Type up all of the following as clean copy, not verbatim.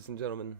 ladies and gentlemen.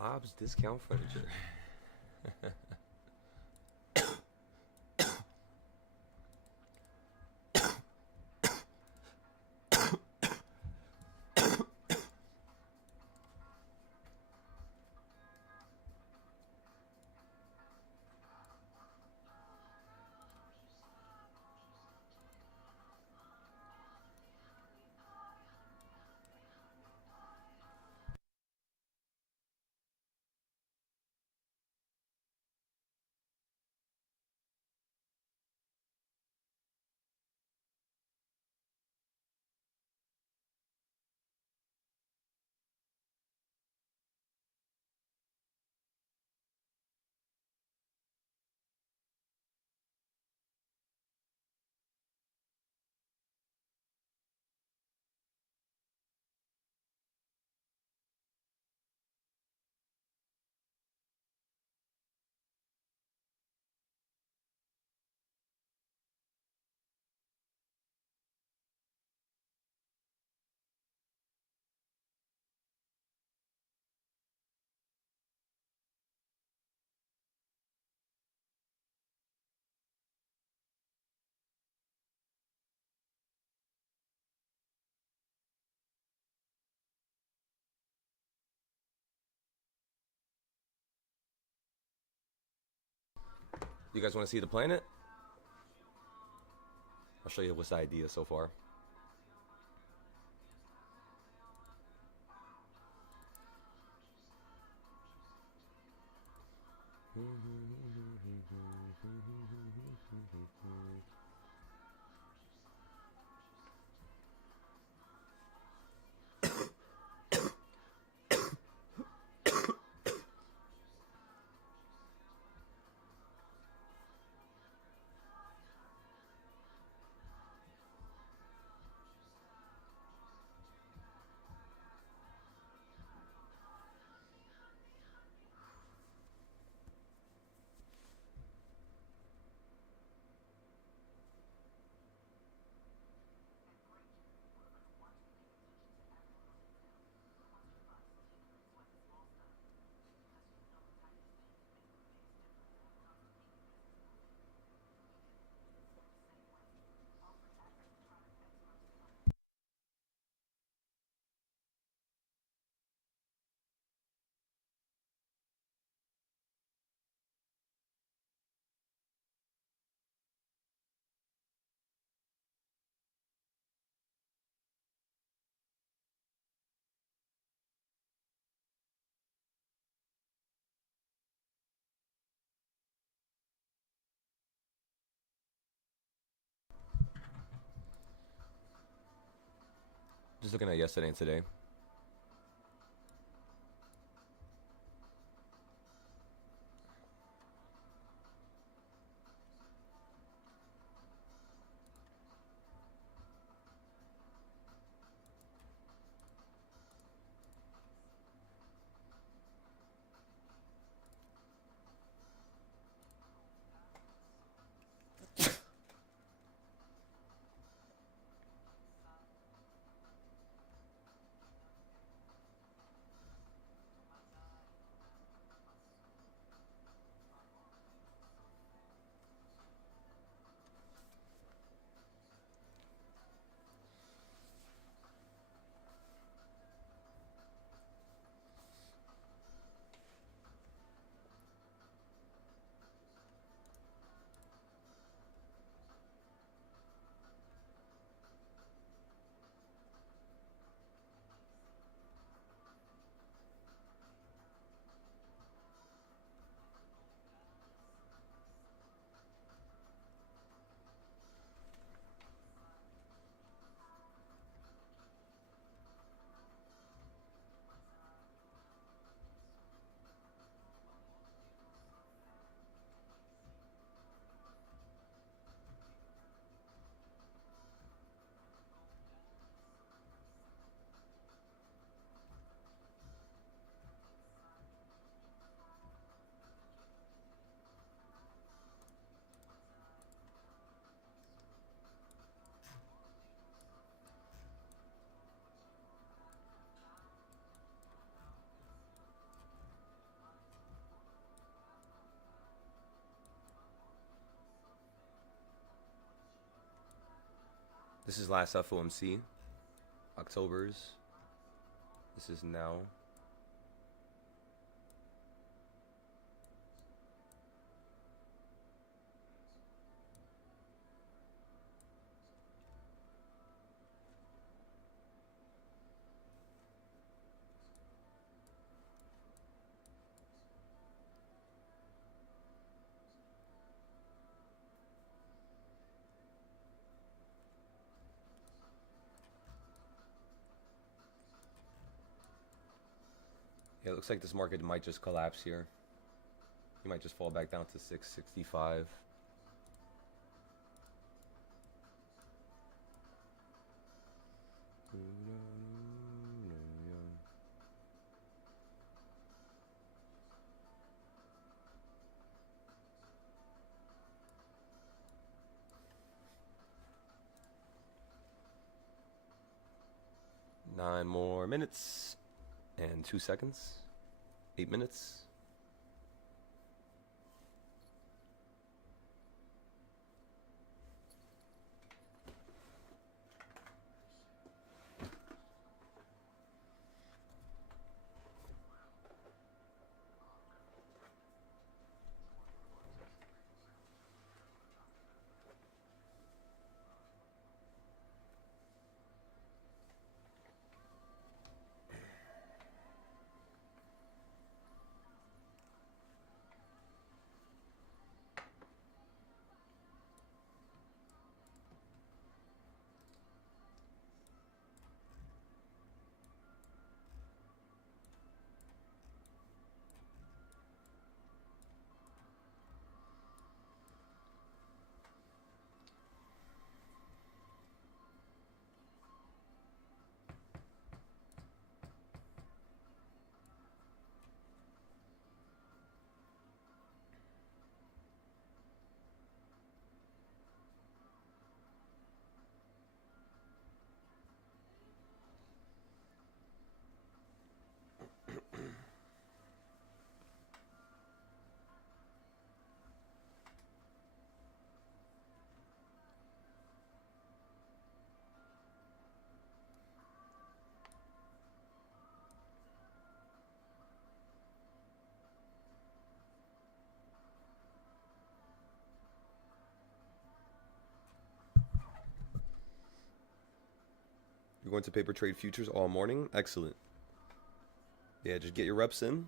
Bob's Discount Furniture. You guys want to see the planet? I'll show you what's the idea so far. Just looking at yesterday and today. This is last FOMC, October's. This is now. Yeah, it looks like this market might just collapse here. You might just fall back down to 665. Nine more minutes and 2 seconds. 8 minutes. You're going to paper trade futures all morning? Excellent. Yeah, just get your reps in.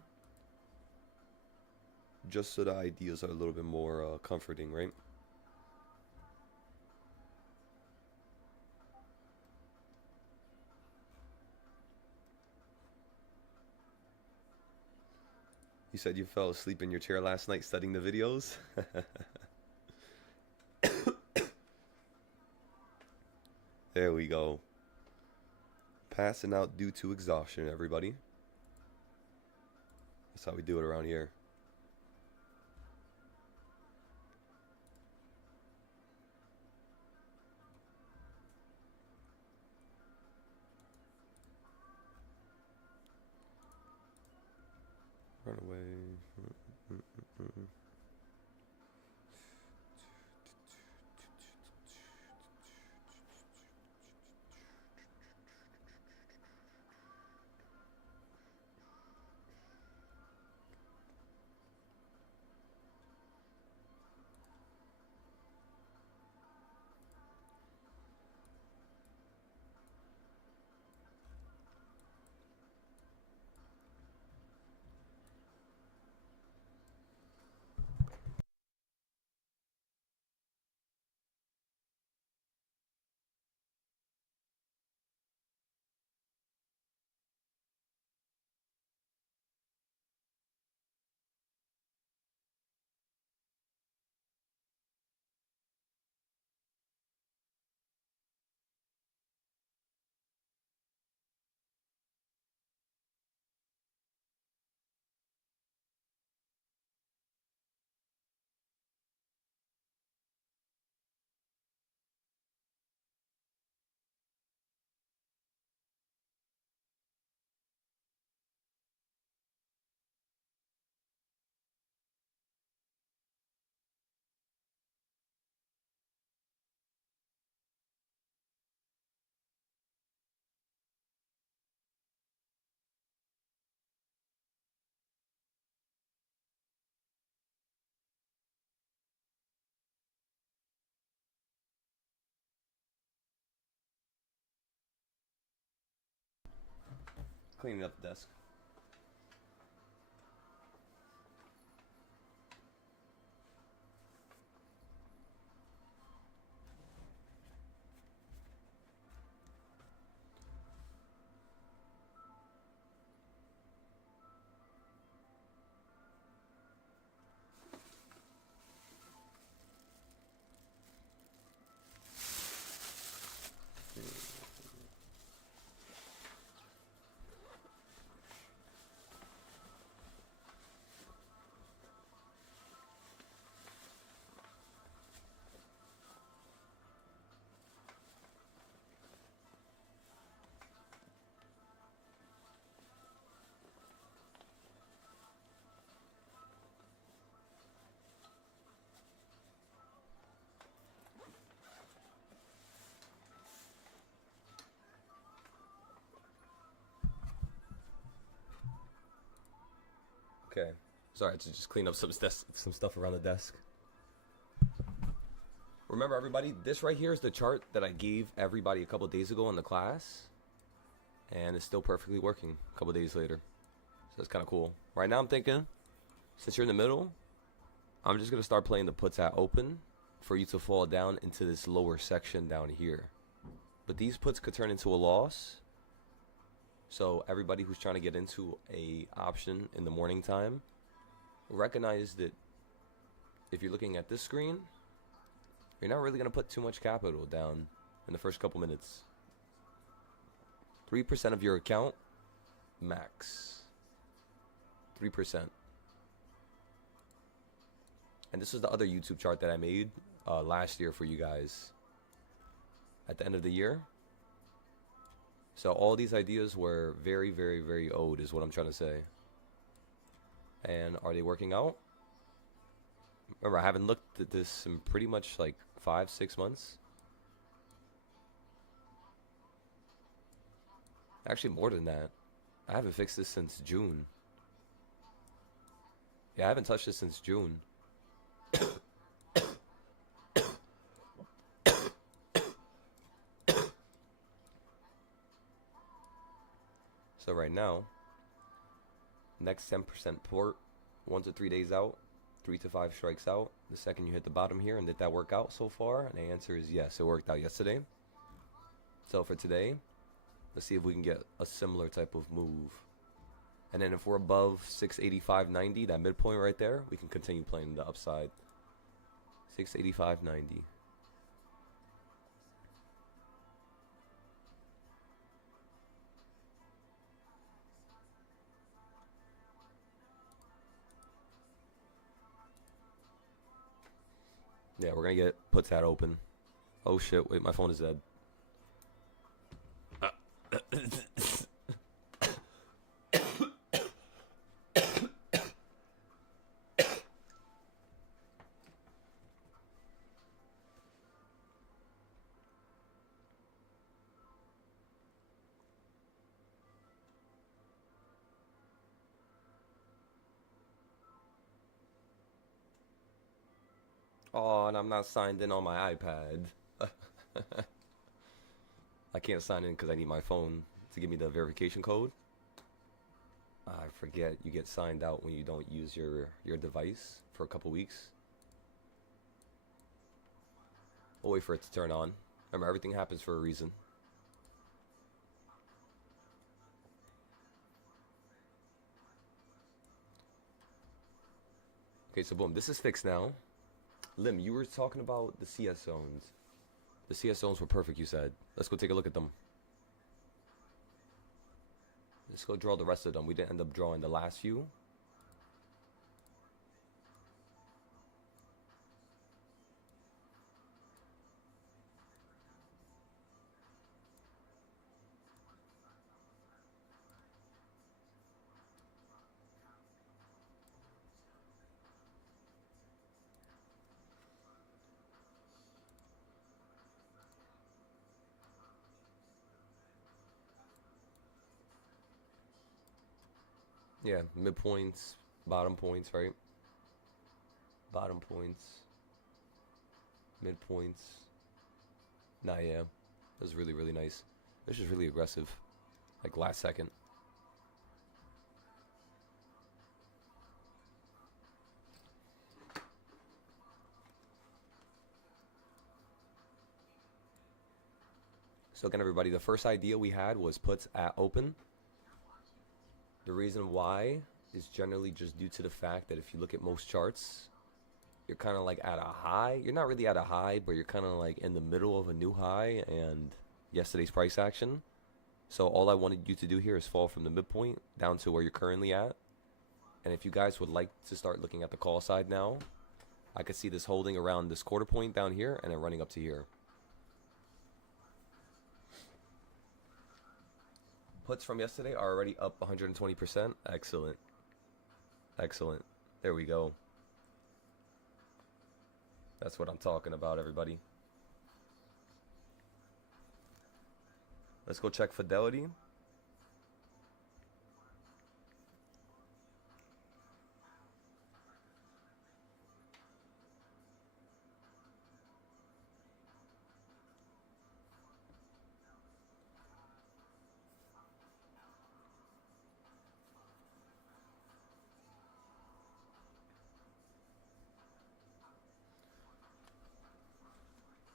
Just so the ideas are a little bit more comforting, right? You said you fell asleep in your chair last night studying the videos? There we go. Passing out due to exhaustion, everybody. That's how we do it around here. Run away. Cleaning up the desk. Okay. Sorry to just clean up some stuff around the desk. Remember, everybody, this right here is the chart that I gave everybody a couple days ago in the class. And it's still perfectly working a couple days later. So that's kind of cool. Right now I'm thinking, since you're in the middle, I'm just going to start playing the puts at open for you to fall down into this lower section down here. But these puts could turn into a loss. So everybody who's trying to get into a option in the morning time, recognize that if you're looking at this screen, you're not really going to put too much capital down in the first couple minutes. 3% of your account, max. 3%. And this was the other YouTube chart that I made last year for you guys at the end of the year. So all these ideas were very, very, very old is what I'm trying to say. And are they working out? Remember, I haven't looked at this in pretty much like 5-6 months. Actually, more than that. I haven't fixed this since June. Yeah, I haven't touched this since June. So right now, next 10% port, 1 to 3 days out, 3 to 5 strikes out. The second you hit the bottom here, and did that work out so far? And the answer is yes, it worked out yesterday. So for today, let's see if we can get a similar type of move. And then if we're above 685.90, that midpoint right there, we can continue playing the upside. 685.90. Yeah, we're gonna get puts that open. Oh shit, wait, my phone is dead. Oh, and I'm not signed in on my iPad. I can't sign in because I need my phone to give me the verification code. I forget you get signed out when you don't use your device for a couple weeks. We'll wait for it to turn on. Remember, everything happens for a reason. Okay, so boom, this is fixed now. Lim, you were talking about the CS zones. The CS zones were perfect, you said. Let's go take a look at them. Let's go draw the rest of them. We didn't end up drawing the last few. Yeah, midpoints, bottom points, right? Bottom points, midpoints. Nah, yeah. That was really, really nice. This is really aggressive. Like last second. So again, everybody, the first idea we had was puts at open. The reason why is generally just due to the fact that if you look at most charts, you're kind of like at a high. You're not really at a high, but you're kind of like in the middle of a new high and yesterday's price action. So all I wanted you to do here is fall from the midpoint down to where you're currently at. And if you guys would like to start looking at the call side now, I could see this holding around this quarter point down here and then running up to here. Puts from yesterday are already up 120%. Excellent. Excellent. There we go. That's what I'm talking about, everybody. Let's go check fidelity.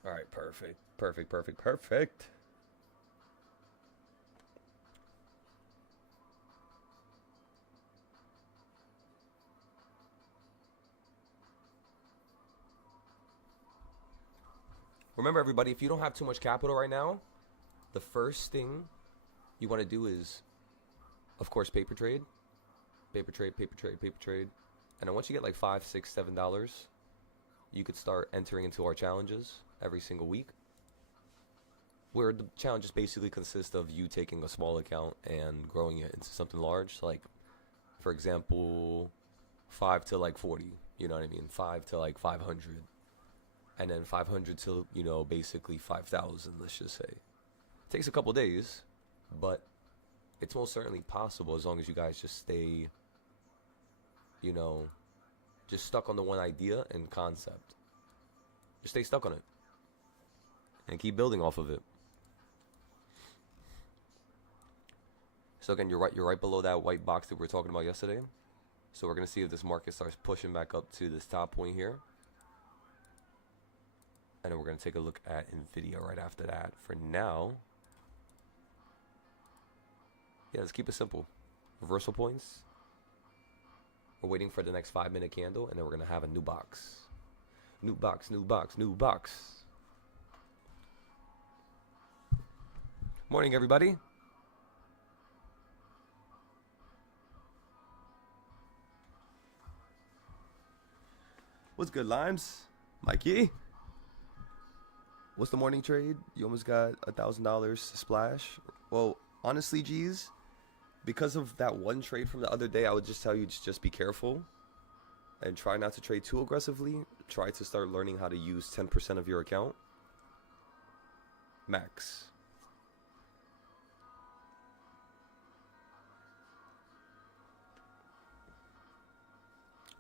All right, perfect. Perfect, perfect, perfect. Remember, everybody, if you don't have too much capital right now, the first thing you want to do is, of course, paper trade. Paper trade, paper trade, paper trade. And then once you get like $5, $6, $7, you could start entering into our challenges every single week. Where the challenges basically consist of you taking a small account and growing it into something large. Like, for example, 5 to like 40. You know what I mean? 5 to like 500. And then 500 to, you know, basically 5,000, let's just say. It takes a couple days, but it's most certainly possible as long as you guys just stay, you know, just stuck on the one idea and concept. Just stay stuck on it. And keep building off of it. So again, you're right below that white box that we were talking about yesterday. So we're gonna see if this market starts pushing back up to this top point here. And then we're gonna take a look at Nvidia right after that. For now, yeah, let's keep it simple. Reversal points. We're waiting for the next 5-minute candle, and then we're gonna have a new box. New box, new box, new box. Morning, everybody. What's good, Limes? Mikey? What's the morning trade? You almost got $1,000 splash. Well, honestly, G's, because of that one trade from the other day, I would just tell you to just be careful and try not to trade too aggressively. Try to start learning how to use 10% of your account. Max.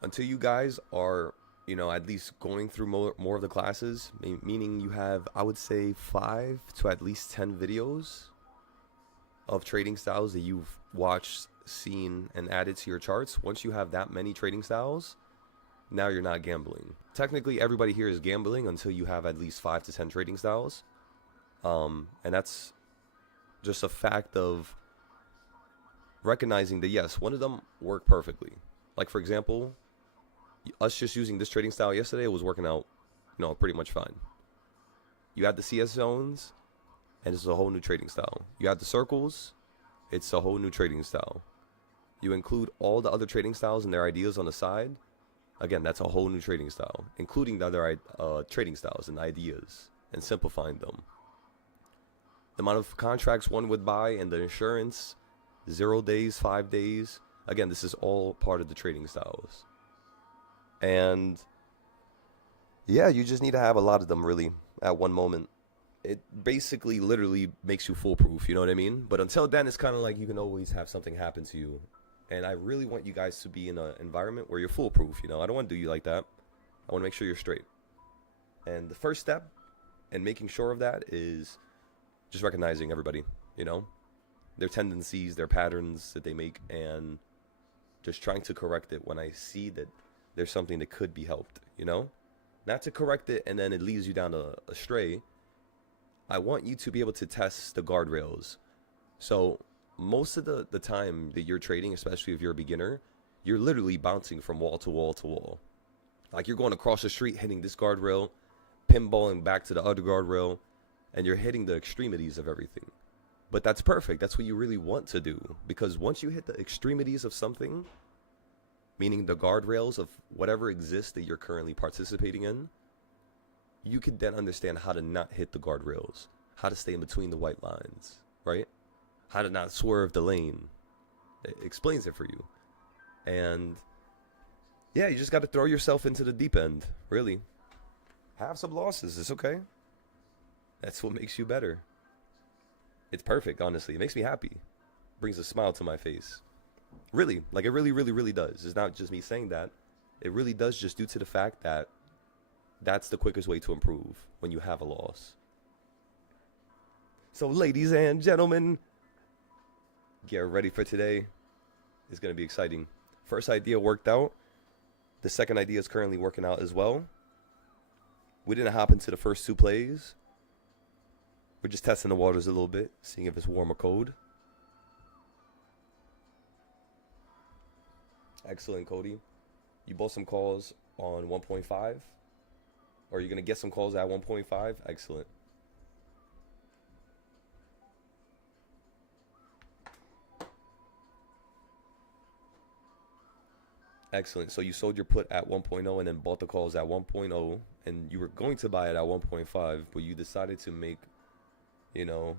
Until you guys are, at least going through more of the classes, meaning you have, I would say, 5 to at least 10 videos of trading styles that you've watched, seen, and added to your charts. Once you have that many trading styles, now you're not gambling. Technically, everybody here is gambling until you have at least 5 to 10 trading styles. And that's just a fact of recognizing that, yes, one of them worked perfectly. Like, for example, us just using this trading style yesterday was working out, pretty much fine. You had the CS zones, and it's a whole new trading style. You had the circles, it's a whole new trading style. You include all the other trading styles and their ideas on the side. Again, that's a whole new trading style, including the other trading styles and ideas, and simplifying them. The amount of contracts one would buy and the insurance, 0 days, 5 days. Again, this is all part of the trading styles. And yeah, you just need to have a lot of them really at one moment. It basically literally makes you foolproof, you know what I mean? But until then, it's kind of like you can always have something happen to you. And I really want you guys to be in an environment where you're foolproof, I don't want to do you like that. I want to make sure you're straight. And the first step in making sure of that is just recognizing everybody, their tendencies, their patterns that they make, and just trying to correct it when I see that there's something that could be helped, Not to correct it and then it leads you down a stray. I want you to be able to test the guardrails. So most of the time that you're trading, especially if you're a beginner, you're literally bouncing from wall to wall to wall. Like you're going across the street, hitting this guardrail, pinballing back to the other guardrail, and you're hitting the extremities of everything. But that's perfect. That's what you really want to do. Because once you hit the extremities of something, meaning the guardrails of whatever exists that you're currently participating in, you can then understand how to not hit the guardrails, how to stay in between the white lines, right? How to not swerve the lane. It explains it for you. And yeah, you just got to throw yourself into the deep end, really. Have some losses, it's okay. That's what makes you better. It's perfect, honestly. It makes me happy. Brings a smile to my face. Really, like it really, really, really does. It's not just me saying that. It really does, just due to the fact that that's the quickest way to improve when you have a loss. So ladies and gentlemen, get ready for today. It's going to be exciting. First idea worked out. The second idea is currently working out as well. We didn't hop into the first 2 plays. We're just testing the waters a little bit, seeing if it's warm or cold. Excellent, Cody. You bought some calls on 1.5? Or are you going to get some calls at 1.5? Excellent. Excellent. So you sold your put at 1.0 and then bought the calls at 1.0. And you were going to buy it at 1.5, but you decided to make, the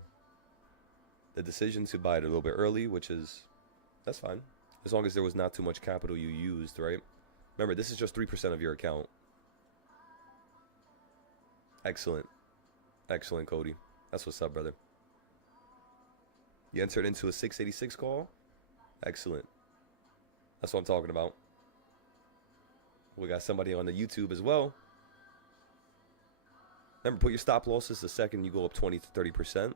decision to buy it a little bit early, that's fine. As long as there was not too much capital you used, right? Remember, this is just 3% of your account. Excellent. Excellent, Cody. That's what's up, brother. You entered into a 686 call? Excellent. That's what I'm talking about. We got somebody on the YouTube as well. Remember, put your stop losses the second you go up 20 to 30%.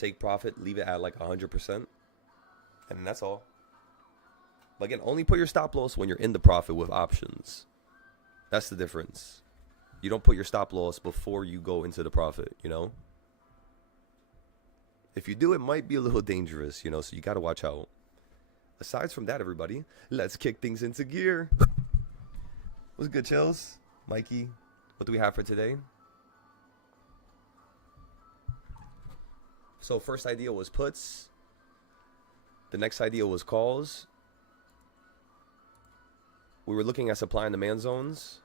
take profit, leave it at like 100%, and that's all. But again, only put your stop loss when you're in the profit with options. That's the difference. You don't put your stop loss before you go into the profit, you know? If you do, it might be a little dangerous, you know, so you got to watch out. Aside from that, everybody, let's kick things into gear. What's good, Chills? Mikey, what do we have for today? So first idea was puts. The next idea was calls. We were looking at supply and demand zones,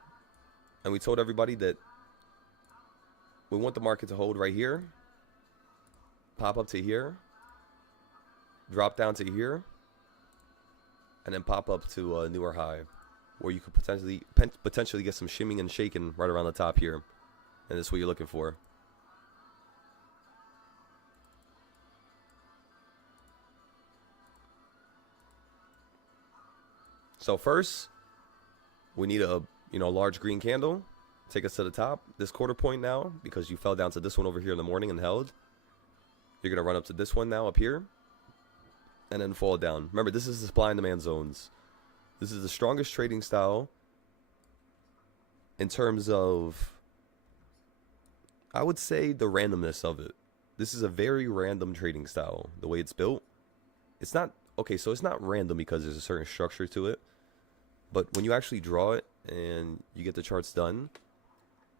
and we told everybody that we want the market to hold right here, pop up to here, drop down to here, and then pop up to a newer high, where you could potentially get some shimming and shaking right around the top here, and that's what you're looking for. So first, we need a large green candle, take us to the top. This quarter point now, because you fell down to this one over here in the morning and held. You're gonna run up to this one now up here, and then fall down. Remember, this is the supply and demand zones. This is the strongest trading style in terms of, I would say, the randomness of it. This is a very random trading style, the way it's built. It's not, okay, so it's not random because there's a certain structure to it. But when you actually draw it and you get the charts done,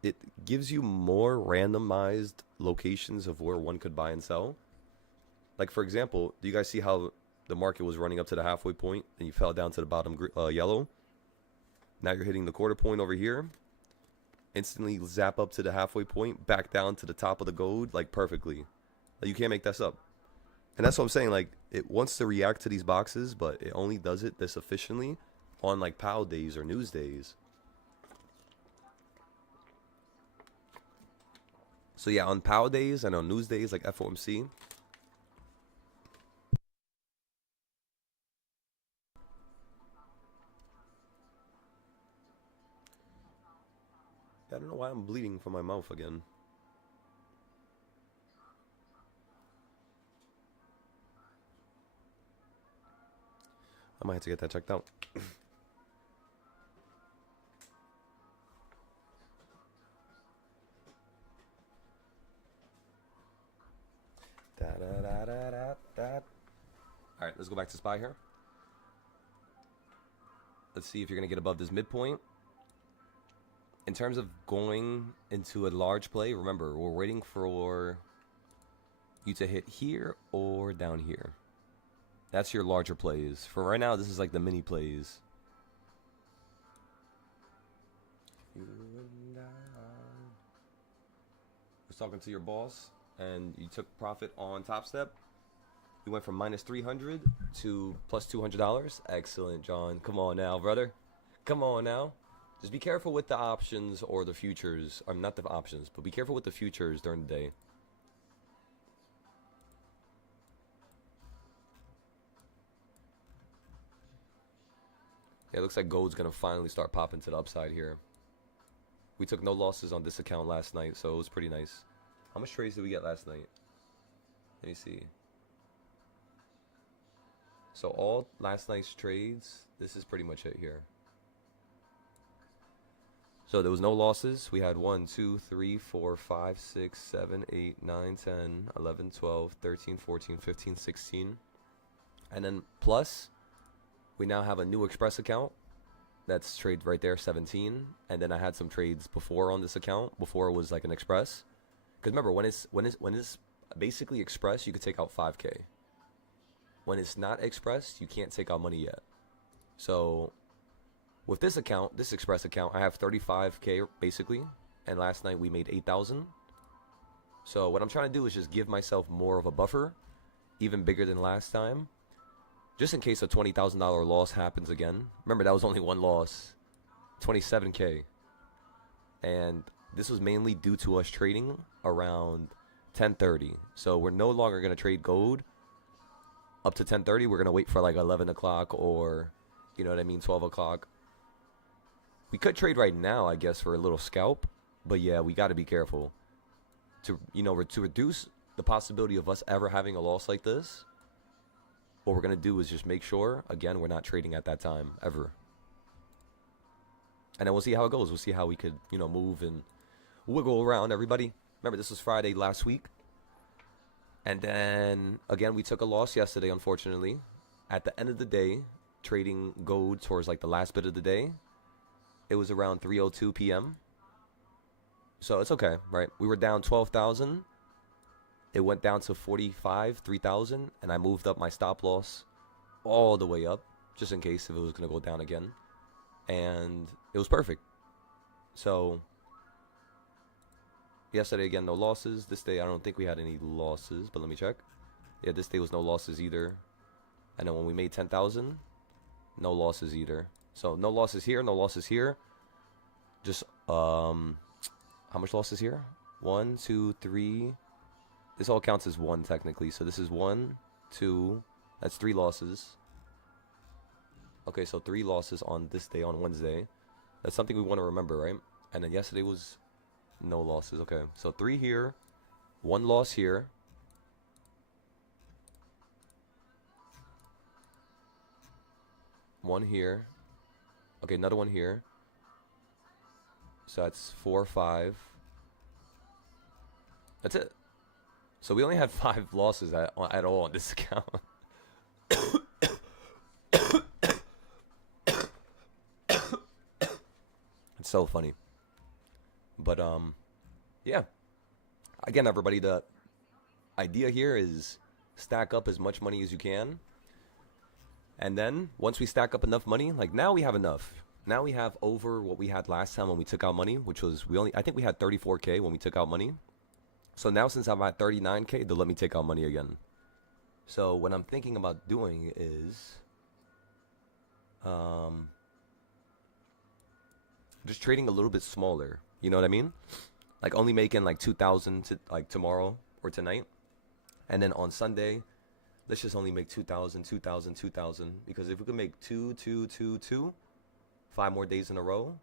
it gives you more randomized locations of where one could buy and sell. Like, for example, do you guys see how the market was running up to the halfway point and you fell down to the bottom yellow? Now you're hitting the quarter point over here. Instantly zap up to the halfway point, back down to the top of the gold, like perfectly. Like, you can't make this up. And that's what I'm saying. Like, it wants to react to these boxes, but it only does it this efficiently on like POW days or news days. So yeah, on POW days and on news days like FOMC, I don't know why I'm bleeding from my mouth again. I might have to get that checked out. All right, let's go back to SPY here. Let's see if you're going to get above this midpoint. In terms of going into a large play, remember, we're waiting for you to hit here or down here. That's your larger plays. For right now, this is like the mini plays. I was talking to your boss, and you took profit on Top Step. You went from minus 300 to plus $200. Excellent, John. Come on now, brother. Come on now. Just be careful with the options or the futures. Not the options, but be careful with the futures during the day. Yeah, it looks like gold's going to finally start popping to the upside here. We took no losses on this account last night, so it was pretty nice. How much trades did we get last night? Let me see. So all last night's trades, this is pretty much it here. So there was no losses. We had 1, 2, 3, 4, 5, 6, 7, 8, 9, 10, 11, 12, 13, 14, 15, 16. And then plus, we now have a new Express account. That's trade right there, 17. And then I had some trades before on this account, before it was like an Express. Because remember, when it's basically Express, you could take out 5K. When it's not Express, you can't take out money yet. So with this account, this Express account, I have 35K basically, and last night we made 8,000. So what I'm trying to do is just give myself more of a buffer, even bigger than last time, just in case a $20,000 loss happens again. Remember, that was only one loss, 27K, and this was mainly due to us trading around 10:30. So we're no longer going to trade gold up to 10:30. We're going to wait for like 11 o'clock or, you know what I mean, 12 o'clock. We could trade right now, I guess, for a little scalp. But yeah, we got to be careful. To reduce the possibility of us ever having a loss like this, what we're going to do is just make sure, again, we're not trading at that time, ever. And then we'll see how it goes. We'll see how we could, move and wiggle around, everybody. Remember, this was Friday last week. And then, again, we took a loss yesterday, unfortunately. At the end of the day, trading gold towards, like, the last bit of the day, it was around 3:02 p.m. So it's okay, right? We were down 12,000. It went down to 3,000, and I moved up my stop loss all the way up, just in case if it was going to go down again. And it was perfect. So yesterday, again, no losses. This day, I don't think we had any losses, but let me check. Yeah, this day was no losses either. And then when we made 10,000, no losses either. So no losses here, no losses here. Just, how much losses here? 1, 2, 3. This all counts as 1 technically. So this is 1, 2. That's 3 losses. Okay, so 3 losses on this day, on Wednesday. That's something we want to remember, right? And then yesterday was no losses. Okay, so 3 here, 1 loss here. One here. Okay, another one here. So that's 4, 5. That's it. So we only had 5 losses at all on this account. It's so funny. But yeah. Again, everybody, the idea here is stack up as much money as you can. And then once we stack up enough money, like now we have enough. Now we have over what we had last time when we took out money, which was I think we had 34K when we took out money. So now since I'm at 39K, they'll let me take out money again. So what I'm thinking about doing is just trading a little bit smaller. You know what I mean? Like only making like 2,000 like tomorrow or tonight. And then on Sunday, let's just only make 2,000, 2,000, 2,000. Because if we can make 2, 2, 2, 2, 5 more days in a row,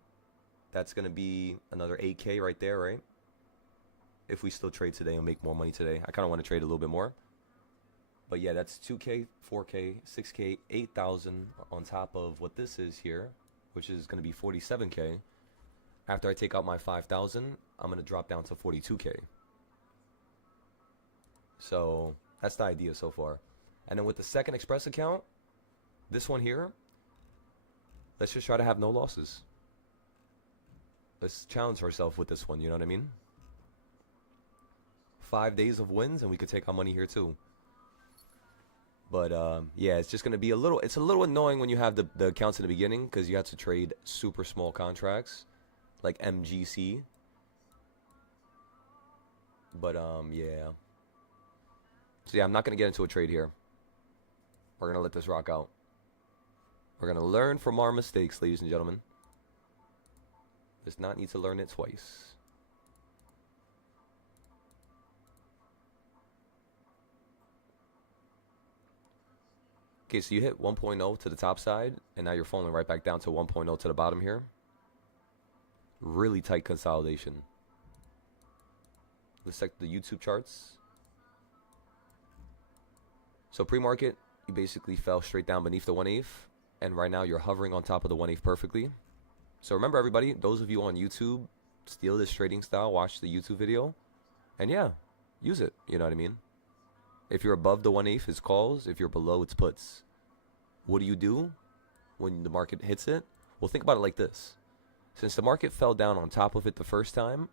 that's going to be another 8K right there, right? If we still trade today and make more money today. I kind of want to trade a little bit more. But yeah, that's 2K, 4K, 6K, 8,000 on top of what this is here, which is going to be 47K. After I take out my 5,000, I'm going to drop down to 42K. So that's the idea so far. And then with the second Express account, this one here, let's just try to have no losses. Let's challenge ourselves with this one, you know what I mean? 5 days of wins and we could take our money here too. But yeah, it's just going to be it's a little annoying when you have the accounts in the beginning because you have to trade super small contracts like MGC. But yeah. So yeah, I'm not going to get into a trade here. We're going to let this rock out. We're going to learn from our mistakes, ladies and gentlemen. Does not need to learn it twice. Okay, so you hit 1.0 to the top side, and now you're falling right back down to 1.0 to the bottom here. Really tight consolidation. Let's check the YouTube charts. So pre-market, you basically fell straight down beneath the 1/8, and right now you're hovering on top of the 1/8 perfectly. So remember, everybody, those of you on YouTube, steal this trading style, watch the YouTube video, and yeah, use it. You know what I mean? If you're above the 1/8, it's calls. If you're below, it's puts. What do you do when the market hits it? Well, think about it like this. Since the market fell down on top of it the first time,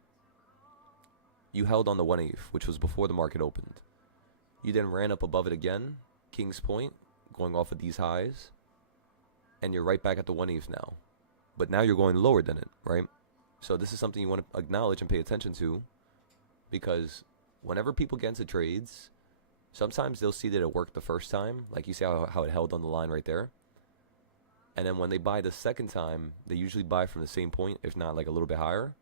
you held on the 1/8, which was before the market opened. You then ran up above it again, King's Point, going off of these highs, and you're right back at the 1/8 now. But now you're going lower than it, right? So this is something you want to acknowledge and pay attention to, because whenever people get into trades, sometimes they'll see that it worked the first time, like you see how it held on the line right there. And then when they buy the second time, they usually buy from the same point, if not like a little bit higher.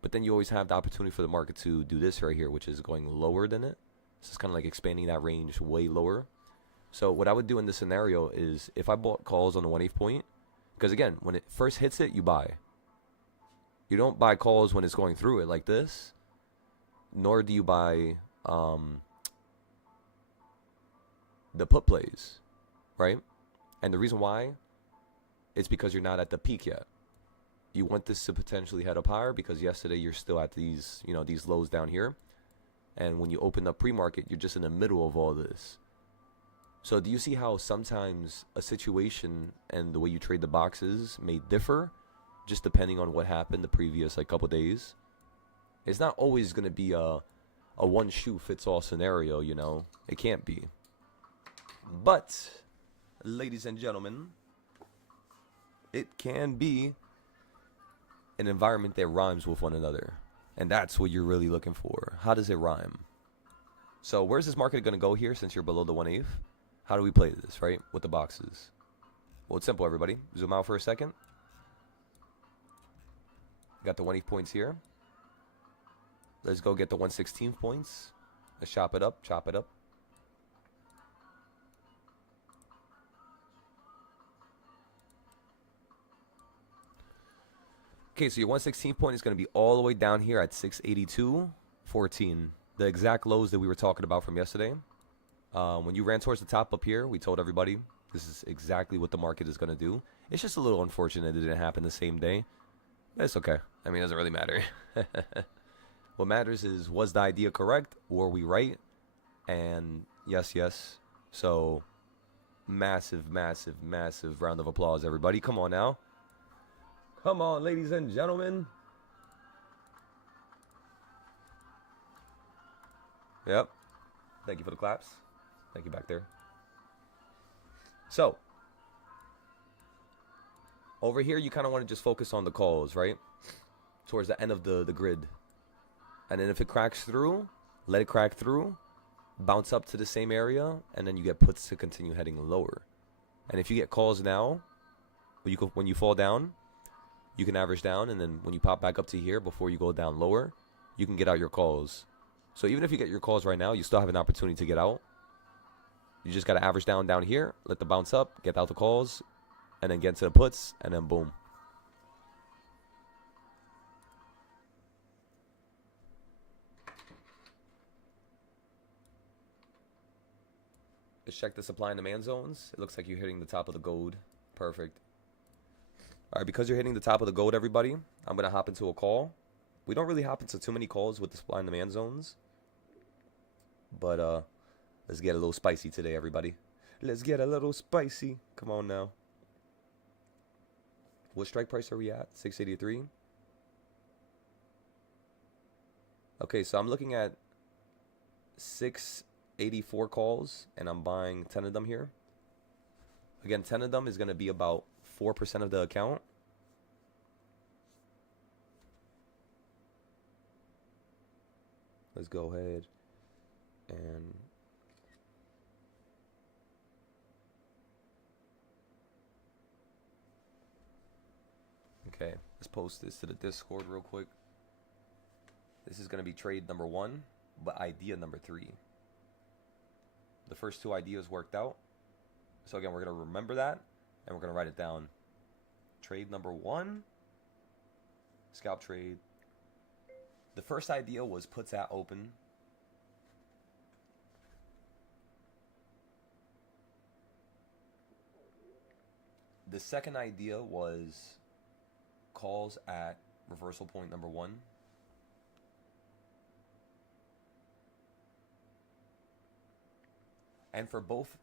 But then you always have the opportunity for the market to do this right here, which is going lower than it. So it's kind of like expanding that range way lower. So what I would do in this scenario is if I bought calls on the 1/8 point, because again, when it first hits it, you buy. You don't buy calls when it's going through it like this, nor do you buy um, the put plays, right? And the reason why is because you're not at the peak yet. You want this to potentially head up higher because yesterday you're still at these, these lows down here. And when you open up pre-market, you're just in the middle of all this. So do you see how sometimes a situation and the way you trade the boxes may differ just depending on what happened the previous couple days? It's not always going to be a one shoe fits all scenario, It can't be. But, ladies and gentlemen, it can be an environment that rhymes with one another. And that's what you're really looking for. How does it rhyme? So where's this market going to go here since you're below the 1/8? How do we play this, right? With the boxes. Well, it's simple, everybody. Zoom out for a second. Got the 1/8 points here. Let's go get the 1/16 points. Let's chop it up, chop it up. Okay, so your 1/16 point is going to be all the way down here at 682.14. The exact lows that we were talking about from yesterday. When you ran towards the top up here, we told everybody this is exactly what the market is going to do. It's just a little unfortunate it didn't happen the same day. But it's okay. I mean, it doesn't really matter. What matters is, was the idea correct? Were we right? And yes. So, massive, massive, massive round of applause, everybody. Come on now. Come on, ladies and gentlemen. Yep. Thank you for the claps. Thank you back there. So, over here, you kind of want to just focus on the calls, right? Towards the end of the grid. And then if it cracks through, let it crack through, bounce up to the same area, and then you get puts to continue heading lower. And if you get calls now, when you fall down, you can average down, and then when you pop back up to here before you go down lower, you can get out your calls. So even if you get your calls right now, you still have an opportunity to get out. You just got to average down here, let the bounce up, get out the calls, and then get into the puts, and then boom. Let's check the supply and demand zones. It looks like you're hitting the top of the gold. Perfect. All right, because you're hitting the top of the gold, everybody, I'm going to hop into a call. We don't really hop into too many calls with the supply and demand zones. But let's get a little spicy today, everybody. Let's get a little spicy. Come on now. What strike price are we at? 683. Okay, so I'm looking at 684 calls, and I'm buying 10 of them here. Again, 10 of them is going to be about 4% of the account. Let's go ahead and okay, let's post this to the Discord real quick. This is going to be trade number 1, but idea number 3. The first 2 ideas worked out. So again, we're going to remember that, and we're going to write it down. Trade number 1, scalp trade. The first idea was puts at open. The second idea was calls at reversal point number 1. And for both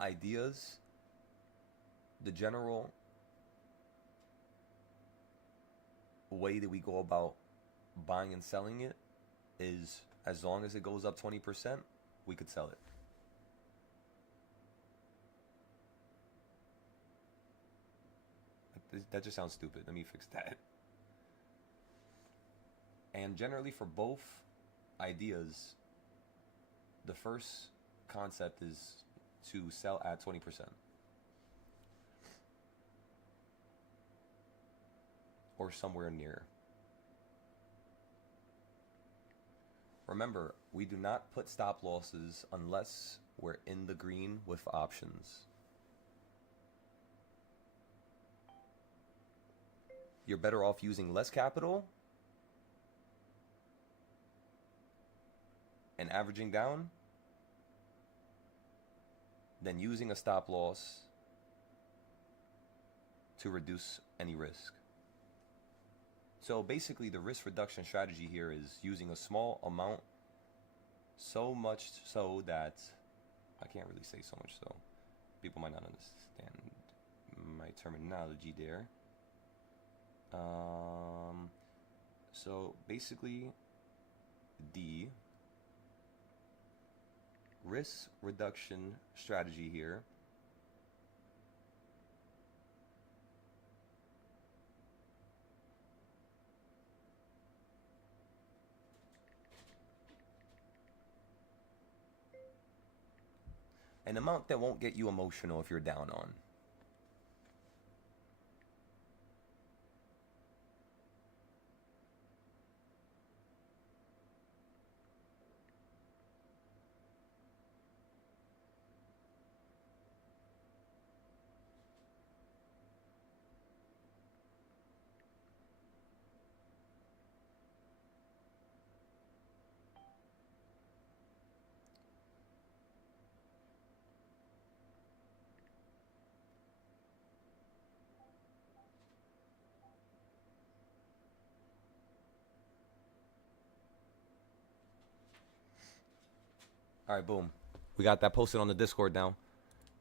ideas, the general way that we go about buying and selling it is, as long as it goes up 20%, we could sell it. That just sounds stupid. Let me fix that. And generally for both ideas, the first concept is to sell at 20%. Or somewhere near. Remember, we do not put stop losses unless we're in the green with options. You're better off using less capital and averaging down than using a stop loss to reduce any risk. So basically the risk reduction strategy here is using a small amount, so much so that, I can't really say so much so, people might not understand my terminology there. So basically the risk reduction strategy here an amount that won't get you emotional if you're down on. All right, boom. We got that posted on the Discord now.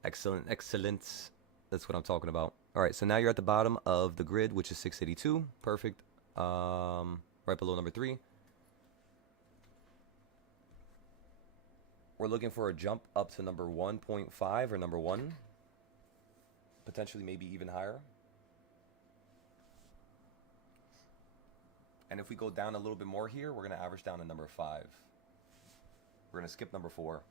Excellent, excellent. That's what I'm talking about. All right, so now you're at the bottom of the grid, which is 682. Perfect. Right below number 3. We're looking for a jump up to number 1.5 or number 1. Potentially maybe even higher. And if we go down a little bit more here, we're going to average down to number 5. We're going to skip number 4.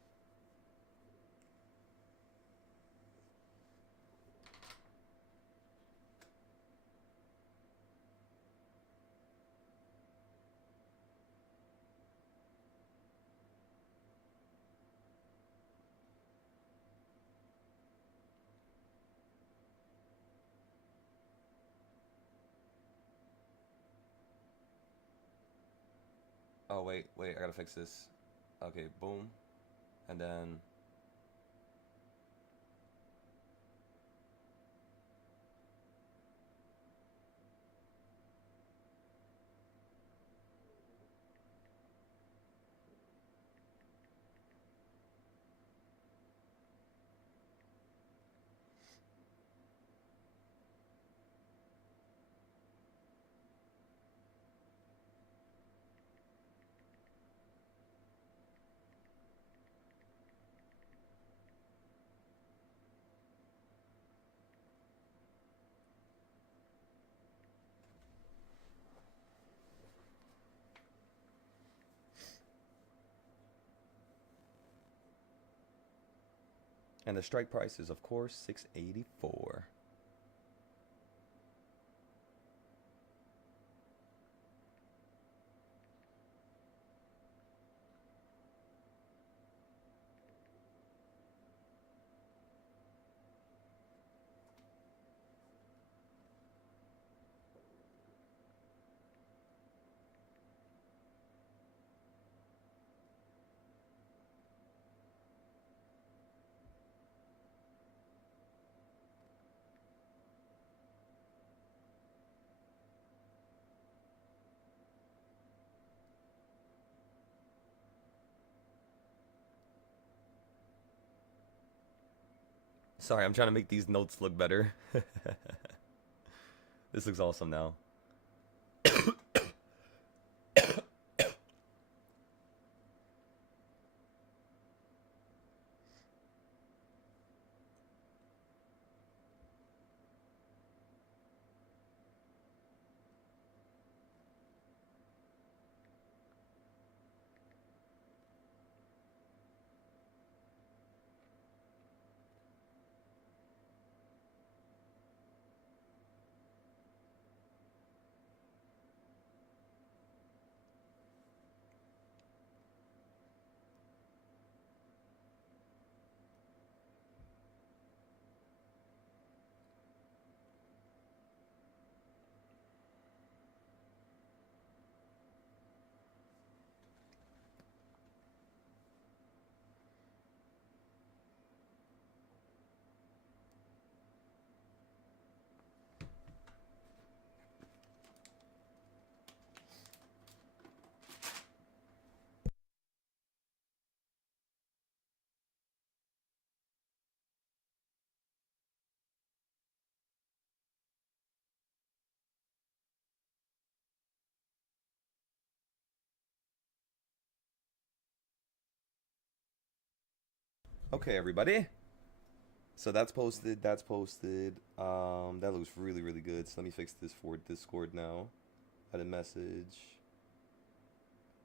Oh, wait, I got to fix this. Okay, boom. And then and the strike price is, of course, 684. Sorry, I'm trying to make these notes look better. This looks awesome now. Okay, everybody. So that's posted. That's posted. That looks really, really good. So let me fix this for Discord now. Add a message.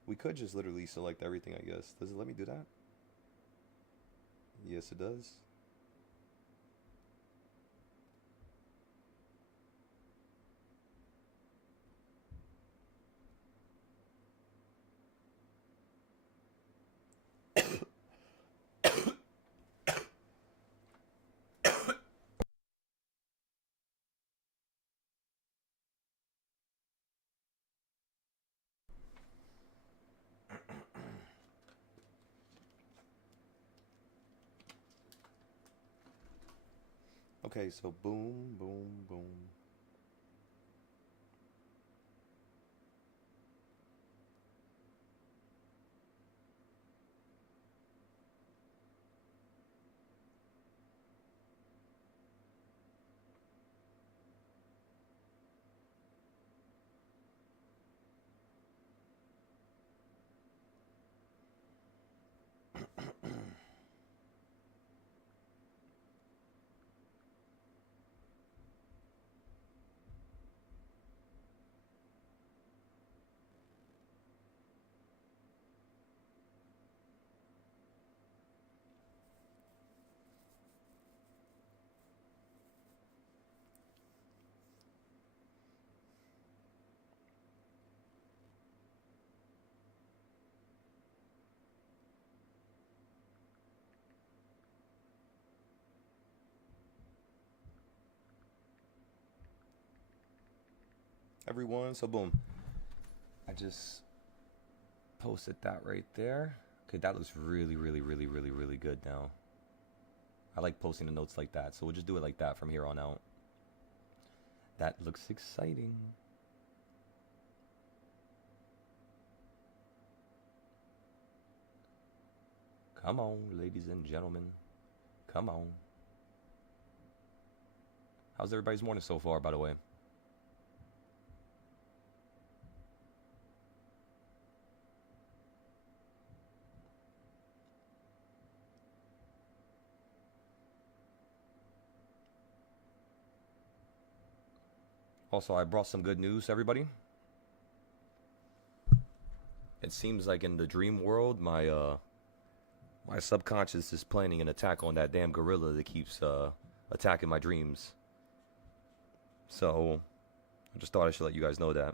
We could just literally select everything, I guess. Does it let me do that? Yes, it does. Okay, so boom, boom, boom. Everyone, so boom. I just posted that right there. Okay, that looks really, really, really, really, really good now. I like posting the notes like that, so we'll just do it like that from here on out. That looks exciting. Come on, ladies and gentlemen. Come on. How's everybody's morning so far, by the way? Also, I brought some good news, everybody. It seems like in the dream world, my subconscious is planning an attack on that damn gorilla that keeps attacking my dreams. So, I just thought I should let you guys know that.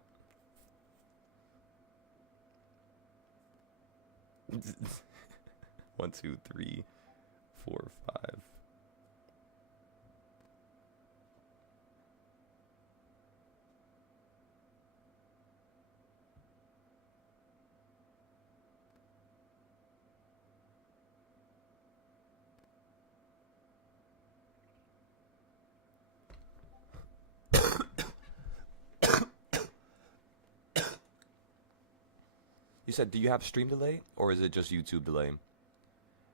1, 2, 3, 4, 5. You said, do you have stream delay or is it just YouTube delay?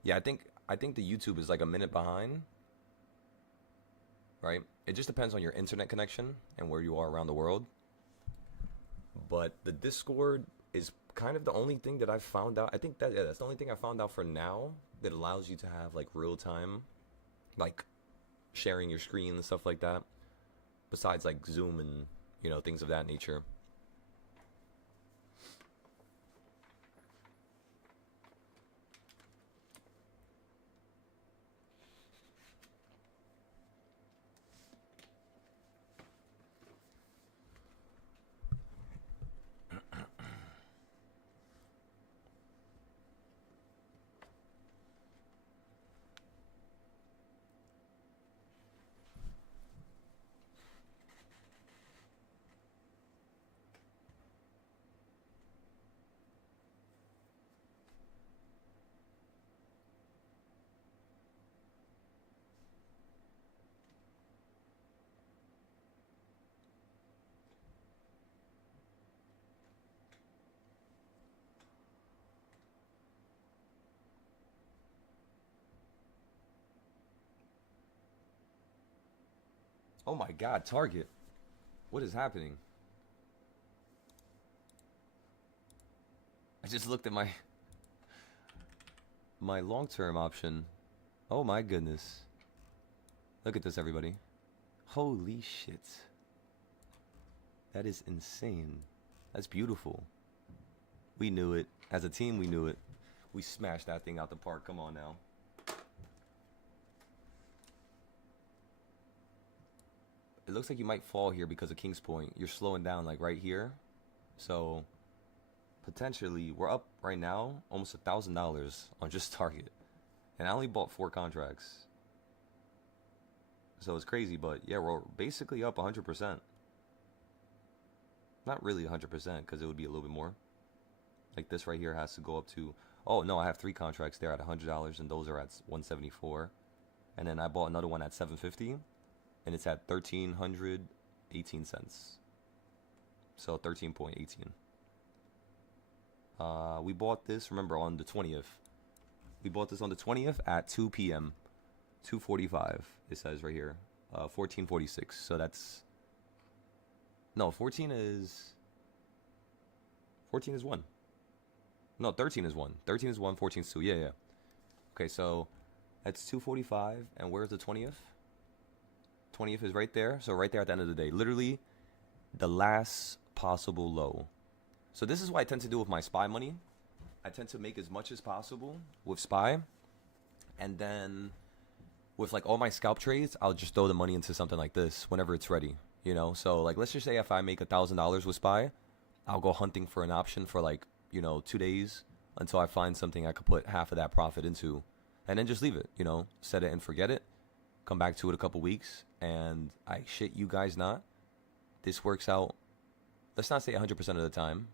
Yeah, I think the YouTube is like a minute behind, right? It just depends on your internet connection and where you are around the world. But the Discord is kind of the only thing that I've found out. I think that's the only thing I found out for now that allows you to have like real time, like sharing your screen and stuff like that. Besides like Zoom and things of that nature. Oh my God, Target. What is happening? I just looked at my long-term option Oh my goodness. Look at this, everybody. Holy shit. That is insane. That's beautiful. We knew it. As a team, we knew it. We smashed that thing out the park. Come on now. It looks like you might fall here because of King's Point. You're slowing down like right here. So potentially we're up right now almost $1,000 on just Target. And I only bought 4 contracts. So it's crazy, but yeah, we're basically up 100%. Not really 100% because it would be a little bit more. Like this right here has to go up to, oh no, I have 3 contracts there at $100 and those are at $174. And then I bought another one at $750 and it's at $1,318. So 13.18. We bought this, remember, on the 20th. We bought this on the 20th at 2 p.m. 2:45. It says right here. 14:46. So that's, no, 14 is 1. No, 13 is 1. 13 is 1. 14 is 2. Yeah. Okay, so that's 2:45. And where's the 20th? 20th is right there. So right there at the end of the day. Literally the last possible low. So this is what I tend to do with my SPY money. I tend to make as much as possible with SPY. And then with like all my scalp trades, I'll just throw the money into something like this whenever it's ready. You know, so like let's just say if I make $1,000 with SPY, I'll go hunting for an option for like, 2 days until I find something I could put half of that profit into, and then just leave it, set it and forget it, come back to it a couple weeks, and I shit you guys not, this works out, let's not say 100% of the time,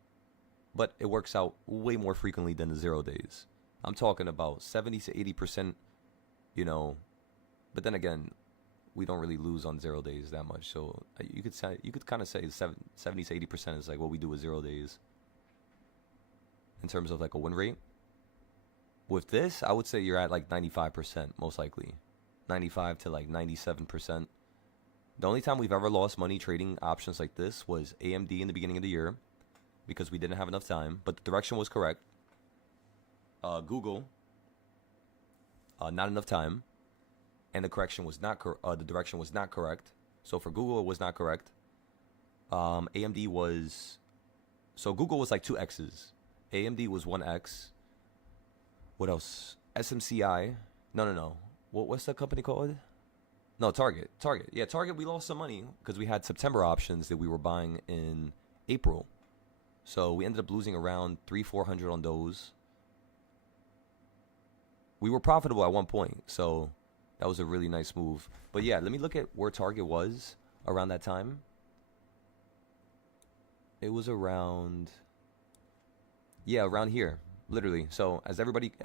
but it works out way more frequently than the 0 days. I'm talking about 70 to 80%, but then again, we don't really lose on 0 days that much. So you could kind of say 70 to 80% is like what we do with 0 days in terms of like a win rate. With this, I would say you're at like 95% most likely, 95 to like 97%. The only time we've ever lost money trading options like this was AMD in the beginning of the year because we didn't have enough time, but the direction was correct. Google, not enough time. And the correction was not the direction was not correct. So for Google, it was not correct. AMD was, so Google was like 2 X's. AMD was 1 X. What else? SMCI. No. What's that company called? No, Target. Yeah, Target, we lost some money because we had September options that we were buying in April. So we ended up losing around $300-400 on those. We were profitable at one point, so that was a really nice move. But yeah, let me look at where Target was around that time. It was around, around here, literally. So as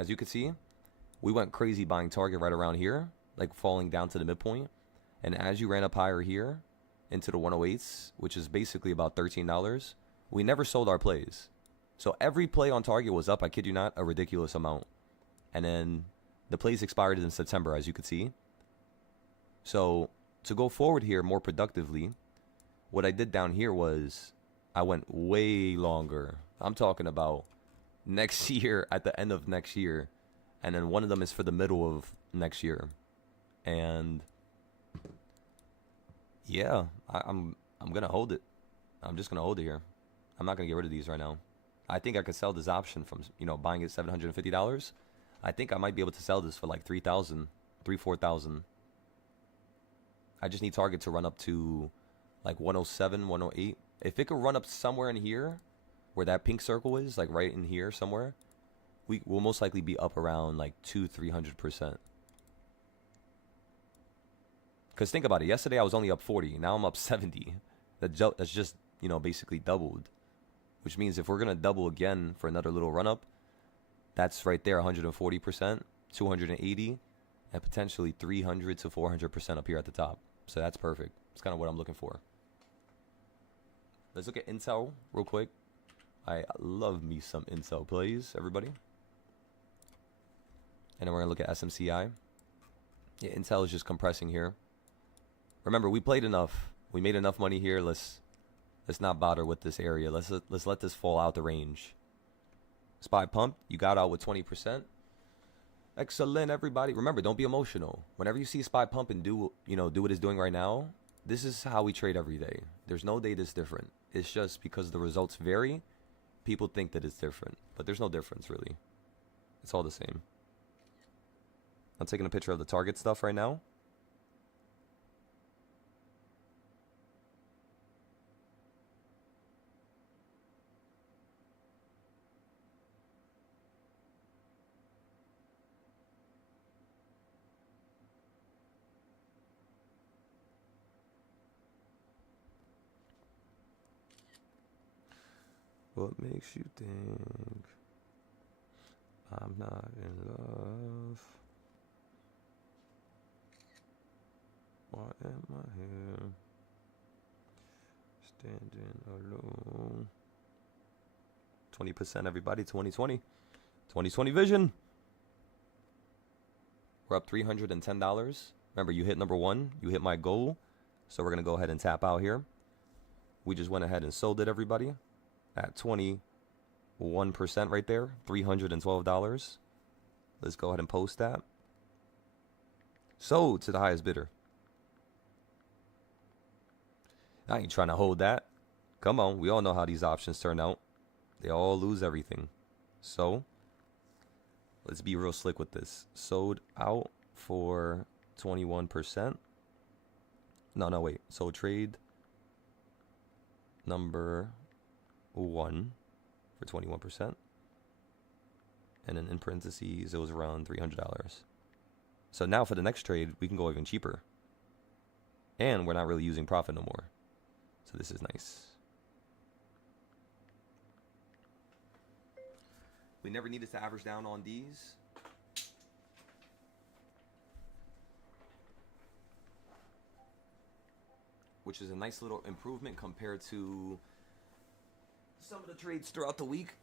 you could see, we went crazy buying Target right around here, like falling down to the midpoint. And as you ran up higher here into the 108s, which is basically about $13, we never sold our plays. So every play on Target was up, I kid you not, a ridiculous amount. And then the plays expired in September, as you could see. So to go forward here more productively, what I did down here was I went way longer. I'm talking about next year, at the end of next year. And then one of them is for the middle of next year. And yeah, I'm going to hold it. I'm just going to hold it here. I'm not going to get rid of these right now. I think I could sell this option from, buying it $750. I think I might be able to sell this for like $3,000, $4,000. I just need Target to run up to like 107, 108. If it could run up somewhere in here, where that pink circle is, like right in here somewhere, we will most likely be up around like 200-300%. Because think about it. Yesterday I was only up 40. Now I'm up 70. That's just, basically doubled. Which means if we're going to double again for another little run up, that's right there, 140%, 280, and potentially 300 to 400% up here at the top. So that's perfect. It's kind of what I'm looking for. Let's look at Intel real quick. I love me some Intel, please, everybody. And then we're going to look at SMCI. Yeah, Intel is just compressing here. Remember, we played enough. We made enough money here. Let's not bother with this area. Let's let this fall out the range. SPY pump, you got out with 20%. Excellent, everybody. Remember, don't be emotional. Whenever you see SPY pump and do what it's doing right now, this is how we trade every day. There's no day that's different. It's just because the results vary, people think that it's different. But there's no difference, really. It's all the same. I'm taking a picture of the target stuff right now. What makes you think I'm not in love? Why am I here? Standing alone. 20% everybody, 2020. 2020 vision. We're up $310. Remember, you hit number one. You hit my goal. So we're going to go ahead and tap out here. We just went ahead and sold it, everybody. At 21% right there, $312. Let's go ahead and post that. Sold to the highest bidder. I ain't trying to hold that. Come on, we all know how these options turn out. They all lose everything. So, let's be real slick with this. Sold out for 21%. No, wait. Sold trade number 1 for 21%. And then in parentheses, it was around $300. So now for the next trade, we can go even cheaper. And we're not really using profit no more. So this is nice. We never needed to average down on these. Which is a nice little improvement compared to some of the trades throughout the week.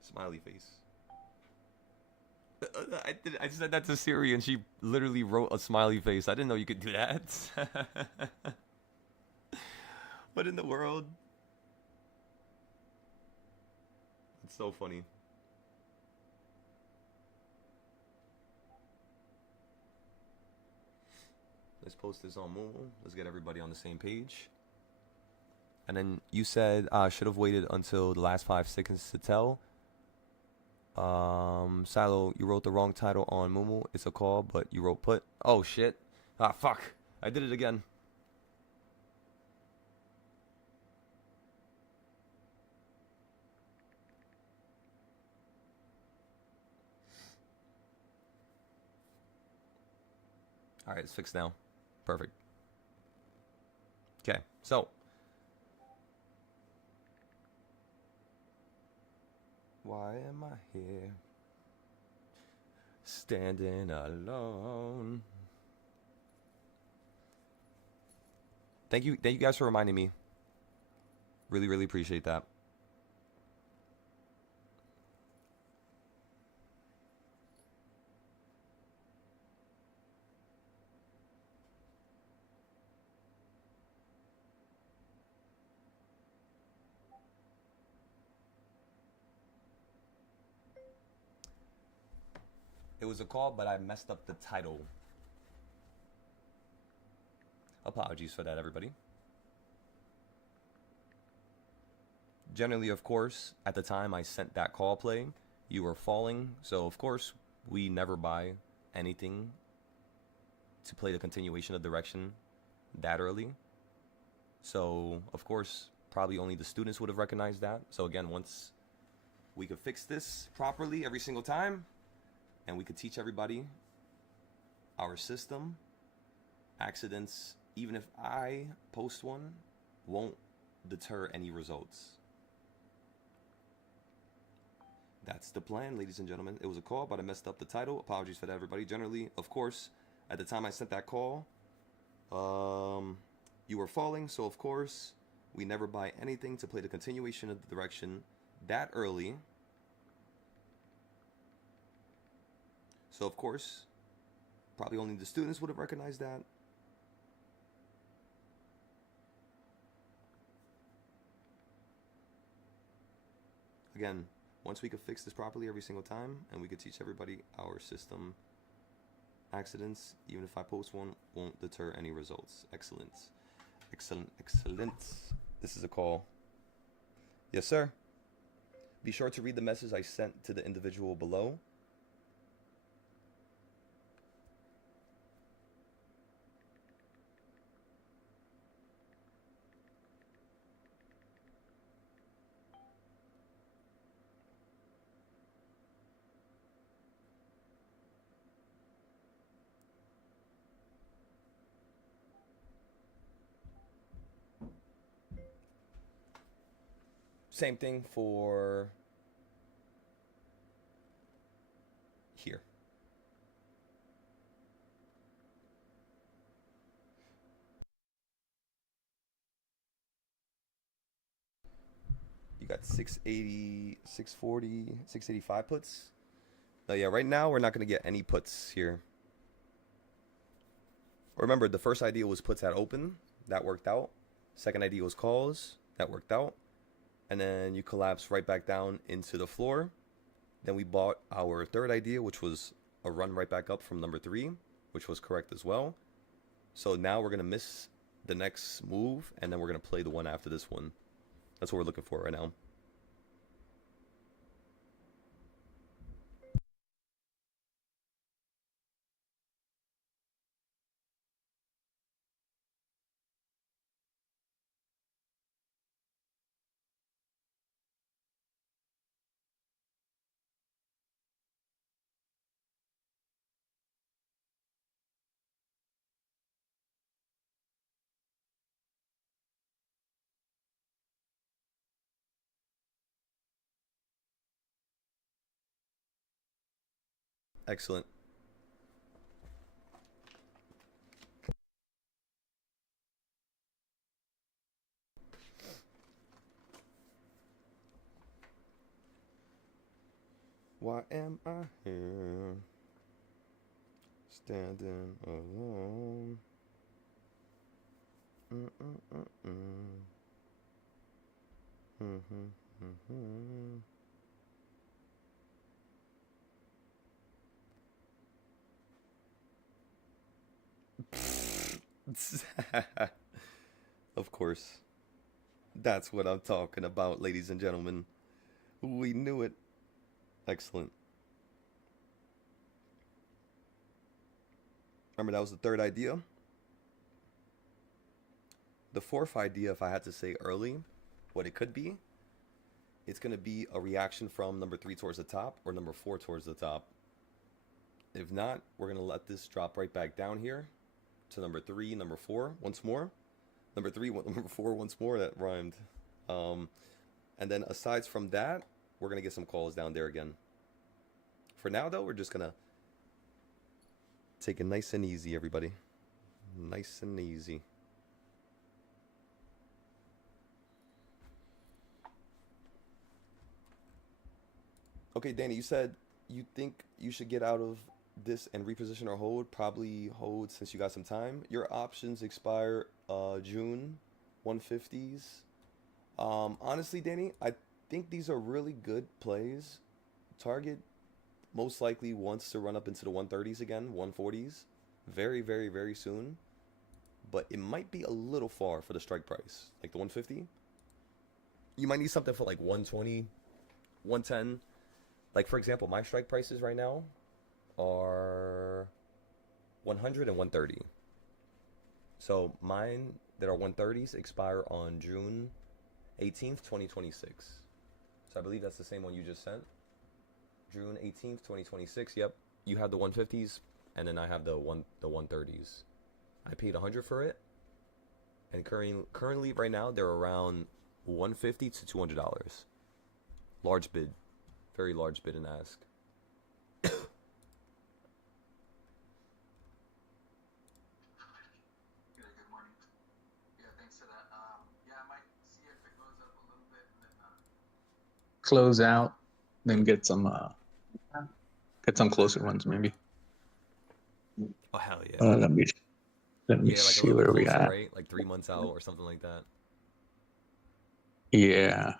Smiley face. I said that to Siri and she literally wrote a smiley face. I didn't know you could do that. What in the world? It's so funny. Let's post this on Moomoo. Let's get everybody on the same page. And then you said should have waited until the last 5 seconds to tell. Silo, you wrote the wrong title on Moomoo. It's a call, but you wrote put. Oh shit. Ah, fuck. I did it again. Alright, it's fixed now. Perfect. Okay, so. Why am I here? Standing alone. Thank you guys for reminding me. Really, really appreciate that. It was a call, but I messed up the title. Apologies for that, everybody. Generally, of course, at the time I sent that call play, you were falling. So, of course, we never buy anything to play the continuation of direction that early. So, of course, probably only the students would have recognized that. So, again, once we could fix this properly every single time, and we could teach everybody our system, accidents, even if I post one, won't deter any results. That's the plan, ladies and gentlemen. It was a call, but I messed up the title. Apologies for that, everybody. Generally, of course, at the time I sent that call, you were falling. So, of course, we never buy anything to play the continuation of the direction that early. So, of course, Probably only the students would have recognized that. Again, once we could fix this properly every single time, and we could teach everybody our system, accidents, even if I post one, won't deter any results. Excellent. Excellent. Excellent. This is a call. Yes, sir. Be sure to read the message I sent to the individual below. Same thing for here. You got 680, 640, 685 puts. Oh yeah, right now we're not going to get any puts here. Remember, the first idea was puts at open. That worked out. Second idea was calls. That worked out. And then you collapse right back down into the floor. Then we bought our third idea, which was a run right back up from number 3, which was correct as well. So now we're going to miss the next move, and then we're going to play the one after this one. That's what we're looking for right now. Excellent. Why am I here, standing alone? Of course. That's what I'm talking about, ladies and gentlemen. We knew it. Excellent. Remember, that was the third idea. The fourth idea, if I had to say early, what it could be, it's going to be a reaction from number 3 towards the top or number 4 towards the top. If not, we're going to let this drop right back down here to number 3, number 4 once more. Number 3, number 4 once more. That rhymed. And then aside from that, we're going to get some calls down there again. For now, though, we're just going to take it nice and easy, everybody. Nice and easy. Okay, Danny, you said you think you should get out of this and reposition or hold. Probably hold since you got some time. Your options expire June 150s. Honestly, Danny, I think these are really good plays. Target most likely wants to run up into the 130s again, 140s. Very, very, very soon. But it might be a little far for the strike price. Like the 150. You might need something for like 120, 110. Like, for example, my strike prices right now are 100 and 130. So mine that are 130s expire on June 18th, 2026. So I believe that's the same one you just sent. June 18th, 2026. Yep. You have the 150s, and then I have the 130s. I paid 100 for it, and currently right now they're around 150 to $200. Large bid. Very large bid and ask. Yeah, good morning. Yeah, thanks for that. Yeah, I might see if it goes up a little bit and then close out, then get some closer ones maybe. Oh hell yeah. Uh, let me let me Yeah, like a see little bit where we closer, at. right? Like 3 months out or something like that. Yeah,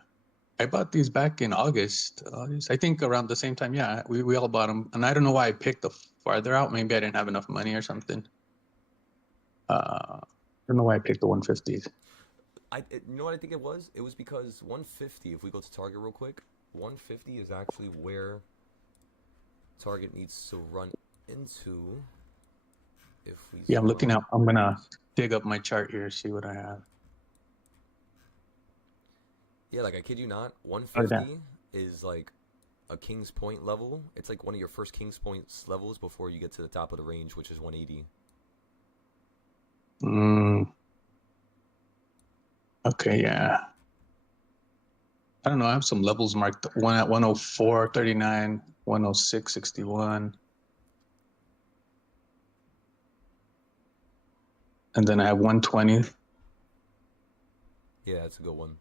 I bought these back in August. August, I think around the same time. Yeah, we all bought them, and I don't know why I picked the farther out. Maybe I didn't have enough money or something. I don't know why I picked the 150s. You know what I think it was? It was because 150. If we go to Target real quick, 150 is actually where Target needs to run into. If we Yeah, I'm zoom looking out, out. I'm gonna dig up my chart here, see what I have. yeah, like I kid you not, Oh, that. 150 is like a King's Point level. It's like one of your first King's Points levels before you get to the top of the range, which is 180. Mm, okay, yeah. I don't know. I have some levels marked. One at 104.39, 106.61, and then I have 120. Yeah, that's a good one.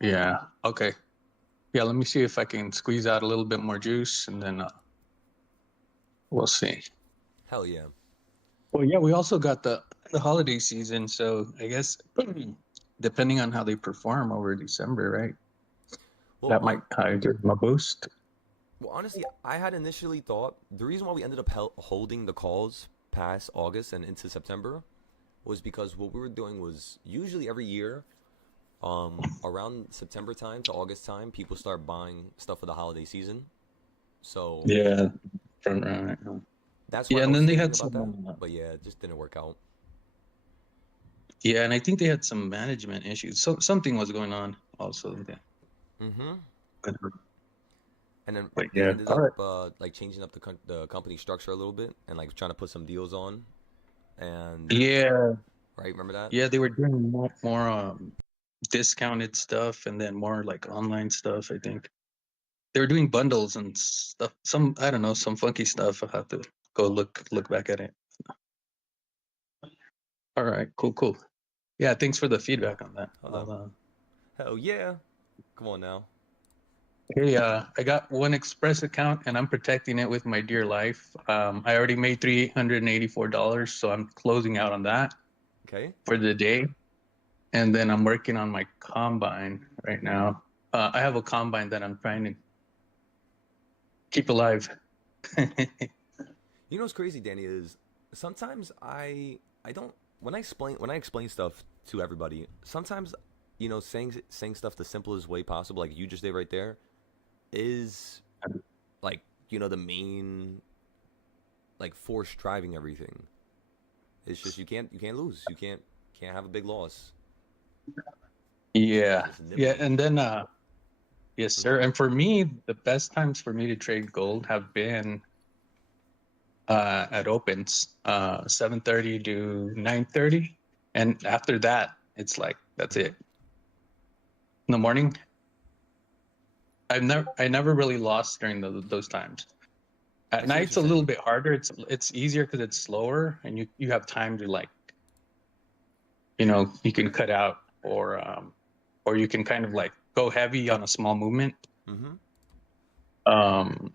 Yeah. Okay. Yeah. Let me see if I can squeeze out a little bit more juice, and then we'll see. Hell yeah. Well, yeah. We also got the holiday season, so I guess depending on how they perform over December, right? Well, That might kind of give them a boost. well, honestly, I had initially thought the reason why we ended up holding the calls past August and into September was because what we were doing was usually every year, around September time to August time, people start buying stuff for the holiday season. So Yeah. Front row right now. that's why Yeah, I and was then they thinking had about that. some. But yeah, it just didn't work out. Yeah, and I think they had some management issues. So something was going on also. Yeah. Mm-hmm. And then But they yeah, ended all up right. like changing up the company structure a little bit and like trying to put some deals on. And Yeah, right, remember that? yeah, they were doing more discounted stuff and then more like online stuff. I think they were doing bundles and stuff. Some I don't know, some funky stuff. I'll have to go look back at it. All right, cool, cool. Yeah, thanks for the feedback on that. Hold up. Hell yeah! Come on now. Hey, I got one Express account and I'm protecting it with my dear life. I already made $384, so I'm closing out on that Okay. for the day. And then I'm working on my combine right now. I have a combine that I'm trying to keep alive. You know what's crazy, Danny, is sometimes I don't when I explain stuff to everybody. Sometimes saying stuff the simplest way possible, like you just did right there, is like the main like force driving everything. It's just you can't lose. You can't have a big loss. Yeah, Just yeah, nibbling. and then yes, Mm-hmm. sir. And for me, the best times for me to trade gold have been at opens, 7:30 to 9:30, and after that, it's like that's Mm-hmm. it. In the morning, I never really lost during those times. I At see night, what it's you're a little saying. bit harder. It's easier because it's slower, and you have time to like you can cut out or you can kind of like go heavy on a small movement. Mm-hmm. Um,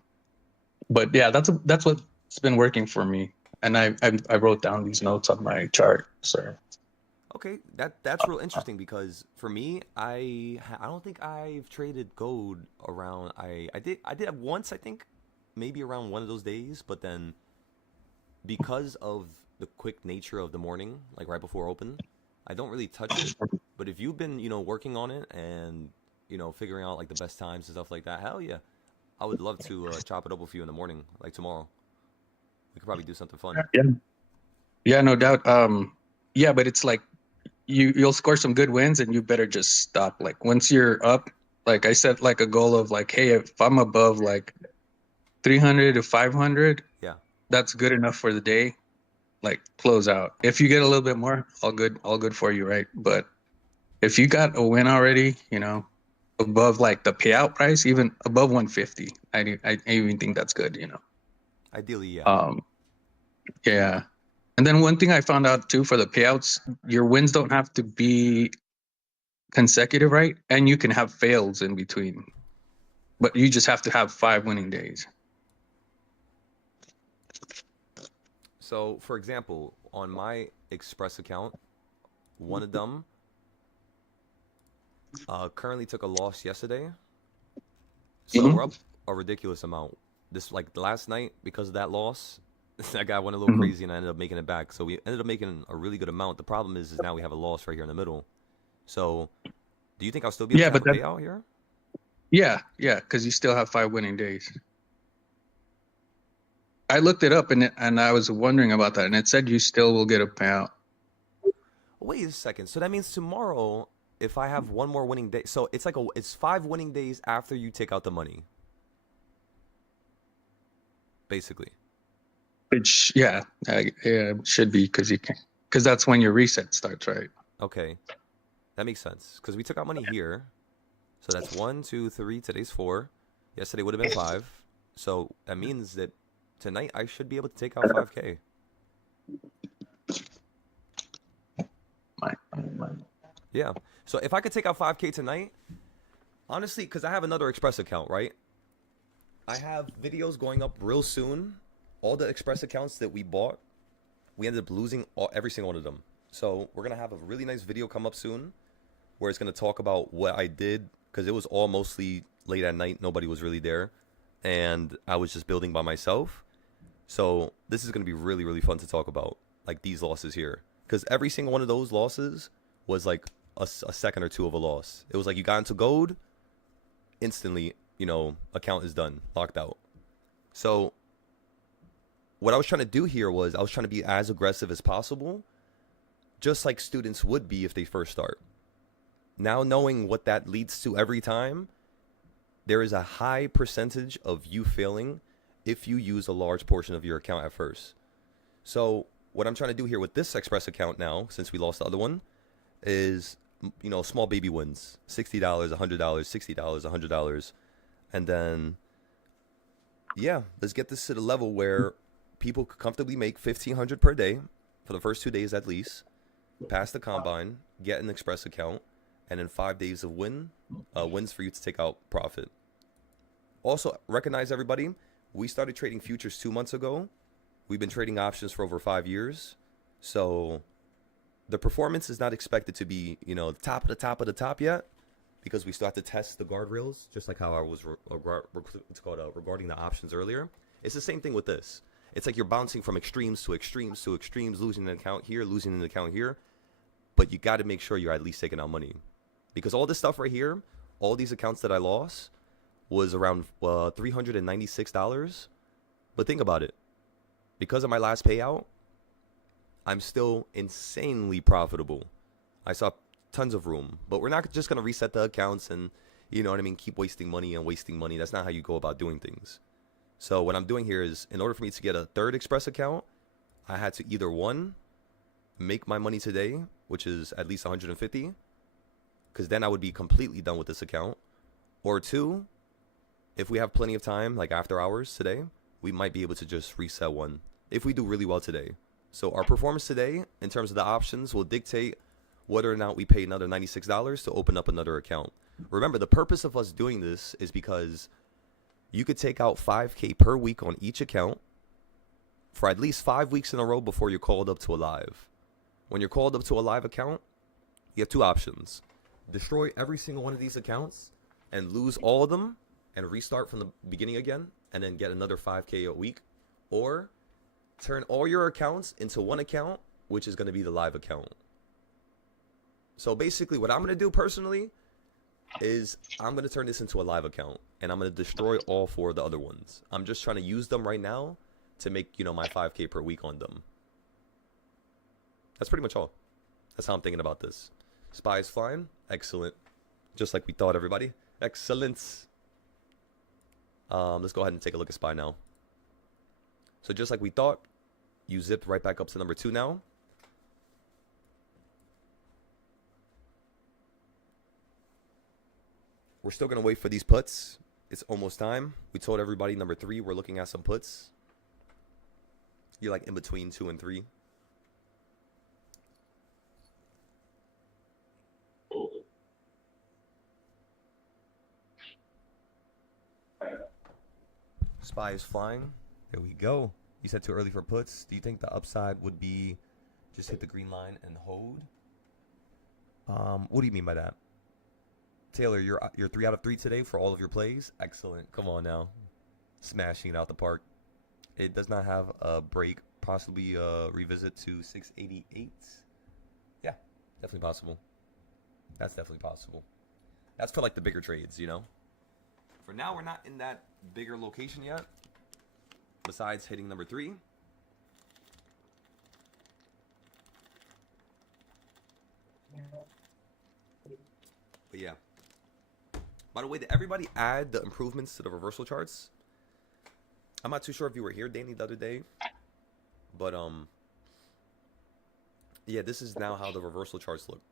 but yeah, that's what's been working for me. And I wrote down these notes on my chart. So Okay, that's real interesting because for me, I don't think I've traded gold around. I did have once, I think, maybe around one of those days, but then because of the quick nature of the morning, like right before open, I don't really touch it. But if you've been working on it and figuring out like the best times and stuff like that, hell yeah, I would love to chop it up with you in the morning, like tomorrow. We could probably do something fun. yeah, yeah, no doubt. Yeah, but it's like you'll score some good wins, and you better just stop. Like once you're up, like I set like a goal of like, hey, if I'm above like 300 to 500, Yeah, that's good enough for the day. Like close out. If you get a little bit more, all good for you, right? But if you got a win already, above like the payout price, even above 150, I even think that's good, ideally, yeah. Um, yeah. And then one thing I found out too for the payouts, your wins don't have to be consecutive, right? And you can have fails in between, but you just have to have 5 winning days. So, for example, on my Express account, one of them currently took a loss yesterday. So we're Hmm. up a ridiculous amount. This like last night because of that loss, that guy went a little Hmm. crazy and I ended up making it back. So we ended up making a really good amount. The problem is now we have a loss right here in the middle. So do you think I'll still be able Yeah, to have but a that payout here? yeah, because you still have 5 winning days. I looked it up and I was wondering about that, and it said you still will get a payout. Wait a second. So that means tomorrow, if I have one more winning day, so it's like it's 5 winning days after you take out the money, basically. Yeah, yeah, it should be because you can because that's when your reset starts, right? Okay, that makes sense because we took out money here. So that's one, two, three. Today's four. Yesterday would have been five. So that means that tonight I should be able to take out 5K. Mine. Yeah. So if I could take out 5K tonight, honestly, because I have another Express account, right? I have videos going up real soon. All the Express accounts that we bought, we ended up losing every single one of them. So we're going to have a really nice video come up soon where it's going to talk about what I did because it was all mostly late at night. Nobody was really there. And I was just building by myself. So this is going to be really, really fun to talk about, like these losses here. Because every single one of those losses was like a second or two of a loss. It was like you got into gold, instantly, account is done, locked out. So what I was trying to do here was I was trying to be as aggressive as possible, just like students would be if they first start. Now knowing what that leads to every time, there is a high percentage of you failing if you use a large portion of your account at first. So what I'm trying to do here with this Express account now, since we lost the other one, is small baby wins. $60, $100, $60, $100. And then yeah, let's get this to the level where people could comfortably make 1,500 per day for the first 2 days at least, pass the combine, get an Express account, and in 5 days of wins for you to take out profit. Also, recognize everybody, we started trading futures 2 months ago. We've been trading options for over 5 years. So the performance is not expected to be, the top of the top of the top yet because we still have to test the guardrails, just like how I was regarding the options earlier. It's the same thing with this. It's like you're bouncing from extremes to extremes to extremes, losing an account here, losing an account here. But you got to make sure you're at least taking out money. Because all this stuff right here, all these accounts that I lost, was around $396. But think about it. Because of my last payout, I'm still insanely profitable. I saw tons of room. But we're not just going to reset the accounts and, keep wasting money and wasting money. That's not how you go about doing things. So what I'm doing here is, in order for me to get a third Express account, I had to either one, make my money today, which is at least 150, because then I would be completely done with this account. Or two, if we have plenty of time, like after hours today, we might be able to just reset one if we do really well today. So our performance today, in terms of the options, will dictate whether or not we pay another $96 to open up another account. Remember, the purpose of us doing this is because you could take out 5K per week on each account for at least 5 weeks in a row before you're called up to a live. When you're called up to a live account, you have two options. Destroy every single one of these accounts and lose all of them and restart from the beginning again and then get another 5K a week. Or turn all your accounts into one account, which is going to be the live account. So basically what I'm going to do personally is I'm going to turn this into a live account and I'm going to destroy all four of the other ones. I'm just trying to use them right now to make, my 5K per week on them. That's pretty much all. That's how I'm thinking about this. Spy is flying. Excellent. Just like we thought, everybody. Excellence. Let's go ahead and take a look at Spy now. So just like we thought, you zipped right back up to number 2 now. We're still going to wait for these puts. It's almost time. We told everybody number 3, we're looking at some puts. You're like in between 2 and 3. Spy is flying. There we go. You said too early for puts. Do you think the upside would be just hit the green line and hold? What do you mean by that? Taylor, you're 3 out of 3 today for all of your plays. Excellent. Come on now, smashing it out the park. It does not have a break. Possibly revisit to 688. Yeah, definitely possible. That's definitely possible. That's for like the bigger trades, you know. For now, we're not in that bigger location yet. Besides hitting number 3. But yeah. By the way, did everybody add the improvements to the reversal charts? I'm not too sure if you were here, Danny, the other day. But, yeah, this is now how the reversal charts look.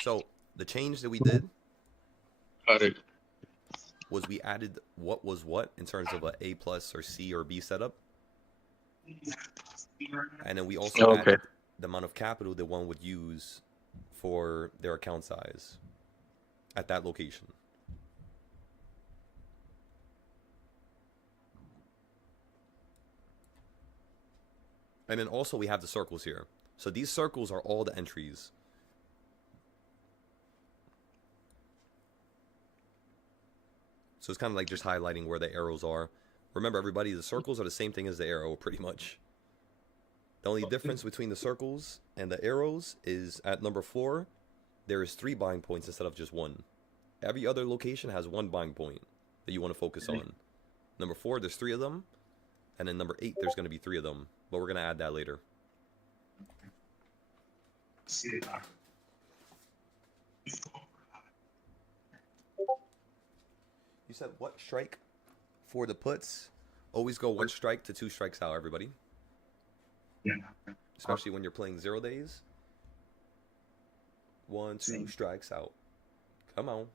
So, the change that we did was we added what was what in terms of a A plus or C or B setup. And then we also added the amount of capital that one would use for their account size at that location. And then also we have the circles here. So these circles are all the entries. So it's kind of like just highlighting where the arrows are. Remember, everybody, the circles are the same thing as the arrow, pretty much. The only difference between the circles and the arrows is at number 4, there is 3 buying points instead of just 1. Every other location has 1 buying point that you want to focus on. Number 4, there's 3 of them. And then number 8, there's going to be 3 of them. But we're going to add that later. You said what strike for the puts? Always go 1 strike to 2 strikes out, everybody. Yeah. Especially when you're playing 0 days. 1, 2 strikes out. Come on.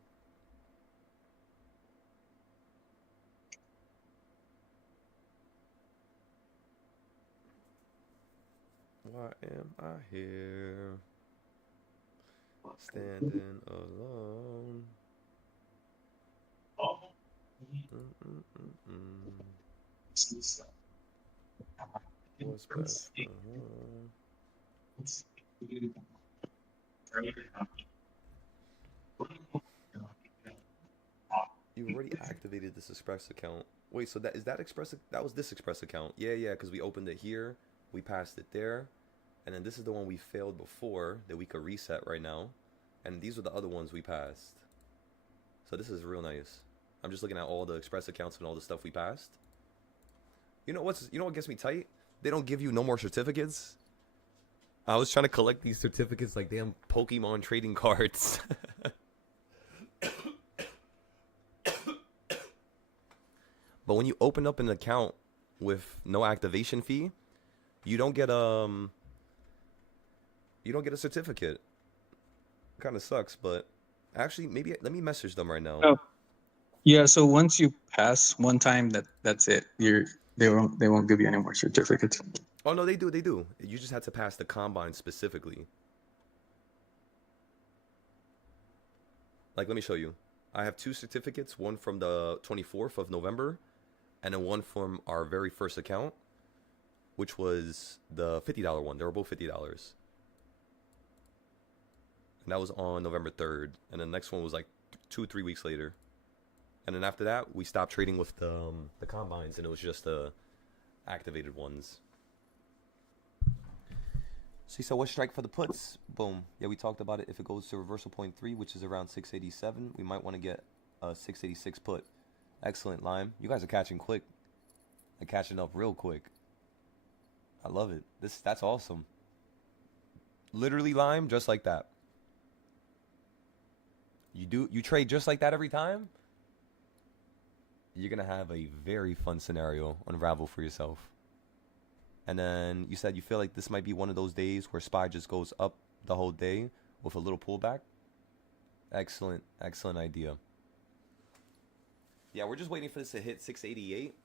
Why am I here? Standing alone. What's best? You already activated this Express account. Wait, so that is that Express? That was this Express account. Yeah, because we opened it here, we passed it there, and then this is the one we failed before that we could reset right now, and these are the other ones we passed. So this is real nice. I'm just looking at all the Express accounts and all the stuff we passed. You know what gets me tight? They don't give you no more certificates. I was trying to collect these certificates like damn Pokemon trading cards. But when you open up an account with no activation fee, you don't get a certificate. Kind of sucks, but actually maybe let me message them right now. Oh. Yeah, so once you pass one time, that's it. They won't give you any more certificates. Oh no, they do. You just had to pass the combine specifically. Like, let me show you. I have 2 certificates, one from the 24th of November, and then one from our very first account, which was the $50 one. They were both $50. And that was on November 3rd. And the next one was like 2-3 weeks later. And then after that, we stopped trading with the combines, and it was just the activated ones. So what strike for the puts? Boom. Yeah, we talked about it. If it goes to reversal point 3, which is around 687, we might want to get a 686 put. Excellent, Lime. You guys are catching quick. They're catching up real quick. I love it. That's awesome. Literally, Lime, just like that. You trade just like that every time? You're going to have a very fun scenario unravel for yourself. And then you said you feel like this might be one of those days where SPY just goes up the whole day with a little pullback. Excellent idea. Yeah, we're just waiting for this to hit 688.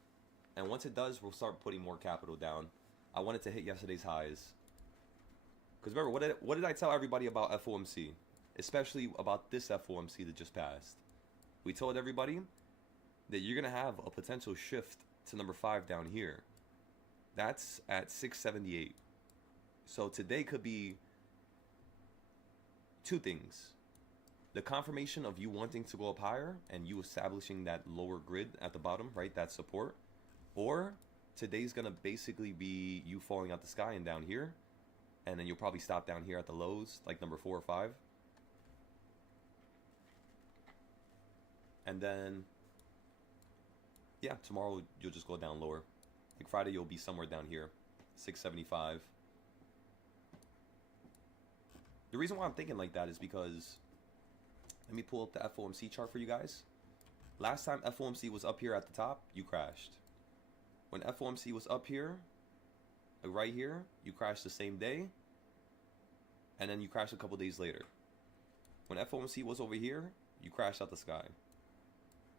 And once it does, we'll start putting more capital down. I wanted to hit yesterday's highs. Because remember, what did I tell everybody about FOMC? Especially about this FOMC that just passed. We told everybody that you're going to have a potential shift to number 5 down here. That's at 678. So today could be two things. The confirmation of you wanting to go up higher and you establishing that lower grid at the bottom, right? That support. Or today's going to basically be you falling out the sky and down here. And then you'll probably stop down here at the lows, like number 4 or 5. And then, yeah, tomorrow you'll just go down lower. Like Friday, you'll be somewhere down here, 675. The reason why I'm thinking like that is because, let me pull up the FOMC chart for you guys. Last time FOMC was up here at the top, you crashed. When FOMC was up here, like right here, you crashed the same day. And then you crashed a couple days later. When FOMC was over here, you crashed out the sky.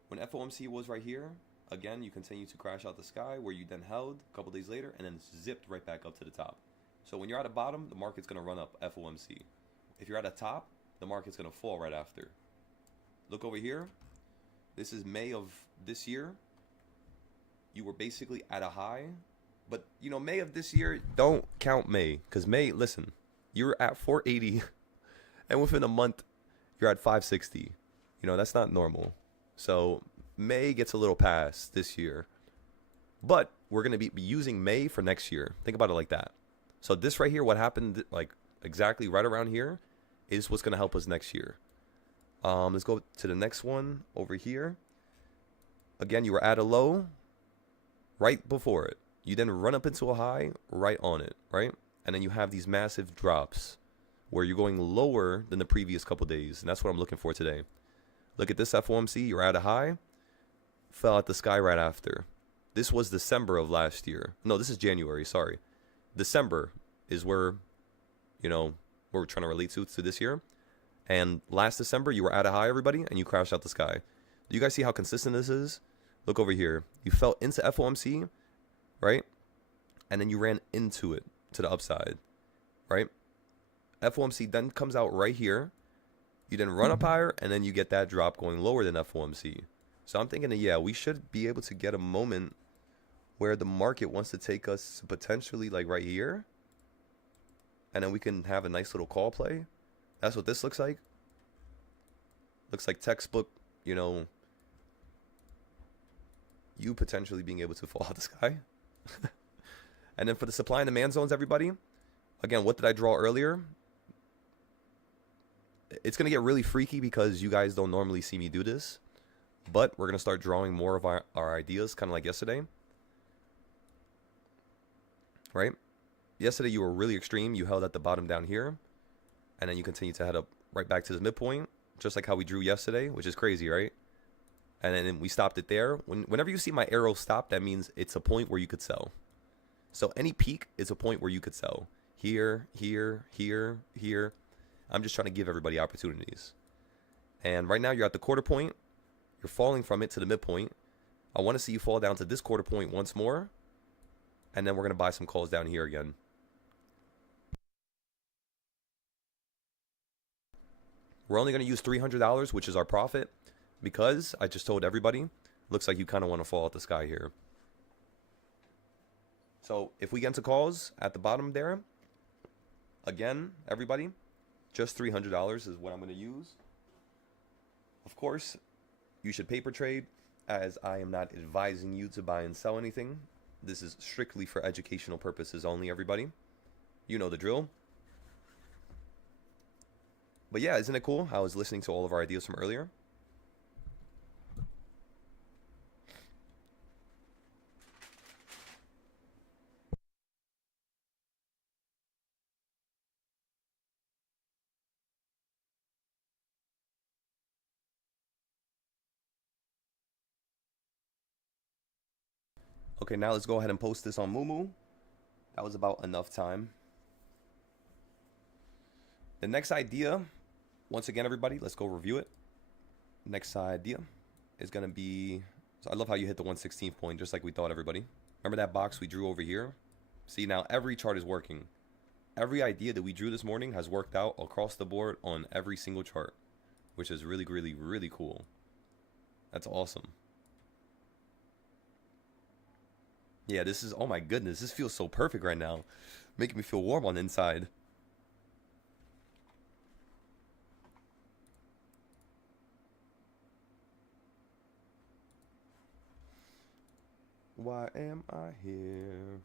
When FOMC was right here, again, you continue to crash out the sky, where you then held a couple days later and then zipped right back up to the top. So when you're at the bottom, the market's going to run up FOMC. If you're at the top, the market's going to fall right after. Look over here. This is May of this year. You were basically at a high. But, you know, May of this year, don't count May. Because May, listen, you're at 480. And within a month, you're at 560. You know, that's not normal. So May gets a little past this year. But we're going to be using May for next year. Think about it like that. So this right here, what happened like exactly right around here, is what's going to help us next year. Let's go to the next one over here. Again, you were at a low right before it. You then run up into a high right on it, right? And then you have these massive drops where you're going lower than the previous couple days. And that's what I'm looking for today. Look at this FOMC. You're at a high. Fell out the sky right after. This was December of last year. No, this is January. Sorry. December is where, you know, we're trying to relate to this year. And last December, you were at a high, everybody, and you crashed out the sky. Do you guys see how consistent this is? Look over here. You fell into FOMC, right? And then you ran into it to the upside, right? FOMC then comes out right here. You then run up higher, and then you get that drop going lower than FOMC. So I'm thinking that, yeah, we should be able to get a moment where the market wants to take us potentially like right here. And then we can have a nice little call play. That's what this looks like. Looks like textbook, you know, you potentially being able to fall out the sky. And then for the supply and demand zones, everybody, again, what did I draw earlier? It's going to get really freaky because you guys don't normally see me do this. But we're going to start drawing more of our ideas, kind of like yesterday. Right? Yesterday you were really extreme. You held at the bottom down here. And then you continue to head up right back to the midpoint. Just like how we drew yesterday, which is crazy, right? And then we stopped it there. Whenever you see my arrow stop, that means it's a point where you could sell. So any peak is a point where you could sell. Here, here, here, here. I'm just trying to give everybody opportunities. And right now you're at the quarter point. You're falling from it to the midpoint. I want to see you fall down to this quarter point once more. And then we're going to buy some calls down here again. We're only going to use $300, which is our profit, because I just told everybody, looks like you kind of want to fall out the sky here. So if we get into calls at the bottom there, again, everybody, just $300 is what I'm going to use. Of course, you should paper trade, as I am not advising you to buy and sell anything. This is strictly for educational purposes only, everybody. You know the drill. But yeah, isn't it cool how I was listening to all of our ideas from earlier? Okay, now let's go ahead and post this on Mumu. That was about enough time. The next idea, once again, everybody, let's go review it. Next idea is going to be, so I love how you hit the 116th point, just like we thought, everybody. Remember that box we drew over here? See, now every chart is working. Every idea that we drew this morning has worked out across the board on every single chart, which is really, really, really cool. That's awesome. Yeah, this is, oh my goodness, this feels so perfect right now. Making me feel warm on the inside. Why am I here?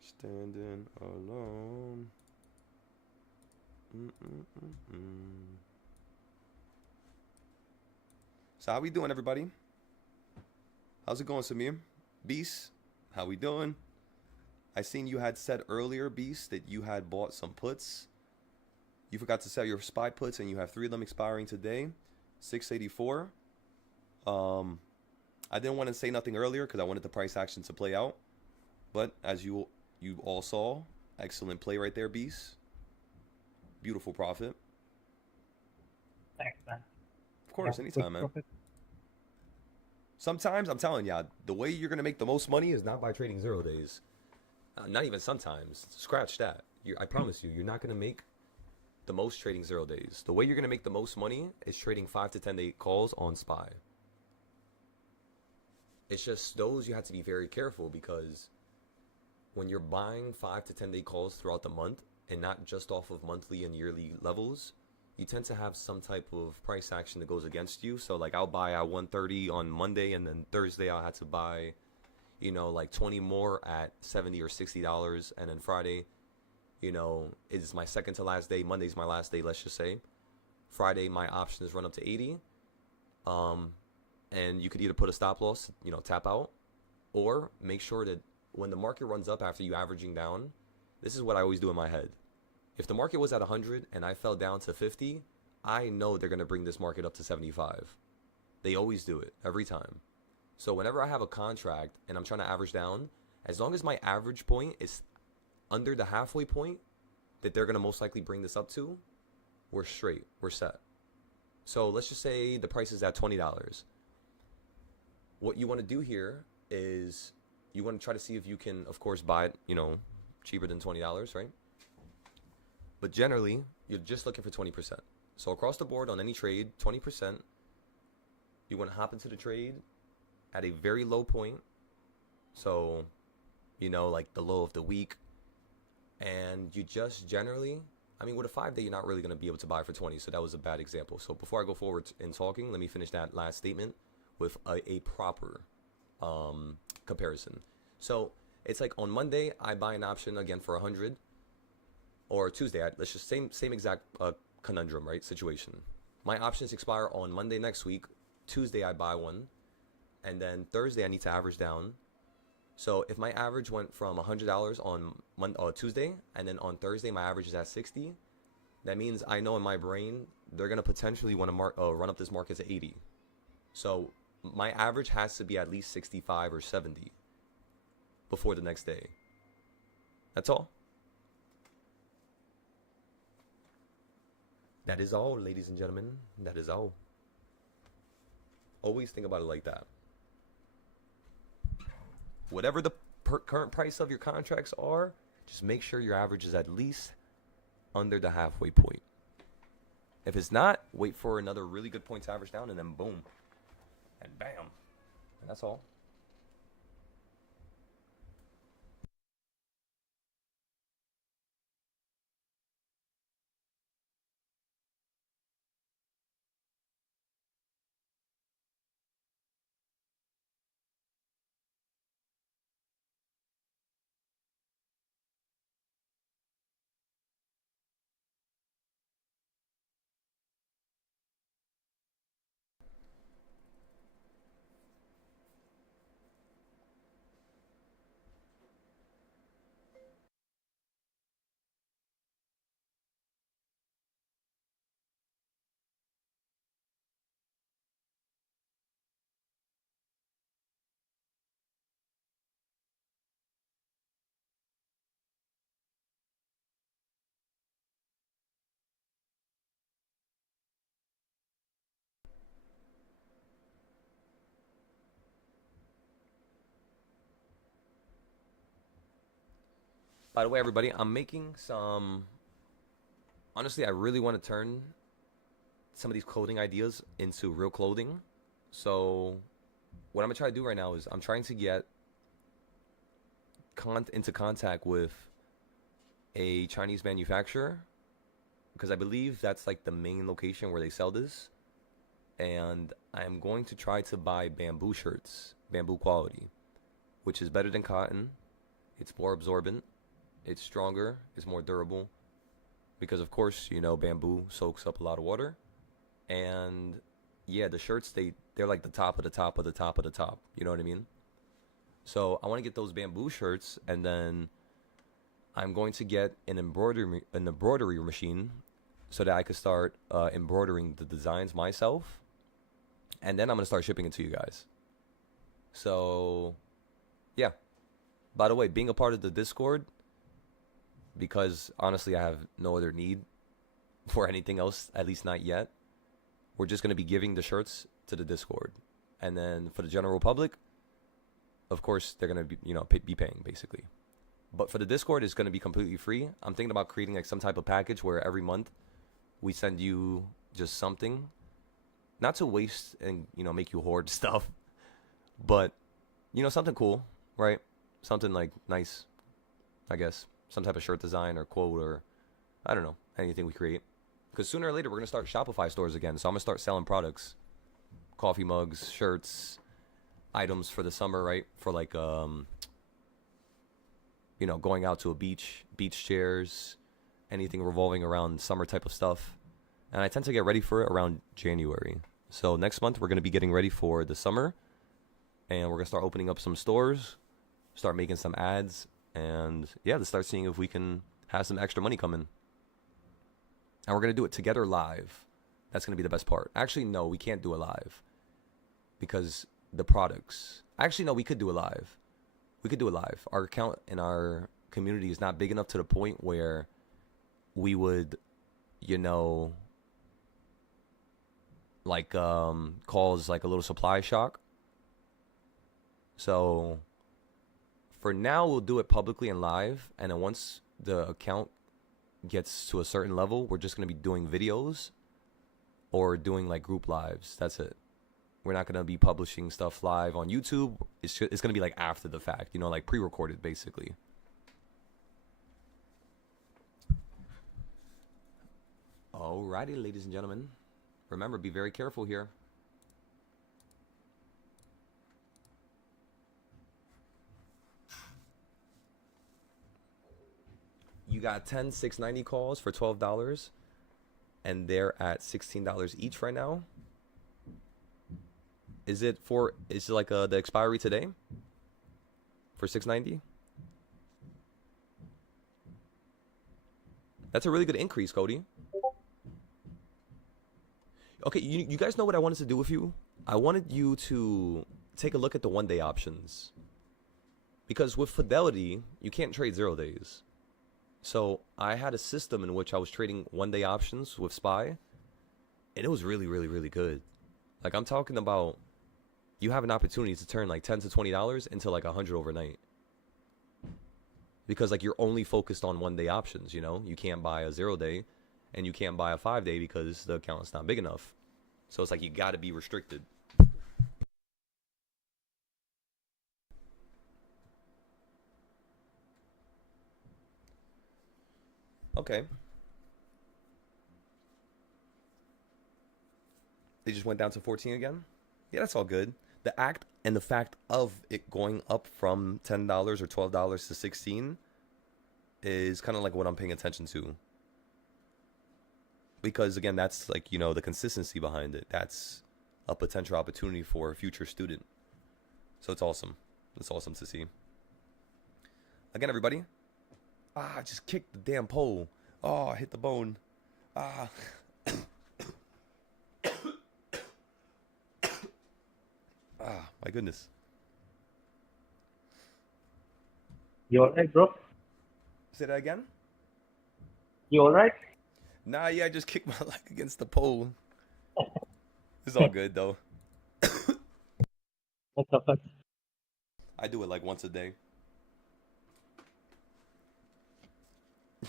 Standing alone. Mm-mm-mm-mm. So how we doing, everybody? How's it going, Samir? Beast, how we doing? I seen you had said earlier, Beast, that you had bought some puts. You forgot to sell your SPY puts, and you have 3 of them expiring today. 684. Um, I didn't want to say nothing earlier because I wanted the price action to play out. But as you all saw, excellent play right there, Beast. Beautiful profit. Thanks, man. Of course, Yeah, anytime, good man. profit. Sometimes I'm telling ya, the way you're gonna make the most money is not by trading 0 days. Not even sometimes. Scratch that. I promise you, you're not gonna make the most trading 0 days. The way you're gonna make the most money is trading 5 to 10 day calls on SPY. It's just those you have to be very careful because when you're buying 5 to 10 day calls throughout the month and not just off of monthly and yearly levels, you tend to have some type of price action that goes against you. So like I'll buy at 130 on Monday, and then Thursday I'll have to buy, like 20 more at 70 or $60, and then Friday, is my second to last day. Monday's my last day, let's just say. Friday my options run up to 80. And you could either put a stop loss, tap out, or make sure that when the market runs up after you averaging down, this is what I always do in my head. If the market was at 100 and I fell down to 50, I know they're going to bring this market up to 75. They always do it, every time. So whenever I have a contract and I'm trying to average down, as long as my average point is under the halfway point that they're going to most likely bring this up to, we're straight, we're set. So let's just say the price is at $20. What you want to do here is you want to try to see if you can, of course, buy it, cheaper than $20, right? But generally, you're just looking for 20%. So across the board on any trade, 20%, you want to hop into the trade at a very low point. So, like the low of the week. And you just generally, with a 5 day, you're not really going to be able to buy for 20. So that was a bad example. So before I go forward in talking, let me finish that last statement with a proper comparison. So it's like on Monday, I buy an option again for 100. Or Tuesday, let's just same exact conundrum, right? Situation. My options expire on Monday next week. Tuesday, I buy one. And then Thursday, I need to average down. So if my average went from $100 on Tuesday, and then on Thursday, my average is at 60, that means I know in my brain, they're going to potentially want to run up this market to 80. So my average has to be at least 65 or 70 before the next day. That's all. That is all, ladies and gentlemen. That is all. Always think about it like that. Whatever the current price of your contracts are, just make sure your average is at least under the halfway point. If it's not, wait for another really good point to average down, and then boom. And bam. And that's all. By the way, everybody, I'm making some... Honestly, I really want to turn some of these clothing ideas into real clothing. So what I'm gonna try to do right now is I'm trying to get into contact with a Chinese manufacturer because I believe that's like the main location where they sell this. And I'm going to try to buy bamboo shirts, bamboo quality, which is better than cotton. It's more absorbent, it's stronger, it's more durable. Because of course, you know, bamboo soaks up a lot of water. And yeah, the shirts they're like the top of the top of the top of the top. You know what I mean? So I want to get those bamboo shirts, and then I'm going to get an embroidery machine so that I could start embroidering the designs myself, and then I'm gonna start shipping it to you guys. So yeah. By the way, being a part of the Discord, because honestly I have no other need for anything else, at least not yet. We're just gonna be giving the shirts to the Discord, and then for the general public, of course they're gonna be be paying basically. But for the Discord, it's gonna be completely free. I'm thinking about creating like some type of package where every month we send you just something, not to waste and make you hoard stuff, but something cool, right? Something like nice, I guess. Some type of shirt design or quote, or I don't know, anything we create. Because sooner or later we're gonna start Shopify stores again, so I'm gonna start selling products, coffee mugs, shirts, items for the summer, right? For like going out to a beach chairs, anything revolving around summer type of stuff. And I tend to get ready for it around January. So next month we're going to be getting ready for the summer, and we're going to start opening up some stores, start making some ads, and yeah, to start seeing if we can have some extra money coming. And we're going to do it together live. That's going to be the best part. Actually, no, we can't do it live because the products. Actually, no, we could do it live. We could do it live. Our account in our community is not big enough to the point where we would, cause like a little supply shock. So for now, we'll do it publicly and live. And then once the account gets to a certain level, we're just going to be doing videos or doing like group lives. That's it. We're not going to be publishing stuff live on YouTube. It's going to be like after the fact, like pre-recorded basically. Alrighty, ladies and gentlemen. Remember, be very careful here. You got 10 690 calls for $12, and they're at $16 each right now. Is it like the expiry today for 690? That's a really good increase, Cody. Okay, you guys know what I wanted to do with you? I wanted you to take a look at the one-day options. Because with Fidelity, you can't trade 0 days. So I had a system in which I was trading one-day options with SPY, and it was really, really, really good. Like, I'm talking about you have an opportunity to turn like $10 to $20 into like 100 overnight. Because like you're only focused on one-day options, You can't buy a 0 day, and you can't buy a 5 day because the account's not big enough. So it's like you got to be restricted. Okay. They just went down to 14 again? Yeah, that's all good. The act and the fact of it going up from $10 or $12 to 16 is kind of like what I'm paying attention to. Because again, that's like, the consistency behind it. That's a potential opportunity for a future student. So it's awesome. It's awesome to see. Again, everybody. I just kicked the damn pole. Oh, I hit the bone. Ah. My goodness. You alright, bro? Say that again? You alright? Nah, yeah, I just kicked my leg against the pole. It's all good, though. What's up? I do it like once a day.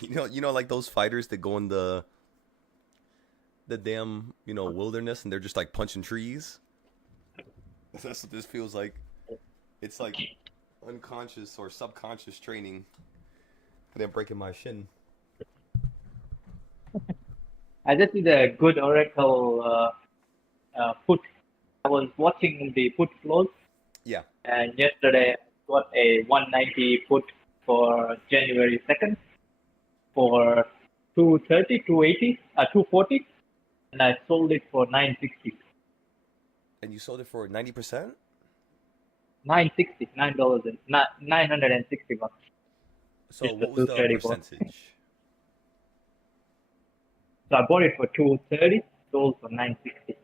Like those fighters that go in the damn, wilderness, and they're just like punching trees. That's what this feels like. It's like unconscious or subconscious training. I didn't breaking my shin. I just did a good Oracle put. I was watching the put flows, Yeah. and yesterday I got a 190 put for January 2nd for 230, 280, 240, and I sold it for 960. And you sold it for 90%? 960, $9 and $960. So Just the what was the 230 bought. percentage? So I bought it for 230, sold for 960.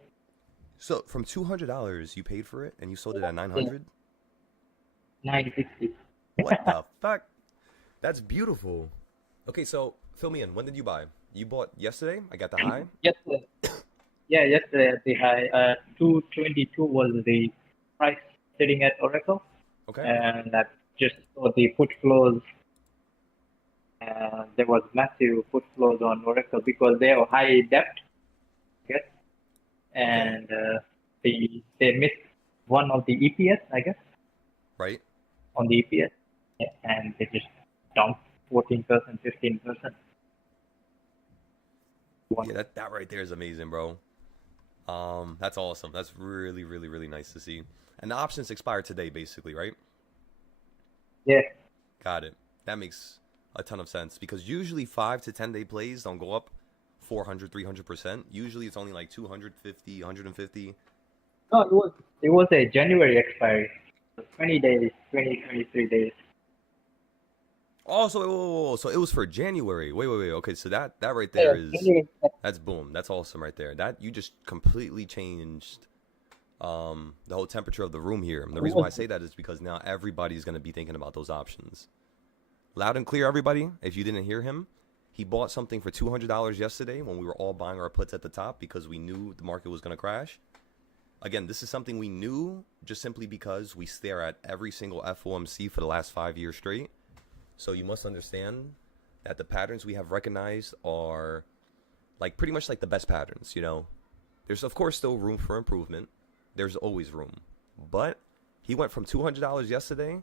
So from $200 you paid for it and you sold it at Yeah, 900? 960. What the fuck? That's beautiful. Okay, so fill me in. When did you buy? You bought yesterday? I got the high. Yesterday, yeah, yesterday at the high, 222 was the price sitting at Oracle, Okay. and I just saw the put flows. There was massive put flows on Oracle because they have high depth, I guess, Okay. and they missed one of the EPS, I guess, Right. on the EPS, and they just dumped 14%, 15%. Yeah, that right there is amazing, bro. That's awesome. That's really, really, really nice to see. And the options expire today, basically, right? Yeah, Got it. That makes a ton of sense because usually 5 to 10 day plays don't go up 400, 300%. Usually it's only like 250, 150. no, it was a January expiry, 20 days, 20, 23 days. Oh, so, so it was for January. Wait. Okay, so that right Yeah, there is January. that's boom. That's awesome right there. That you just completely changed the whole temperature of the room here. And the It reason why was I say that is because now everybody's going to be thinking about those options. Loud and clear, everybody. If you didn't hear him, he bought something for $200 yesterday when we were all buying our puts at the top because we knew the market was going to crash. Again, this is something we knew just simply because we stare at every single FOMC for the last 5 years straight. So you must understand that the patterns we have recognized are like pretty much like the best patterns, you know. There's of course still room for improvement. There's always room. But he went from $200 yesterday.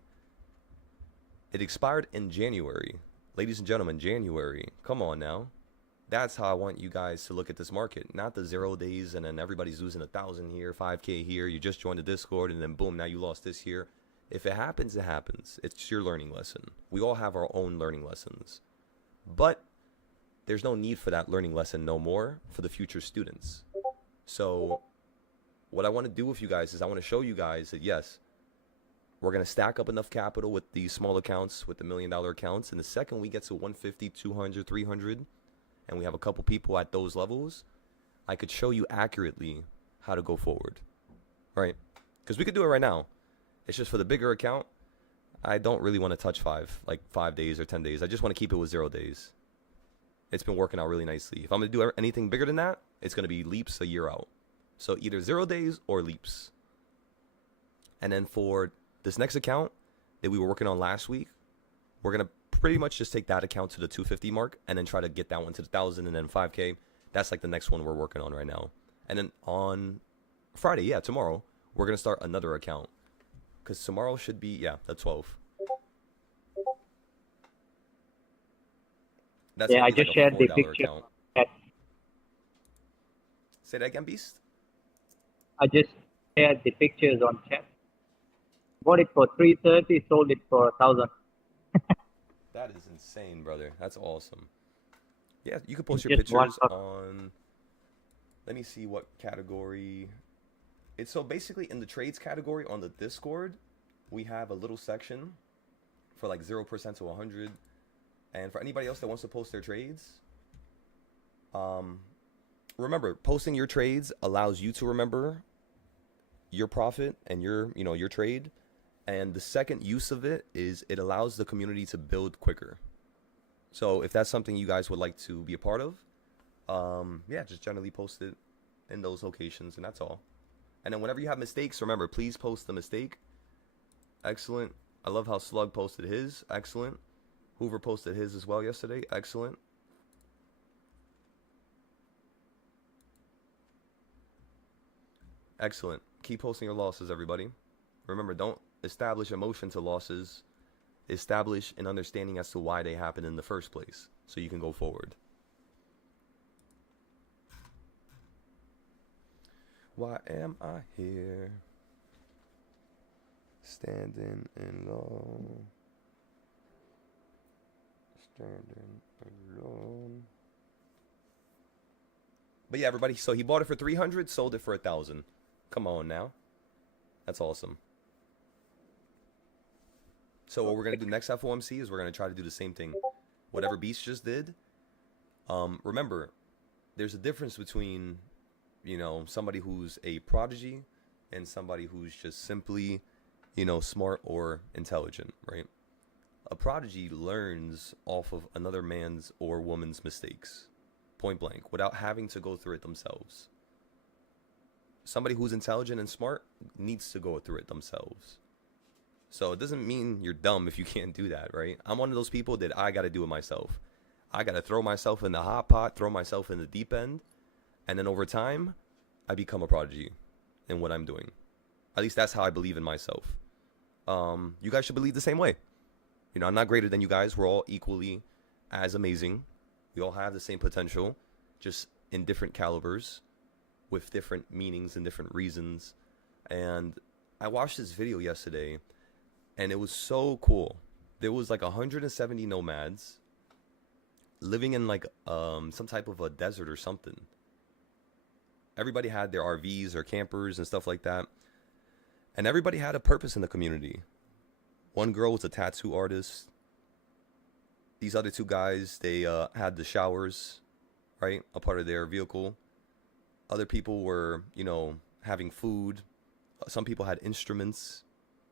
It expired in January. Ladies and gentlemen, January. Come on now. That's how I want you guys to look at this market. Not the 0 days and then everybody's losing 1,000 here, 5K here. You just joined the Discord and then boom, now you lost this here. If it happens, it happens. It's your learning lesson. We all have our own learning lessons. But there's no need for that learning lesson no more for the future students. So what I want to do with you guys is I want to show you guys that yes, we're going to stack up enough capital with these small accounts, with the $1 million accounts. And the second we get to 150, 200, 300, and we have a couple people at those levels, I could show you accurately how to go forward. Right? Because we could do it right now. It's just for the bigger account, I don't really want to touch 5 days or 10 days. I just want to keep it with 0 days. It's been working out really nicely. If I'm going to do anything bigger than that, it's going to be leaps a year out. So either 0 days or leaps. And then for this next account that we were working on last week, we're going to pretty much just take that account to the 250 mark and then try to get that one to the 1,000 and then 5K. That's like the next one we're working on right now. And then on Friday, tomorrow, we're going to start another account. Because tomorrow should be, the 12th. That's Yeah, going I to be just like a shared the $4 picture. account. Say that again, Beast? I just shared the pictures on chat. Bought it for 330, sold it for 1,000. That is insane, brother. That's awesome. Yeah, you can post your Just one pictures buck. on, let me see what category. It's so basically in the trades category on the Discord, we have a little section for like 0% to 100. And for anybody else that wants to post their trades, remember, posting your trades allows you to remember your profit and your trade. And the second use of it is it allows the community to build quicker. So if that's something you guys would like to be a part of, just generally post it in those locations, and that's all. And then whenever you have mistakes, remember, please post the mistake. Excellent. I love how Slug posted his. Excellent. Hoover posted his as well yesterday. Excellent. Excellent. keep posting your losses, everybody. Remember, don't establish emotion to losses. Establish an understanding as to why they happen in the first place, so you can go forward. Why am I here? Standing alone. Standing alone. But yeah, everybody, so he bought it for 300, sold it for 1,000. Come on now. That's awesome. So what we're going to do next FOMC is we're going to try to do the same thing. Whatever Beast just did. Remember, there's a difference between, you know, somebody who's a prodigy and somebody who's just simply, you know, smart or intelligent, right? A prodigy learns off of another man's or woman's mistakes, point blank, without having to go through it themselves. Somebody who's intelligent and smart needs to go through it themselves. So it doesn't mean you're dumb if you can't do that, right? I'm one of those people that I got to do it myself. I got to throw myself in the hot pot, throw myself in the deep end, and then over time, I become a prodigy in what I'm doing. At least that's how I believe in myself. You guys should believe the same way. You know, I'm not greater than you guys. We're all equally as amazing. We all have the same potential, just in different calibers, with different meanings and different reasons. And I watched this video yesterday, and it was so cool. There was like 170 nomads living in like some type of a desert or something. Everybody had their RVs or campers and stuff like that. And everybody had a purpose in the community. One girl was a tattoo artist. These other two guys, they had the showers, right? A part of their vehicle. Other people were, you know, having food. Some people had instruments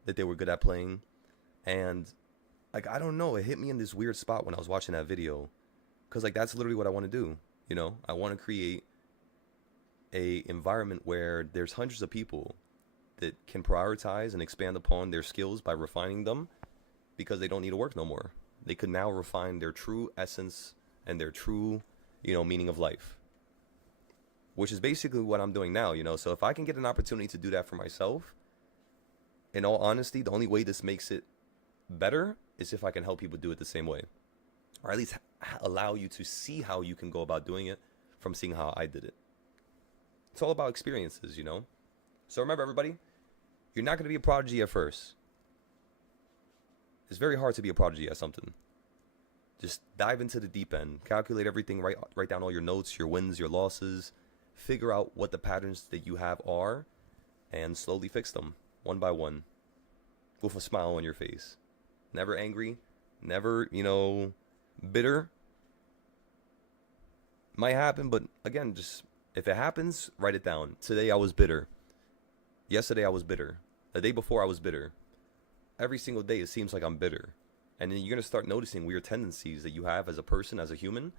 that they were good at playing. And like, I don't know, it hit me in this weird spot when I was watching that video. Because like, that's literally what I want to do. You know, I want to create a environment where there's hundreds of people that can prioritize and expand upon their skills by refining them, because they don't need to work no more. They could now refine their true essence and their true, you know, meaning of life, which is basically what I'm doing now, you know. So if I can get an opportunity to do that for myself, in all honesty, the only way this makes it better is if I can help people do it the same way, or at least allow you to see how you can go about doing it from seeing how I did it. It's all about experiences, you know. So remember, everybody, you're not going to be a prodigy at first. It's very hard to be a prodigy at something. Just dive into the deep end. Calculate everything. Write down all your notes, your wins, your losses. Figure out what the patterns that you have are, and slowly fix them one by one with a smile on your face. Never angry. Never, you know, bitter. Might happen, but again, just if it happens, write it down. Today I was bitter. Yesterday I was bitter. The day before I was bitter. Every single day it seems like I'm bitter. And then you're going to start noticing weird tendencies that you have as a person, as a human.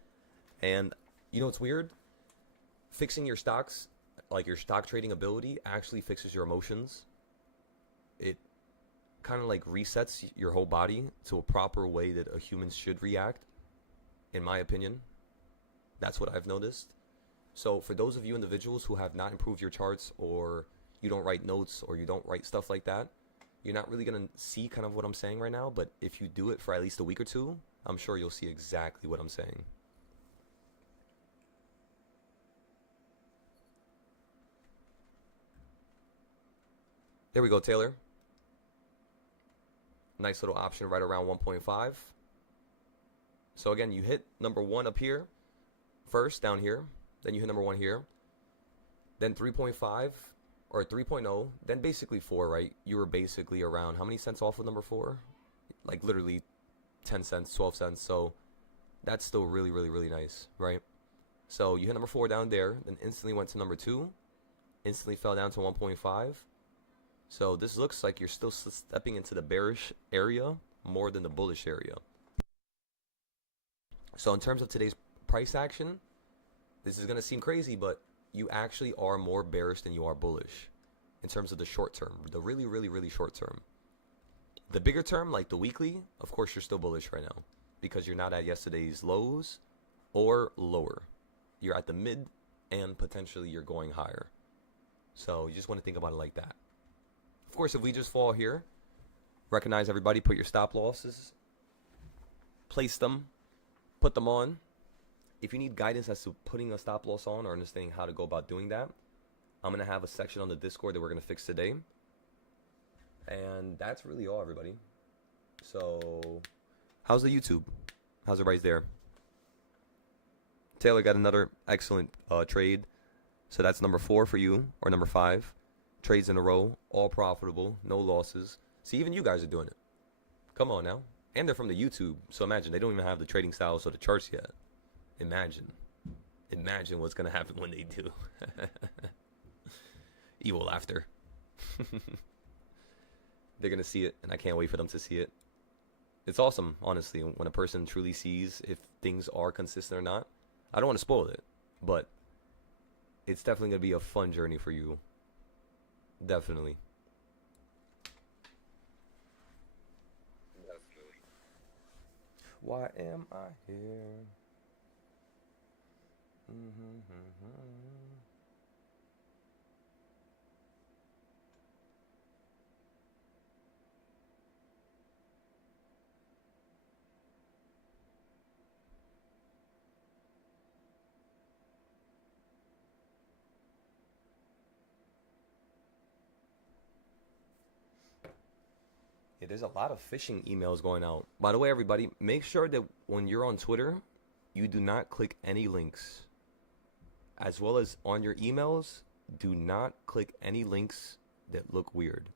And you know what's weird? Fixing your stocks, like your stock trading ability, actually fixes your emotions. It kind of like resets your whole body to a proper way that a human should react, in my opinion. That's what I've noticed. So for those of you individuals who have not improved your charts, or you don't write notes, or you don't write stuff like that, you're not really going to see kind of what I'm saying right now. But if you do it for at least a week or two, I'm sure you'll see exactly what I'm saying. There we go, Taylor. Nice little option right around 1.5. So again, you hit number 1 up here first, down here. Then you hit number 1 here. Then 3.5 or 3.0. Then basically 4, right? You were basically around how many cents off of number 4? Like literally 10 cents, 12 cents. So that's still really, really, really nice, right? So you hit number 4 down there. Then instantly went to number 2. Instantly fell down to 1.5. So this looks like you're still stepping into the bearish area more than the bullish area. So in terms of today's price action, this is going to seem crazy, but you actually are more bearish than you are bullish in terms of the short term, the really, really, really short term. The bigger term, like the weekly, of course you're still bullish right now because you're not at yesterday's lows or lower. You're at the mid and potentially you're going higher. So you just want to think about it like that. Of course, if we just fall here, recognize everybody, put your stop losses, place them, put them on. If you need guidance as to putting a stop loss on or understanding how to go about doing that, I'm going to have a section on the Discord that we're going to fix today. And that's really all, everybody. So, how's the YouTube? How's everybody's there? Taylor got another excellent trade. So that's number 4 for you, or number 5. Trades in a row, all profitable, no losses. See, even you guys are doing it. Come on now. And they're from the YouTube. So imagine, they don't even have the trading styles or the charts yet. Imagine. Imagine what's going to happen when they do. Evil laughter. They're going to see it, and I can't wait for them to see it. It's awesome, honestly, when a person truly sees if things are consistent or not. I don't want to spoil it, but it's definitely going to be a fun journey for you. Definitely. Why am I here? Yeah, there's a lot of phishing emails going out. By the way, everybody, make sure that when you're on Twitter, you do not click any links. As well as on your emails, do not click any links that look weird.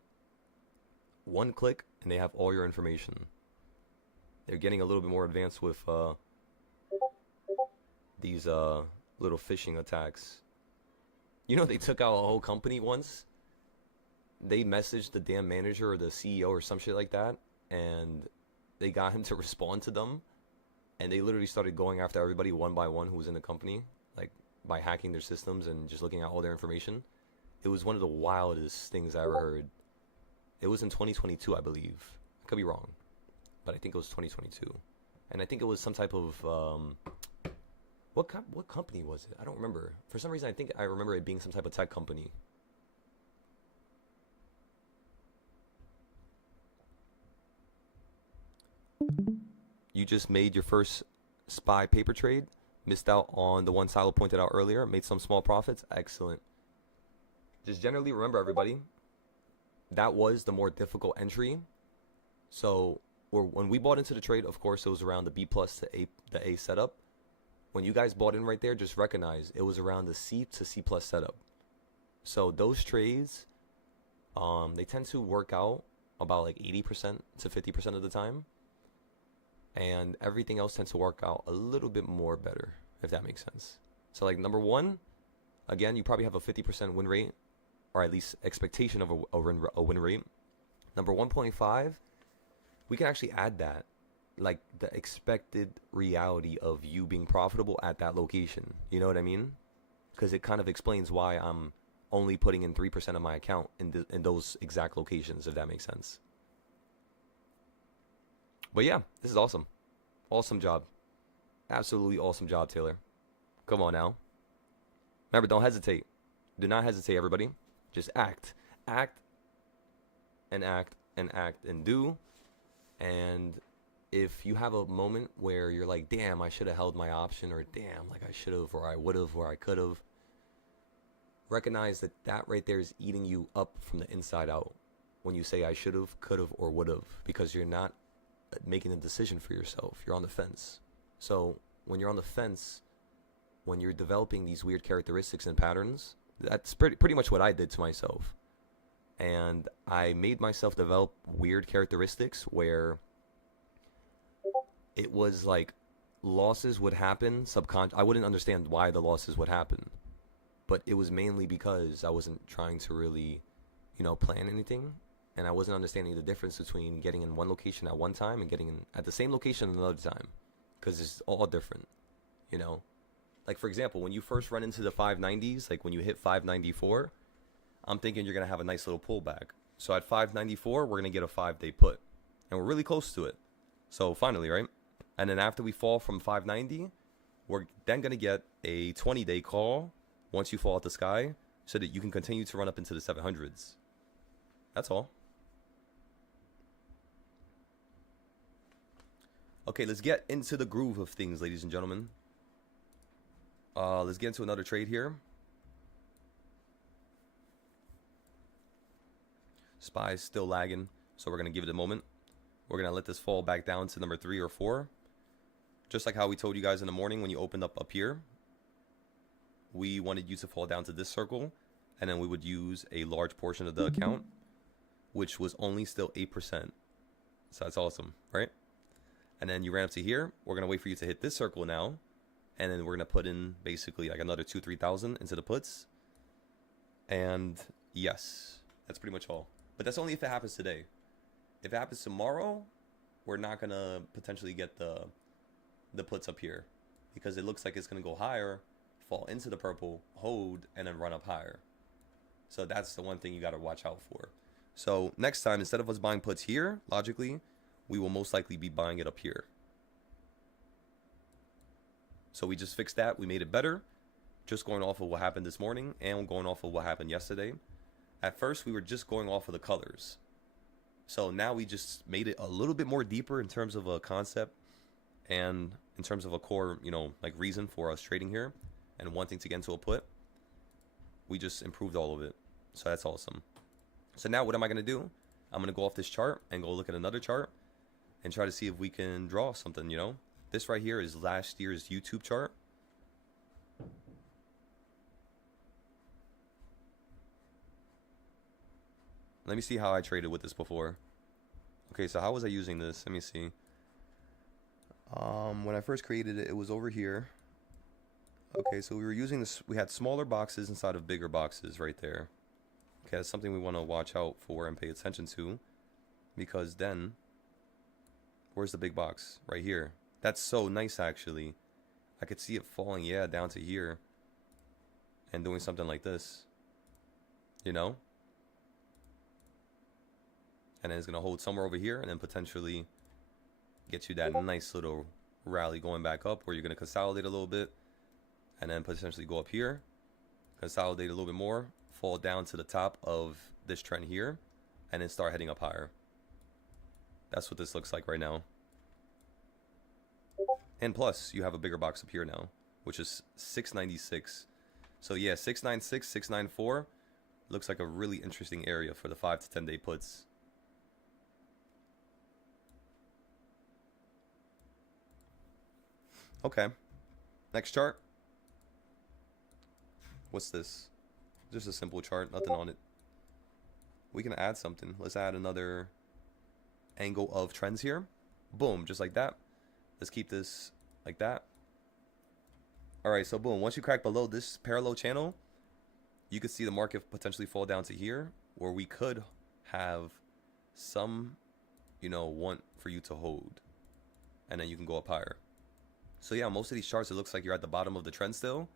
One click, and they have all your information. They're getting a little bit more advanced with these little phishing attacks. You know, they took out a whole company once. They messaged the damn manager or the CEO or some shit like that, and they got him to respond to them, and they literally started going after everybody one by one who was in the company, like by hacking their systems and just looking at all their information. It was one of the wildest things I ever heard. It was in 2022, I believe. I could be wrong, but I think it was 2022, and I think it was some type of what company was it? I don't remember. For some reason, I think I remember it being some type of tech company. You just made your first SPY paper trade. Missed out on the one Silo pointed out earlier. Made some small profits. Excellent. Just generally remember, everybody, that was the more difficult entry. So when we bought into the trade, of course, it was around the B plus to the A setup. When you guys bought in right there, just recognize it was around the C to C plus setup. So those trades, they tend to work out about like 80% to 50% of the time. And everything else tends to work out a little bit more better, if that makes sense. So like number 1, again, you probably have a 50% win rate, or at least expectation of a win rate. Number 1.5, we can actually add that, like the expected reality of you being profitable at that location. You know what I mean? Because it kind of explains why I'm only putting in 3% of my account in those exact locations, if that makes sense. But yeah, this is awesome. Awesome job. Absolutely awesome job, Taylor. Come on now. Remember, don't hesitate. Do not hesitate, everybody. Just act. Act and act and act and do. And if you have a moment where you're like, damn, I should have held my option, or damn, like I should have, or I would have, or I could have, recognize that that right there is eating you up from the inside out when you say I should have, could have, or would have, because you're not making a decision for yourself. You're on the fence. So when you're on the fence, when you're developing these weird characteristics and patterns, that's pretty much what I did to myself. And I made myself develop weird characteristics where it was like losses would happen I wouldn't understand why the losses would happen, but it was mainly because I wasn't trying to really, plan anything. And I wasn't understanding the difference between getting in one location at one time and getting in at the same location another time. Because it's all different, Like, for example, when you first run into the 590s, like when you hit 594, I'm thinking you're going to have a nice little pullback. So at 594, we're going to get a 5-day put. And we're really close to it. So finally, right? And then after we fall from 590, we're then going to get a 20-day call once you fall out the sky so that you can continue to run up into the 700s. That's all. Okay, let's get into the groove of things, ladies and gentlemen. Let's get into another trade here. SPY's still lagging, so we're going to give it a moment. We're going to let this fall back down to number 3 or 4. Just like how we told you guys in the morning when you opened up here. We wanted you to fall down to this circle, and then we would use a large portion of the account, which was only still 8%. So that's awesome, right? And then you ran up to here. We're going to wait for you to hit this circle now. And then we're going to put in basically like another 2,000-3,000 into the puts. And yes, that's pretty much all. But that's only if it happens today. If it happens tomorrow, we're not going to potentially get the puts up here. Because it looks like it's going to go higher, fall into the purple, hold, and then run up higher. So that's the one thing you got to watch out for. So next time, instead of us buying puts here, logically, we will most likely be buying it up here. So we just fixed that. We made it better. Just going off of what happened this morning and going off of what happened yesterday. At first, we were just going off of the colors. So now we just made it a little bit more deeper in terms of a concept and in terms of a core, like reason for us trading here and wanting to get into a put. We just improved all of it. So that's awesome. So now what am I going to do? I'm going to go off this chart and go look at another chart and try to see if we can draw something, This right here is last year's YouTube chart. Let me see how I traded with this before. Okay, so how was I using this? Let me see. When I first created it, it was over here. Okay, so we were using this. We had smaller boxes inside of bigger boxes right there. Okay, that's something we want to watch out for and pay attention to. Because then, where's the big box? Right here. That's so nice, actually. I could see it falling, down to here. And doing something like this. And then it's going to hold somewhere over here. And then potentially get you that nice little rally going back up. Where you're going to consolidate a little bit. And then potentially go up here. Consolidate a little bit more. Fall down to the top of this trend here. And then start heading up higher. That's what this looks like right now. And plus, you have a bigger box up here now, which is 696. So yeah, 696, 694 looks like a really interesting area for the 5 to 10 day puts. Okay, next chart. What's this? Just a simple chart, nothing on it. We can add something. Let's add another angle of trends here. Boom, just like that. Let's keep this like that. Alright, so boom, once you crack below this parallel channel, you could see the market potentially fall down to here, where we could have some, want for you to hold. And then you can go up higher. So yeah, most of these charts, it looks like you're at the bottom of the trend still,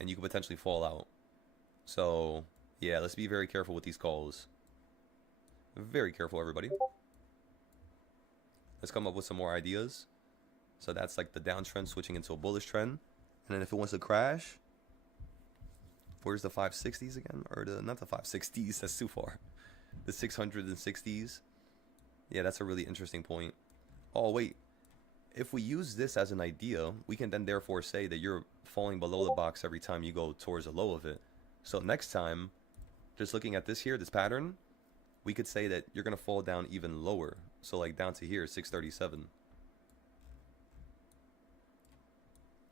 and you could potentially fall out. So yeah, let's be very careful with these calls. Very careful, everybody. Let's come up with some more ideas. So that's like the downtrend switching into a bullish trend. And then if it wants to crash, where's the 560s again? Or not the 560s, that's too far. The 660s. Yeah, that's a really interesting point. Oh, wait. If we use this as an idea, we can then therefore say that you're falling below the box every time you go towards the low of it. So next time, just looking at this here, this pattern, we could say that you're going to fall down even lower. So like down to here, 637.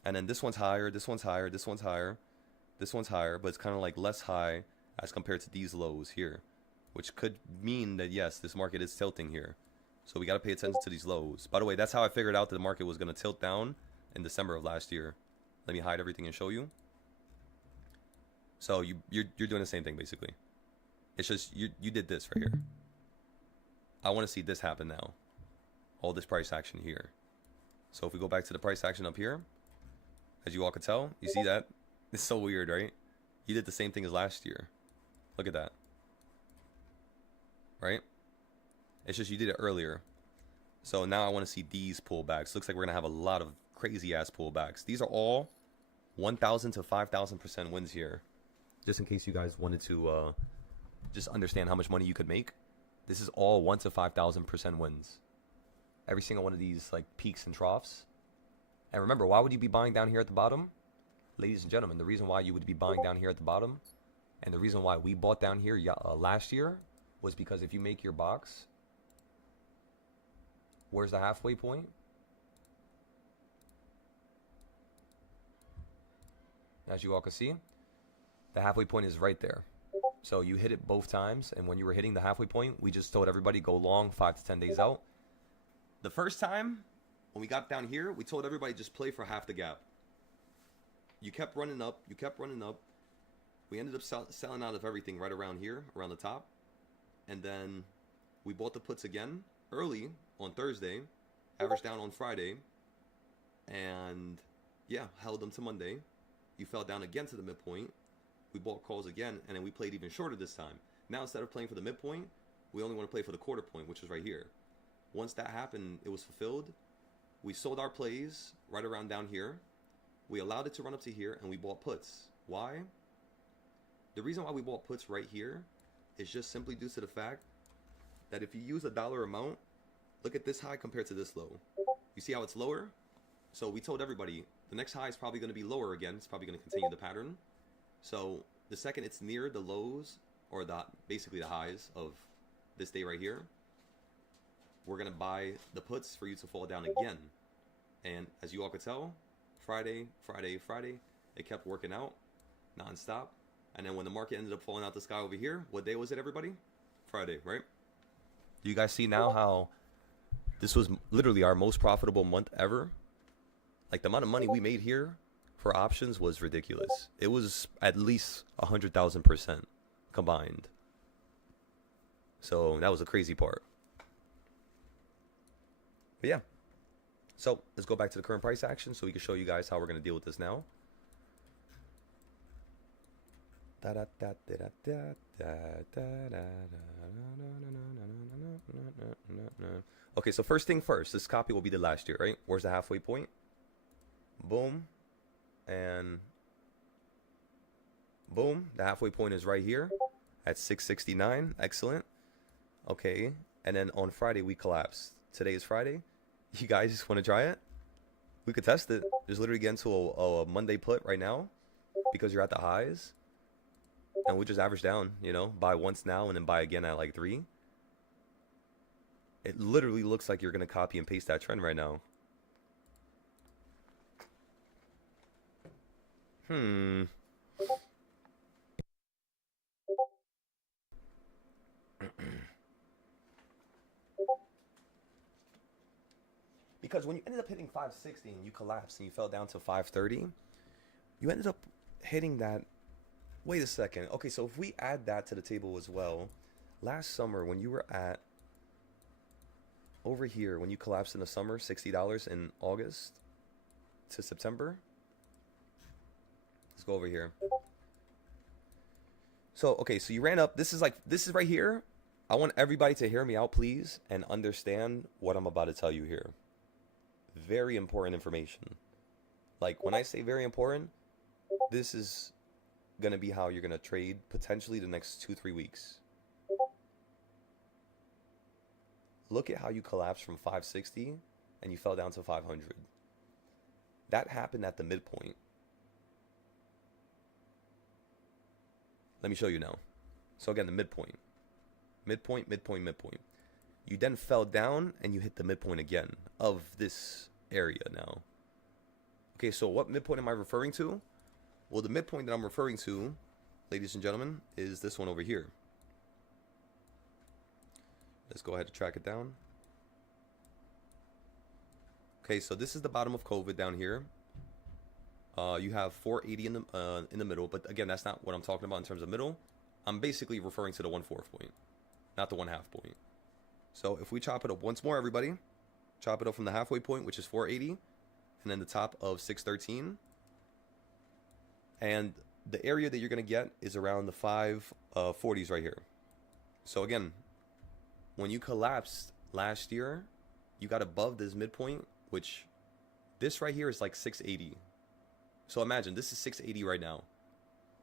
And then this one's higher, this one's higher, this one's higher, this one's higher, but it's kind of like less high as compared to these lows here, which could mean that yes, this market is tilting here. So we got to pay attention to these lows. By the way, that's how I figured out that the market was going to tilt down in December of last year. Let me hide everything and show you. So you're doing the same thing basically. It's just you did this right here. I want to see this happen now. All this price action here. So if we go back to the price action up here, as you all can tell, you see that? It's so weird, right? You did the same thing as last year. Look at that. Right? It's just you did it earlier. So now I want to see these pullbacks. Looks like we're going to have a lot of crazy ass pullbacks. These are all 1,000 to 5,000% wins here. just in case you guys wanted to just understand how much money you could make. This is all 1 to 5,000% wins. Every single one of these like peaks and troughs. And remember, why would you be buying down here at the bottom? Ladies and gentlemen, the reason why you would be buying down here at the bottom, and the reason why we bought down here last year, was because if you make your box, where's the halfway point? As you all can see, the halfway point is right there. So you hit it both times, and when you were hitting the halfway point, we just told everybody go long 5 to 10 days out. The first time, when we got down here, we told everybody just play for half the gap. You kept running up, you kept running up. We ended up selling out of everything right around here, around the top. And then we bought the puts again early on Thursday, averaged down on Friday, and yeah, held them to Monday. You fell down again to the midpoint. We bought calls again, and then we played even shorter this time. Now instead of playing for the midpoint, we only want to play for the quarter point, which is right here. Once that happened, it was fulfilled. We sold our plays right around down here. We allowed it to run up to here, and we bought puts. Why? The reason why we bought puts right here is just simply due to the fact that if you use a dollar amount, look at this high compared to this low. You see how it's lower? So we told everybody the next high is probably going to be lower again. It's probably going to continue the pattern. So the second it's near the lows, or basically the highs of this day right here, we're going to buy the puts for you to fall down again. And as you all could tell, Friday, it kept working out non-stop. And then when the market ended up falling out the sky over here, what day was it, everybody? Friday, right? Do you guys see now how this was literally our most profitable month ever? Like, the amount of money we made here for options was ridiculous. It was at least 100,000% combined. So that was the crazy part. But yeah. So let's go back to the current price action so we can show you guys how we're going to deal with this now. Okay, so first thing first, this copy will be the last year, right? Where's the halfway point? Boom. And boom. The halfway point is right here at 669. Excellent. Okay. And then on Friday, we collapsed. Today is Friday. You guys just want to try it? We could test it. Just literally get into a Monday put right now because you're at the highs. And we just average down, you know, buy once now and then buy again at like 3. It literally looks like you're going to copy and paste that trend right now. Because when you ended up hitting 560 and you collapsed and you fell down to 530, you ended up hitting that. Wait a second. Okay, so if we add that to the table as well, last summer when you were at over here, when you collapsed in the summer, $60 in August to September. Let's go over here. So, okay, so you ran up. This is right here. I want everybody to hear me out, please, and understand what I'm about to tell you here. Very important information. Like, when I say very important, this is going to be how you're going to trade potentially the next 2-3 weeks. Look at how you collapsed from 560 and you fell down to 500. That happened at the midpoint. Let me show you now. So again, the midpoint. Midpoint. You then fell down and you hit the midpoint again of this area now. Okay, so what midpoint am I referring to? Well, the midpoint that I'm referring to, ladies and gentlemen, is this one over here. Let's go ahead and track it down. Okay, so this is the bottom of COVID down here. You have 480 in the middle, but again, that's not what I'm talking about in terms of middle. I'm basically referring to the 1/4 point, not the 1/2 point. So if we chop it up once more, everybody, chop it up from the halfway point, which is 480, and then the top of 613. And the area that you're going to get is around the 540s right here. So again, when you collapsed last year, you got above this midpoint, which this right here is like 680. So imagine, this is 680 right now.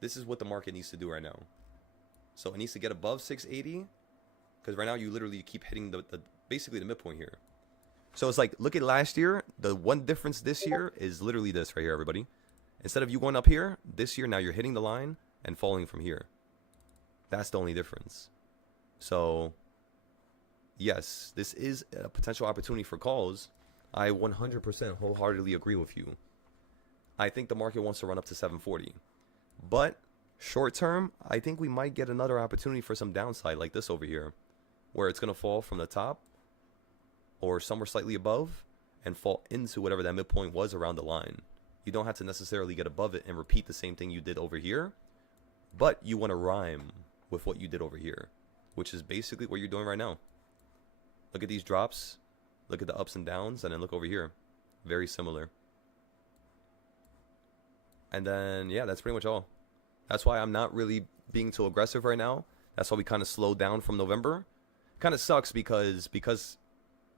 this is what the market needs to do right now. So it needs to get above 680, because right now you literally keep hitting the basically the midpoint here. So it's like, look at last year. The one difference this year is literally this right here, everybody. Instead of you going up here, this year now you're hitting the line and falling from here. That's the only difference. So yes, this is a potential opportunity for calls. I 100% wholeheartedly agree with you. I think the market wants to run up to 740. But short term, I think we might get another opportunity for some downside like this over here, where it's going to fall from the top or somewhere slightly above and fall into whatever that midpoint was around the line. You don't have to necessarily get above it and repeat the same thing you did over here, but you want to rhyme with what you did over here, which is basically what you're doing right now. Look at these drops, look at the ups and downs, and then look over here. Very similar. And then, yeah, that's pretty much all. That's why I'm not really being too aggressive right now. That's why we kind of slowed down from November. Kind of sucks because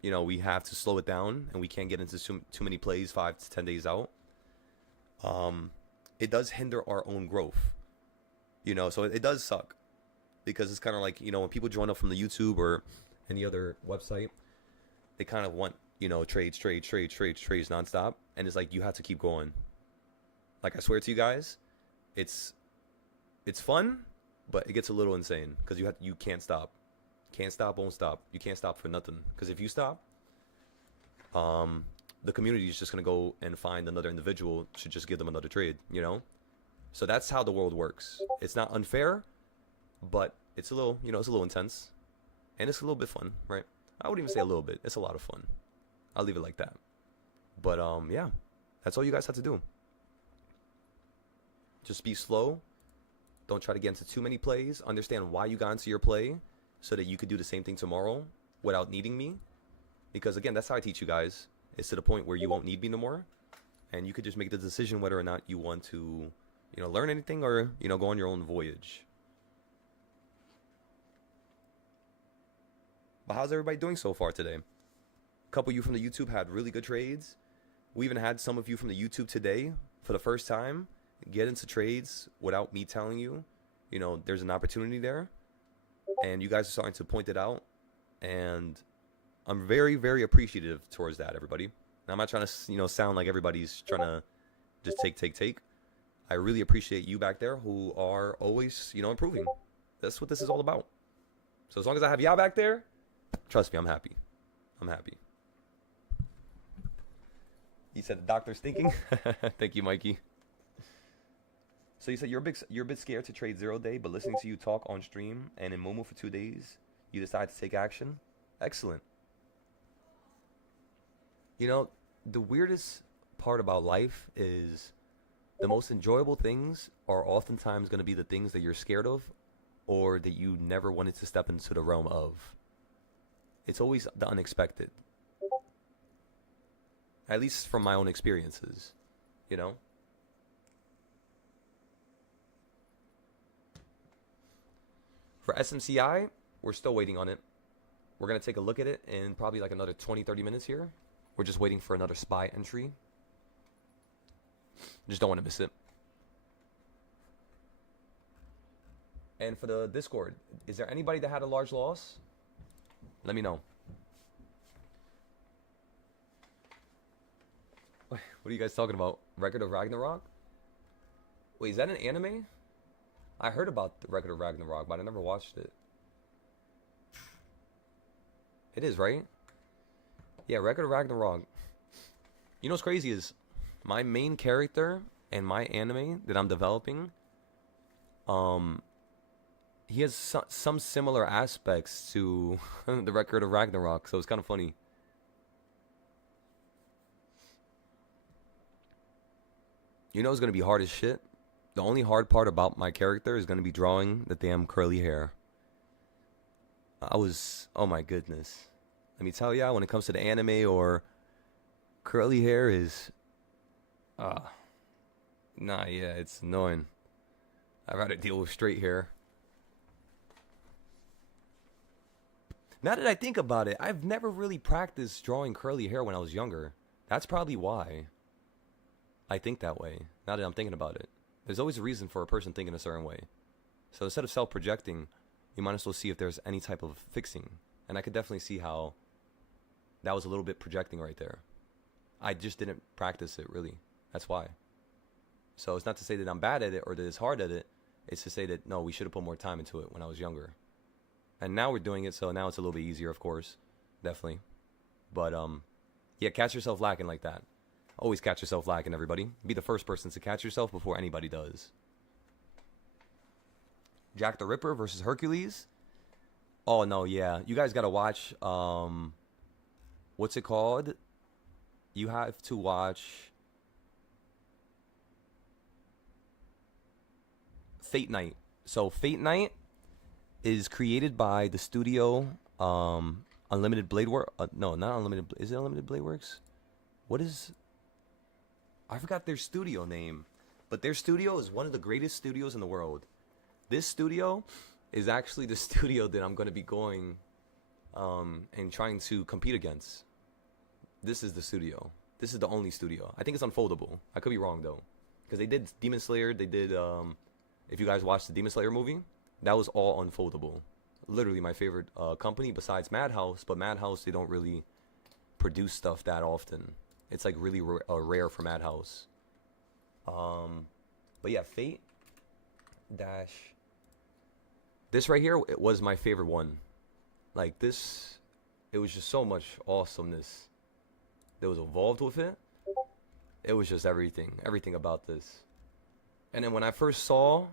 you know, we have to slow it down and we can't get into too many plays 5 to 10 days out. It does hinder our own growth, you know, so it does suck, because it's kind of like, you know, when people join up from the YouTube or any other website, they kind of want, you know, trades nonstop, and it's like you have to keep going. Like, I swear to you guys, it's fun, but it gets a little insane, because you can't stop. Can't stop, won't stop. You can't stop for nothing, because if you stop, the community is just going to go and find another individual to just give them another trade, you know? So that's how the world works. It's not unfair, but it's a little, you know, it's a little intense. And it's a little bit fun, right? I wouldn't even say a little bit. It's a lot of fun. I'll leave it like that. But, yeah, that's all you guys have to do. Just be slow. Don't try to get into too many plays. Understand why you got into your play so that you could do the same thing tomorrow without needing me. Because, again, that's how I teach you guys. It's to the point where you won't need me no more. And you could just make the decision whether or not you want to, you know, learn anything or, you know, go on your own voyage. But how's everybody doing so far today? A couple of you from the YouTube had really good trades. We even had some of you from the YouTube today, for the first time, get into trades without me telling you. You know, there's an opportunity there. And you guys are starting to point it out. And I'm very, very appreciative towards that, everybody. And I'm not trying to, you know, sound like everybody's trying to just take. I really appreciate you back there who are always, you know, improving. That's what this is all about. So as long as I have y'all back there, trust me, I'm happy. I'm happy. He said the doctor's thinking. Thank you, Mikey. So you said you're a bit scared to trade 0 day, but listening to you talk on stream and in Momo for 2 days, you decide to take action. Excellent. You know, the weirdest part about life is the most enjoyable things are oftentimes going to be the things that you're scared of or that you never wanted to step into the realm of. It's always the unexpected. At least from my own experiences, you know? For SMCI, we're still waiting on it. We're going to take a look at it in probably like another 20-30 minutes here. We're just waiting for another SPY entry. Just don't want to miss it. And for the Discord, is there anybody that had a large loss? Let me know. What are you guys talking about? Record of Ragnarok? Wait, is that an anime? I heard about the Record of Ragnarok, but I never watched it. It is, right? Yeah, Record of Ragnarok. You know what's crazy is my main character and my anime that I'm developing, he has some similar aspects to the Record of Ragnarok, so it's kind of funny. You know it's going to be hard as shit? The only hard part about my character is going to be drawing the damn curly hair. Oh my goodness. Let me tell ya, when it comes to the anime or curly hair is, yeah, it's annoying. I'd rather deal with straight hair. Now that I think about it, I've never really practiced drawing curly hair when I was younger. That's probably why I think that way, now that I'm thinking about it. There's always a reason for a person thinking a certain way. So instead of self-projecting, you might as well see if there's any type of fixing. And I could definitely see how that was a little bit projecting right there. I just didn't practice it, really. That's why. So it's not to say that I'm bad at it or that it's hard at it. It's to say that, no, we should have put more time into it when I was younger. And now we're doing it, so now it's a little bit easier, of course. Definitely. But, yeah, catch yourself lacking like that. Always catch yourself lacking, everybody. Be the first person to catch yourself before anybody does. Jack the Ripper versus Hercules. Oh, no, yeah. You guys got to watch, what's it called? You have to watch Fate Night. So Fate Night is created by the studio Unlimited Blade Works. No, not Unlimited. Is it Unlimited Blade Works? What is... I forgot their studio name. But their studio is one of the greatest studios in the world. This studio is actually the studio that I'm going to be going and trying to compete against. This is the studio. This is the only studio. I think it's Unfoldable. I could be wrong, though. Because they did Demon Slayer. They did... if you guys watched the Demon Slayer movie, that was all Unfoldable. Literally my favorite company besides Madhouse. But Madhouse, they don't really produce stuff that often. It's like really rare for Madhouse. But yeah, Fate Dash. This right here, it was my favorite one. Like this, it was just so much awesomeness that was involved with it. It was just everything about this. And then when I first saw,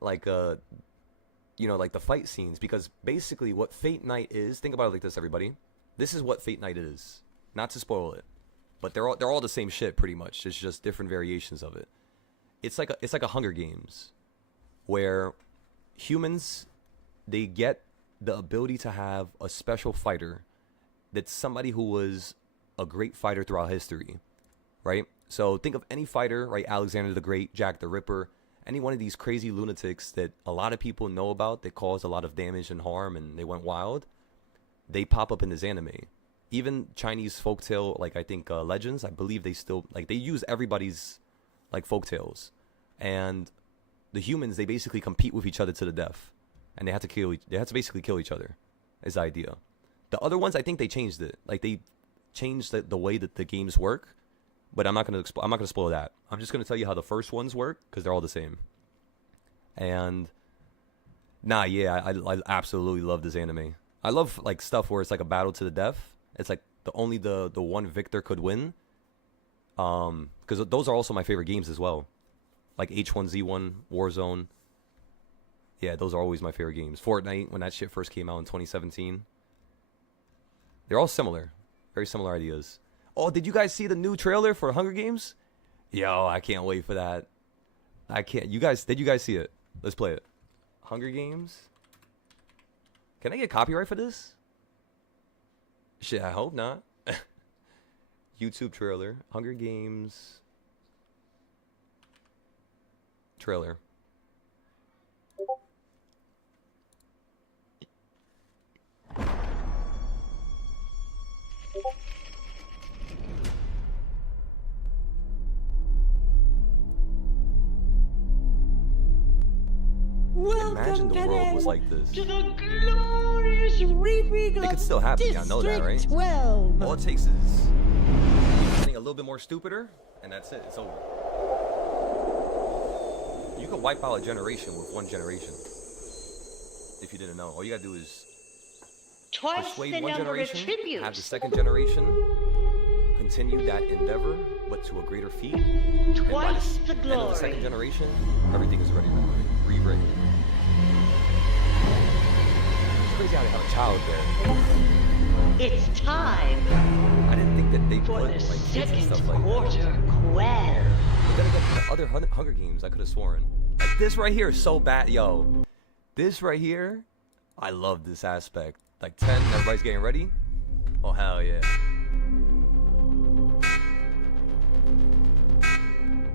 like, you know, like the fight scenes, because basically what Fate Night is, think about it like this, everybody. This is what Fate Night is. Not to spoil it, but they're all the same shit pretty much. It's just different variations of it. It's like a Hunger Games, where humans, they get the ability to have a special fighter that's somebody who was a great fighter throughout history, right? So think of any fighter, right? Alexander the Great, Jack the Ripper, any one of these crazy lunatics that a lot of people know about that caused a lot of damage and harm and they went wild. They pop up in this anime. Even Chinese folktale, like I think legends, I believe they still, like they use everybody's like folktales. And the humans, they basically compete with each other to the death. And they have to basically kill each other, is the idea. The other ones, I think they changed it. Like they changed the way that the games work. But I'm not gonna spoil that. I'm just gonna tell you how the first ones work because they're all the same. And yeah, I absolutely love this anime. I love like stuff where it's like a battle to the death. It's like the one victor could win. Because those are also my favorite games as well, like H1Z1, Warzone. Yeah, those are always my favorite games. Fortnite, when that shit first came out in 2017. They're all similar, very similar ideas. Oh, did you guys see the new trailer for Hunger Games? Yo, I can't wait for that. I can't. Did you guys see it? Let's play it. Hunger Games. Can I get copyright for this? Shit, I hope not. YouTube trailer. Hunger Games. Trailer. Imagine the world was like this. To the glorious reaping It could still happen, yeah, I know that, right? 12. All it takes is getting a little bit more stupider, and that's it. It's over. You can wipe out a generation with one generation. If you didn't know, all you gotta do is Twice persuade the one number of generation, tributes. have the second generation continue that endeavor, but to a greater feat. Twice the And by the end of the glory. second generation, everything is ready, rewritten. It's crazy how they have a child there. It's time I didn't think that they for put the like kids and second stuff like that. quarter quell. But then again, the other Hunger Games, I could have sworn. Like this right here is so bad, yo. This right here, I love this aspect. Like 10, everybody's getting ready. Oh hell yeah.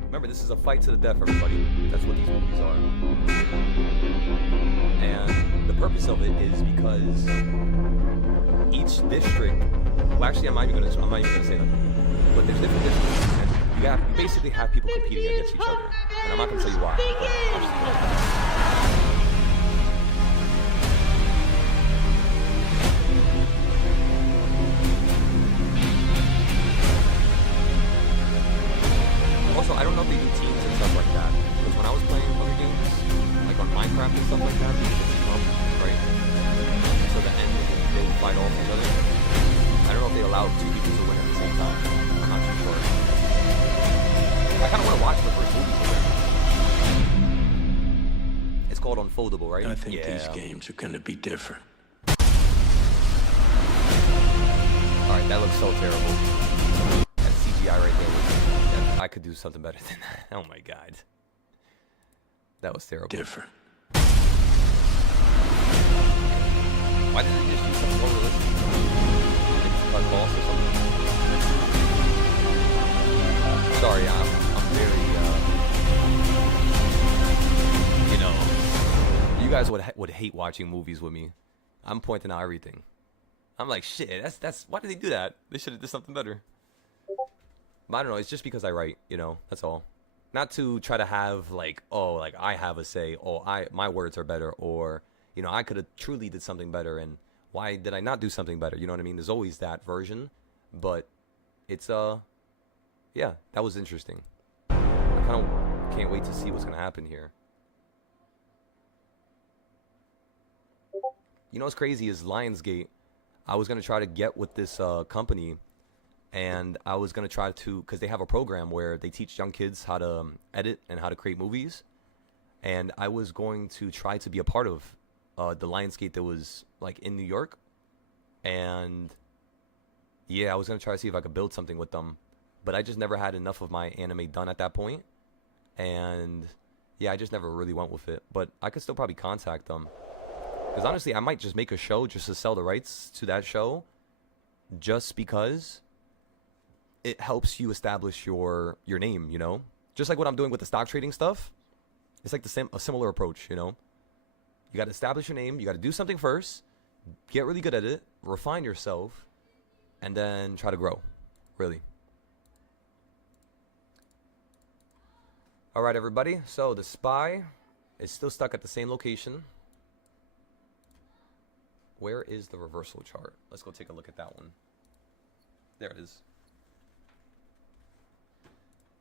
Remember, this is a fight to the death, everybody. That's what these movies are. And the purpose of it is because each district. Well, actually, I'm not even gonna say nothing. But there's different districts, and you basically have people competing against each other, and I'm not gonna tell you why. But obviously, also, I don't know if they do teams and stuff like that. Because when I was playing other games, like on Minecraft and stuff like that, we used to team up, right? So the end, they would fight off each other. I don't know if they allowed two people to win at the same time. I'm not too sure. I kind of want to watch the first movie for it. It's called Unfoldable, right? I think these games are going to be different. Alright, that looks so terrible. That CGI right there was... I could do something better than that. Oh my god. That was terrible. Different. Why didn't they just use something more realistic? Maybe cut balls or something? Sorry, I'm very, you know, you guys would hate watching movies with me. I'm pointing out everything. I'm like, shit, that's, why did they do that? They should have did something better. But I don't know, it's just because I write, you know, that's all. Not to try to have, like, oh, like, I have a say, oh, my words are better, or, you know, I could have truly did something better, and why did I not do something better? You know what I mean? There's always that version, but it's, yeah, that was interesting. I kind of can't wait to see what's going to happen here. You know what's crazy is Lionsgate. I was going to try to get with this company, and I was going to try to, because they have a program where they teach young kids how to edit and how to create movies, and I was going to try to be a part of the Lionsgate that was like in New York, and yeah, I was going to try to see if I could build something with them, but I just never had enough of my anime done at that point, and yeah, I just never really went with it, but I could still probably contact them. Because honestly, I might just make a show just to sell the rights to that show, just because it helps you establish your name, you know? Just like what I'm doing with the stock trading stuff. It's like a similar approach, you know? You got to establish your name, you got to do something first, get really good at it, refine yourself, and then try to grow, really. All right, everybody. So the spy is still stuck at the same location. Where is the reversal chart? Let's go take a look at that one. There it is.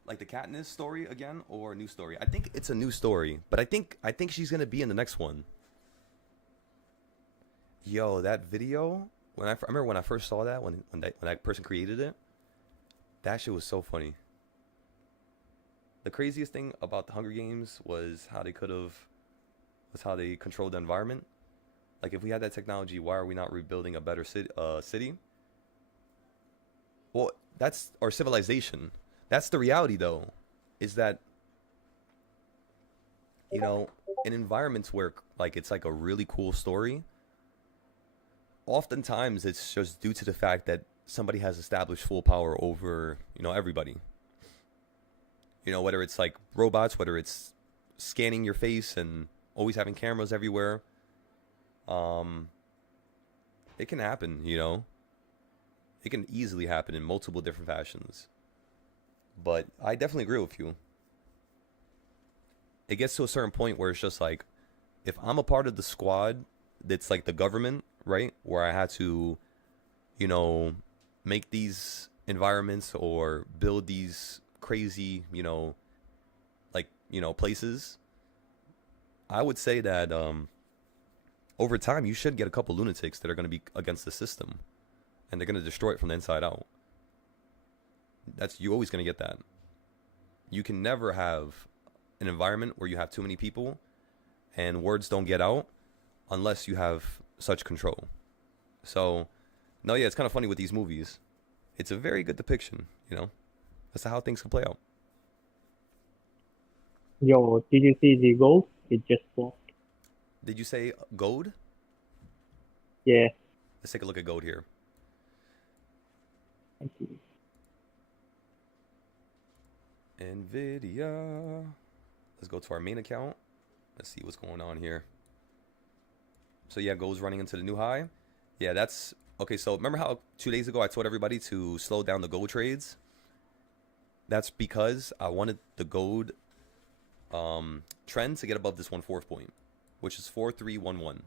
Like the Katniss story again, or a new story? I think it's a new story, but I think she's gonna be in the next one. Yo, that video, I remember when I first saw that, when that person created it, that shit was so funny. The craziest thing about the Hunger Games was how they controlled the environment. Like, if we had that technology, why are we not rebuilding a better city? Well, that's our civilization. That's the reality, though, is that, you know, in environments where, like, it's like a really cool story, oftentimes it's just due to the fact that somebody has established full power over, you know, everybody. You know, whether it's like robots, whether it's scanning your face and always having cameras everywhere. It can happen, you know. It can easily happen in multiple different fashions. But I definitely agree with you. It gets to a certain point where it's just like, if I'm a part of the squad that's like the government, right? Where I had to, you know, make these environments or build these crazy, you know, like, you know, places. I would say that, over time, you should get a couple lunatics that are going to be against the system, and they're going to destroy it from the inside out. You're always going to get that. You can never have an environment where you have too many people and words don't get out unless you have such control. So, no, yeah, it's kind of funny with these movies. It's a very good depiction, you know. That's how things can play out. Yo, did you see the goal? It just flopped. Did you say gold? Yeah. Let's take a look at gold here. Thank you. NVIDIA. Let's go to our main account. Let's see what's going on here. So yeah, gold's running into the new high. Yeah, that's okay. So remember how 2 days ago I told everybody to slow down the gold trades? That's because I wanted the gold trend to get above this 1/4 point, which is 4311,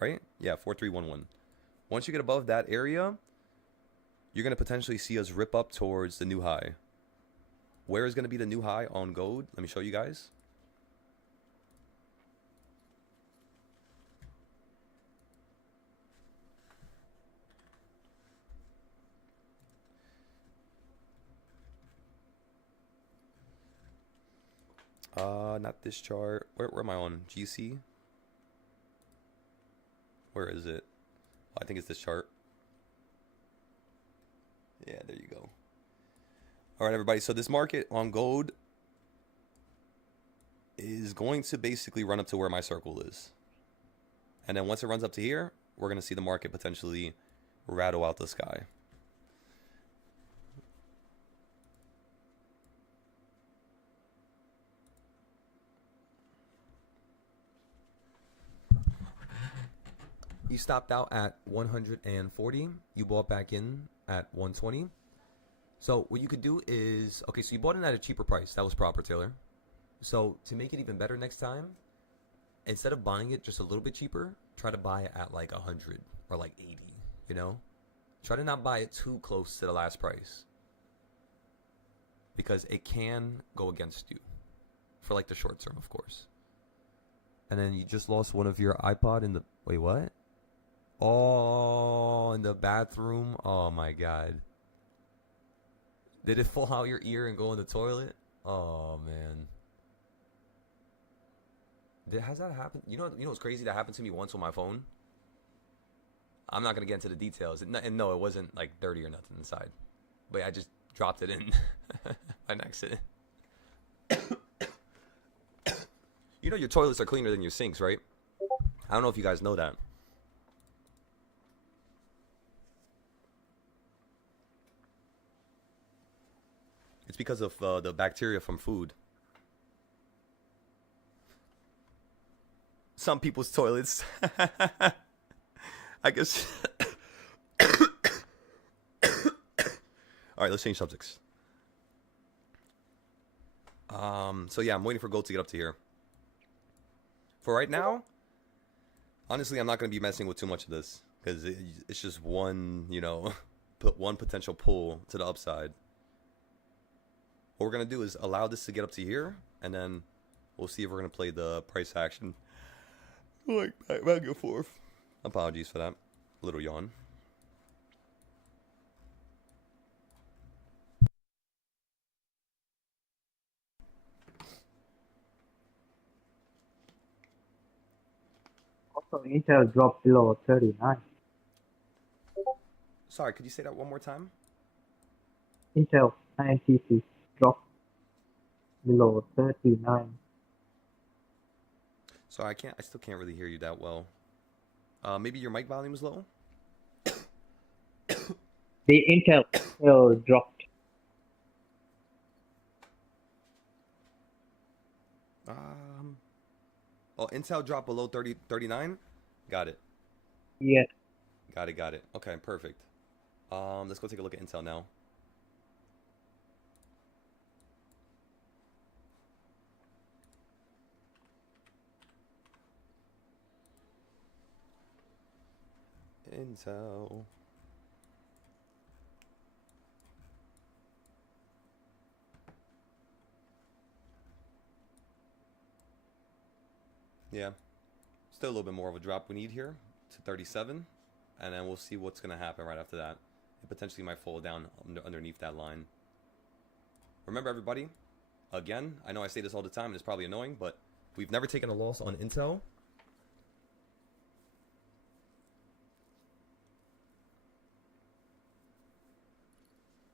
right? Yeah, 4311. Once you get above that area, you're going to potentially see us rip up towards the new high. Where is going to be the new high on gold? Let me show you guys. Not this chart. Where am I on? GC? Where is it? I think it's this chart. Yeah, there you go. All right, everybody. So this market on gold is going to basically run up to where my circle is. And then once it runs up to here, we're going to see the market potentially rattle out the sky. You stopped out at 140. You bought back in at 120. So what you could do is, okay, so you bought in at a cheaper price. That was proper, Taylor. So to make it even better next time, instead of buying it just a little bit cheaper, try to buy it at like 100 or like 80, you know? Try to not buy it too close to the last price, because it can go against you for like the short term, of course. And then you just lost one of your iPod in the, wait, what? Oh, in the bathroom. Oh my God. Did it fall out your ear and go in the toilet? Oh man. Has that happened? You know what's crazy? That happened to me once on my phone. I'm not gonna get into the details. And no, it wasn't like dirty or nothing inside. But I just dropped it in by accident. You know your toilets are cleaner than your sinks, right? I don't know if you guys know that. It's because of the bacteria from food. Some people's toilets. I guess. Alright, let's change subjects. So yeah, I'm waiting for gold to get up to here. For right now, honestly, I'm not going to be messing with too much of this, because it's just one, put one potential pull to the upside. What we're going to do is allow this to get up to here, and then we'll see if we're going to play the price action. Like, back and forth. Apologies for that. A little yawn. Also, Intel dropped below 39. Sorry, could you say that one more time? Intel INTC dropped below 39. Sorry, I still can't really hear you that well. Maybe your mic volume is low? The Intel still dropped. Oh, Intel dropped below 39? Got it. Yeah. Got it. Okay, perfect. Let's go take a look at Intel now. Intel. Yeah. Still a little bit more of a drop we need here to 37. And then we'll see what's going to happen right after that. It potentially might fall down underneath that line. Remember, everybody, again, I know I say this all the time and it's probably annoying, but we've never taken a loss on Intel.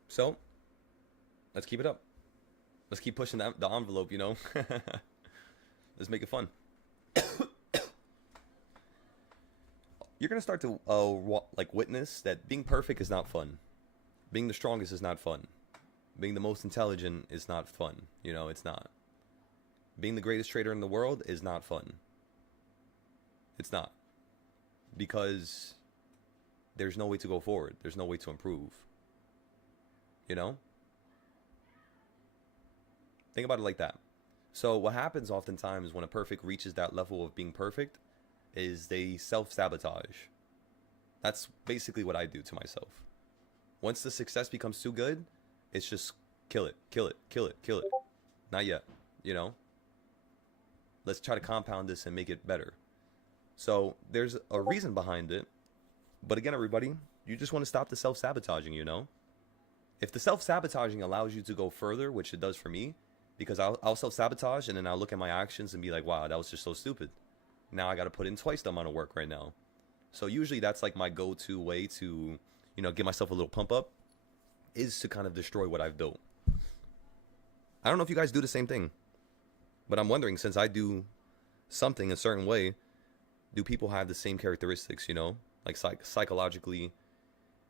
So, let's keep it up. Let's keep pushing the envelope, Let's make it fun. You're going to start to witness that being perfect is not fun. Being the strongest is not fun. Being the most intelligent is not fun. It's not. Being the greatest trader in the world is not fun. It's not. Because there's no way to go forward. There's no way to improve. Think about it like that. So what happens oftentimes when a perfect reaches that level of being perfect is they self-sabotage. That's basically what I do to myself. Once the success becomes too good, it's just kill it, kill it, kill it, kill it. Not yet, you know? Let's try to compound this and make it better. So there's a reason behind it. But again, everybody, you just want to stop the self-sabotaging, you know? If the self-sabotaging allows you to go further, which it does for me, because I'll self-sabotage and then I'll look at my actions and be like, wow, that was just so stupid. Now I got to put in twice the amount of work right now. So usually that's like my go-to way to, you know, give myself a little pump up, is to kind of destroy what I've built. I don't know if you guys do the same thing, but I'm wondering, since I do something a certain way, do people have the same characteristics, you know? Like psychologically,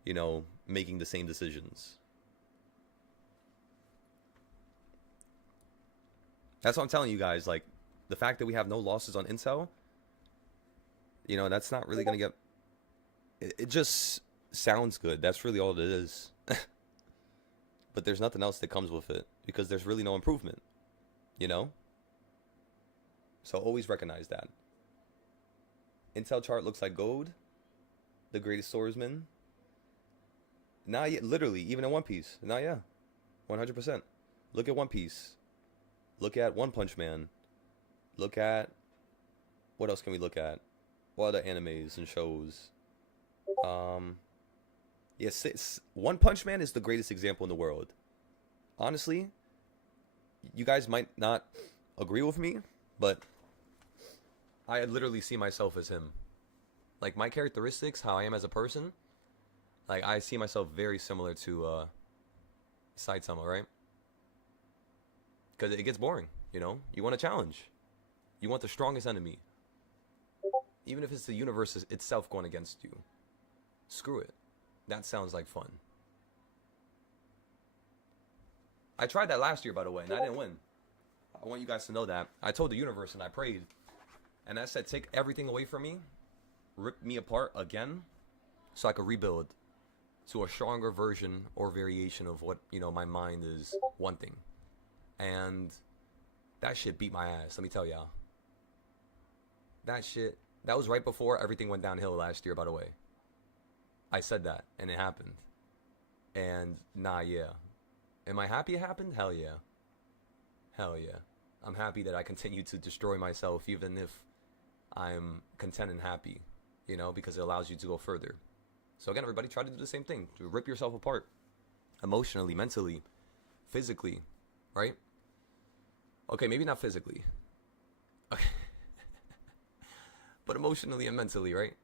you know, making the same decisions. That's what I'm telling you guys. Like, the fact that we have no losses on Intel, you know, that's not really going to get... It just sounds good. That's really all it is. But there's nothing else that comes with it, because there's really no improvement, you know? So always recognize that. Intel chart looks like gold. The greatest swordsman. Nah, yeah, literally, even in One Piece. Nah, yeah. 100%. Look at One Piece. Look at One Punch Man. Look at... What else can we look at? What other animes and shows? Yes, One Punch Man is the greatest example in the world. Honestly, you guys might not agree with me, but I literally see myself as him. Like, my characteristics, how I am as a person, like, I see myself very similar to Saitama, right? Because it gets boring, you know? You want a challenge. You want the strongest enemy. Even if it's the universe itself going against you. Screw it. That sounds like fun. I tried that last year, by the way, and I didn't win. I want you guys to know that. I told the universe and I prayed. And I said, take everything away from me. Rip me apart again. So I could rebuild to a stronger version or variation of what, you know, my mind is wanting. And that shit beat my ass, let me tell y'all. That was right before everything went downhill last year, by the way. I said that, and it happened. And, nah, yeah. Am I happy it happened? Hell yeah. Hell yeah. I'm happy that I continue to destroy myself, even if I'm content and happy, you know, because it allows you to go further. So again, everybody, try to do the same thing. To rip yourself apart. Emotionally, mentally, physically, right? Okay, maybe not physically. Okay. But emotionally and mentally, right?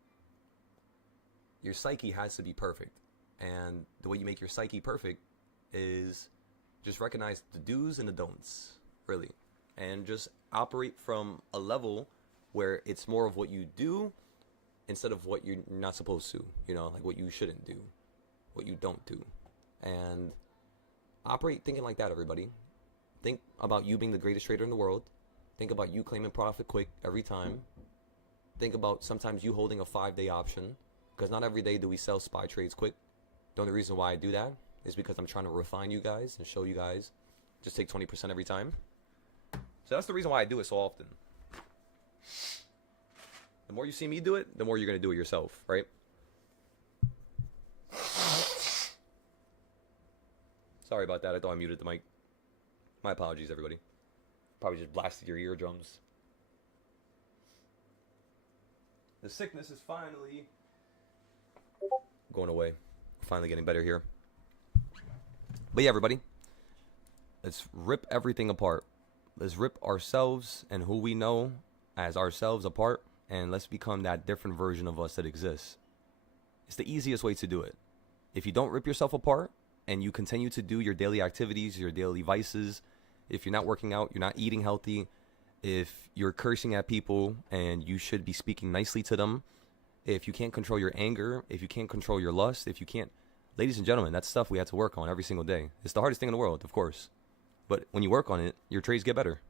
Your psyche has to be perfect. And the way you make your psyche perfect is just recognize the do's and the don'ts, really. And just operate from a level where it's more of what you do instead of what you're not supposed to, you know, like what you shouldn't do, what you don't do. And operate thinking like that, everybody. Think about you being the greatest trader in the world. Think about you claiming profit quick every time. Think about sometimes you holding a 5-day option, because not every day do we sell SPY trades quick. The only reason why I do that is because I'm trying to refine you guys and show you guys just take 20% every time. So that's the reason why I do it so often. The more you see me do it, the more you're going to do it yourself, right? Sorry about that. I thought I muted the mic. My apologies, everybody. Probably just blasted your eardrums. The sickness is finally going away. Finally getting better here. But yeah, everybody. Let's rip everything apart. Let's rip ourselves and who we know as ourselves apart. And let's become that different version of us that exists. It's the easiest way to do it. If you don't rip yourself apart and you continue to do your daily activities, your daily vices, if you're not working out, you're not eating healthy, if you're cursing at people and you should be speaking nicely to them, if you can't control your anger, if you can't control your lust, if you can't... Ladies and gentlemen, that's stuff we have to work on every single day. It's the hardest thing in the world, of course. But when you work on it, your trades get better.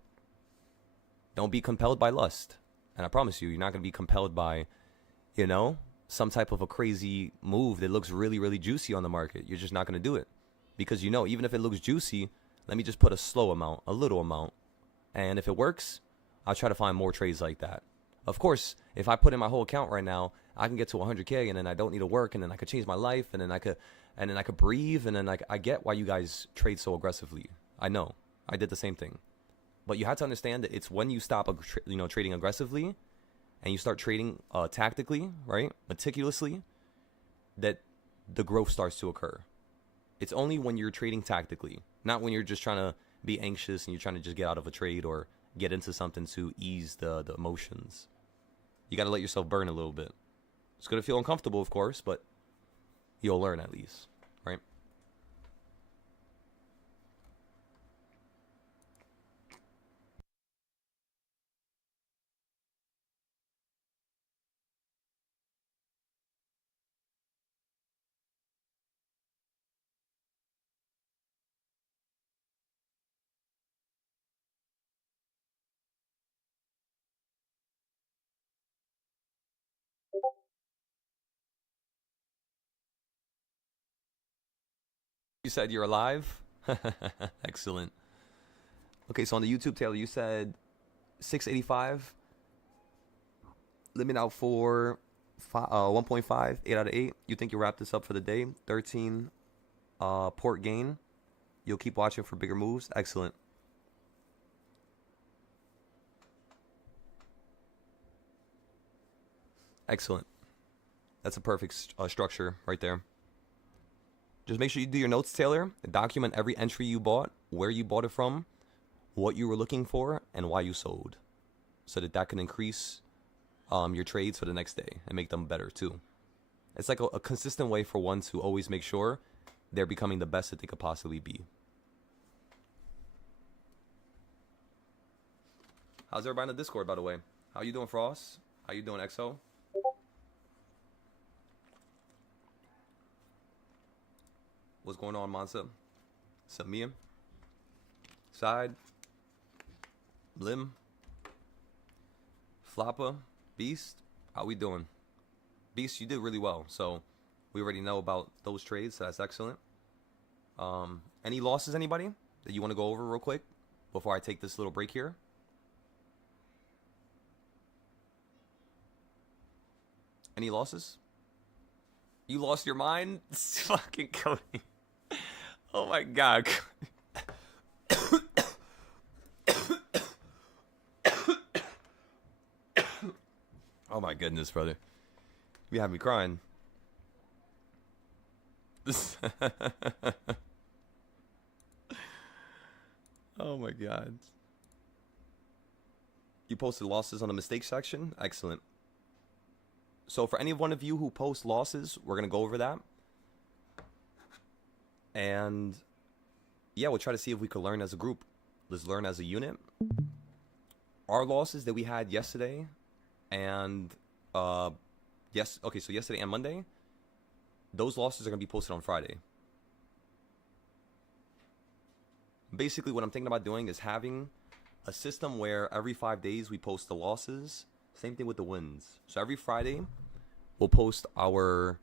Don't be compelled by lust. And I promise you, you're not going to be compelled by, you know, some type of a crazy move that looks really, really juicy on the market. You're just not going to do it. Because, you know, even if it looks juicy, Let me just put a slow amount, a little amount. And if it works, I'll try to find more trades like that. Of course, if I put in my whole account right now, I can get to 100K, and then I don't need to work, and then I could change my life, and then I could breathe, and then I get why you guys trade so aggressively. I know. I did the same thing. But you have to understand that it's when you stop, trading aggressively, and you start trading tactically, right, meticulously, that the growth starts to occur. It's only when you're trading tactically, not when you're just trying to be anxious and you're trying to just get out of a trade or get into something to ease the emotions. You got to let yourself burn a little bit. It's going to feel uncomfortable, of course, but you'll learn at least, right? You said you're alive? Excellent. Okay, so on the YouTube, Taylor, you said 685. Limit out for 1.5, 8 out of 8. You think you'll wrap this up for the day? 13 port gain. You'll keep watching for bigger moves. Excellent. Excellent. That's a perfect structure right there. Just make sure you do your notes, Taylor. Document every entry you bought, where you bought it from, what you were looking for, and why you sold, so that can increase your trades for the next day and make them better too. It's like a consistent way for one to always make sure they're becoming the best that they could possibly be. How's everybody in the Discord, by the way? How you doing, Frost? How you doing, XO? What's going on, Mansa? Samir? Side? Blim? Floppa? Beast? How we doing? Beast, you did really well. So we already know about those trades. So that's excellent. Any losses, anybody, that you want to go over real quick before I take this little break here? Any losses? You lost your mind? Fucking Cody. Oh my god. Oh my goodness, brother. You have me crying. Oh my god. You posted losses on the mistake section? Excellent. So for any one of you who post losses, we're going to go over that. And yeah, we'll try to see if we could learn as a group. Let's learn as a unit. Our losses that we had yesterday and so yesterday and Monday, those losses are going to be posted on Friday. Basically, what I'm thinking about doing is having a system where every 5 days we post the losses. Same thing with the wins. So every Friday, we'll post our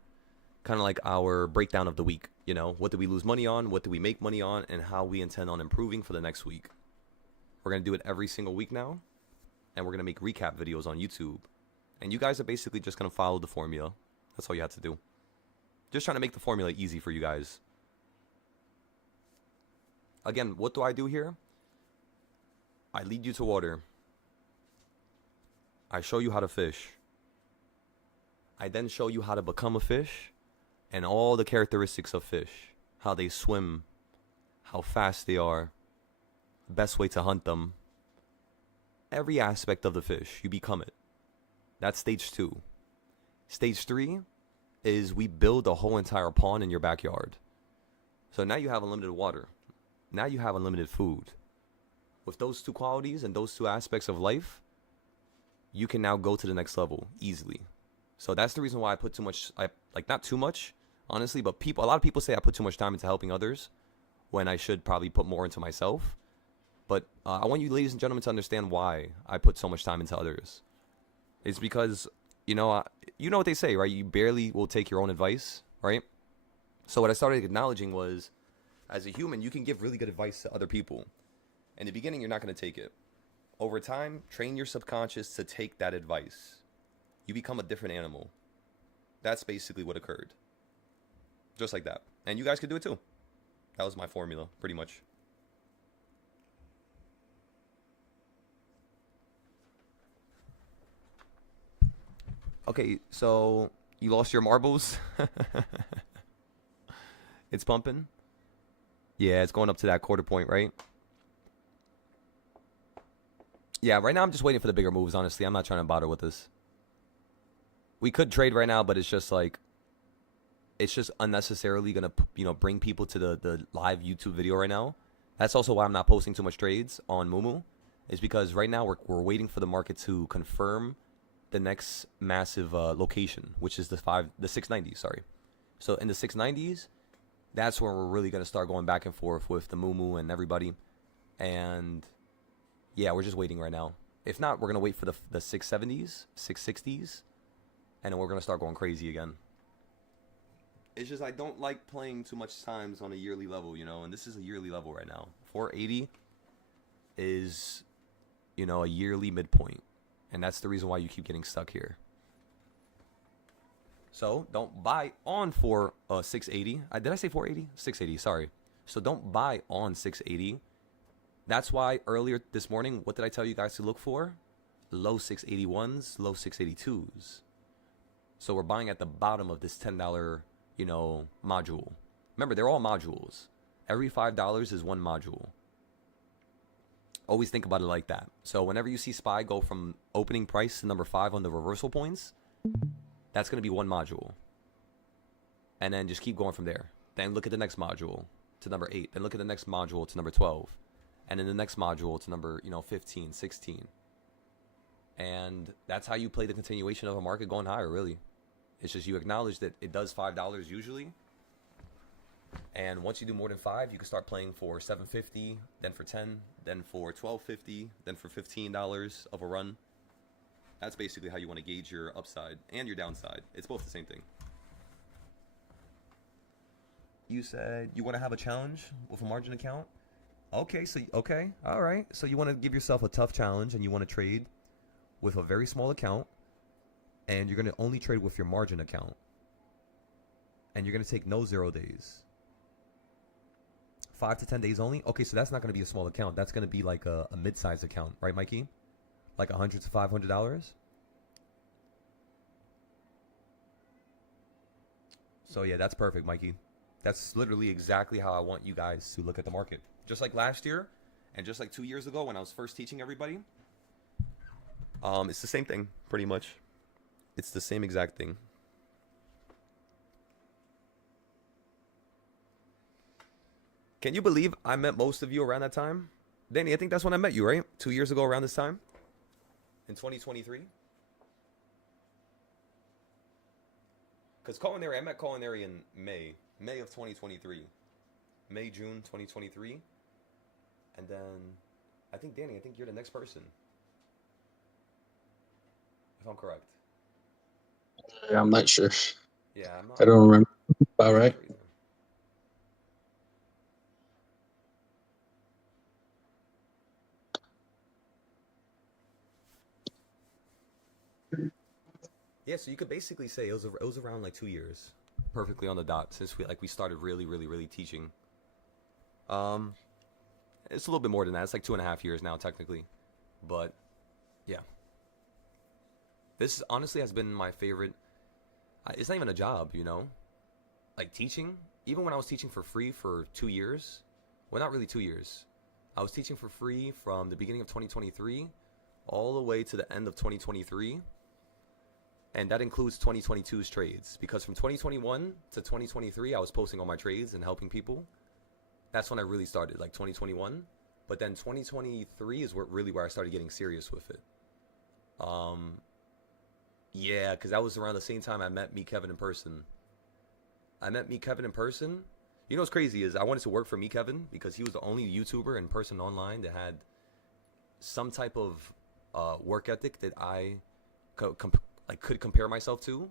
kind of like our breakdown of the week. You know, what did we lose money on? What did we make money on? And how we intend on improving for the next week. We're going to do it every single week now. And we're going to make recap videos on YouTube. And you guys are basically just going to follow the formula. That's all you have to do. Just trying to make the formula easy for you guys. Again, what do I do here? I lead you to water. I show you how to fish. I then show you how to become a fish and all the characteristics of fish. How they swim, how fast they are, the best way to hunt them. Every aspect of the fish, you become it. That's stage 2. Stage 3 is we build a whole entire pond in your backyard. So now you have unlimited water. Now you have unlimited food. With those two qualities and those two aspects of life, you can now go to the next level easily. So that's the reason why I put too much, not too much, honestly, but a lot of people say I put too much time into helping others when I should probably put more into myself. But I want you, ladies and gentlemen, to understand why I put so much time into others. It's because, you know what they say, right? You barely will take your own advice, right? So what I started acknowledging was, As a human, you can give really good advice to other people. In the beginning, you're not going to take it. Over time, train your subconscious to take that advice. You become a different animal. That's basically what occurred. Just like that. And you guys could do it too. That was my formula, pretty much. Okay, so you lost your marbles? It's pumping? Yeah, it's going up to that quarter point, right? Yeah, right now I'm just waiting for the bigger moves, honestly. I'm not trying to bother with this. We could trade right now, but it's just like, it's just unnecessarily going to, bring people to the live YouTube video right now. That's also why I'm not posting too much trades on Moomoo, is because right now we're waiting for the market to confirm the next massive location, which is the 690s, sorry. So in the 690s, that's where we're really going to start going back and forth with the Moomoo and everybody. And yeah, we're just waiting right now. If not, we're going to wait for the 670s, 660s, and then we're going to start going crazy again. It's just I don't like playing too much times on a yearly level, and this is a yearly level right now. 480 is, a yearly midpoint, and that's the reason why you keep getting stuck here. So don't buy on for 680. Did I say 480? 680, sorry. So don't buy on 680. That's why earlier this morning, what did I tell you guys to look for? Low 681s, low 682s. So we're buying at the bottom of this $10, module. Remember, they're all modules. Every $5 is one module. Always think about it like that. So whenever you see SPY go from opening price to number 5 on the reversal points, that's going to be one module. And then just keep going from there. Then look at the next module to number 8. Then look at the next module to number 12. And then the next module to number, 15, 16. And that's how you play the continuation of a market going higher, really. It's just you acknowledge that it does $5 usually. And once you do more than 5, you can start playing for $7.50, then for 10, then for $12.50, then for $15 of a run. That's basically how you want to gauge your upside and your downside. It's both the same thing. You said you want to have a challenge with a margin account? Okay, all right. So you want to give yourself a tough challenge and you want to trade with a very small account, and you're going to only trade with your margin account. And you're going to take no 0 days. 5 to 10 days only? Okay, so that's not going to be a small account. That's going to be like a mid-sized account, right, Mikey? Like $100 to $500? So yeah, that's perfect, Mikey. That's literally exactly how I want you guys to look at the market. Just like last year, and just like 2 years ago when I was first teaching everybody, it's the same thing, pretty much. It's the same exact thing. Can you believe I met most of you around that time? Danny, I think that's when I met you, right? 2 years ago around this time? In 2023? Because Culinary, I met Culinary in May of 2023. May, June 2023. And then, I think, Danny, I think you're the next person. If I'm correct. Yeah, I'm not sure. Yeah, I'm not. I don't remember. All right. Yeah, so you could basically say it was around like 2 years, perfectly on the dot, since we started really teaching. It's a little bit more than that. It's like 2.5 years now, technically, but yeah. This honestly has been my favorite. It's not even a job, like teaching. Even when I was teaching for free for 2 years, well, not really 2 years. I was teaching for free from the beginning of 2023 all the way to the end of 2023. And that includes 2022's trades, because from 2021 to 2023, I was posting all my trades and helping people. That's when I really started, like 2021. But then 2023 is where I started getting serious with it. Yeah, because that was around the same time I met Me Kevin in person. You know what's crazy is I wanted to work for Me Kevin because he was the only YouTuber in person online that had some type of work ethic that I could compare myself to.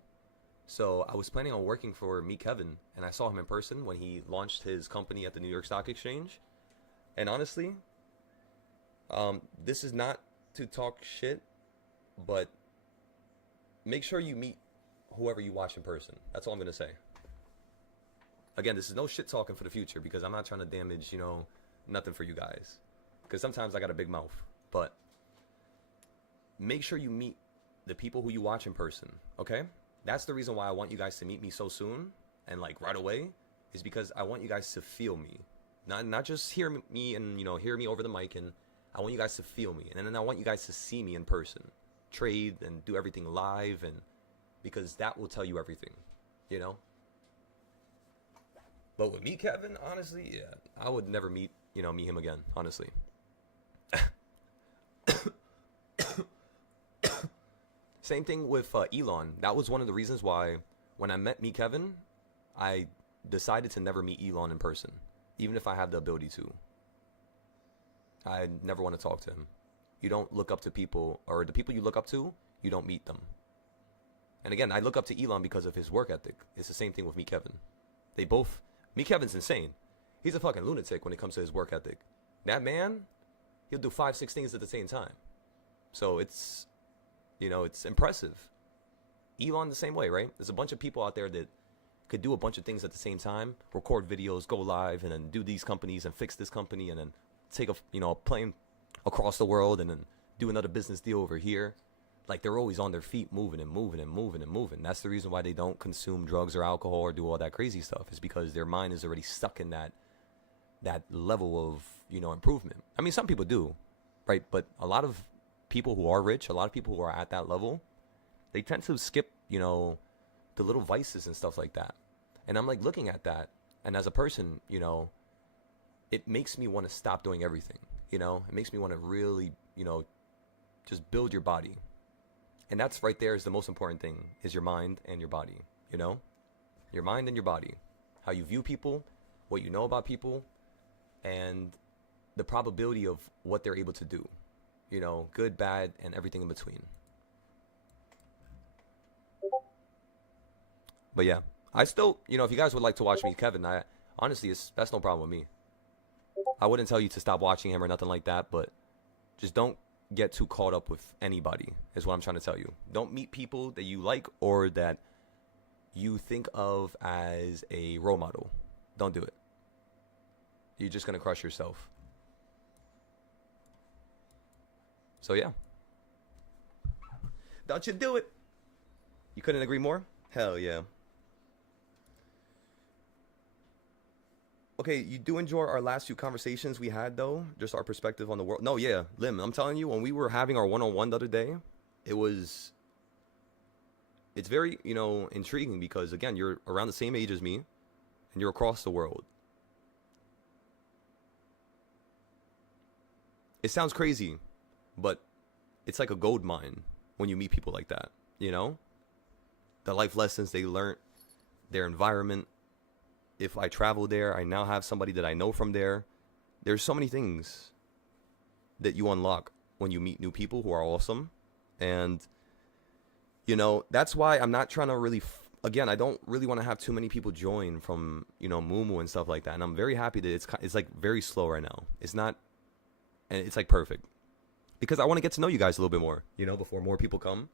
So I was planning on working for Meet Kevin, and I saw him in person when he launched his company at the New York Stock Exchange. And honestly, this is not to talk shit, but make sure you meet whoever you watch in person. That's all I'm gonna say. Again, this is no shit talking for the future because I'm not trying to damage, nothing for you guys. Because sometimes I got a big mouth. But make sure you meet the people who you watch in person, okay? That's the reason why I want you guys to meet me so soon and like right away, is because I want you guys to feel me. Not just hear me and, hear me over the mic, and I want you guys to feel me. And then I want you guys to see me in person. Trade and do everything live, and because that will tell you everything, But with me, Kevin, honestly, yeah, I would never meet him again, honestly. Same thing with Elon. That was one of the reasons why when I met me, Kevin, I decided to never meet Elon in person, even if I have the ability to. I never want to talk to him. You don't look up to people, or the people you look up to, you don't meet them. And again, I look up to Elon because of his work ethic. It's the same thing with me, Kevin. Me, Kevin's insane. He's a fucking lunatic when it comes to his work ethic. That man, he'll do 5-6 things at the same time. So it's impressive. Elon the same way, right? There's a bunch of people out there that could do a bunch of things at the same time, record videos, go live, and then do these companies and fix this company, and then take a plane across the world, and then do another business deal over here. Like, they're always on their feet, moving and moving and moving and moving. That's the reason why they don't consume drugs or alcohol or do all that crazy stuff, is because their mind is already stuck in that level of, improvement. I mean, some people do, right? But a lot of people who are rich, a lot of people who are at that level, they tend to skip, the little vices and stuff like that. And I'm like looking at that, and as a person, it makes me want to stop doing everything, It makes me want to really, just build your body. And that's right there is the most important thing, is your mind and your body, Your mind and your body. How you view people, what you know about people, and the probability of what they're able to do. Good, bad, and everything in between. But yeah, I still, if you guys would like to watch me, Kevin, honestly, that's no problem with me. I wouldn't tell you to stop watching him or nothing like that, but just don't get too caught up with anybody, is what I'm trying to tell you. Don't meet people that you like or that you think of as a role model. Don't do it. You're just going to crush yourself. So yeah. Don't you do it. You couldn't agree more? Hell yeah. Okay, you do enjoy our last few conversations we had, though? Just our perspective on the world. No, yeah, Lim, I'm telling you, when we were having our one-on-one the other day, it's very, intriguing because, again, you're around the same age as me, and you're across the world. It sounds crazy, but it's like a gold mine when you meet people like that, The life lessons they learned, their environment. If I travel there, I now have somebody that I know from there. There's so many things that you unlock when you meet new people who are awesome. And, that's why I'm not trying to really, again, I don't really want to have too many people join from, Mumu and stuff like that. And I'm very happy that it's like very slow right now. It's not, and it's like perfect. Because I want to get to know you guys a little bit more, before more people come.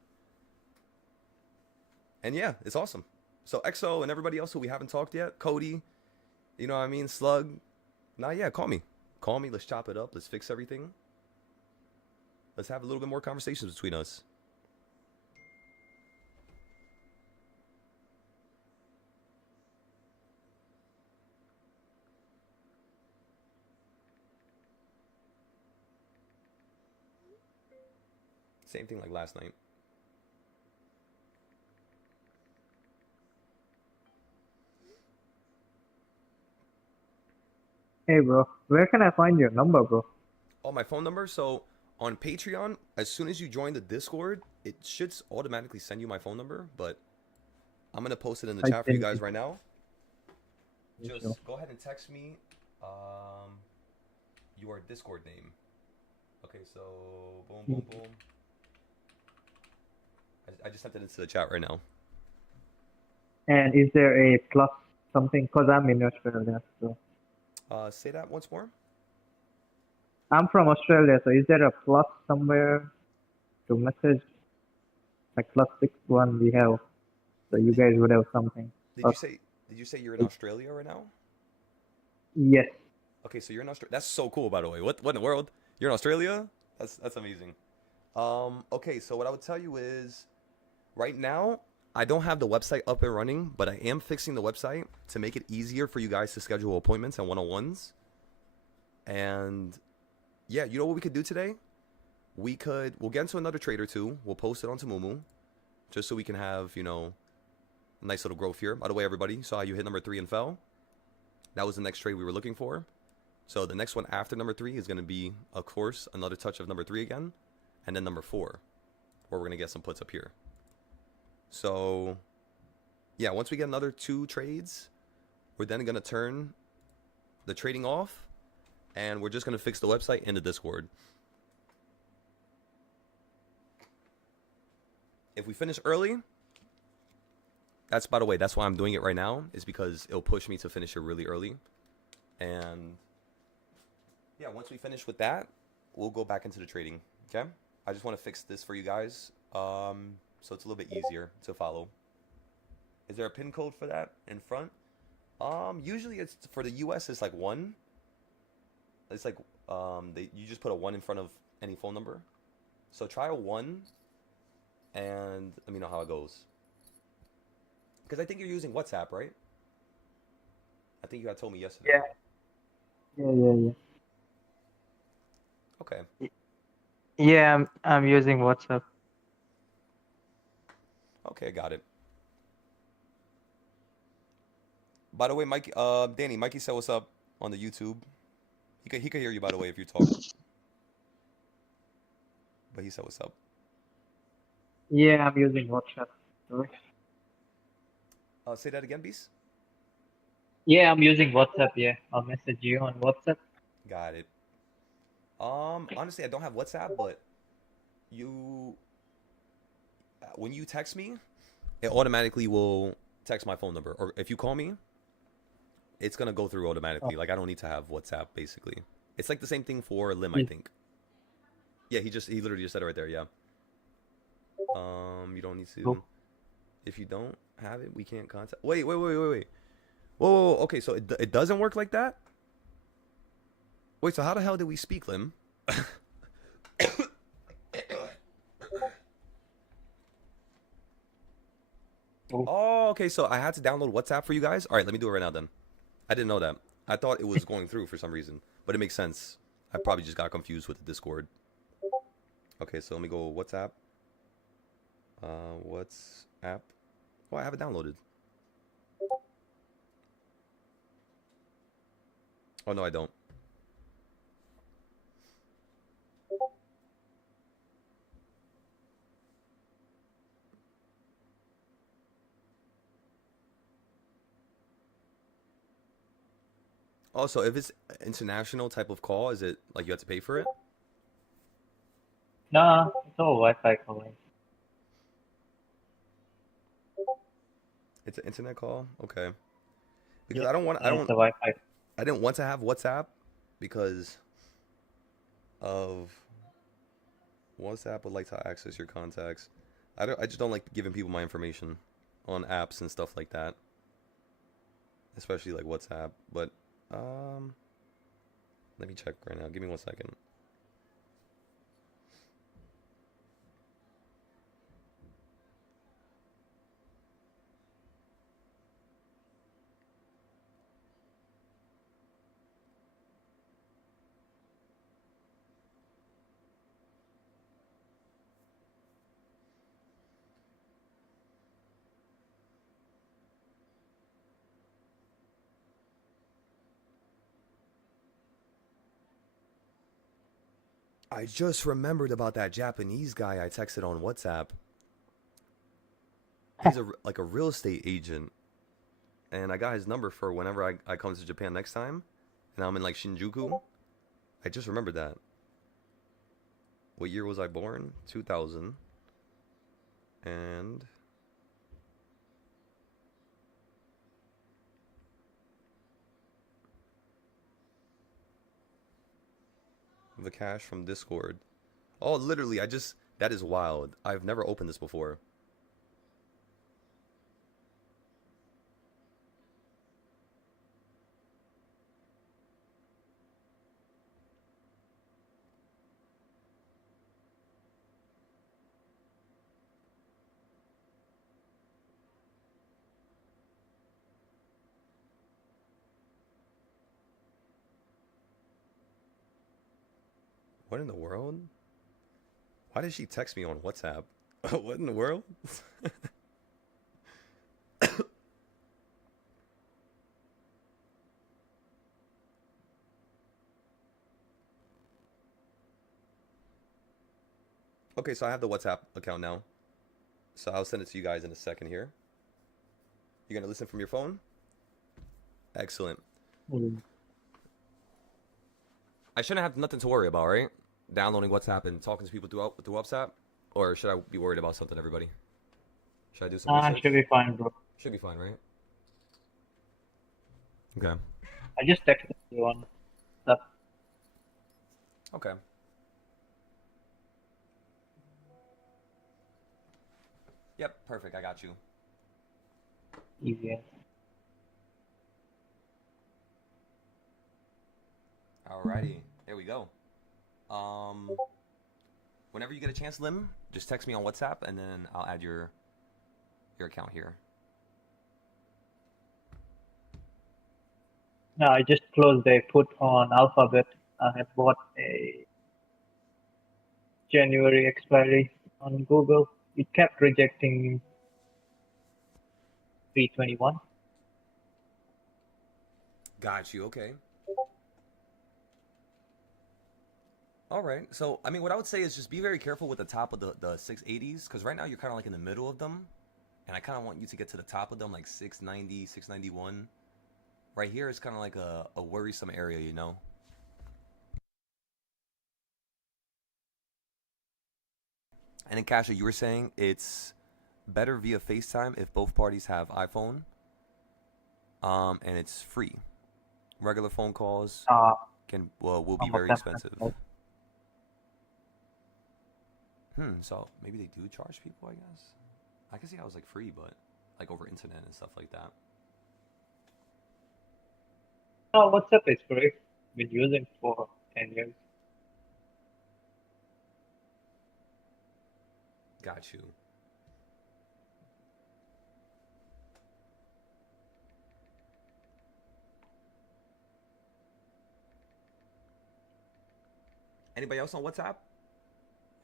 And yeah, it's awesome. So EXO and everybody else who we haven't talked yet, Cody, Slug. Nah, yeah, call me. Call me, let's chop it up, let's fix everything. Let's have a little bit more conversations between us. Same thing like last night. Hey, bro, where can I find your number, bro? Oh, my phone number? So on Patreon, as soon as you join the Discord, it should automatically send you my phone number, but I'm going to post it in the chat for you guys right now. Just go ahead and text me your Discord name. Okay, so boom, boom, boom. I just sent it into the chat right now. And is there a plus something? Because I'm in Australia, so Say that once more. I'm from Australia. So is there a plus somewhere to message? Like +61 we have. So you guys would have something. Did Plus you say? Did you say you're in Australia right now? yes. Okay, so you're in Australia. That's so cool, by the way. What in the world? You're in Australia? That's amazing. Okay, so what I would tell you is, right now I don't have the website up and running, but I am fixing the website to make it easier for you guys to schedule appointments and one-on-ones. And yeah, you know what we could do today? We'll get into another trade or two. We'll post it onto Mumu, just so we can have, you know, a nice little growth here. By the way, everybody, you saw how you hit number 3 and fell. That was the next trade we were looking for. So the next one after number 3 is going to be, of course, another touch of number 3 again, and then number 4, where we're going to get some puts up here. So yeah, once we get another 2 trades, we're then going to turn the trading off, and we're just going to fix the website in the Discord. If we finish early, that's, by the way, that's why I'm doing it right now, is because it'll push me to finish it really early. And yeah, once we finish with that, we'll go back into the trading. Okay? I just want to fix this for you guys, so it's a little bit easier to follow. Is there a pin code for that in front? Usually it's for the US. It's like 1. It's like you just put a 1 in front of any phone number. So try a 1, and let me know how it goes. Because I think you're using WhatsApp, right? I think you had told me yesterday. Yeah. Okay. Yeah, I'm using WhatsApp. Okay, got it. By the way, Mike, Danny, Mikey said what's up on the YouTube. He could hear you, by the way, if you talk. But he said what's up. Yeah, I'm using WhatsApp. Sorry. Say that again, Beast. Yeah, I'm using WhatsApp. Yeah, I'll message you on WhatsApp. Got it. Honestly, I don't have WhatsApp, but when you text me, it automatically will text my phone number. Or if you call me, it's gonna go through automatically. Like, I don't need to have WhatsApp, basically. It's like the same thing for Lim, I think. Yeah, he literally just said it right there. Yeah. You don't need to. Cool. If you don't have it, we can't contact. Wait. Whoa. Okay, so it doesn't work like that. Wait, so how the hell did we speak, Lim? Oh, okay, so I had to download WhatsApp for you guys? All right, let me do it right now then. I didn't know that. I thought it was going through for some reason, but it makes sense. I probably just got confused with the Discord. Okay, so let me go WhatsApp. WhatsApp. Oh, I have it downloaded. Oh, no, I don't. Also, if it's international type of call, is it like you have to pay for it? No, it's all Wi-Fi calling. It's an internet call? Okay. Because Yeah, I don't it's a Wi-Fi. I didn't want to have WhatsApp because of WhatsApp would like to access your contacts. I just don't like giving people my information on apps and stuff like that. Especially like WhatsApp, but let me check right now. Give me 1 second. I just remembered about that Japanese guy I texted on WhatsApp. He's like a real estate agent, and I got his number for whenever I come to Japan next time, and I'm in like Shinjuku. I just remembered that. What year was I born? 2000. And The cache from Discord. Oh, literally, that is wild. I've never opened this before. What in the world? Why did she text me on WhatsApp? What in the world? Okay, so I have the WhatsApp account now. So I'll send it to you guys in a second here. You're gonna listen from your phone? Excellent. Mm. I shouldn't have nothing to worry about, right? Downloading WhatsApp and talking to people through WhatsApp? Or should I be worried about something, everybody? Should I do some research? Should be fine, bro. Should be fine, right? Okay. I just texted you on stuff. Okay. Yep, perfect. I got you. Easier. Alrighty, there we go. Whenever you get a chance, Lim, just text me on WhatsApp, and then I'll add your account here. No, I just closed a put on Alphabet. I had bought a January expiry on Google. It kept rejecting 321. Got you. Okay. All right. So, I mean, what I would say is just be very careful with the top of the 680s, because right now you're kind of like in the middle of them, and I kind of want you to get to the top of them, like 690, 691. Right here is kind of like a worrisome area, you know? And then, Kasha, you were saying it's better via FaceTime if both parties have iPhone, and it's free. Regular phone calls will be very expensive. So maybe they do charge people, I guess. I can see how it's like free, but like over internet and stuff like that. Oh, WhatsApp is free. Been using for 10 years. Got you. Anybody else on WhatsApp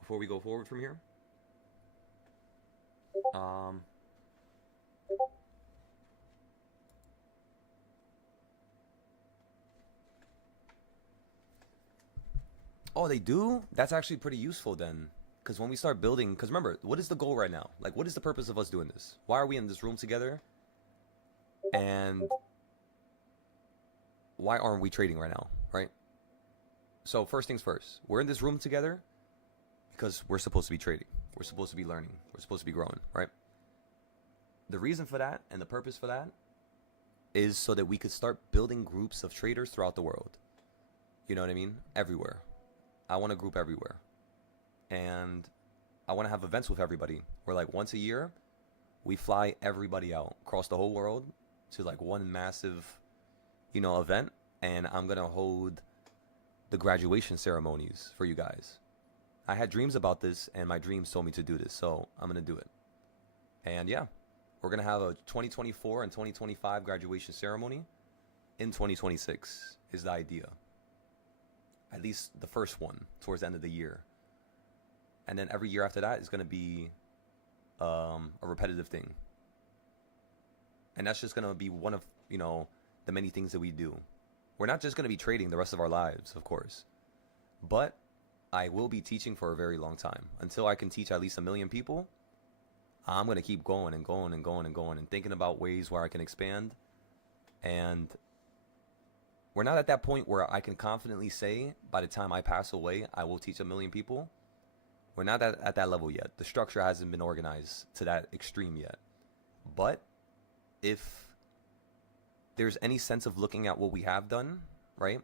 before we go forward from here? Oh, they do? That's actually pretty useful then. Because when we start building, because remember, what is the goal right now? Like, what is the purpose of us doing this? Why are we in this room together? And why aren't we trading right now, right? So first things first, we're in this room together because we're supposed to be trading. We're supposed to be learning. We're supposed to be growing, right? The reason for that and the purpose for that is so that we could start building groups of traders throughout the world. You know what I mean? Everywhere. I want a group everywhere. And I want to have events with everybody where like once a year, we fly everybody out across the whole world to like one massive, event. And I'm going to hold the graduation ceremonies for you guys. I had dreams about this and my dreams told me to do this. So I'm going to do it. And yeah, we're going to have a 2024 and 2025 graduation ceremony in 2026 is the idea. At least the first one towards the end of the year. And then every year after that is going to be a repetitive thing. And that's just going to be one of, the many things that we do. We're not just going to be trading the rest of our lives, of course. But I will be teaching for a very long time. Until I can teach at least 1 million people, I'm going to keep going and going and going and going and thinking about ways where I can expand. And we're not at that point where I can confidently say by the time I pass away, I will teach 1 million people. We're not at that level yet. The structure hasn't been organized to that extreme yet. But if there's any sense of looking at what we have done, right?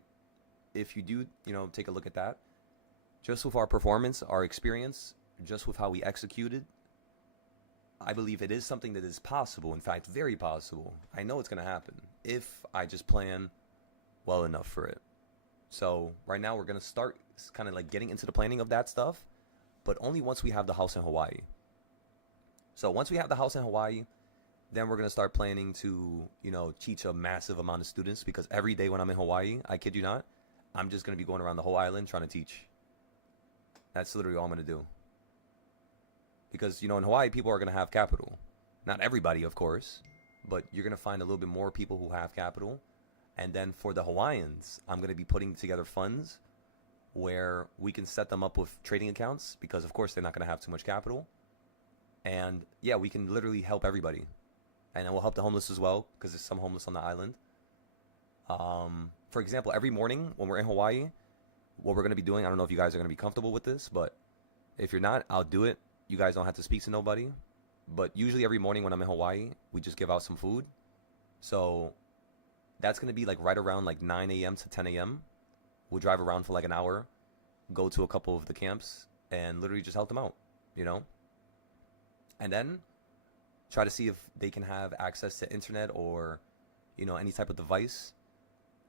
If you do, take a look at that, just with our performance, our experience, just with how we executed, I believe it is something that is possible. In fact, very possible. I know it's going to happen if I just plan well enough for it. So right now we're going to start kind of like getting into the planning of that stuff, but only once we have the house in Hawaii. So once we have the house in Hawaii, then we're going to start planning to, you know, teach a massive amount of students, because every day when I'm in Hawaii, I kid you not, I'm just going to be going around the whole island trying to teach. That's literally all I'm going to do. Because, you know, in Hawaii, people are going to have capital. Not everybody, of course, but you're going to find a little bit more people who have capital. And then for the Hawaiians, I'm going to be putting together funds where we can set them up with trading accounts, because, of course, they're not going to have too much capital. And, yeah, we can literally help everybody. And then we'll help the homeless as well, because there's some homeless on the island. For example, every morning when we're in Hawaii, what we're going to be doing, I don't know if you guys are going to be comfortable with this, but if you're not, I'll do it. You guys don't have to speak to nobody. But usually every morning when I'm in Hawaii, we just give out some food. So that's going to be like right around like 9 a.m. to 10 a.m. We'll drive around for like an hour, go to a couple of the camps, and literally just help them out, you know? And then try to see if they can have access to internet or, you know, any type of device,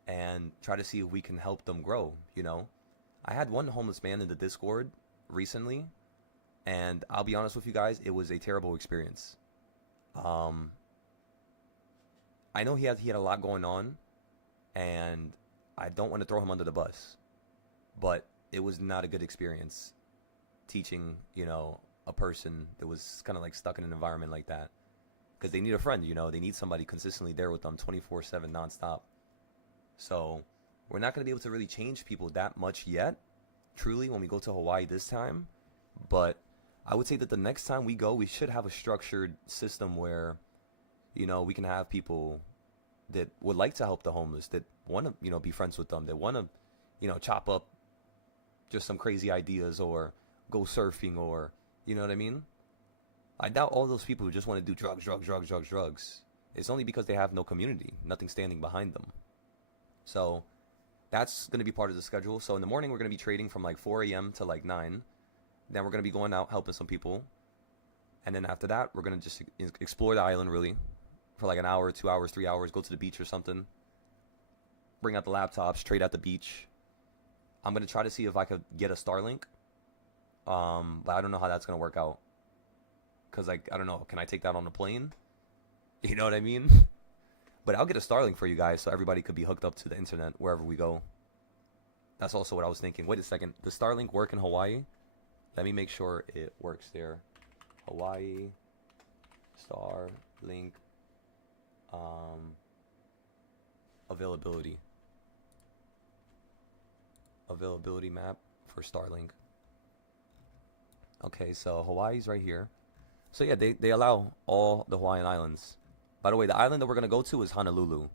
and try to see if we can help them grow, you know? I had one homeless man in the Discord recently, and I'll be honest with you guys, it was a terrible experience. I know he had a lot going on, and I don't want to throw him under the bus, but it was not a good experience teaching, you know, a person that was kind of like stuck in an environment like that, because they need a friend, you know, they need somebody consistently there with them 24/7 nonstop. So we're not going to be able to really change people that much yet, truly, when we go to Hawaii this time. But I would say that the next time we go, we should have a structured system where, you know, we can have people that would like to help the homeless, that want to, you know, be friends with them, that want to, you know, chop up just some crazy ideas or go surfing, or, you know what I mean? I doubt all those people who just want to do drugs. It's only because they have no community, nothing standing behind them. So that's going to be part of the schedule. So in the morning, we're going to be trading from like 4 a.m. to like 9. Then we're going to be going out helping some people. And then after that, we're going to just explore the island really for like an hour, 2 hours, 3 hours, go to the beach or something. Bring out the laptops, trade at the beach. I'm going to try to see if I could get a Starlink. But I don't know how that's going to work out. Because, like, I don't know, can I take that on a plane? You know what I mean? But I'll get a Starlink for you guys so everybody could be hooked up to the internet wherever we go. That's also what I was thinking. Wait a second. Does Starlink work in Hawaii? Let me make sure it works there. Hawaii Starlink availability. Availability map for Starlink. Okay, so Hawaii's right here. So yeah, they allow all the Hawaiian islands. By the way, the island that we're going to go to is Honolulu.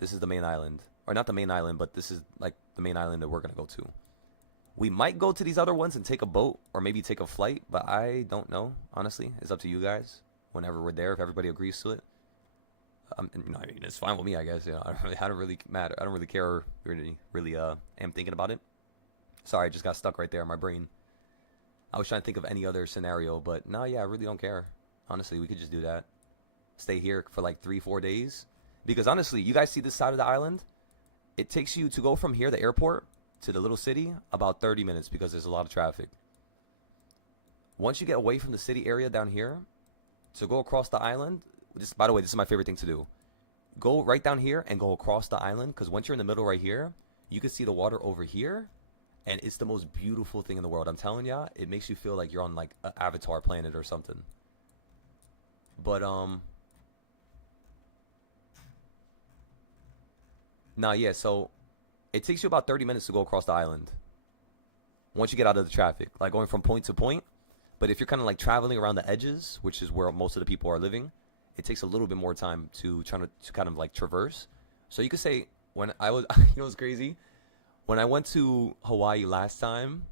This is the main island. Or not the main island, but this is like the main island that we're going to go to. We might go to these other ones and take a boat or maybe take a flight, but I don't know, honestly. It's up to you guys whenever we're there, if everybody agrees to it. You know, I mean, it's fine with me, I guess. You know, I don't really matter. I don't really care. Really am thinking about it. Sorry, I just got stuck right there in my brain. I was trying to think of any other scenario, but no, yeah, I really don't care. Honestly, we could just do that. Stay here for like 3-4 days. Because honestly, you guys see this side of the island? It takes you to go from here, the airport, to the little city, about 30 minutes because there's a lot of traffic. Once you get away from the city area down here, to go across the island, this, by the way, this is my favorite thing to do. Go right down here and go across the island, because once you're in the middle right here, you can see the water over here. And it's the most beautiful thing in the world. I'm telling ya, it makes you feel like you're on like an Avatar planet or something. But nah, yeah, so it takes you about 30 minutes to go across the island. Once you get out of the traffic, like going from point to point. But if you're kind of like traveling around the edges, which is where most of the people are living, it takes a little bit more time to kind of like traverse. So you could say when I was, you know what's crazy? When I went to Hawaii last time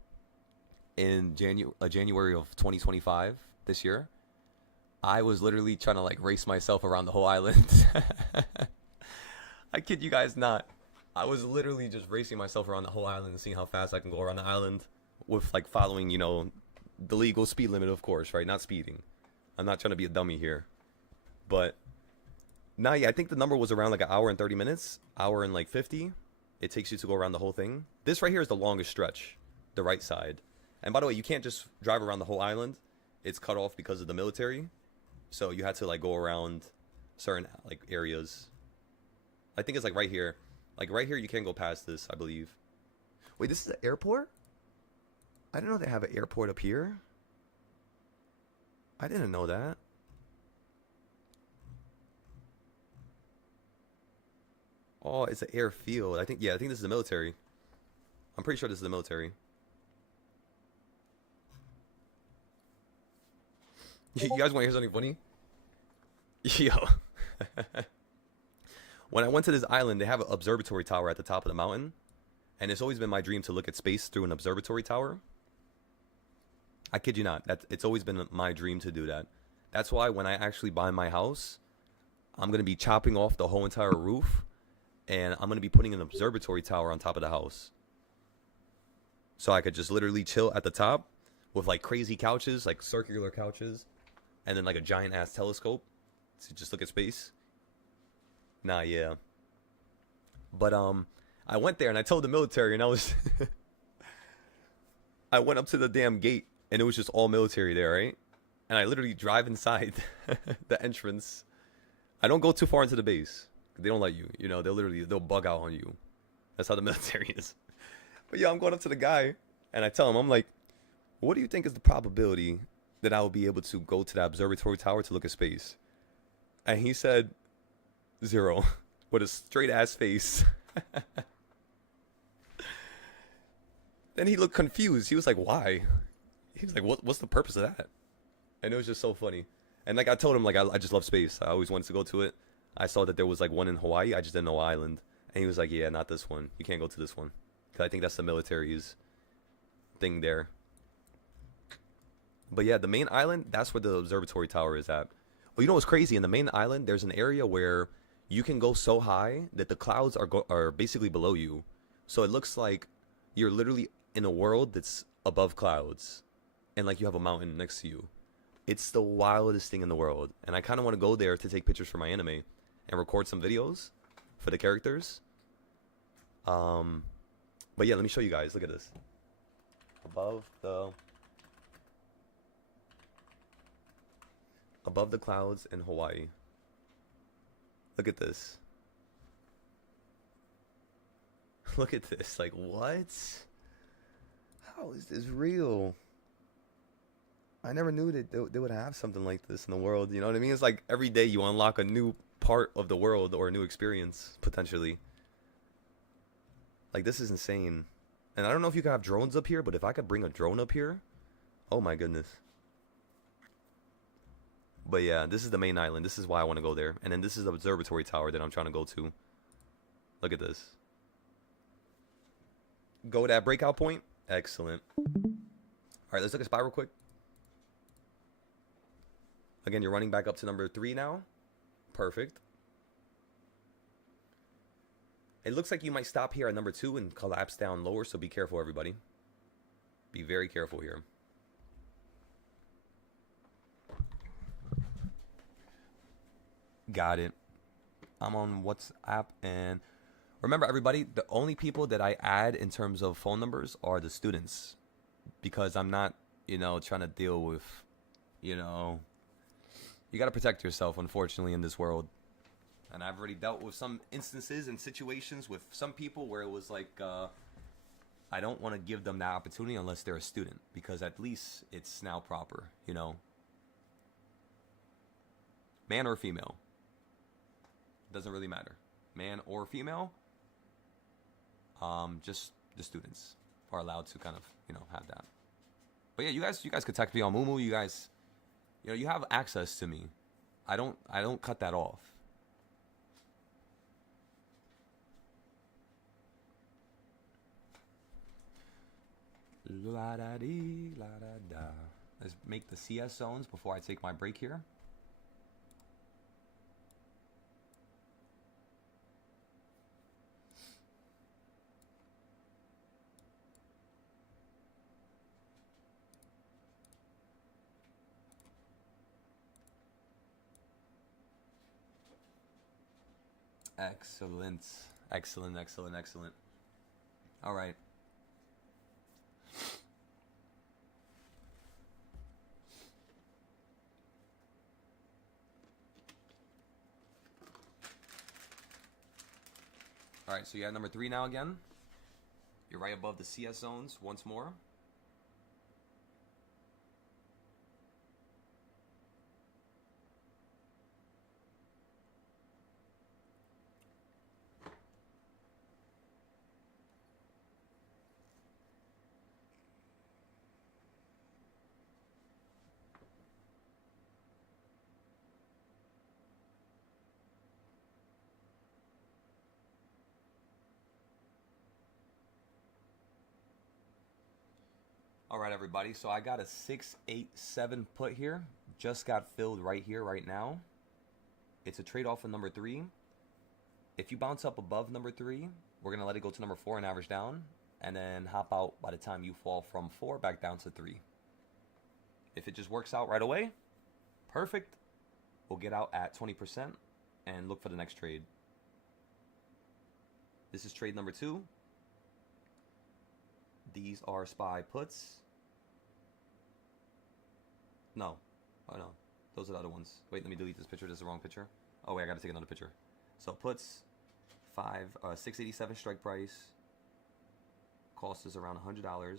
in January of 2025 this year, I was literally trying to like race myself around the whole island. I kid you guys not. I was literally just racing myself around the whole island and seeing how fast I can go around the island with like following, you know, the legal speed limit, of course, right? Not speeding. I'm not trying to be a dummy here. But nah, yeah, I think the number was around like an hour and 30 minutes, hour and like 50. It takes you to go around the whole thing. This right here is the longest stretch, the right side. And by the way, you can't just drive around the whole island. It's cut off because of the military. So you had to like go around certain like areas. I think it's like right here. Like right here, you can't go past this, I believe. Wait, this is the airport? I didn't know they have an airport up here. I didn't know that. Oh, it's an airfield. I think this is the military. I'm pretty sure this is the military. You guys want to hear something funny? Yo. When I went to this island, they have an observatory tower at the top of the mountain. And it's always been my dream to look at space through an observatory tower. I kid you not. It's always been my dream to do that. That's why when I actually buy my house, I'm going to be chopping off the whole entire roof. And I'm going to be putting an observatory tower on top of the house. So I could just literally chill at the top with like crazy couches, like circular couches. And then like a giant ass telescope to just look at space. Nah, yeah. But I went there and I told the military and I was I went up to the damn gate and it was just all military there, right? And I literally drive inside the entrance. I don't go too far into the base. They don't let you, you know, they'll bug out on you. That's how the military is. But yeah, I'm going up to the guy and I tell him, I'm like, what do you think is the probability that I will be able to go to that observatory tower to look at space? And he said 0 with a straight ass face. Then he looked confused. He was like, why? He was like, what's the purpose of that? And it was just so funny. And like I told him, like I just love space. I always wanted to go to it. I saw that there was like one in Hawaii. I just didn't know what island. And he was like, yeah, not this one. You can't go to this one. Because I think that's the military's thing there. But yeah, the main island, that's where the observatory tower is at. Oh, you know what's crazy? In the main island, there's an area where you can go so high that the clouds are basically below you. So it looks like you're literally in a world that's above clouds. And like you have a mountain next to you. It's the wildest thing in the world. And I kind of want to go there to take pictures for my anime. And record some videos for the characters. But yeah, let me show you guys. Look at this. Above the clouds in Hawaii. Look at this. Look at this. Like, what? How is this real? I never knew that they would have something like this in the world. You know what I mean? It's like every day you unlock a new part of the world or a new experience, potentially. Like, this is insane. And I don't know if you can have drones up here, but if I could bring a drone up here, oh my goodness. But yeah, this is the main island. This is why I want to go there. And then this is the observatory tower that I'm trying to go to. Look at this. Go to that breakout point. Excellent. All right, let's look at spy real quick. Again, you're running back up to number 3 now. Perfect. It looks like you might stop here at number 2 and collapse down lower, so be careful, everybody. Be very careful here. Got it. I'm on WhatsApp, and remember, everybody, the only people that I add in terms of phone numbers are the students, because I'm not, trying to deal with, you got to protect yourself, unfortunately, in this world. And I've already dealt with some instances and situations with some people where it was like, I don't want to give them that opportunity unless they're a student, because at least it's now proper, Man or female. Doesn't really matter. Man or female. Just the students are allowed to kind of, have that. But yeah, you guys could text me on Mumu. You guys, you have access to me. I don't cut that off. La da dee, la da da. Let's make the CS zones before I take my break here. Excellent. Excellent, excellent, excellent. All right. All right, so you have number 3 now again. You're right above the CS zones once more. All right, everybody. So I got a 687 put here. Just got filled right here, right now. It's a trade off of number 3. If you bounce up above number 3, we're going to let it go to number 4 and average down. And then hop out by the time you fall from 4 back down to 3. If it just works out right away, perfect. We'll get out at 20% and look for the next trade. This is trade number 2. These are SPY puts. No. Oh, no. Those are the other ones. Wait, let me delete this picture. This is the wrong picture. Oh, wait, I gotta take another picture. So puts, 687 strike price. Cost is around $100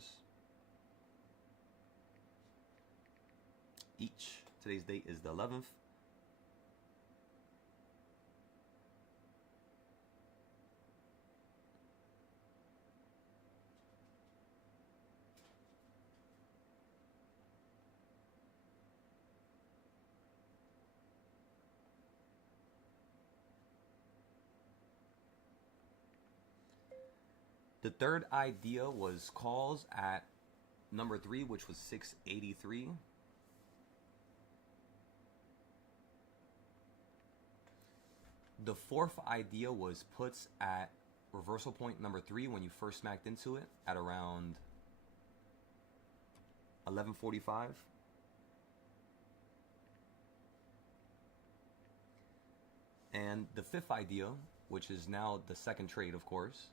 each. Today's date is the 11th. The third idea was calls at number 3, which was 683. The fourth idea was puts at reversal point number 3 when you first smacked into it at around 11:45. And the fifth idea, which is now the second trade, of course,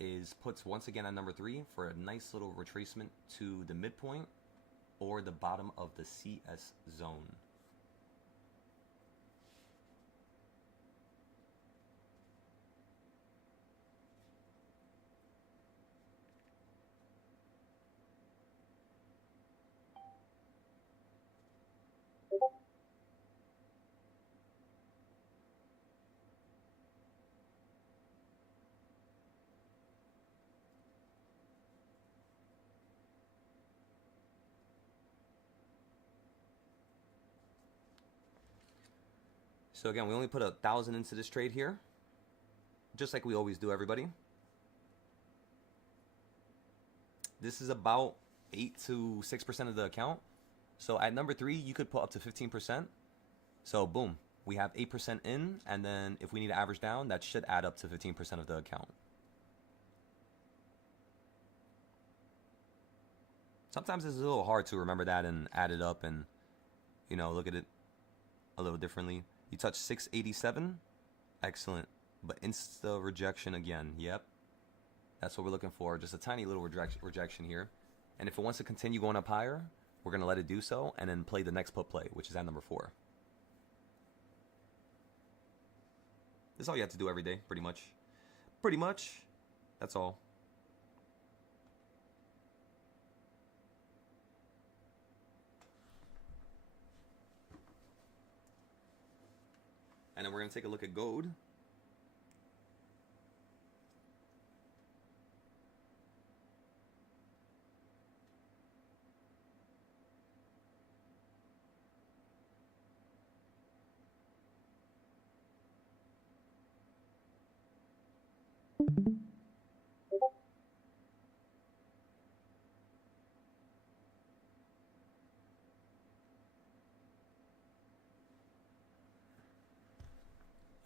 is puts once again on number 3 for a nice little retracement to the midpoint or the bottom of the CS zone. So again, we only put 1,000 into this trade here, just like we always do, everybody. This is about 8 to 6% of the account. So at number 3, you could put up to 15%. So boom, we have 8% in, and then if we need to average down, that should add up to 15% of the account. Sometimes it's a little hard to remember that and add it up and, you know, look at it a little differently. You touch 687. Excellent. But insta rejection again. Yep. That's what we're looking for. Just a tiny little rejection here. And if it wants to continue going up higher, we're going to let it do so and then play the next put play, which is at number 4. This is all you have to do every day, pretty much. Pretty much. That's all. And then we're going to take a look at gold.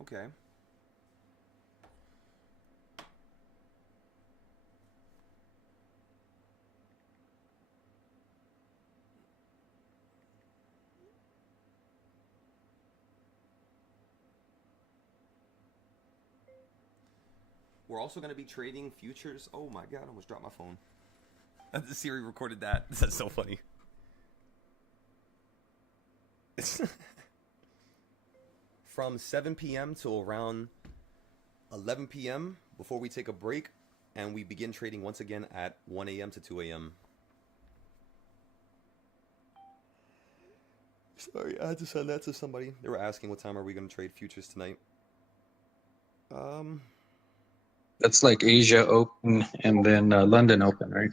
Okay. we're also going to be trading futures. Oh my god, I almost dropped my phone. The Siri recorded that. That's so funny. From 7 p.m. to around 11 p.m. before we take a break, and we begin trading once again at 1 a.m. to 2 a.m. Sorry, I had to send that to somebody. They were asking what time are we going to trade futures tonight. That's like Asia Open and then London Open, right?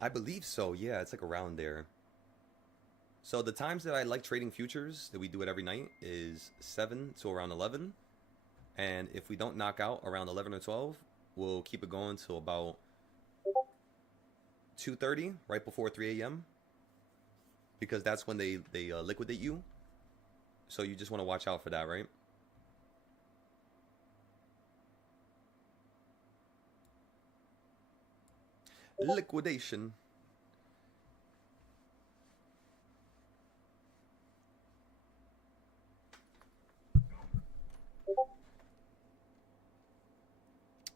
I believe so. Yeah, it's like around there. So the times that I like trading futures, that we do it every night, is 7 to around 11. And if we don't knock out around 11 or 12, we'll keep it going till about 2:30, right before 3 a.m. Because that's when they liquidate you. So you just want to watch out for that, right? Liquidation.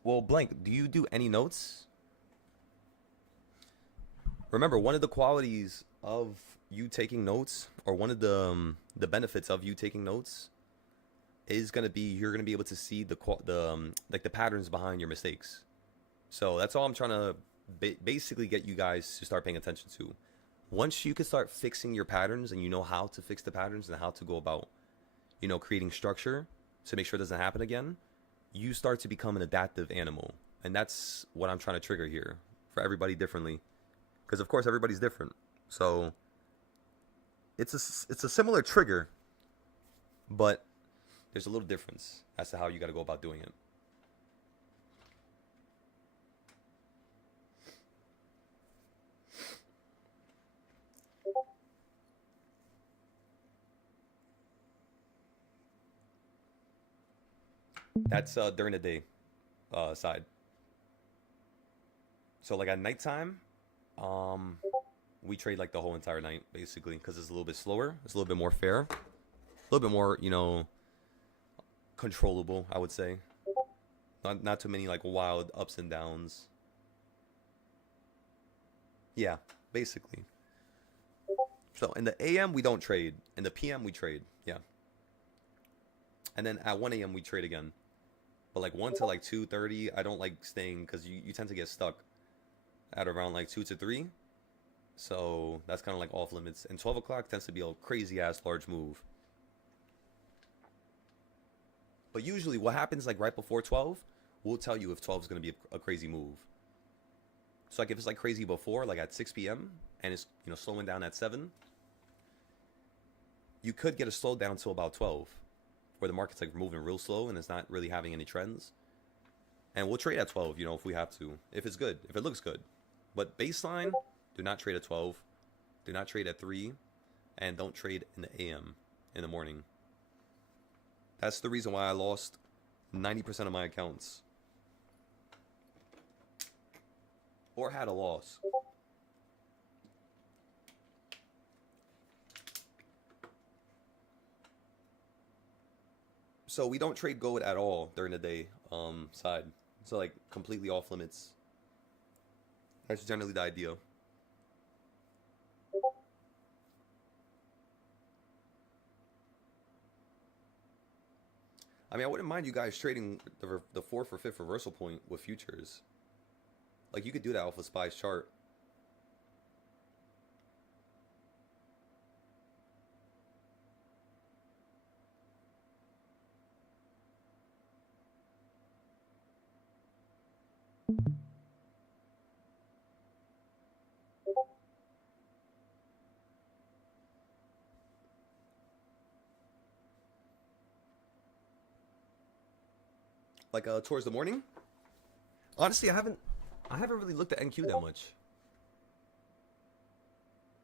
Well, Blank, do you do any notes? Remember, one of the qualities of you taking notes, or one of the benefits of you taking notes, is gonna be you're gonna be able to see the like the patterns behind your mistakes. So that's all I'm trying to basically get you guys to start paying attention to. Once you can start fixing your patterns and you know how to fix the patterns and how to go about, creating structure to make sure it doesn't happen again, you start to become an adaptive animal. And that's what I'm trying to trigger here for everybody differently. Because of course everybody's different. So it's a similar trigger, but there's a little difference as to how you got to go about doing it. That's during the day side. So like at nighttime, we trade like the whole entire night basically because it's a little bit slower. It's a little bit more fair. A little bit more, controllable, I would say. Not too many like wild ups and downs. Yeah, basically. So in the AM we don't trade. In the PM we trade. Yeah. And then at 1 a.m. we trade again. But like 1 to like 2:30, I don't like staying because you tend to get stuck at around like 2 to 3. So that's kind of like off limits. And 12 o'clock tends to be a crazy ass large move. But usually what happens like right before 12, we'll tell you if 12 is going to be a crazy move. So like if it's like crazy before, like at 6 p.m. and it's, slowing down at 7, you could get a slowdown till about 12. Where the market's like moving real slow and it's not really having any trends. And we'll trade at 12, if we have to. If it's good. If it looks good. But baseline, do not trade at 12. Do not trade at 3. And don't trade in the AM in the morning. That's the reason why I lost 90% of my accounts. Or had a loss. So we don't trade gold at all during the day side. So like completely off limits. That's generally the idea. I mean, I wouldn't mind you guys trading the 4th or 5th reversal point with futures. Like you could do that off of Spy's chart. Like towards the morning. Honestly, I haven't really looked at NQ that much.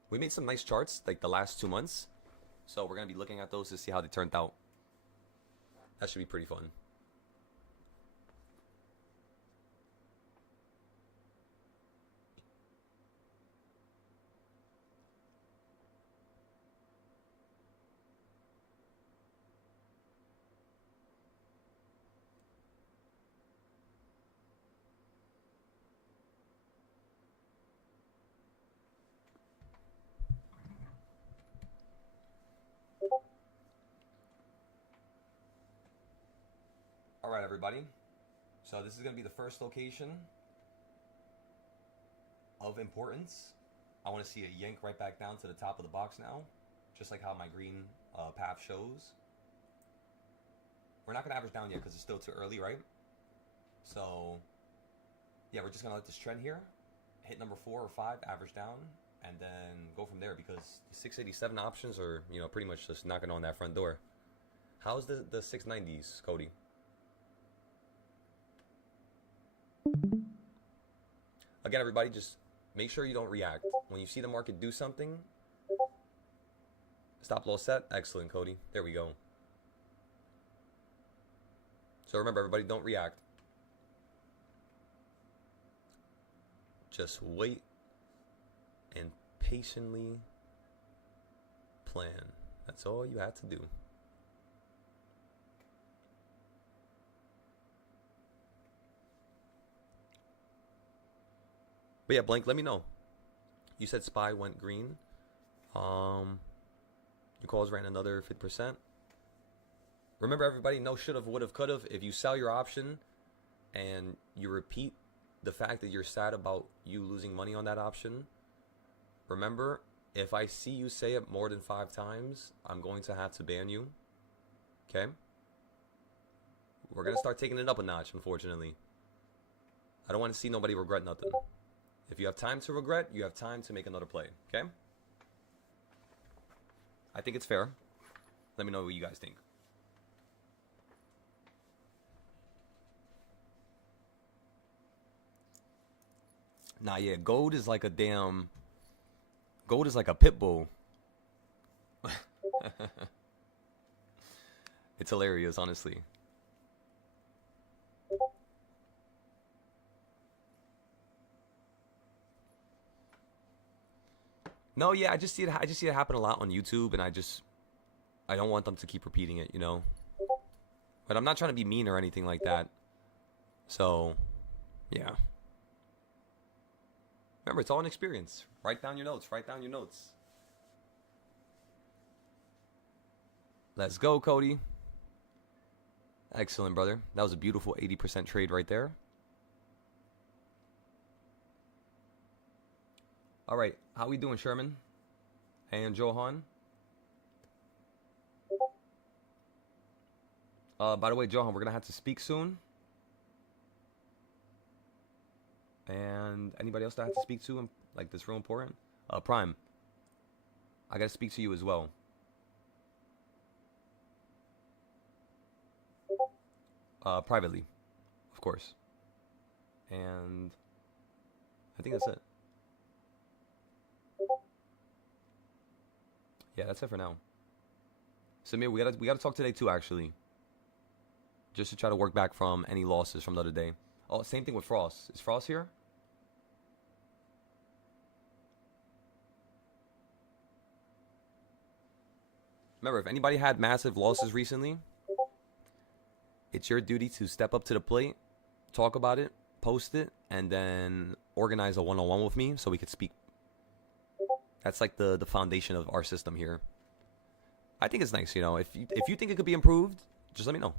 We made some nice charts like the last 2 months, so we're gonna be looking at those to see how they turned out. That should be pretty fun. Alright, everybody. So this is going to be the first location of importance. I want to see a yank right back down to the top of the box now. Just like how my green path shows. We're not going to average down yet because it's still too early, right? So, yeah, we're just going to let this trend here. Hit number 4 or 5, average down, and then go from there because the 687 options are, you know, pretty much just knocking on that front door. How's the 690s, Cody? Again, everybody, just make sure you don't react. When you see the market do something, stop loss set. Excellent, Cody. There we go. So remember, everybody, don't react. Just wait and patiently plan. That's all you have to do. But yeah, Blank, let me know. You said SPY went green. Your calls ran another 50%. Remember, everybody, no should've, would've, could've. If you sell your option and you repeat the fact that you're sad about you losing money on that option, remember, if I see you say it more than 5 times, I'm going to have to ban you. Okay? We're going to start taking it up a notch, unfortunately. I don't want to see nobody regret nothing. If you have time to regret, you have time to make another play. Okay? I think it's fair. Let me know what you guys think. Nah, yeah, gold is like a damn... Gold is like a pit bull. It's hilarious, honestly. No, yeah, I just see it happen a lot on YouTube, and I don't want them to keep repeating it, you know? But I'm not trying to be mean or anything like that. So, yeah. Remember, it's all an experience. Write down your notes. Write down your notes. Let's go, Cody. Excellent, brother. That was a beautiful 80% trade right there. All right. How we doing, Sherman? And Johan? By the way, Johan, we're going to have to speak soon. And anybody else that I have to speak to, like, that's real important? Prime, I gotta speak to you as well. Privately, of course. And I think that's it. Yeah, that's it for now. Samir, we gotta talk today too, actually. Just to try to work back from any losses from the other day. Oh, same thing with Frost. Is Frost here? Remember, if anybody had massive losses recently, it's your duty to step up to the plate, talk about it, post it, and then organize a one-on-one with me so we could speak. That's like the foundation of our system here. I think it's nice, you know. If you think it could be improved, just let me know.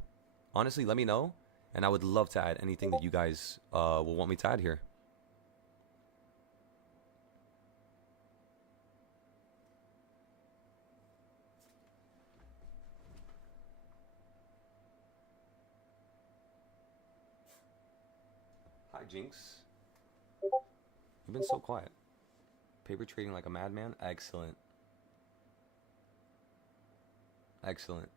Honestly, let me know. And I would love to add anything that you guys will want me to add here. Hi, Jinx. You've been so quiet. Paper trading like a madman. Excellent. Excellent.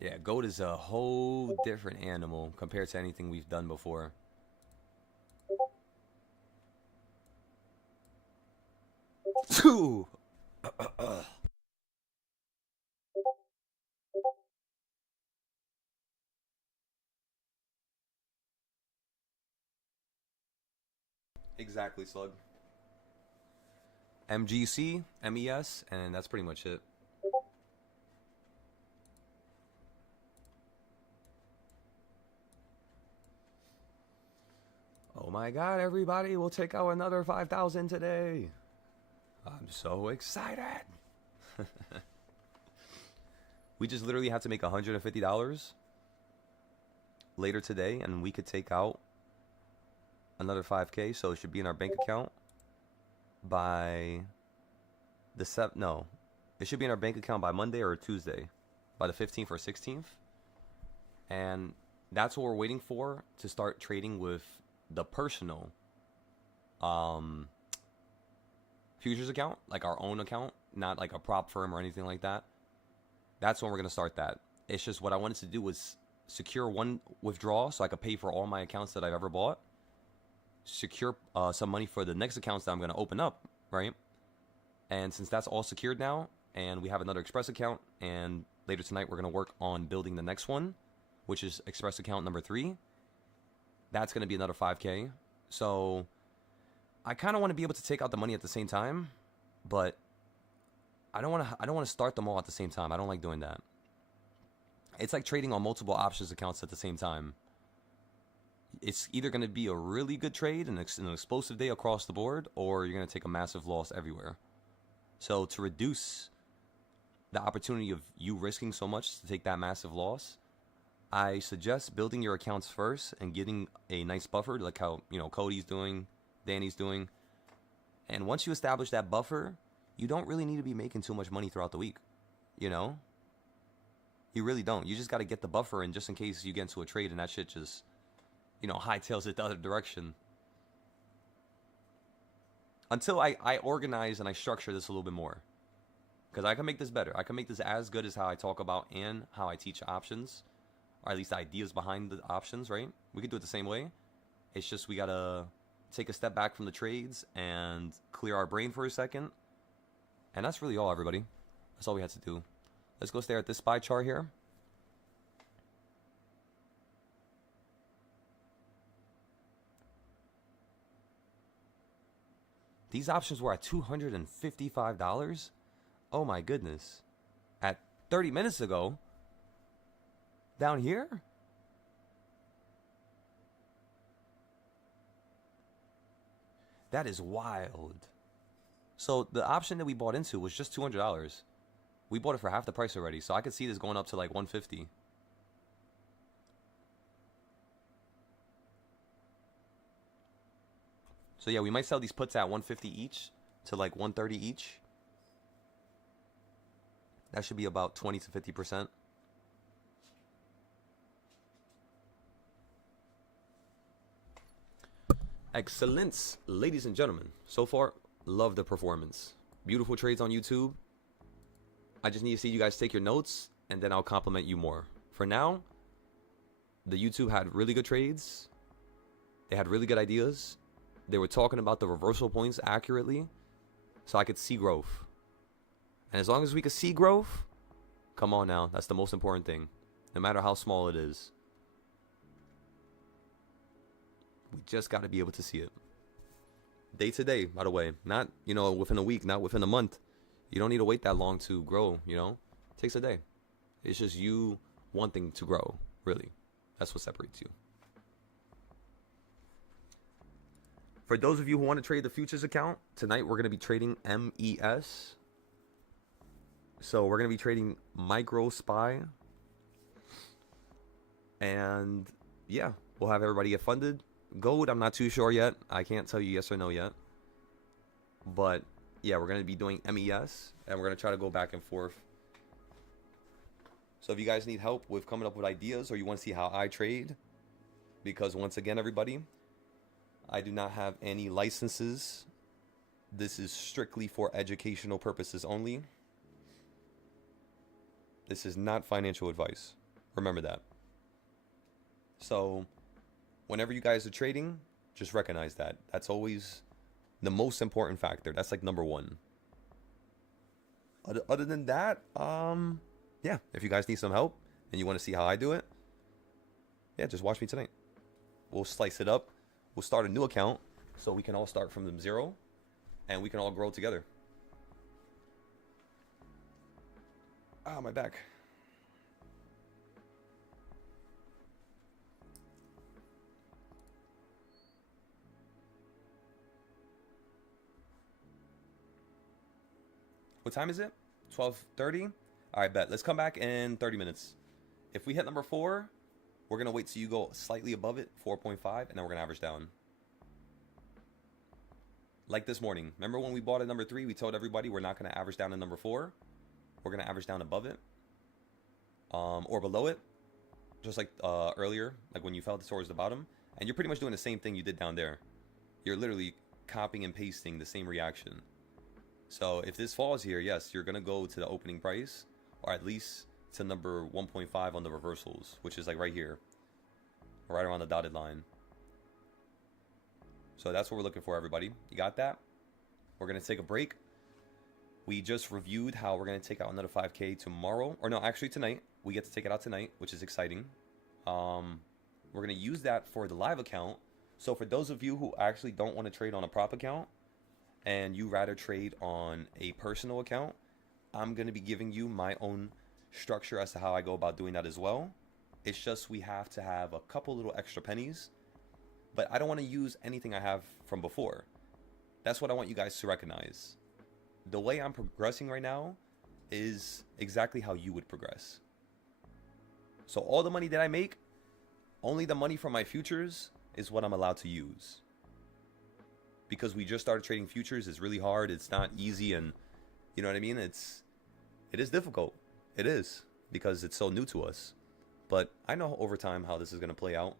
Yeah, gold is a whole different animal compared to anything we've done before. Exactly, Slug. MGC, MES, and that's pretty much it. Oh my god, everybody, we'll take out another 5,000 today. I'm so excited. We just literally have to make $150 later today, and we could take out another 5K. So it should be in our bank account by the no, it should be in our bank account by Monday or Tuesday, by the 15th or 16th. And that's what we're waiting for to start trading with the personal futures account, like our own account, not like a prop firm or anything like that. That's when we're going to start that. It's just what I wanted to do was secure one withdrawal so I could pay for all my accounts that I've ever bought, secure some money for the next accounts that I'm going to open up, right? And since that's all secured now, and we have another Express account, and later tonight we're going to work on building the next one, which is Express account number 3. That's going to be another 5K. So I kind of want to be able to take out the money at the same time, but I don't want to start them all at the same time. I don't like doing that. It's like trading on multiple options accounts at the same time. It's either going to be a really good trade and an explosive day across the board, or you're going to take a massive loss everywhere. So to reduce the opportunity of you risking so much to take that massive loss, I suggest building your accounts first and getting a nice buffer, like how, you know, Cody's doing, Danny's doing. And once you establish that buffer, you don't really need to be making too much money throughout the week, you know? You really don't. You just got to get the buffer in just in case you get into a trade and that shit just, you know, hightails it the other direction. Until I organize and I structure this a little bit more. Because I can make this better. I can make this as good as how I talk about and how I teach options. Or at least the ideas behind the options, right? We could do it the same way. It's just we got to take a step back from the trades and clear our brain for a second. And that's really all, everybody. That's all we had to do. Let's go stare at this SPY chart here. These options were at $255. Oh my goodness. At 30 minutes ago, down here? That is wild. So the option that we bought into was just $200. We bought it for half the price already, so I could see this going up to like 150. So yeah, we might sell these puts at 150 each to like 130 each. That should be about 20 to 50%. Excellence, ladies and gentlemen. So far, love the performance. Beautiful trades on YouTube. I just need to see you guys take your notes, and then I'll compliment you more. For now, the YouTube had really good trades. They had really good ideas. They were talking about the reversal points accurately, so I could see growth. And as long as we could see growth, come on now, that's the most important thing. No matter how small it is. We just got to be able to see it. Day to day, by the way. Not, you know, within a week, not within a month. You don't need to wait that long to grow, you know? It takes a day. It's just you wanting to grow, really. That's what separates you. For those of you who want to trade the futures account, tonight we're going to be trading MES. So we're going to be trading micro SPY. And yeah, we'll have everybody get funded. Gold, I'm not too sure yet. I can't tell you yes or no yet. But yeah, we're going to be doing MES. And we're going to try to go back and forth. So if you guys need help with coming up with ideas, or you want to see how I trade, because once again, everybody, I do not have any licenses. This is strictly for educational purposes only. This is not financial advice. Remember that. So whenever you guys are trading, just recognize that. That's always the most important factor. That's like number one. Other than that, yeah, if you guys need some help and you want to see how I do it, yeah, just watch me tonight. We'll slice it up. We'll start a new account so we can all start from the zero and we can all grow together. Ah, my back. What time is it? 12:30? All right, bet. Let's come back in 30 minutes. If we hit number 4, we're going to wait till you go slightly above it, 4.5, and then we're going to average down. Like this morning. Remember when we bought at number 3, we told everybody we're not going to average down to number 4. We're going to average down above it. Or below it. Just like earlier, like when you felt towards the bottom. And you're pretty much doing the same thing you did down there. You're literally copying and pasting the same reaction. So if this falls here, yes, you're going to go to the opening price. Or at least to number 1.5 on the reversals, which is like right here, right around the dotted line. So that's what we're looking for, everybody. You got that? We're going to take a break. We just reviewed how we're going to take out another 5K tomorrow. Or no, actually tonight. We get to take it out tonight, which is exciting. We're going to use that for the live account. So for those of you who actually don't want to trade on a prop account and you rather trade on a personal account, I'm going to be giving you my own structure as to how I go about doing that as well. It's just we have to have a couple little extra pennies, but I don't want to use anything I have from before. That's what I want you guys to recognize. The way I'm progressing right now is exactly how you would progress. So all the money that I make, only the money from my futures is what I'm allowed to use. Because we just started trading futures, it's really hard, it's not easy, and you know what I mean? It is difficult. It is, because it's so new to us. But I know over time how this is going to play out,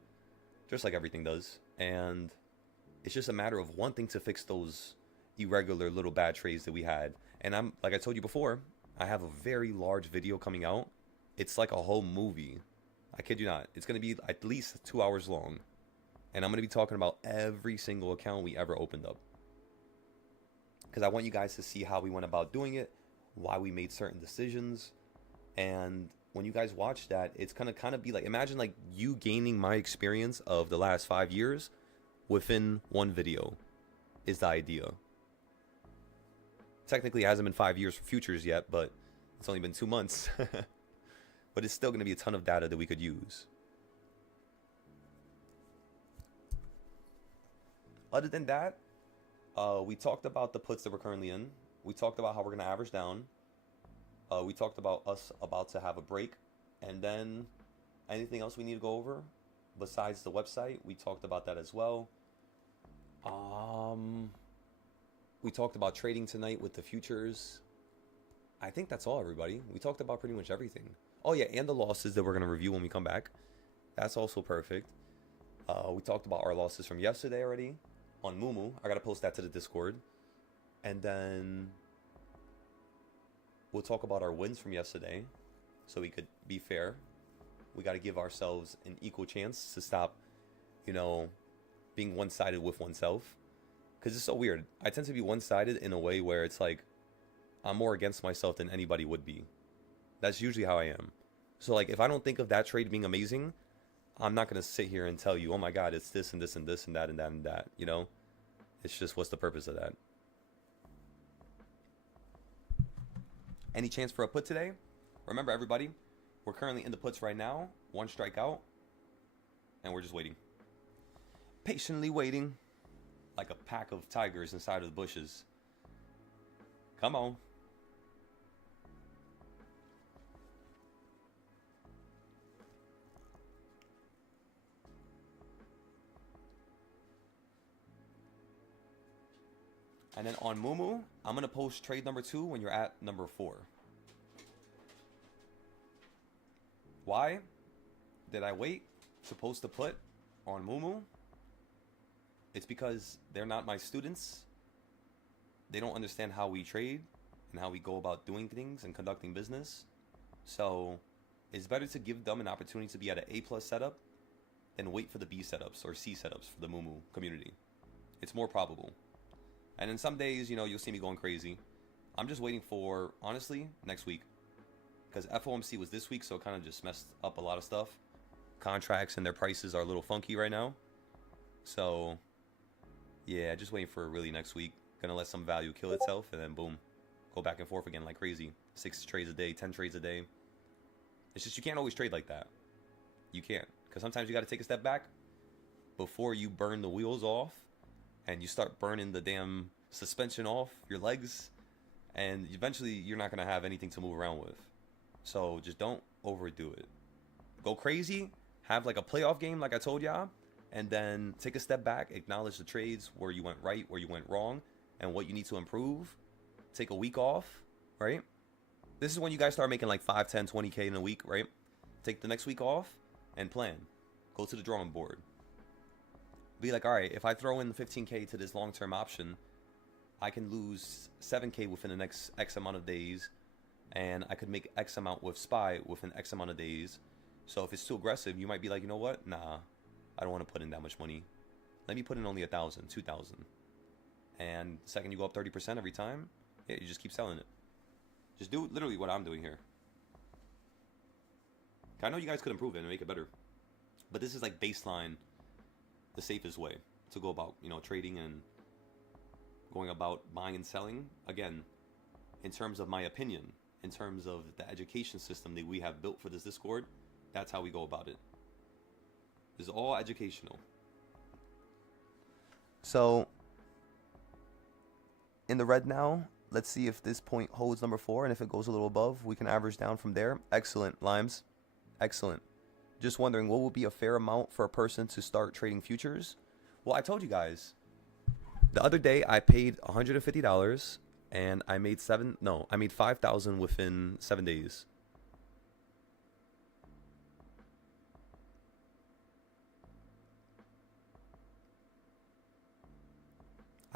just like everything does. And it's just a matter of wanting to fix those irregular little bad trades that we had. And I'm, like I told you before, I have a very large video coming out. It's like a whole movie. I kid you not. It's going to be at least 2 hours long. And I'm going to be talking about every single account we ever opened up. Because I want you guys to see how we went about doing it, why we made certain decisions. And when you guys watch that, it's going to kind of be like, imagine like you gaining my experience of the last 5 years within one video is the idea. Technically, it hasn't been 5 years for futures yet, but it's only been 2 months. But it's still going to be a ton of data that we could use. Other than that, we talked about the puts that we're currently in. We talked about how we're going to average down. We talked about us about to have a break. And then anything else we need to go over besides the website, we talked about that as well. We talked about trading tonight with the futures. I think that's all, everybody. We talked about pretty much everything. Oh, yeah, and the losses that we're going to review when we come back. That's also perfect. We talked about our losses from yesterday already on Mumu. I got to post that to the Discord. And then we'll talk about our wins from yesterday so we could be fair. We got to give ourselves an equal chance to stop, being one-sided with oneself. Because it's so weird. I tend to be one-sided in a way where it's like I'm more against myself than anybody would be. That's usually how I am. So like if I don't think of that trade being amazing, I'm not going to sit here and tell you, oh my God, it's this and this and this and that and that and that, It's just, what's the purpose of that? Any chance for a put today? Remember, everybody, we're currently in the puts right now. 1 strike out. And we're just waiting. Patiently waiting. Like a pack of tigers inside of the bushes. Come on. And then on Mumu, I'm going to post trade number 2 when you're at number 4. Why did I wait to post a put on Mumu? It's because they're not my students. They don't understand how we trade and how we go about doing things and conducting business. So it's better to give them an opportunity to be at an A+ setup than wait for the B setups or C setups for the Mumu community. It's more probable. And then some days, you'll see me going crazy. I'm just waiting for, honestly, next week. Because FOMC was this week, so it kind of just messed up a lot of stuff. Contracts and their prices are a little funky right now. So, yeah, just waiting for really next week. Gonna let some value kill itself, and then boom. Go back and forth again like crazy. 6 trades a day, 10 trades a day. It's just you can't always trade like that. You can't. Because sometimes you got to take a step back before you burn the wheels off. And you start burning the damn suspension off your legs, and eventually you're not going to have anything to move around with. So just don't overdo it. Go crazy, have like a playoff game like I told y'all, and then take a step back, acknowledge the trades, where you went right, where you went wrong, and what you need to improve. Take a week off, right? This is when you guys start making like 5, 10, 20K in a week, right? Take the next week off and plan. Go to the drawing board. Be like, all right, if I throw in 15K to this long-term option, I can lose 7K within the next X amount of days, and I could make X amount with SPY within X amount of days. So if it's too aggressive, you might be like, you know what? Nah, I don't want to put in that much money. Let me put in only 1,000, 2,000. And the second you go up 30% every time, yeah, you just keep selling it. Just do literally what I'm doing here. I know you guys could improve it and make it better, but this is like baseline, the safest way to go about, you know, trading and going about buying and selling. Again, in terms of my opinion, in terms of the education system that we have built for this Discord, that's how we go about it. This is all educational. So, in the red now, let's see if this point holds number 4, and if it goes a little above, we can average down from there. Excellent, Limes. Excellent. Just wondering, what would be a fair amount for a person to start trading futures? Well, I told you guys. The other day, I paid $150, and I made 5,000 within 7 days.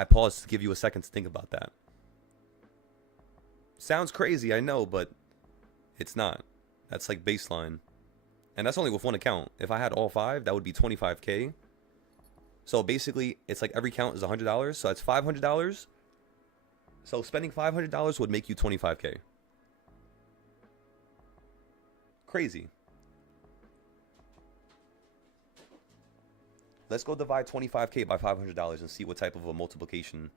I paused to give you a second to think about that. Sounds crazy, I know, but it's not. That's like baseline. And that's only with one account. If I had all 5, that would be 25K. So basically, it's like every count is $100. So that's $500. So spending $500 would make you 25K. Crazy. Let's go divide 25K by $500 and see what type of a multiplication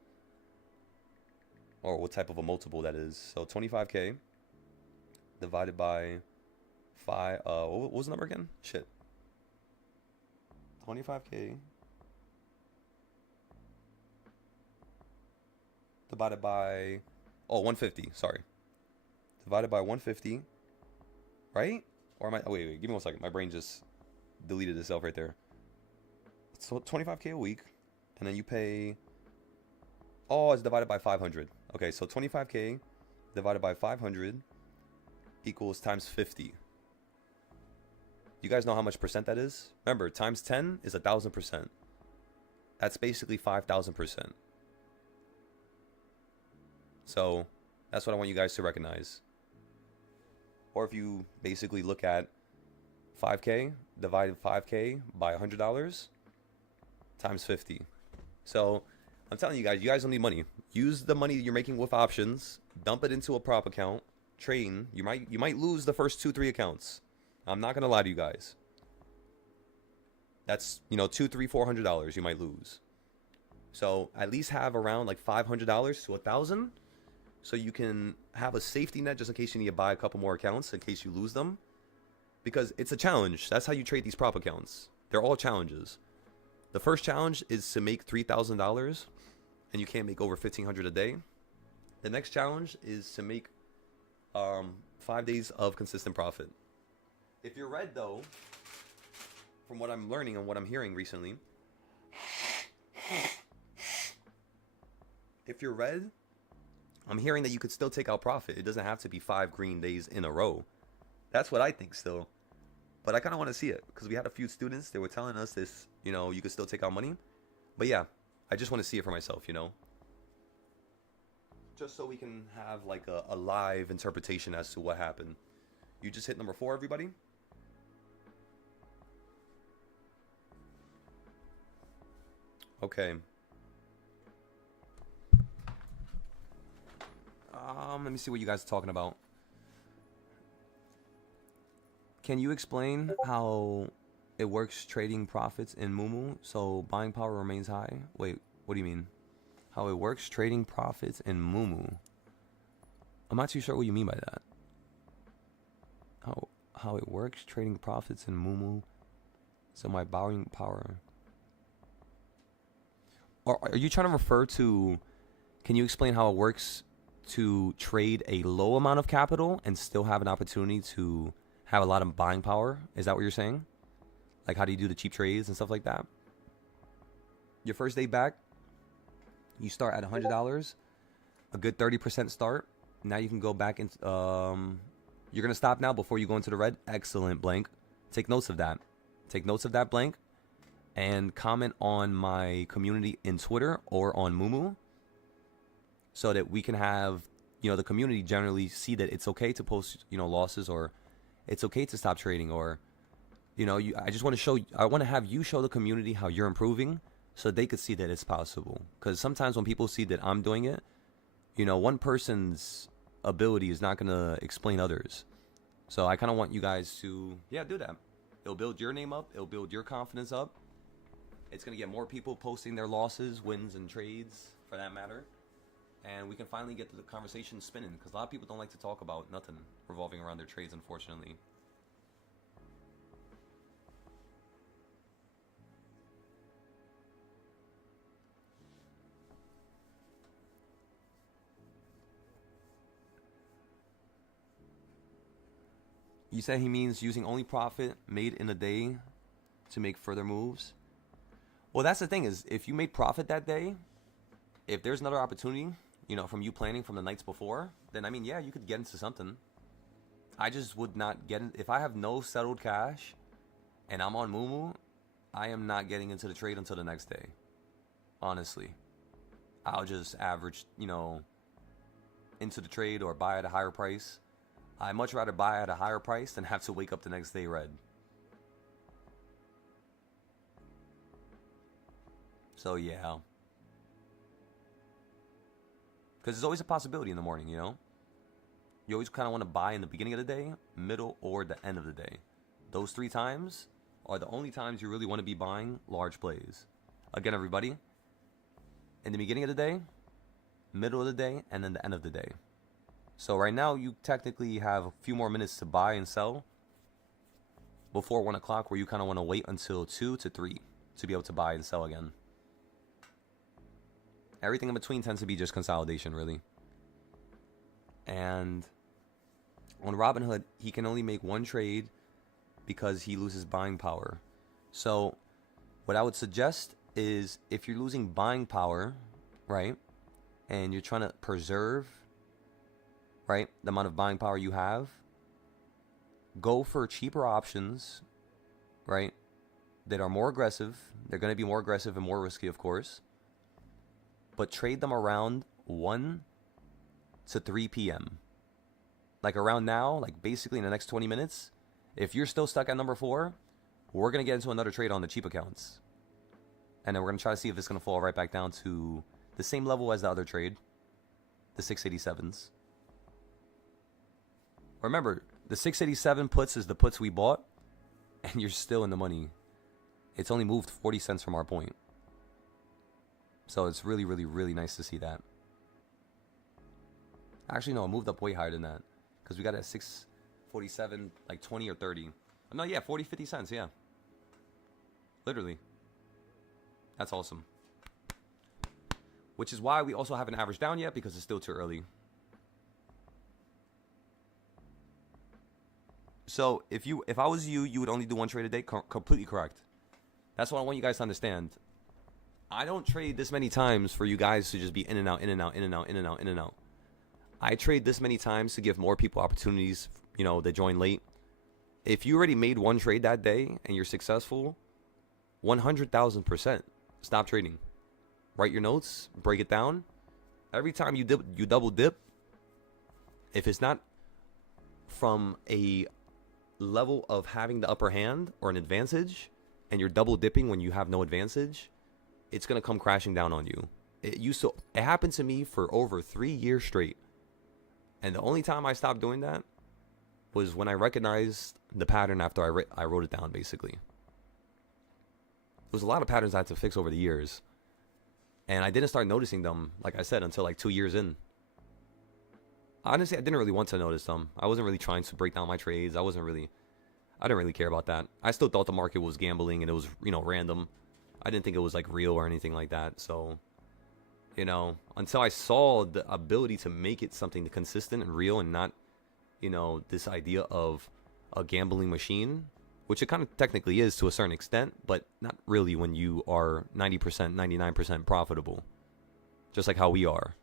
or what type of a multiple that is. So 25K divided by 5. What was the number again? Shit. 25K divided by 150. Sorry. Divided by 150. Right? Or am I? Oh, wait. Give me 1 second. My brain just deleted itself right there. So 25K a week, and then you pay. Oh, it's divided by 500. Okay, so 25K divided by 500 equals times 50. You guys know how much percent that is? Remember, times 10 is 1,000%. That's basically 5,000%. So that's what I want you guys to recognize. Or if you basically look at 5K divided 5K by $100 times 50. So I'm telling you guys don't need money. Use the money you're making with options, dump it into a prop account, train. You might lose the first 2-3 accounts. I'm not gonna lie to you guys. That's, $200, $300, $400 you might lose. So at least have around like $500 to $1,000, so you can have a safety net just in case you need to buy a couple more accounts in case you lose them. Because it's a challenge. That's how you trade these prop accounts. They're all challenges. The first challenge is to make $3,000, and you can't make over $1,500 a day. The next challenge is to make 5 days of consistent profit. If you're red, though, from what I'm learning and what I'm hearing recently, if you're red, I'm hearing that you could still take out profit. It doesn't have to be 5 green days in a row. That's what I think still. But I kind of want to see it because we had a few students. They were telling us this, you could still take out money. But yeah, I just want to see it for myself, Just so we can have like a live interpretation as to what happened. You just hit number 4, everybody. Okay. Let me see what you guys are talking about. Can you explain how it works trading profits in Mumu so buying power remains high? Wait, what do you mean? How it works trading profits in Mumu? I'm not too sure what you mean by that. How it works trading profits in Mumu so my buying power. Or are you trying to refer to, can you explain how it works to trade a low amount of capital and still have an opportunity to have a lot of buying power? Is that what you're saying? Like, how do you do the cheap trades and stuff like that? Your first day back, you start at $100, a good 30% start. Now you can go back and you're gonna stop now before you go into the red. Excellent, Blank. Take notes of that. Take notes of that, Blank, and comment on my community in Twitter or on Mumu, so that we can have, the community generally see that it's okay to post, losses, or it's okay to stop trading, or, I just want to have you show the community how you're improving, so they could see that it's possible. Because sometimes when people see that I'm doing it, one person's ability is not going to explain others. So I kind of want you guys to, do that. It'll build your name up. It'll build your confidence up. It's going to get more people posting their losses, wins, and trades, for that matter. And we can finally get the conversation spinning, because a lot of people don't like to talk about nothing revolving around their trades, unfortunately. You said he means using only profit made in a day to make further moves. Well, that's the thing, is if you made profit that day, if there's another opportunity, from you planning from the nights before, then you could get into something. I just would not get in. If I have no settled cash and I'm on Mumu, I am not getting into the trade until the next day. Honestly. I'll just average, into the trade or buy at a higher price. I'd much rather buy at a higher price than have to wake up the next day red. So, yeah. Because there's always a possibility in the morning, You always kind of want to buy in the beginning of the day, middle, or the end of the day. Those 3 times are the only times you really want to be buying large plays. Again, everybody, in the beginning of the day, middle of the day, and then the end of the day. So right now, you technically have a few more minutes to buy and sell before 1 o'clock, where you kind of want to wait until 2 to 3 to be able to buy and sell again. Everything in between tends to be just consolidation, really. And on Robinhood, he can only make 1 trade because he loses buying power. So what I would suggest is, if you're losing buying power, right, and you're trying to preserve, right, the amount of buying power you have, go for cheaper options, right, that are more aggressive. They're going to be more aggressive and more risky, of course. But trade them around 1 to 3 p.m. Like around now, like basically in the next 20 minutes. If you're still stuck at number 4, we're going to get into another trade on the cheap accounts. And then we're going to try to see if it's going to fall right back down to the same level as the other trade, the 687s. Remember, the 687 puts is the puts we bought, and you're still in the money. It's only moved 40 cents from our point. So it's really, really, really nice to see that. Actually, no, it moved up way higher than that, because we got it at 647, like 20 or 30. No, yeah, 40, 50 cents, yeah. Literally. That's awesome. Which is why we also haven't averaged down yet, because it's still too early. So if I was you, you would only do 1 trade a day. Completely correct. That's what I want you guys to understand. I don't trade this many times for you guys to just be in and out, in and out, in and out, in and out, in and out. I trade this many times to give more people opportunities, that join late. If you already made 1 trade that day and you're successful, 100,000%, stop trading. Write your notes, break it down. Every time you double dip, if it's not from a level of having the upper hand or an advantage, and you're double dipping when you have no advantage, it's going to come crashing down on you. It happened to me for over 3 years straight. And the only time I stopped doing that was when I recognized the pattern after I wrote it down, basically. There was a lot of patterns I had to fix over the years. And I didn't start noticing them, like I said, until like 2 years in. Honestly, I didn't really want to notice them. I wasn't really trying to break down my trades. I didn't really care about that. I still thought the market was gambling and it was, random. I didn't think it was like real or anything like that. So You know, until I saw the ability to make it something consistent and real and not, you know, this idea of a gambling machine, which it kind of technically is to a certain extent, but not really when you are 90%, 99% profitable, just like how we are.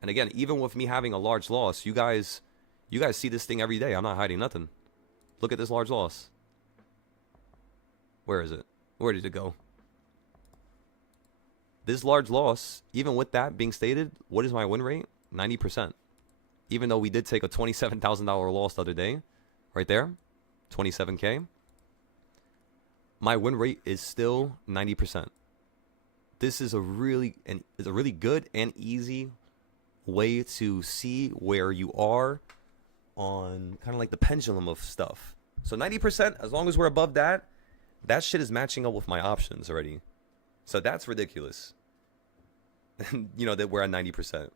And again, even with me having a large loss, you guys see this thing every day. I'm not hiding nothing. Look at this large loss. Where is it? Where did it go? This large loss, even with that being stated, what is my win rate? 90%. Even though we did take a $27,000 loss the other day, right there, 27K, my win rate is still 90%. This is a really good and easy way to see where you are on kind of like the pendulum of stuff. So 90%, as long as we're above that, that shit is matching up with my options already. So that's ridiculous. And you know that we're at 90%.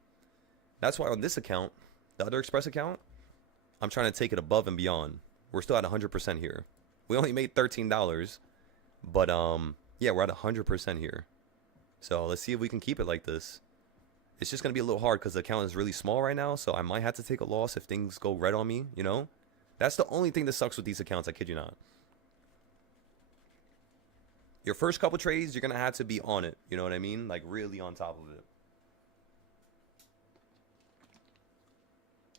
That's why on this account, the other Express account, I'm trying to take it above and beyond. We're still at 100% here. We only made $13, but yeah, we're at 100% here. So let's see if we can keep it like this. It's just gonna be a little hard because the account is really small right now, so I might have to take a loss if things go red on me. You know, that's the only thing that sucks with these accounts. I kid you not. Your first couple trades, you're going to have to be on it. You know what I mean? Like, really on top of it.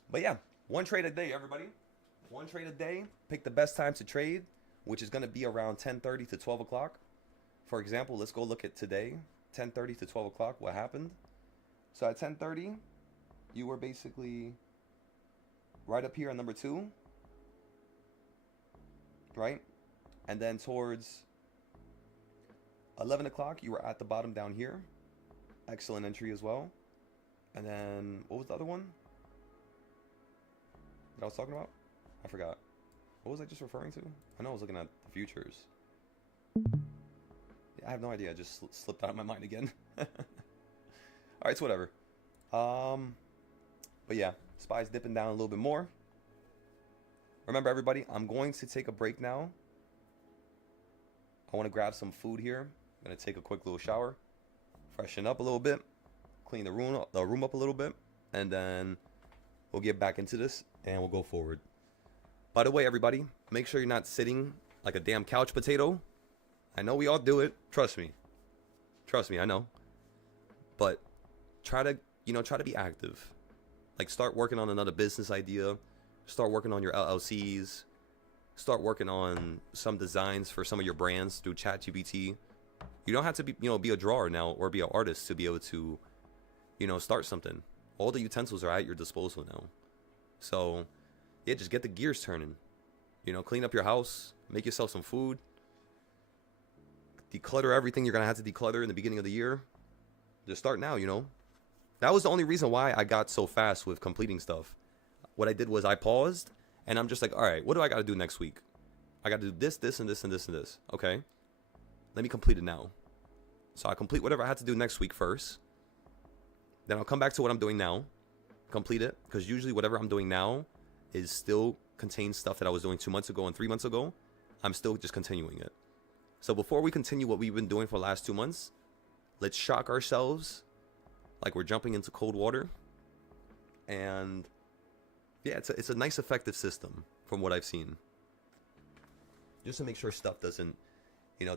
But yeah, one trade a day, everybody. One trade a day. Pick the best time to trade, which is going to be around 10:30 to 12 o'clock. For example, let's go look at today. 10:30 to 12 o'clock, what happened? So at 10:30, you were basically right up here on number 2. Right? And then towards 11 o'clock, you were at the bottom down here. Excellent entry as well. And then, what was the other one that I was talking about? I forgot. What was I just referring to? I know I was looking at the futures. Yeah, I have no idea. I just slipped out of my mind again. Alright, so whatever. But yeah, SPY's dipping down a little bit more. Remember, everybody, I'm going to take a break now. I want to grab some food here. I'm going to take a quick little shower, freshen up a little bit, clean the room up a little bit, and then we'll get back into this and we'll go forward. By the way, everybody, make sure you're not sitting like a damn couch potato. I know we all do it. Trust me. Trust me, I know. But try to be active. Like, start working on another business idea. Start working on your LLCs. Start working on some designs for some of your brands through ChatGPT. You don't have to be a drawer now or be an artist to be able to, start something. All the utensils are at your disposal now. So, yeah, just get the gears turning. Clean up your house, make yourself some food, declutter everything you're going to have to declutter in the beginning of the year. Just start now, That was the only reason why I got so fast with completing stuff. What I did was I paused, and I'm just like, all right, what do I got to do next week? I got to do this, this, and this, and this, and this. Okay, let me complete it now. So I complete whatever I had to do next week first. Then I'll come back to what I'm doing now, complete it, because usually whatever I'm doing now is still contains stuff that I was doing 2 months ago and 3 months ago. I'm still just continuing it. So before we continue what we've been doing for the last 2 months, let's shock ourselves like we're jumping into cold water. And yeah, it's a nice effective system from what I've seen. Just to make sure stuff doesn't,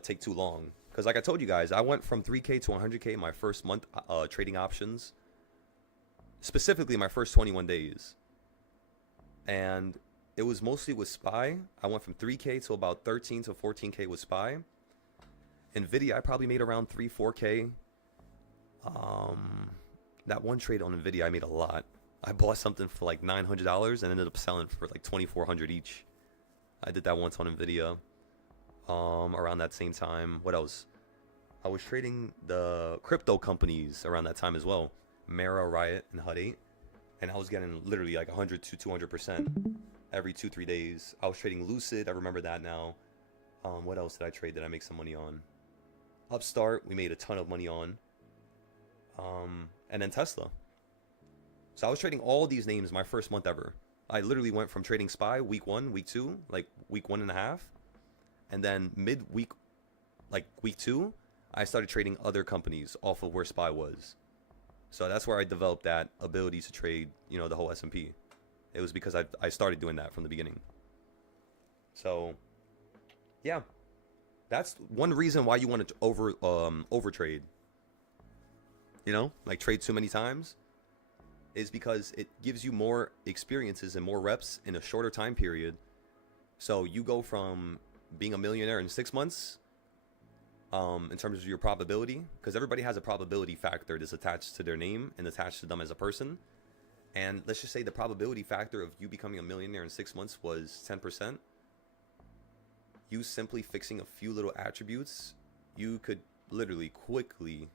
take too long. Because like I told you guys, I went from 3K to 100K my first month trading options. Specifically my first 21 days. And it was mostly with SPY. I went from 3K to about 13 to 14K with SPY. NVIDIA, I probably made around 3, 4K. That one trade on NVIDIA, I made a lot. I bought something for like $900 and ended up selling for like $2,400 each. I did that once on NVIDIA. Around that same time. What else? I was trading the crypto companies around that time as well. Mara, Riot, and HUD 8. And I was getting literally like 100 to 200% every 2-3 days. I was trading Lucid. I remember that now. What else did I trade that I make some money on? Upstart, we made a ton of money on. And then Tesla. So I was trading all these names my first month ever. I literally went from trading SPY week 1, week 2, like week 1.5. And then mid-week, like week 2, I started trading other companies off of where SPY was. So that's where I developed that ability to trade, you know, the whole S&P. It was because I started doing that from the beginning. So, yeah. That's one reason why you want to over trade. You know, like trade too many times, is because it gives you more experiences and more reps in a shorter time period. So you go from being a millionaire in 6 months, in terms of your probability, because everybody has a probability factor that's attached to their name and attached to them as a person. And let's just say the probability factor of you becoming a millionaire in 6 months was 10%. You simply fixing a few little attributes, you could literally quickly,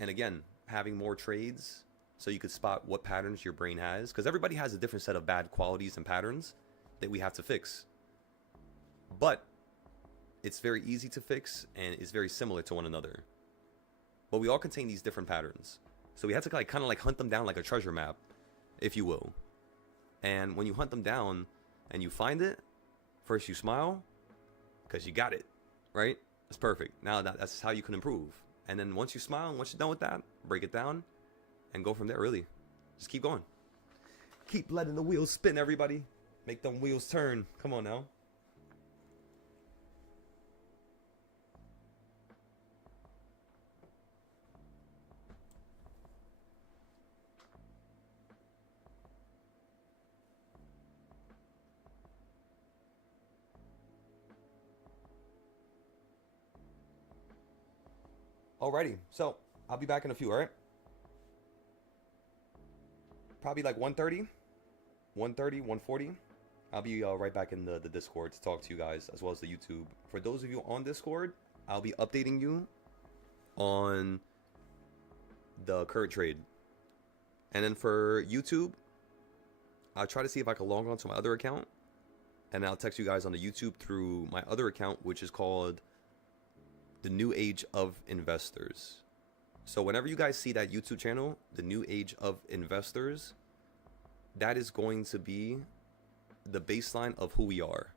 and again, having more trades so you could spot what patterns your brain has, because everybody has a different set of bad qualities and patterns that we have to fix. But it's very easy to fix and it's very similar to one another. But we all contain these different patterns. So we have to kind of like hunt them down like a treasure map, if you will. And when you hunt them down and you find it, first you smile because you got it, right? That's perfect. Now that's how you can improve. And then once you smile and once you're done with that, break it down and go from there, really. Just keep going. Keep letting the wheels spin, everybody. Make them wheels turn. Come on now. Alrighty, so I'll be back in a few, alright? Probably like 1:30, 1:40. I'll be right back in the Discord to talk to you guys, as well as the YouTube. For those of you on Discord, I'll be updating you on the current trade. And then for YouTube, I'll try to see if I can log on to my other account. And I'll text you guys on the YouTube through my other account, which is called The New Age of Investors. So whenever you guys see that YouTube channel, The New Age of Investors, that is going to be the baseline of who we are.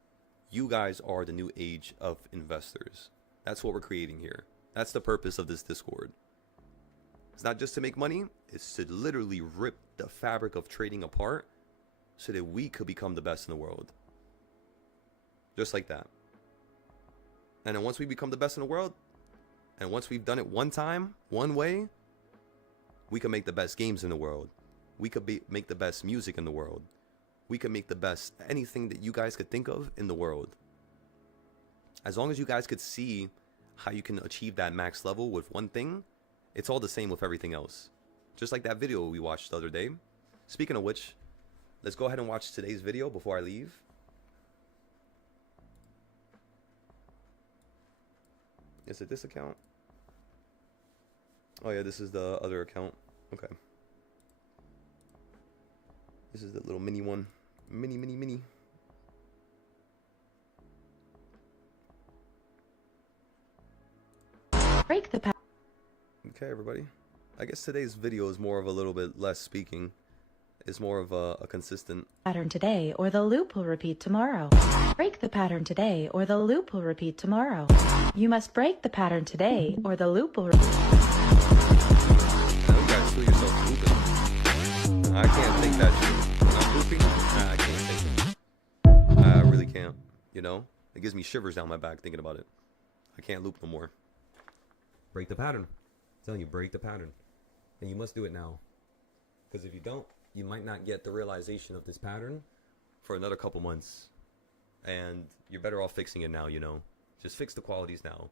You guys are the new age of investors. That's what we're creating here. That's the purpose of this Discord. It's not just to make money, it's to literally rip the fabric of trading apart so that we could become the best in the world. Just like that. And then once we become the best in the world, and once we've done it one time, one way, we can make the best games in the world. We could make the best music in the world. We could make the best anything that you guys could think of in the world. As long as you guys could see how you can achieve that max level with one thing, it's all the same with everything else. Just like that video we watched the other day. Speaking of which, let's go ahead and watch today's video before I leave. Is it this account? Oh yeah, this is the other account. Okay. This is the little mini one. Mini. Break the pattern. Okay, everybody. I guess today's video is more of a little bit less speaking. It's more of a consistent Pattern today, or the loop will repeat tomorrow. Break the pattern today, or the loop will repeat tomorrow. You must break the pattern today, or the loop will repeat. Now you guys feel yourself looping. I can't think that shit. When I'm looping, nah, I can't think it. I really can't. You know? It gives me shivers down my back thinking about it. I can't loop no more. Break the pattern. I'm telling you, break the pattern. And you must do it now. Because if you don't, you might not get the realization of this pattern for another couple months. And you're better off fixing it now, you know? Just fix the qualities now.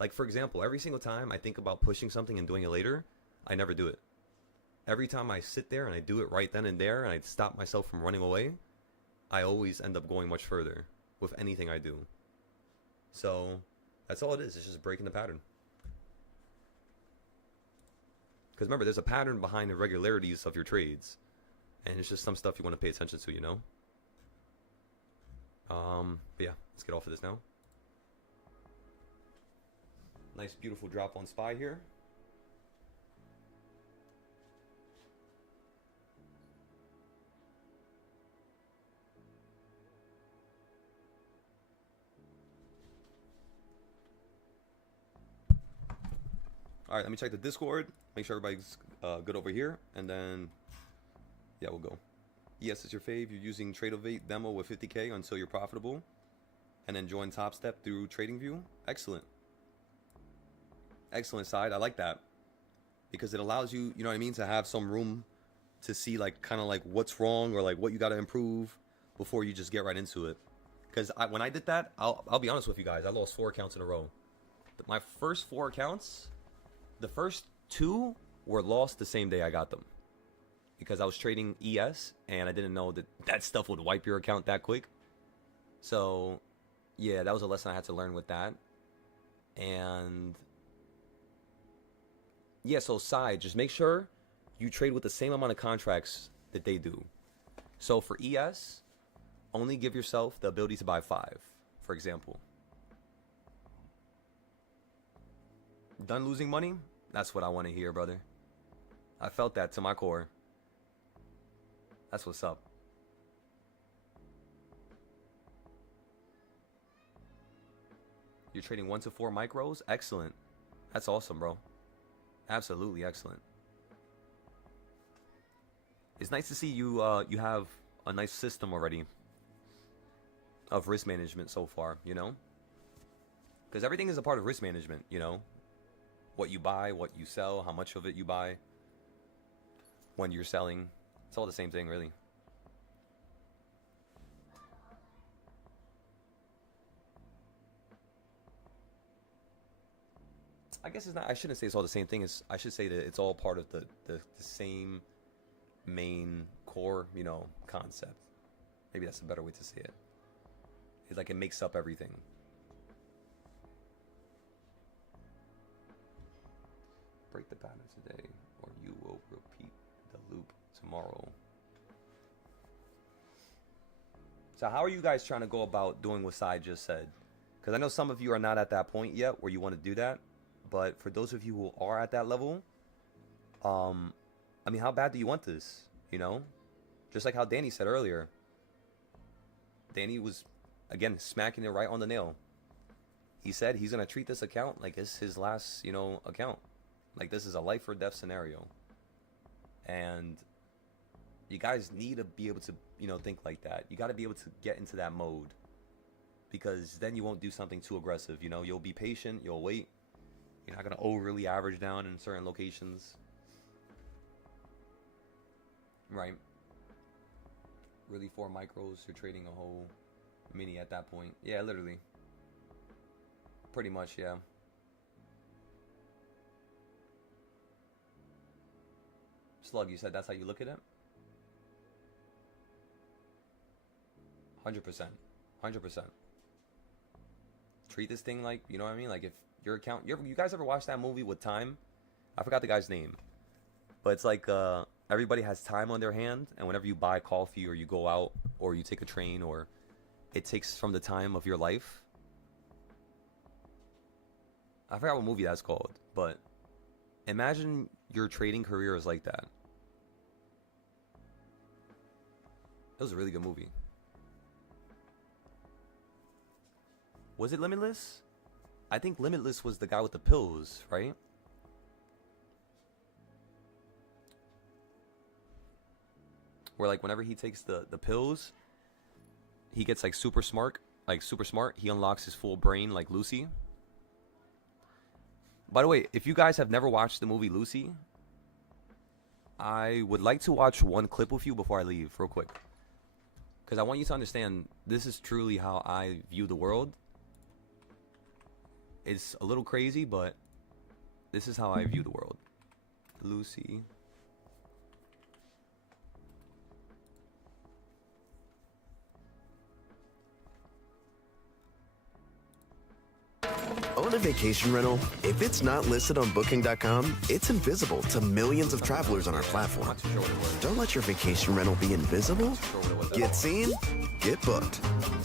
Like, for example, every single time I think about pushing something and doing it later, I never do it. Every time I sit there and I do it right then and there and I stop myself from running away, I always end up going much further with anything I do. So, that's all it is. It's just breaking the pattern. Because remember, there's a pattern behind the irregularities of your trades. And it's just some stuff you want to pay attention to, you know? But yeah, let's get off of this now. Nice, beautiful drop on SPY here. All right, let me check the Discord. Make sure everybody's good over here, and then yeah, we'll go. Yes, it's your fave. You're using TradeOvate demo with 50K until you're profitable, and then join Top Step through TradingView. Excellent. Excellent side. I like that because it allows you, you know what I mean, to have some room to see like kind of like what's wrong or like what you got to improve before you just get right into it. Because when I did that, I'll be honest with you guys, I lost 4 accounts in a row. My first 4 accounts, the first 2 were lost the same day I got them. Because I was trading ES and I didn't know that that stuff would wipe your account that quick. So yeah, that was a lesson I had to learn with that. And yeah, so side, just make sure you trade with the same amount of contracts that they do. So for ES, only give yourself the ability to buy 5, for example. Done losing money? That's what I want to hear, brother. I felt that to my core. That's what's up. You're trading 1 to 4 micros? Excellent. That's awesome, bro. Absolutely excellent. It's nice to see you you have a nice system already of risk management so far, you know? Because everything is a part of risk management, you know? What you buy, what you sell, how much of it you buy, when you're selling. It's all the same thing, really. I guess it's not, I shouldn't say it's all the same thing. I should say that it's all part of the same main core, you know, concept. Maybe that's a better way to say it. It's like it makes up everything. Break the pattern today, or you will repeat the loop tomorrow. So how are you guys trying to go about doing what Sai just said? Because I know some of you are not at that point yet where you want to do that. But for those of you who are at that level, I mean, how bad do you want this? You know? Just like how Danny said earlier. Danny was, again, smacking it right on the nail. He said he's going to treat this account like it's his last, you know, account. Like this is a life or death scenario. And you guys need to be able to, you know, think like that. You got to be able to get into that mode. Because then you won't do something too aggressive, you know? You'll be patient, you'll wait. You're not going to overly average down in certain locations. Right. Really 4 micros, you're trading a whole mini at that point. Yeah, literally. Pretty much, yeah. Slug, you said that's how you look at it? 100%. 100%. Treat this thing like, you know what I mean? Like if your account, you guys ever watch that movie with time? I forgot the guy's name. But it's like everybody has time on their hand, and whenever you buy coffee or you go out or you take a train, or it takes from the time of your life. I forgot what movie that's called, but imagine your trading career is like that. That was a really good movie. Was it Limitless? I think Limitless was the guy with the pills, right? Where like whenever he takes the pills, he gets like super smart. He unlocks his full brain like Lucy. By the way, if you guys have never watched the movie Lucy, I would like to watch one clip with you before I leave real quick. Because I want you to understand this is truly how I view the world. It's a little crazy, but this is how I view the world. Lucy. Own a vacation rental? If it's not listed on Booking.com, it's invisible to millions of travelers on our platform. Don't let your vacation rental be invisible. Get seen, get booked.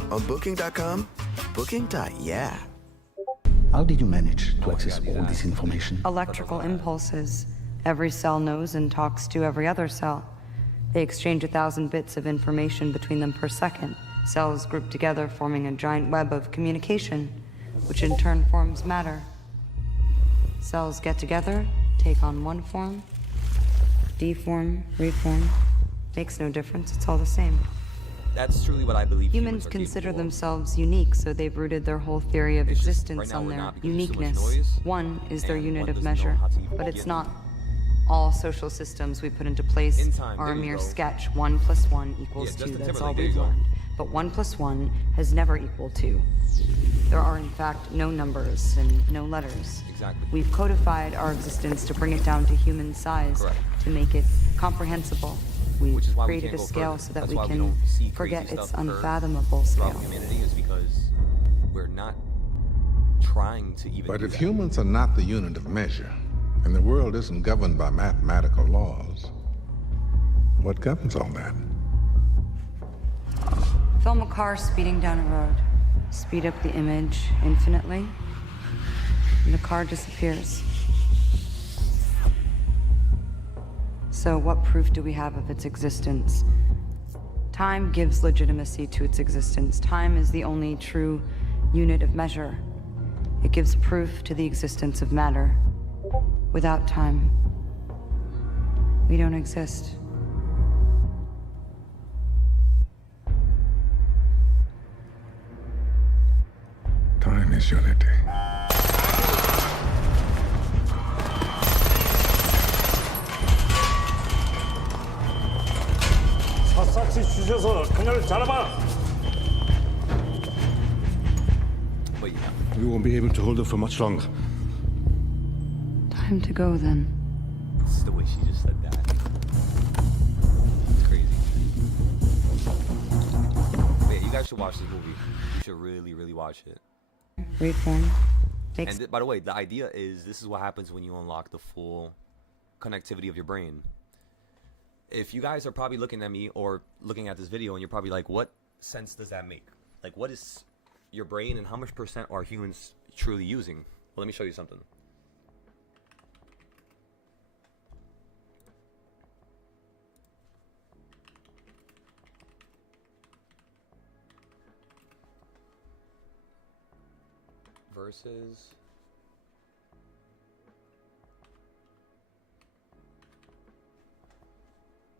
On Booking.com, Booking.yeah. How did you manage to access all this information? Electrical impulses. Every cell knows and talks to every other cell. They exchange 1,000 bits of information between them per second. Cells group together, forming a giant web of communication, which in turn forms matter. Cells get together, take on one form, deform, reform. Makes no difference, it's all the same. That's truly what I believe. Humans consider themselves unique, so they've rooted their whole theory of existence on their uniqueness. One is their unit of measure, but it's not. All social systems we put into place are a mere sketch. 1 + 1 = 2. That's all we've learned. But 1 + 1 has never equaled 2. There are, in fact, no numbers and no letters. Exactly. We've codified our existence to bring it down to human size, to make it comprehensible. We've created a scale so that we can forget its unfathomable scale. Humanity is because we're not trying to even. But if humans are not the unit of measure, and the world isn't governed by mathematical laws, what governs all that? Film a car speeding down a road. Speed up the image infinitely, and the car disappears. So what proof do we have of its existence? Time gives legitimacy to its existence. Time is the only true unit of measure. It gives proof to the existence of matter. Without time, we don't exist. Time is unity. 샅샅이 쑤셔서 그녀를 잡아봐. But yeah. We won't be able to hold her for much longer. Time to go then. It's the way she just said that. It's crazy. But yeah, you guys should watch this movie. You should really, really watch it. Reform. And by the way, the idea is this is what happens when you unlock the full connectivity of your brain. If you guys are probably looking at me or looking at this video and you're probably like, what sense does that make? Like, what is your brain and how much % are humans truly using? Well, let me show you something.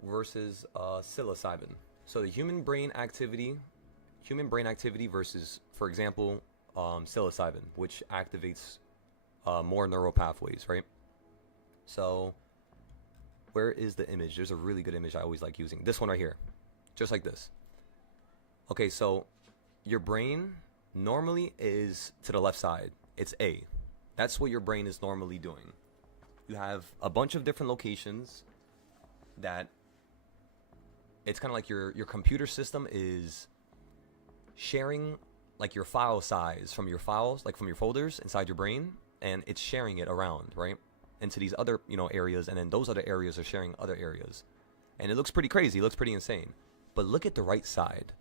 Versus psilocybin. So the human brain activity versus, for example, psilocybin, which activates more neural pathways, right? So where is the image? There's a really good image I always like using. This one right here, just like this. Okay, so your brain normally is to the left side. It's A. That's what your brain is normally doing. You have a bunch of different locations that it's kind of like your computer system is sharing like your file size from your files, like from your folders inside your brain, and it's sharing it around, right, into these other, areas, and then those other areas are sharing other areas. And it looks pretty crazy, it looks pretty insane. But look at the right side.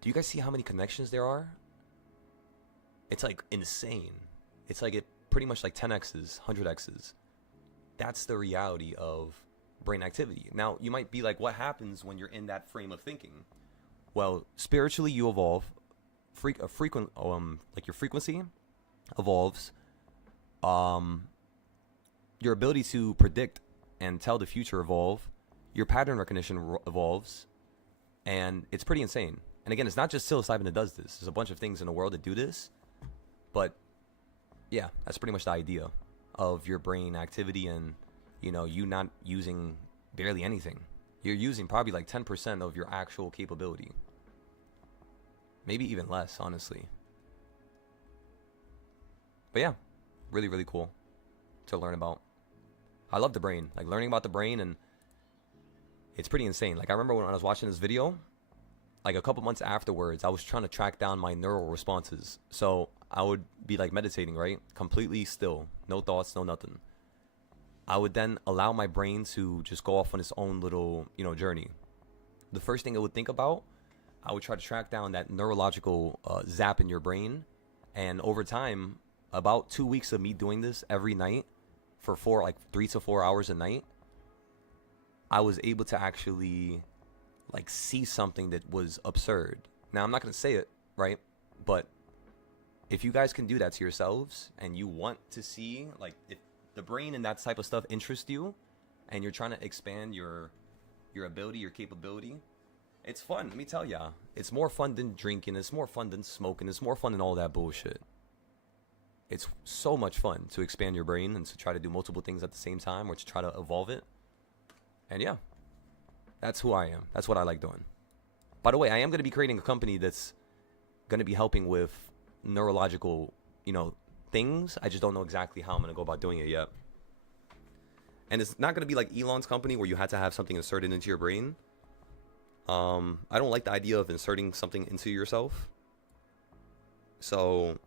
Do you guys see how many connections there are? It's like insane. It's like it pretty much like 10x's, 100x's. That's the reality of brain activity. Now, you might be like, what happens when you're in that frame of thinking? Well, spiritually you evolve. Like your frequency evolves. Your ability to predict and tell the future evolve. Your pattern recognition evolves. And it's pretty insane. And again, it's not just psilocybin that does this. There's a bunch of things in the world that do this. But yeah, that's pretty much the idea of your brain activity, and you not using barely anything. You're using probably like 10% of your actual capability. Maybe even less, honestly. But yeah, really, really cool to learn about. I love the brain, like learning about the brain, and it's pretty insane. Like I remember when I was watching this video, like a couple months afterwards, I was trying to track down my neural responses. So I would be like meditating, right? Completely still, no thoughts, no nothing. I would then allow my brain to just go off on its own little, journey. The first thing it would think about, I would try to track down that neurological zap in your brain. And over time, about 2 weeks of me doing this every night for 3 to 4 hours a night, I was able to actually see something that was absurd. Now, I'm not going to say it, right? But if you guys can do that to yourselves and you want to see, like, if the brain and that type of stuff interests you and you're trying to expand your ability, your capability, it's fun. Let me tell ya, it's more fun than drinking, it's more fun than smoking, it's more fun than all that bullshit. It's so much fun to expand your brain and to try to do multiple things at the same time, or to try to evolve it. And yeah, that's who I am. That's what I like doing. By the way, I am going to be creating a company that's going to be helping with neurological, things. I just don't know exactly how I'm going to go about doing it yet. And it's not going to be like Elon's company where you had to have something inserted into your brain. I don't like the idea of inserting something into yourself. So,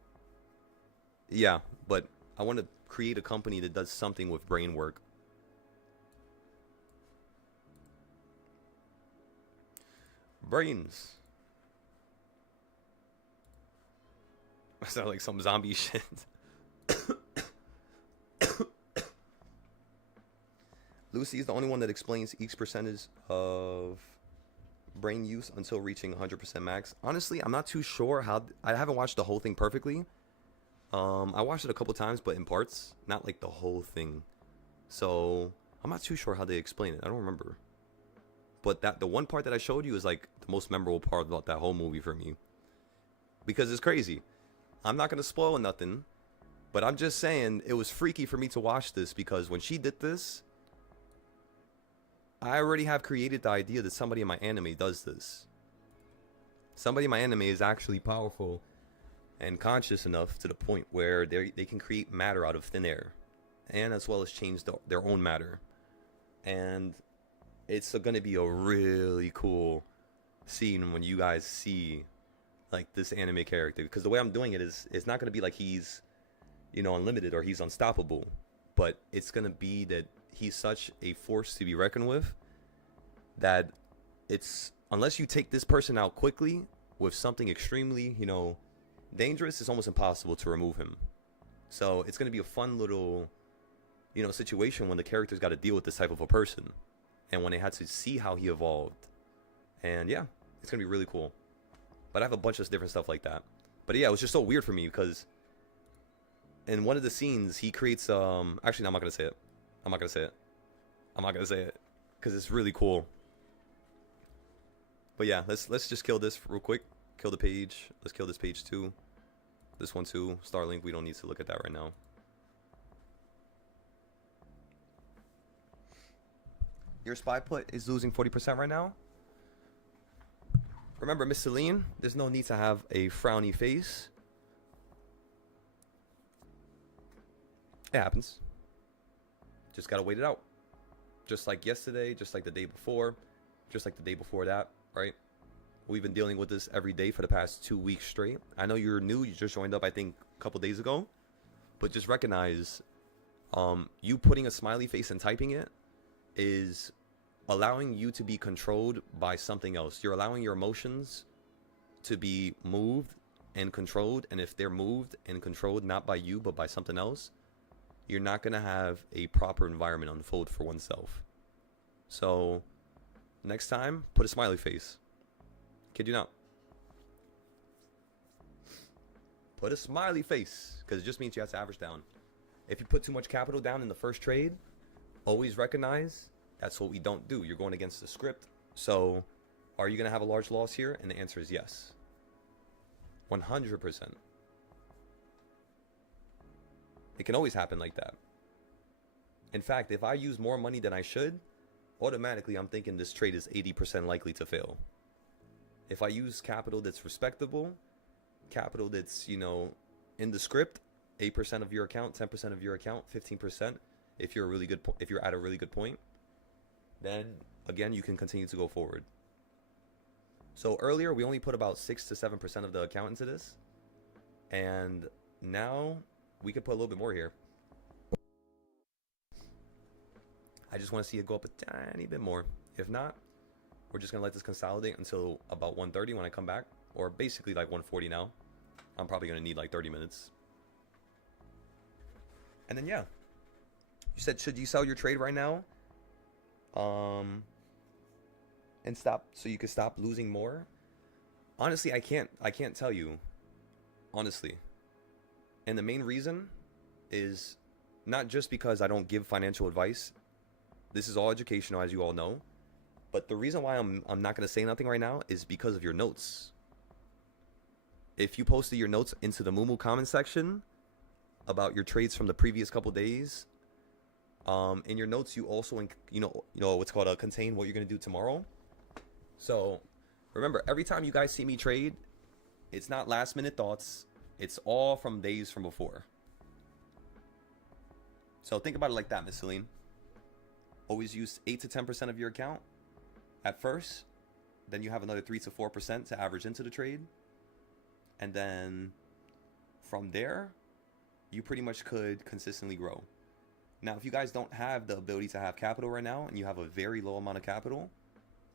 yeah, but I want to create a company that does something with brain work. Brains. I sound like some zombie shit. Lucy is the only one that explains each percentage of brain use until reaching 100% max. Honestly, I'm not too sure how. I haven't watched the whole thing perfectly. I watched it a couple times, but in parts, not like the whole thing. So I'm not too sure how they explain it. I don't remember. But the one part that I showed you is like the most memorable part about that whole movie for me, because it's crazy. I'm not gonna spoil nothing, but I'm just saying it was freaky for me to watch this, because when she did this, I already have created the idea that somebody in my anime does this. Somebody in my anime is actually powerful and conscious enough to the point where they can create matter out of thin air, and as well as change their own matter. And it's going to be a really cool scene when you guys see like this anime character, because the way I'm doing it is, it's not going to be like he's, unlimited or he's unstoppable, but it's going to be that he's such a force to be reckoned with that it's, unless you take this person out quickly with something extremely, dangerous, it's almost impossible to remove him. So it's going to be a fun little, situation when the character's got to deal with this type of a person, and when they had to see how he evolved. And yeah, it's going to be really cool. But I have a bunch of different stuff like that. But yeah, it was just so weird for me, because in one of the scenes, he creates, actually, no, I'm not going to say it. I'm not going to say it. Because it's really cool. But yeah, let's just kill this real quick. Kill the page. Let's kill this page too. This one too. Starlink, we don't need to look at that right now. Your spy put is losing 40% right now. Remember, Miss Celine, there's no need to have a frowny face. It happens. Just gotta wait it out. Just like yesterday, just like the day before, just like the day before that, right? We've been dealing with this every day for the past 2 weeks straight. I know you're new, you just joined up, I think, a couple days ago. But just recognize, you putting a smiley face and typing it is allowing you to be controlled by something else. You're allowing your emotions to be moved and controlled. And if they're moved and controlled not by you, but by something else, you're not going to have a proper environment unfold for oneself. So next time, put a smiley face. Kid you not. Put a smiley face, because it just means you have to average down. If you put too much capital down in the first trade, always recognize that's what we don't do. You're going against the script. So are you going to have a large loss here? And the answer is yes. 100%. It can always happen like that. In fact, if I use more money than I should, automatically I'm thinking this trade is 80% likely to fail. If I use capital that's respectable, capital that's, in the script, 8% of your account, 10% of your account, 15%, if you're at a really good point, then again, you can continue to go forward. So earlier, we only put about 6 to 7% of the account into this. And now we could put a little bit more here. I just want to see it go up a tiny bit more. If not, we're just going to let this consolidate until about 1:30 when I come back. Or basically like 1:40 now. I'm probably going to need like 30 minutes. And then yeah. You said, should you sell your trade right now? And stop, so you could stop losing more? Honestly, I can't tell you. Honestly. And the main reason is not just because I don't give financial advice. This is all educational, as you all know. But the reason why I'm not going to say nothing right now is because of your notes. If you posted your notes into the Moomoo comment section about your trades from the previous couple days, in your notes you also you know what's called contain what you're going to do tomorrow. So remember, every time you guys see me trade, it's not last minute thoughts. It's all from days from before. So think about it like that, Miss Celine. Always use 8 to 10% of your account at first. Then you have another 3 to 4% to average into the trade. And then from there, you pretty much could consistently grow. Now, if you guys don't have the ability to have capital right now and you have a very low amount of capital,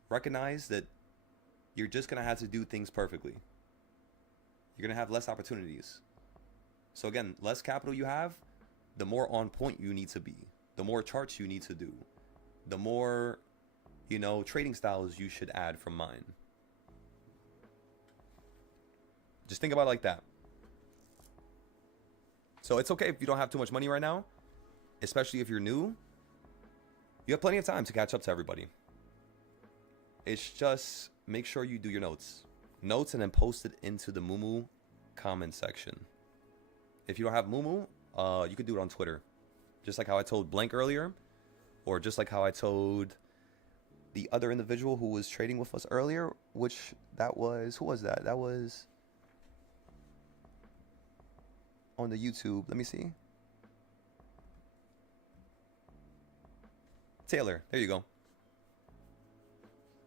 recognize that you're just going to have to do things perfectly. You're going to have less opportunities. So again, less capital you have, the more on point you need to be. The more charts you need to do. The more, trading styles you should add from mine. Just think about it like that. So it's okay if you don't have too much money right now, especially if you're new. You have plenty of time to catch up to everybody. It's just make sure you do your notes. Notes and then post it into the Moomoo comment section. If you don't have Moomoo, you could do it on Twitter. Just like how I told Blank earlier, or just like how I told the other individual who was trading with us earlier, who was that? That was on the YouTube. Let me see. Taylor. There you go.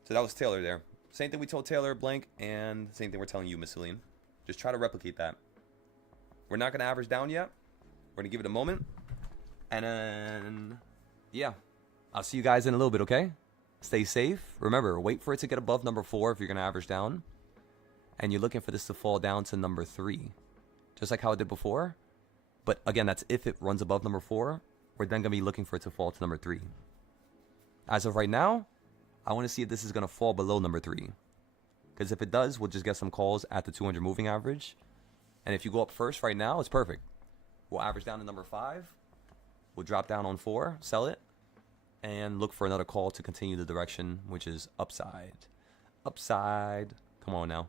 So that was Taylor there. Same thing we told Taylor, Blank, and same thing we're telling you, Miss Celine. Just try to replicate that. We're not going to average down yet. We're going to give it a moment. And then, yeah. I'll see you guys in a little bit, okay? Stay safe. Remember, wait for it to get above number 4 if you're going to average down. And you're looking for this to fall down to number 3. Just like how it did before. But again, that's if it runs above number 4. We're then going to be looking for it to fall to number 3. As of right now, I want to see if this is going to fall below number 3. Because if it does, we'll just get some calls at the 200 moving average. And if you go up first right now, it's perfect. We'll average down to number 5. We'll drop down on 4, sell it, and look for another call to continue the direction, which is upside. Upside. Come on now.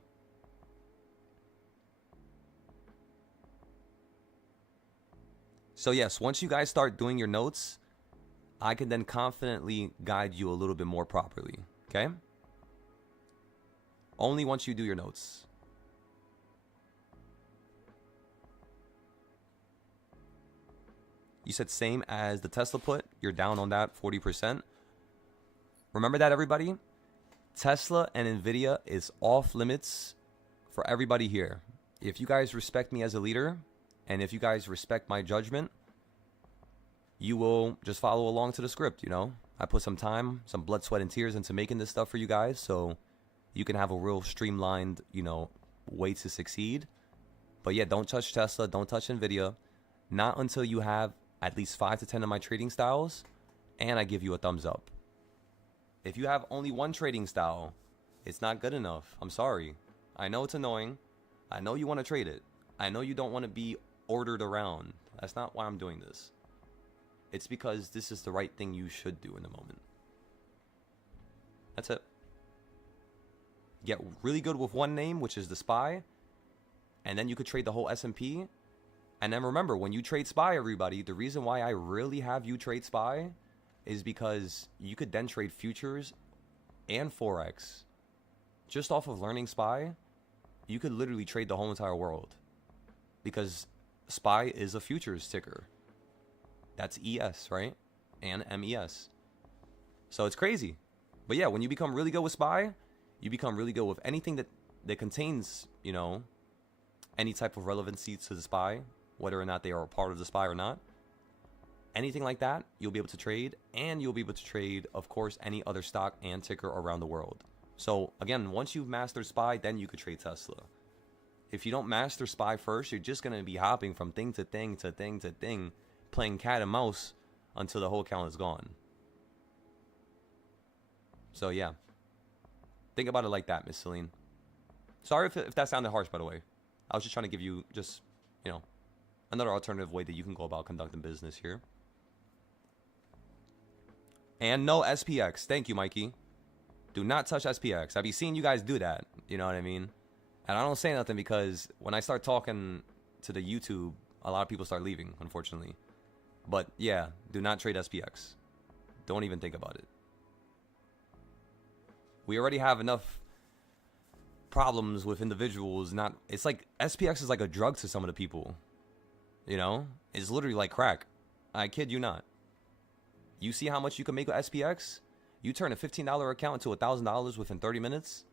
So yes, once you guys start doing your notes, I can then confidently guide you a little bit more properly, okay? Only once you do your notes. You said same as the Tesla put. You're down on that 40%. Remember that, everybody? Tesla and Nvidia is off limits for everybody here. If you guys respect me as a leader, and if you guys respect my judgment, you will just follow along to the script, I put some time, some blood, sweat, and tears into making this stuff for you guys, so you can have a real streamlined, way to succeed. But yeah, don't touch Tesla, don't touch Nvidia, not until you have at least 5 to 10 of my trading styles, and I give you a thumbs up. If you have only one trading style, it's not good enough. I'm sorry. I know it's annoying. I know you want to trade it. I know you don't want to be ordered around. That's not why I'm doing this. It's because this is the right thing you should do in the moment. That's it. Get really good with one name, which is the SPY, and then you could trade the whole S&P. And then remember, when you trade SPY, everybody, the reason why I really have you trade SPY is because you could then trade futures and Forex. Just off of learning SPY, you could literally trade the whole entire world. Because SPY is a futures ticker. That's ES, right? And MES. So it's crazy. But yeah, when you become really good with SPY, you become really good with anything that contains, any type of relevancy to the SPY, whether or not they are a part of the SPY or not. Anything like that, you'll be able to trade. And you'll be able to trade, of course, any other stock and ticker around the world. So again, once you've mastered SPY, then you could trade Tesla. If you don't master SPY first, you're just going to be hopping from thing to thing to thing to thing, playing cat and mouse until the whole account is gone. So yeah, think about it like that, Miss Celine. Sorry if that sounded harsh, by the way. I was just trying to give you just, Another alternative way that you can go about conducting business here. And no SPX. Thank you, Mikey. Do not touch SPX. I be seeing you guys do that. You know what I mean? And I don't say nothing because when I start talking to the YouTube, a lot of people start leaving, unfortunately. But yeah, do not trade SPX. Don't even think about it. We already have enough problems with individuals. It's like SPX is like a drug to some of the people. You know? It's literally like crack. I kid you not. You see how much you can make with SPX? You turn a $15 account into $1,000 within 30 minutes,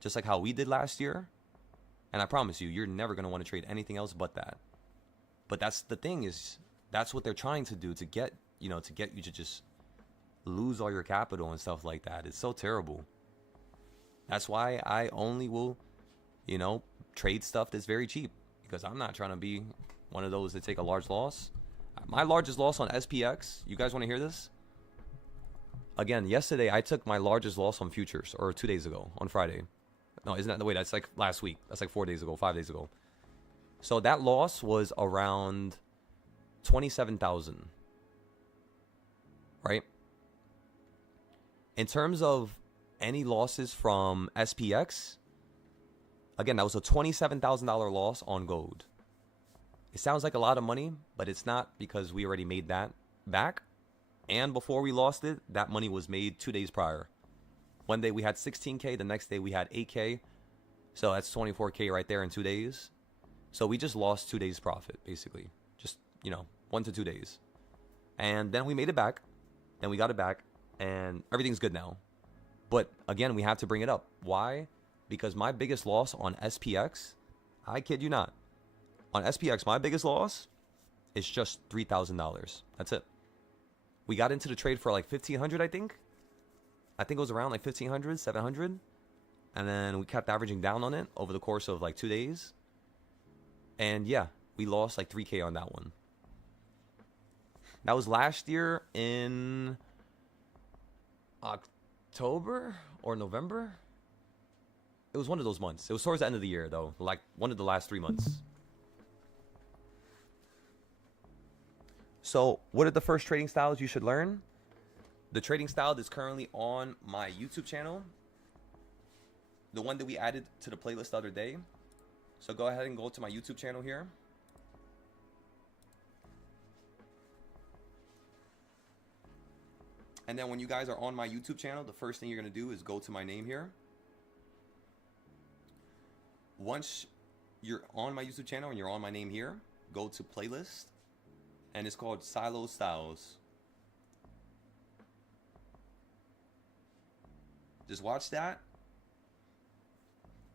just like how we did last year. And I promise you, you're never going to want to trade anything else but that. But that's the thing, is that's what they're trying to do, to get you to just lose all your capital and stuff like that. It's so terrible. That's why I only will, trade stuff that's very cheap, because I'm not trying to be one of those that take a large loss. My largest loss on SPX, you guys want to hear this? Again, yesterday I took my largest loss on futures, or 2 days ago, on Friday. No, isn't that the way? That's like last week. That's like 4 days ago, 5 days ago. So that loss was around 27,000. Right? In terms of any losses from SPX, again, that was a $27,000 loss on gold. It sounds like a lot of money, but it's not, because we already made that back. And before we lost it, that money was made 2 days prior. One day we had 16K, the next day we had 8K. So that's 24K right there in 2 days. So we just lost 2 days profit, basically. Just, 1 to 2 days. And then we made it back. Then we got it back. And everything's good now. But again, we have to bring it up. Why? Because my biggest loss on SPX, I kid you not, on SPX, my biggest loss is just $3,000. That's it. We got into the trade for like 1,500, I think. I think it was around like 1,500, 700. And then we kept averaging down on it over the course of like 2 days. And yeah, we lost like 3K on that one. That was last year in October or November. It was one of those months. It was towards the end of the year, though. Like one of the last 3 months. So what are the first trading styles you should learn? The trading style that's currently on my YouTube channel. The one that we added to the playlist the other day. So go ahead and go to my YouTube channel here. And then when you guys are on my YouTube channel, the first thing you're going to do is go to my name here. Once you're on my YouTube channel and you're on my name here, go to playlist. And it's called Silo Styles. Just watch that.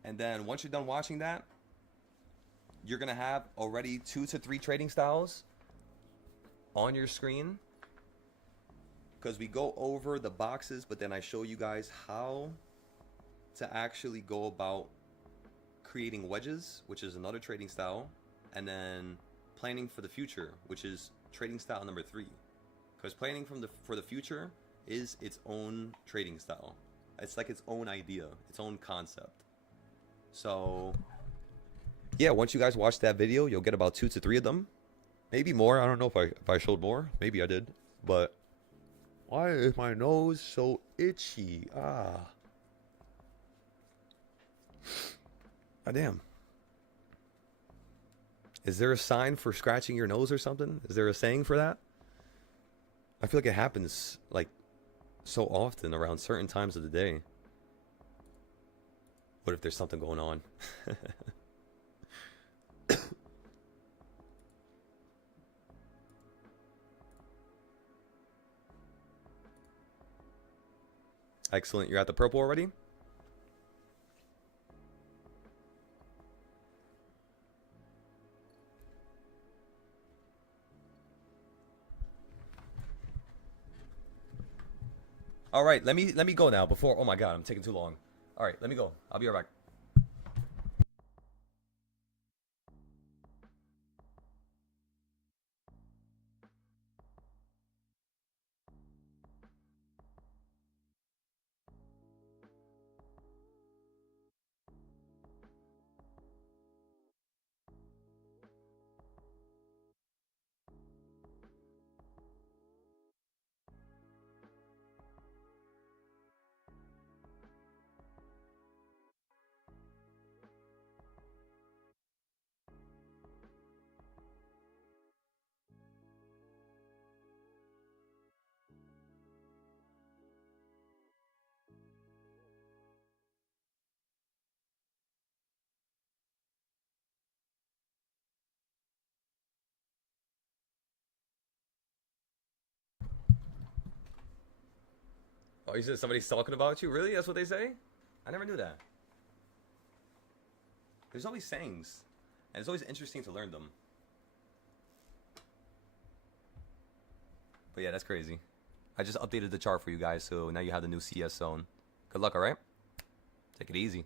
And then once you're done watching that, you're going to have already 2 to 3 trading styles on your screen. Because we go over the boxes, but then I show you guys how to actually go about creating wedges, which is another trading style. And then planning for the future, which is trading style number 3. Because planning for the future is its own trading style. It's like its own idea, its own concept. So yeah, once you guys watch that video, you'll get about 2 to 3 of them, maybe more. I don't know if I showed more. Maybe I did. But why is my nose so itchy? Ah, damn. Is there a sign for scratching your nose or something? Is there a saying for that? I feel like it happens like so often around certain times of the day. What if there's something going on? Excellent. You're at the purple already? All right, let me go now before. Oh my God, I'm taking too long. All right, let me go. I'll be right back. Oh, you said somebody's talking about you? Really? That's what they say? I never knew that. There's always sayings, and it's always interesting to learn them. But yeah, that's crazy. I just updated the chart for you guys, so now you have the new CS zone. Good luck, alright? Take it easy.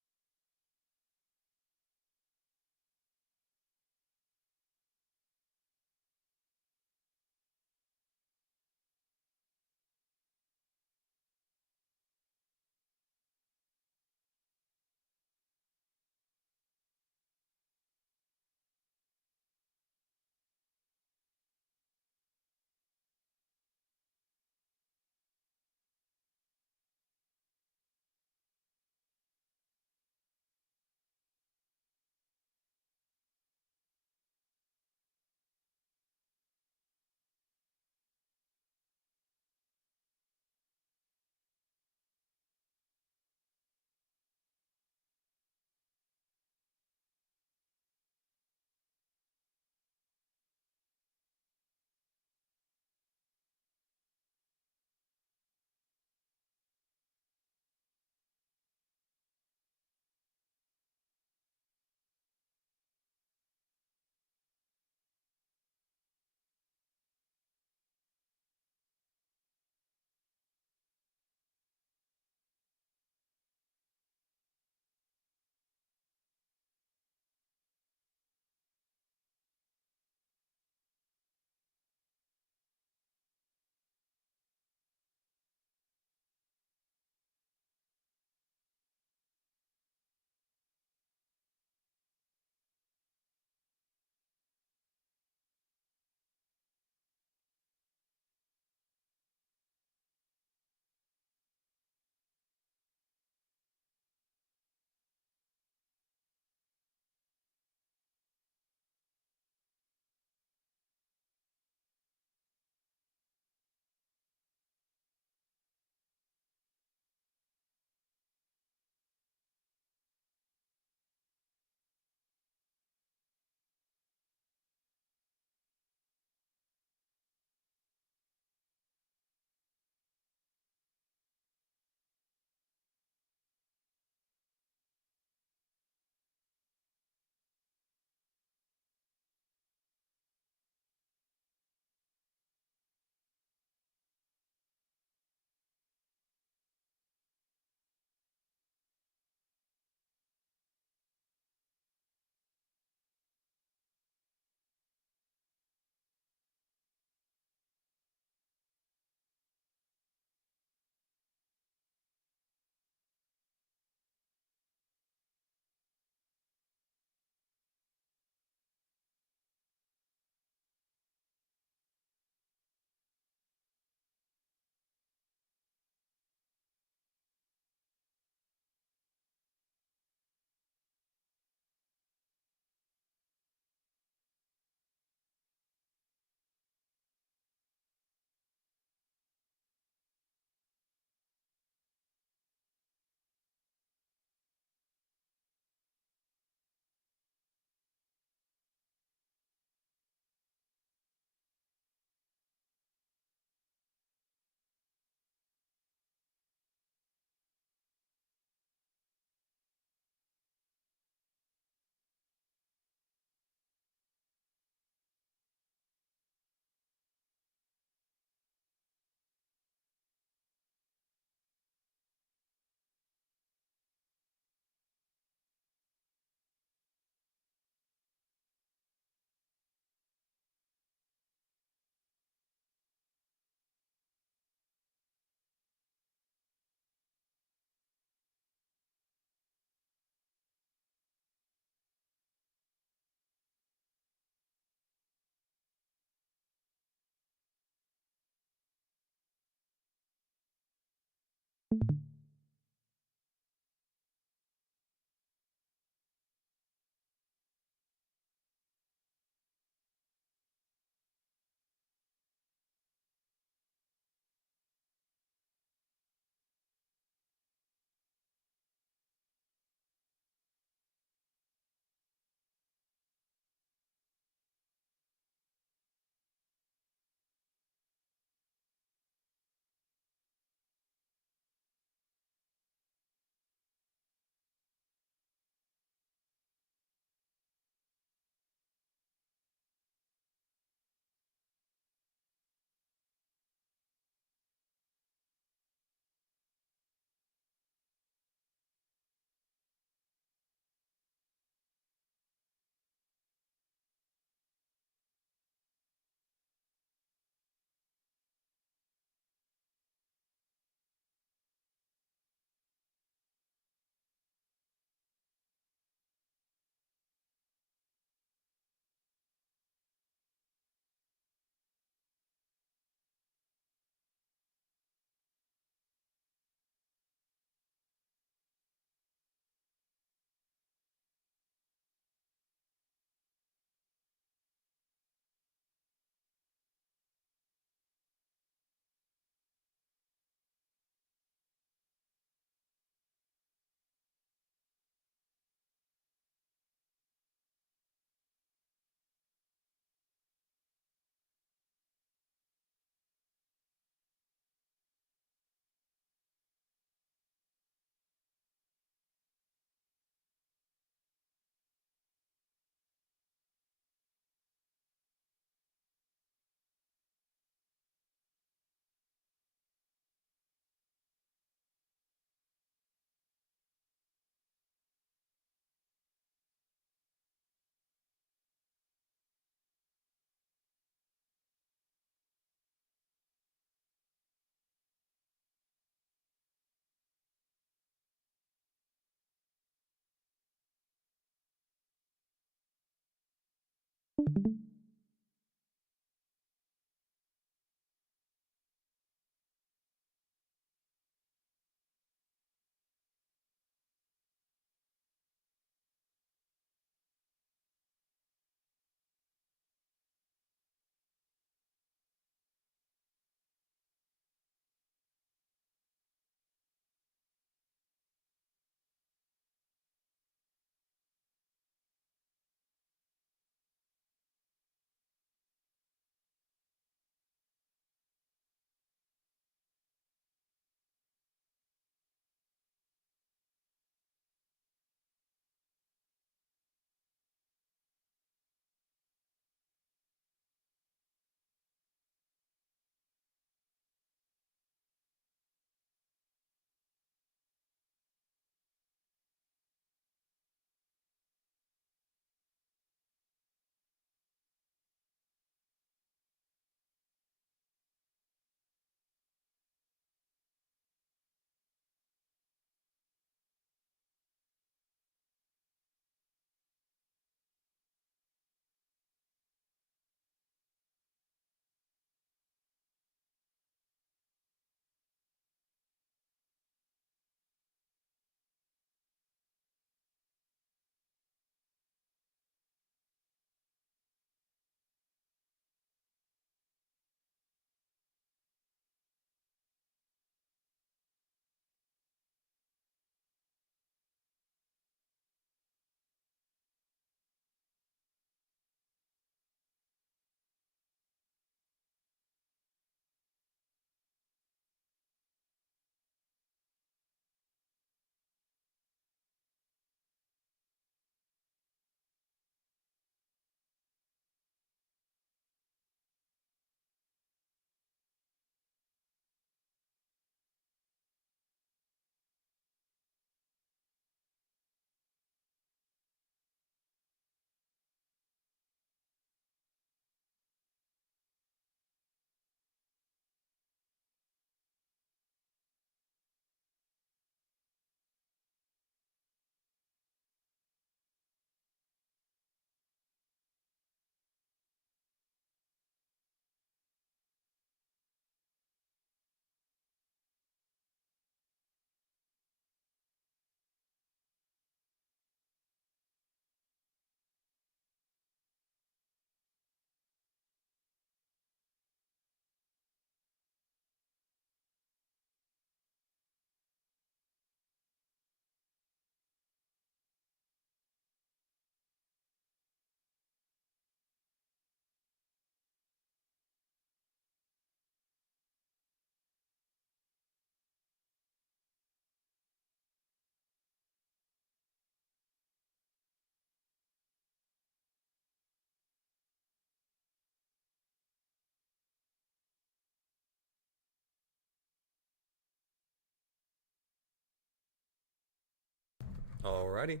Alrighty.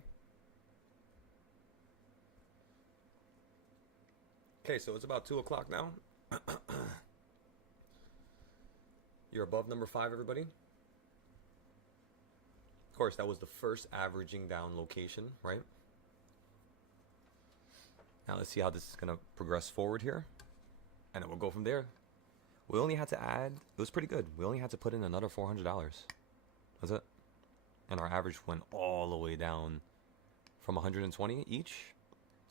Okay, so it's about 2 o'clock now. You're above number 5, everybody. Of course, that was the first averaging down location, right? Now let's see how this is going to progress forward here. And then we'll go from there. We only had to add, it was pretty good. We only had to put in another $400. That's it. And our average went all the way down from 120 each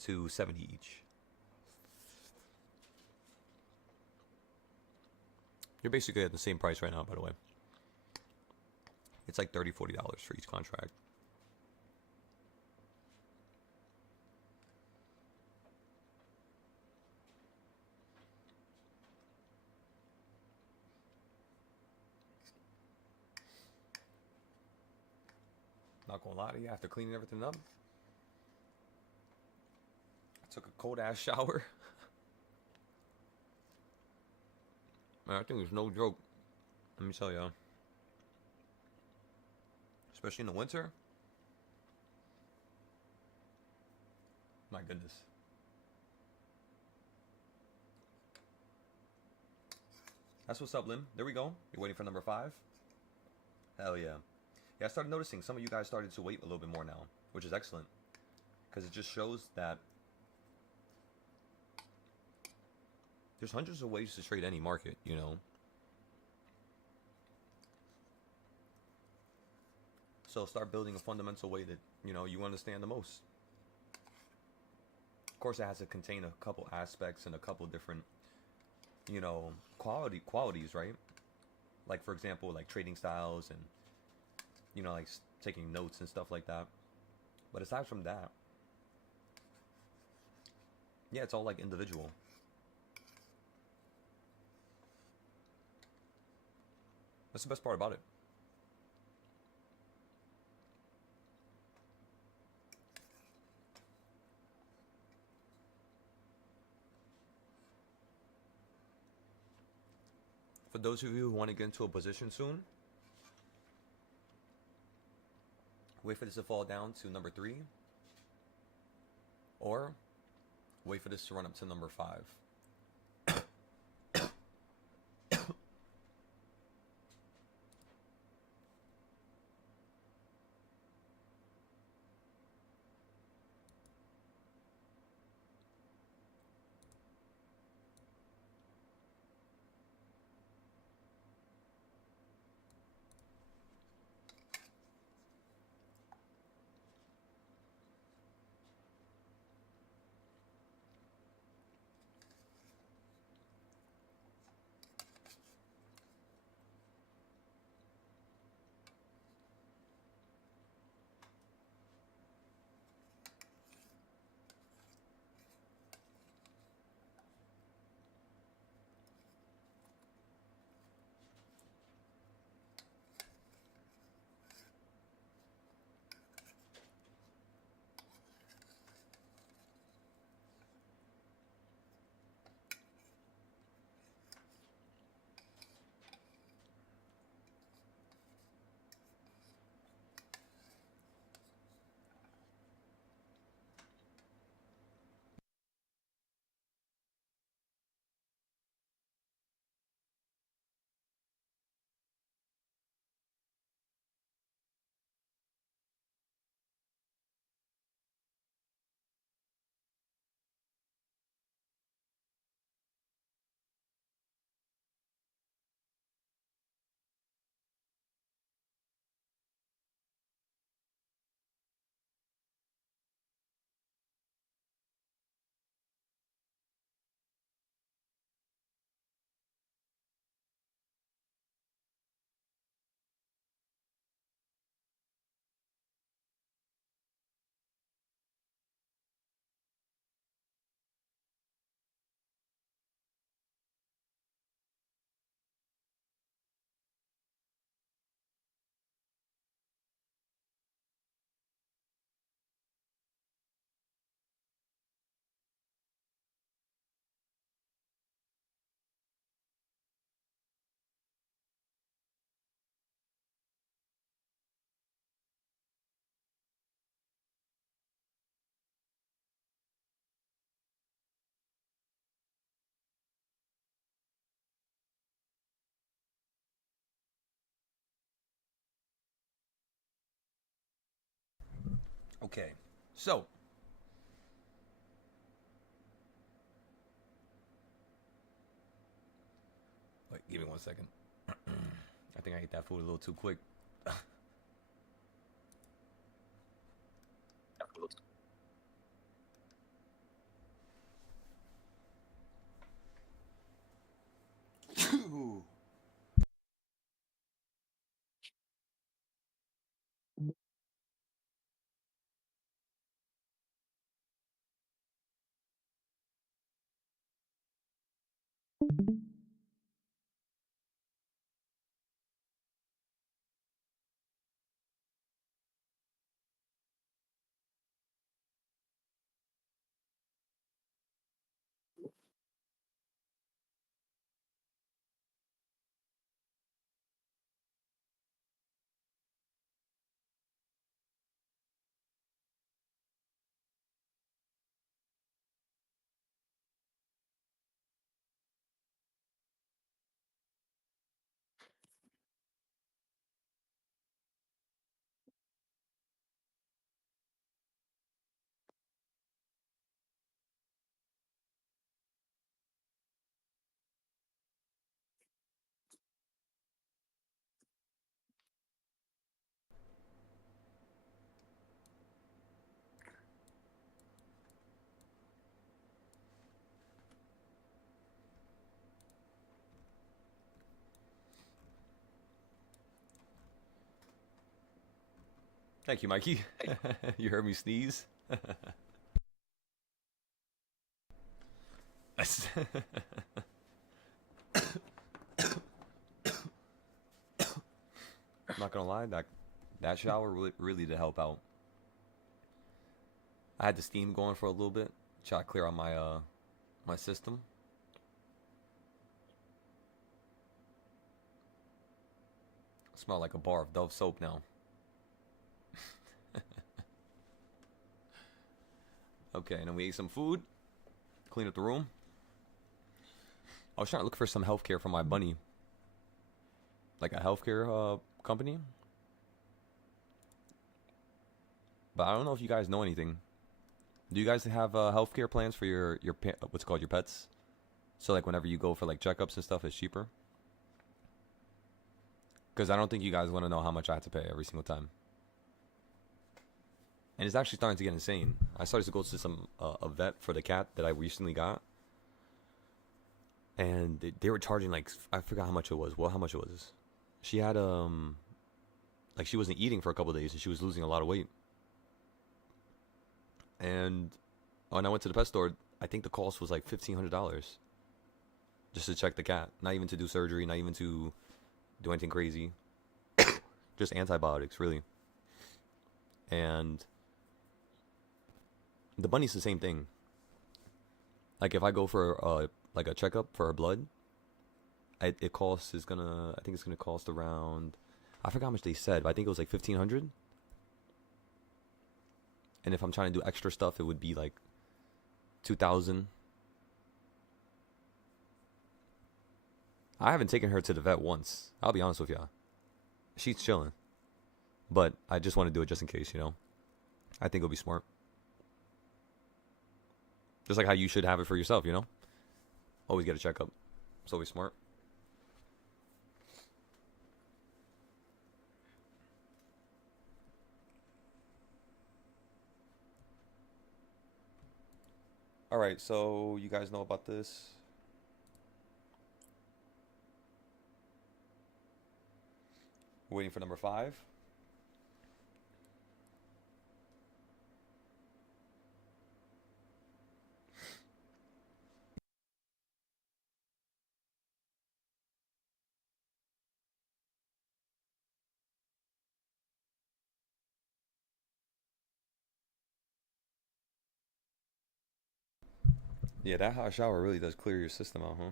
to 70 each. You're basically at the same price right now, by the way. It's like $30, $40 for each contract. Not gonna lie to you, after cleaning everything up, I took a cold ass shower. Man, I think it's no joke. Let me tell y'all. Especially in the winter. My goodness. That's what's up, Lim. There we go. You're waiting for number 5? Hell yeah. Yeah, I started noticing some of you guys started to wait a little bit more now, which is excellent. Because it just shows that there's hundreds of ways to trade any market, you know. So start building a fundamental way that, you know, you understand the most. Of course, it has to contain a couple aspects and a couple different, you know, qualities, right? Like, for example, like trading styles and, you know, like taking notes and stuff like that. But aside from that, yeah, it's all like individual. That's the best part about it. For those of you who want to get into a position soon, wait for this to fall down to number 3. Or wait for this to run up to number 5. Okay, so wait, give me 1 second. I think I ate that food a little too quick. Thank you, Mikey. You heard me sneeze. I'm not gonna lie, that shower really did help out. I had the steam going for a little bit, try to clear out my system. I smell like a bar of Dove soap now. Okay, and then we ate some food, cleaned up the room. I was trying to look for some healthcare for my bunny, like a healthcare company. But I don't know if you guys know anything. Do you guys have healthcare plans for your what's called your pets? So like whenever you go for like checkups and stuff, it's cheaper. Because I don't think you guys want to know how much I have to pay every single time. And it's actually starting to get insane. I started to go to some a vet for the cat that I recently got, and they were charging like, I forgot how much it was. Well, how much it was? She had like she wasn't eating for a couple of days and she was losing a lot of weight. And when I went to the pet store, I think the cost was like $1,500 just to check the cat. Not even to do surgery, not even to do anything crazy. Just antibiotics, really. And the bunny's the same thing. Like if I go for like a checkup for her blood, I think it's gonna cost around, I forgot how much they said, but I think it was like 1,500. And if I'm trying to do extra stuff, it would be like 2,000. I haven't taken her to the vet once. I'll be honest with y'all. She's chilling. But I just want to do it just in case, you know. I think it'll be smart. Just like how you should have it for yourself, you know. Always get a checkup. It's always smart. Alright, so you guys know about this. Waiting for number 5. Yeah, that hot shower really does clear your system out, huh?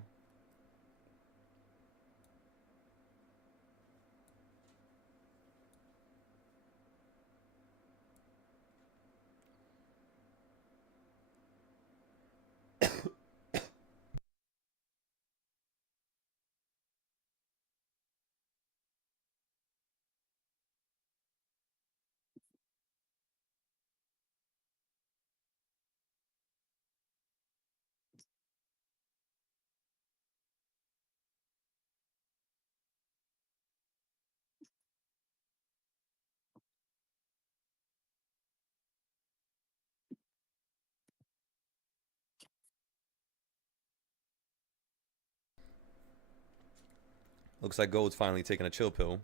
Looks like gold's finally taking a chill pill.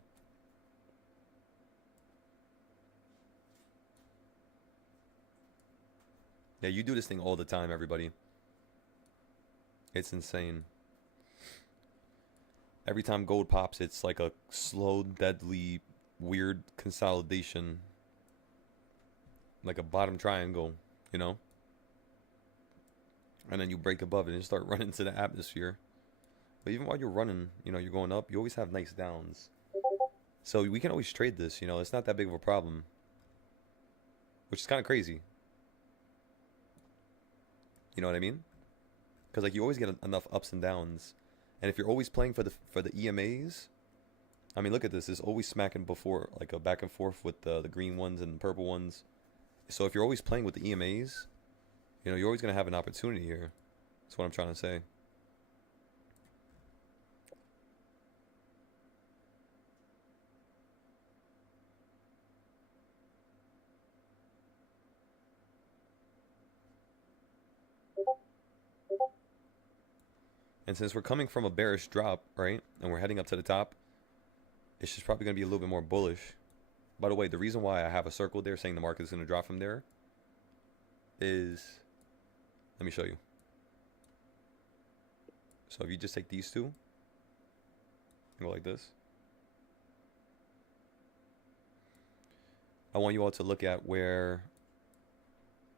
Yeah, you do this thing all the time, everybody. It's insane. Every time gold pops, it's like a slow, deadly, weird consolidation. Like a bottom triangle, you know? And then you break above it and start running to the atmosphere. But even while you're running, you know, you're going up, you always have nice downs. So we can always trade this, you know, it's not that big of a problem. Which is kind of crazy. You know what I mean? Because like you always get enough ups and downs. And if you're always playing for the EMAs, I mean, look at this. It's always smacking before, like a back and forth with the green ones and the purple ones. So if you're always playing with the EMAs, you know, you're always going to have an opportunity here. That's what I'm trying to say. And since we're coming from a bearish drop, right, and we're heading up to the top, it's just probably going to be a little bit more bullish. By the way, the reason why I have a circle there saying the market is going to drop from there is, let me show you. So if you just take these two and go like this, I want you all to look at where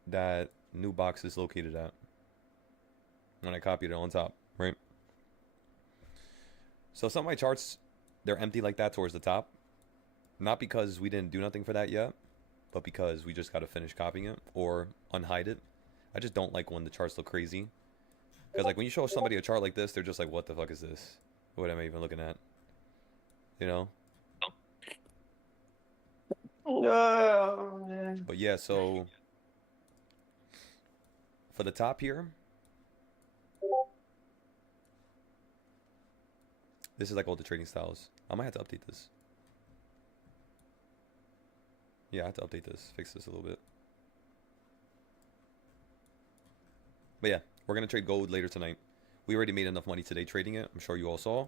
that new box is located at when I copied it on top, right? So some of my charts, they're empty like that towards the top. Not because we didn't do nothing for that yet, but because we just got to finish copying it or unhide it. I just don't like when the charts look crazy. Because like when you show somebody a chart like this, they're just like, what the fuck is this? What am I even looking at? You know? But yeah, so for the top here, this is like all the trading styles. I might have to update this. Yeah, I have to update this, fix this a little bit. But yeah, we're going to trade gold later tonight. We already made enough money today trading it. I'm sure you all saw.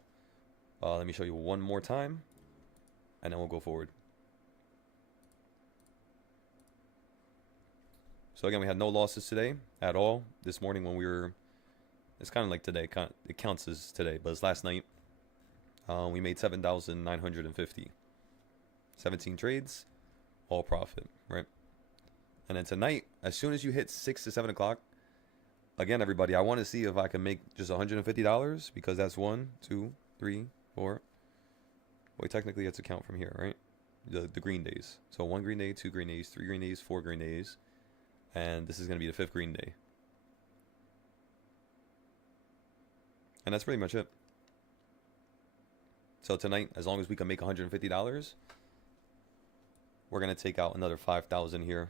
Let me show you one more time, and then we'll go forward. So again, we had no losses today at all. This morning when we were, it's kind of like today. It counts as today, but it's last night. We made 7,950. 17 trades. All profit, right? And then tonight, as soon as you hit 6 to 7 o'clock, again, everybody, I want to see if I can make just $150 because that's 1, 2, 3, 4. Well, technically, it's a count from here, right? The green days. So 1 green day, 2 green days, 3 green days, 4 green days, and this is going to be the 5th green day. And that's pretty much it. So tonight, as long as we can make $150. We're going to take out another 5,000 here.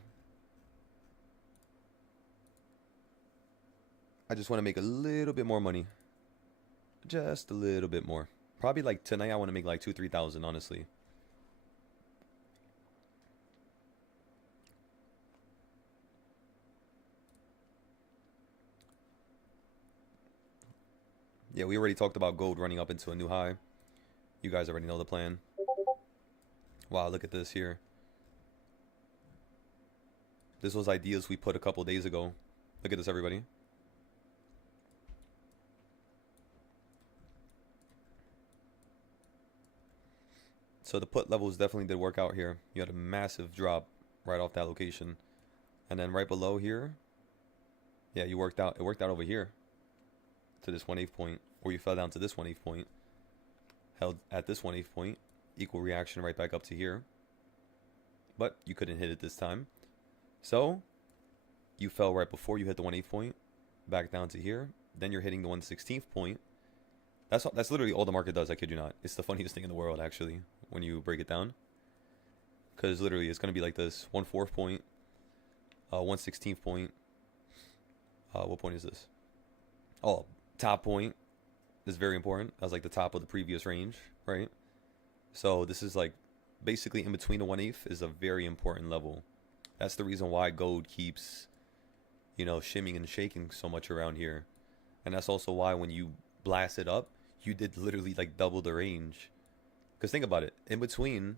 I just want to make a little bit more money. Just a little bit more. Probably like tonight I want to make like 2,000-3,000, honestly. Yeah, we already talked about gold running up into a new high. You guys already know the plan. Wow, look at this here. This was ideas we put a couple days ago. Look at this, everybody. So the put levels definitely did work out here. You had a massive drop right off that location. And then right below here, yeah, you worked out. It worked out over here to this 1/8 point, or you fell down to this 1/8 point, held at this 1/8 point, equal reaction right back up to here. But you couldn't hit it this time. So you fell right before you hit the 1/8 point, back down to here. Then you're hitting the 1/16 point. That's literally all the market does, I kid you not. It's the funniest thing in the world, actually, when you break it down. Because literally it's going to be like this. 1/4 point, 1/16 point. What point is this? Oh, top point is very important. That's like the top of the previous range, right? So this is like basically in between the 1/8 is a very important level. That's the reason why gold keeps, you know, shimming and shaking so much around here. And that's also why when you blast it up, you did literally like double the range. Because think about it, in between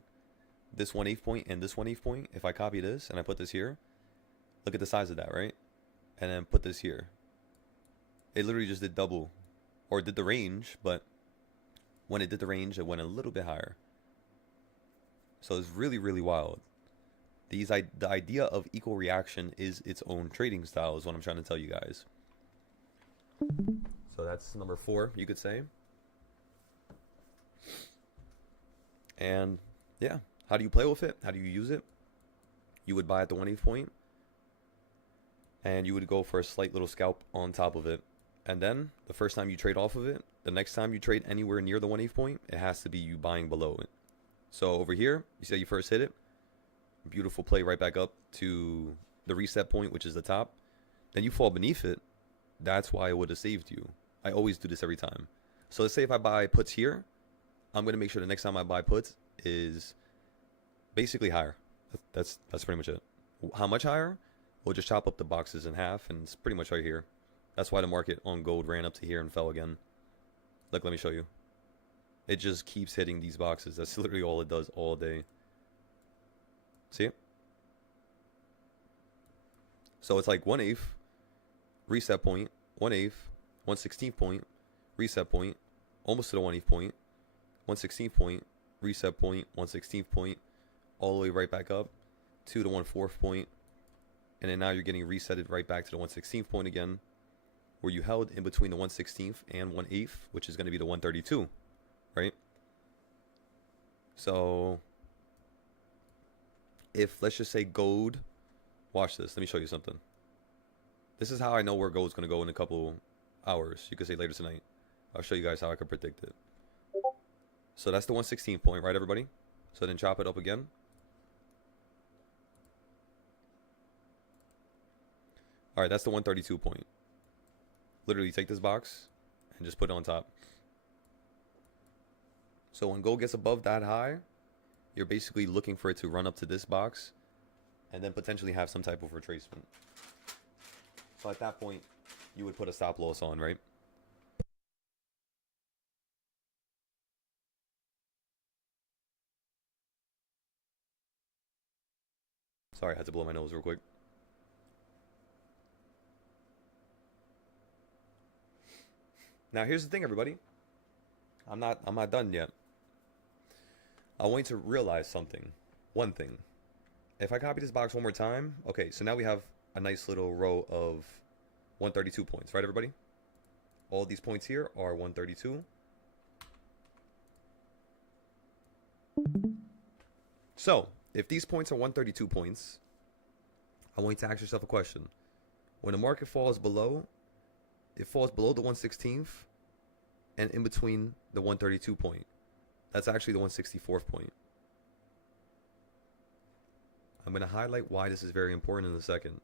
this 1/8 point and this 1/8 point, if I copy this and I put this here, look at the size of that, right? And then put this here. It literally just did double, or did the range, but when it did the range, it went a little bit higher. So it's really, really wild. The idea of equal reaction is its own trading style, is what I'm trying to tell you guys. So that's number 4, you could say. And yeah, how do you play with it? How do you use it? You would buy at the 1/8 point, and you would go for a slight little scalp on top of it. And then the first time you trade off of it, the next time you trade anywhere near the 1/8 point, it has to be you buying below it. So over here, you see how you first hit it? Beautiful play right back up to the reset point, which is the top. Then you fall beneath it. That's why it would have saved you. I always do this every time. So let's say if I buy puts here, I'm going to make sure the next time I buy puts is basically higher. That's pretty much it. How much higher? We'll just chop up the boxes in half, and it's pretty much right here. That's why the market on gold ran up to here and fell again. Look, let me show you. It just keeps hitting these boxes. That's literally all it does all day. See it? So it's like 1/8, reset point, 1/8, 1/16 point, reset point, almost to the 1/8 point, 1/16 point, reset point, 1/16 point, all the way right back up to the 1/4 point, and then now you're getting resetted right back to the 1/16 point again, where you held in between the 1/16 and 1/8, which is going to be the 132, right? So if, let's just say gold, watch this, let me show you something. This is how I know where gold's going to go in a couple hours. You could say later tonight. I'll show you guys how I can predict it. So that's the 1/16 point, right, everybody? So then chop it up again. All right, that's the 132 point. Literally take this box and just put it on top. So when gold gets above that high, you're basically looking for it to run up to this box and then potentially have some type of retracement. So at that point, you would put a stop loss on, right? Sorry, I had to blow my nose real quick. Now here's the thing, everybody. I'm not done yet. I want you to realize something. One thing. If I copy this box one more time, okay, so now we have a nice little row of 132 points, right, everybody? All these points here are 132. So, if these points are 132 points, I want you to ask yourself a question. When the market falls below, it falls below the 1/16th and in between the 132 point. That's actually the 164th point. I'm going to highlight why this is very important in a second.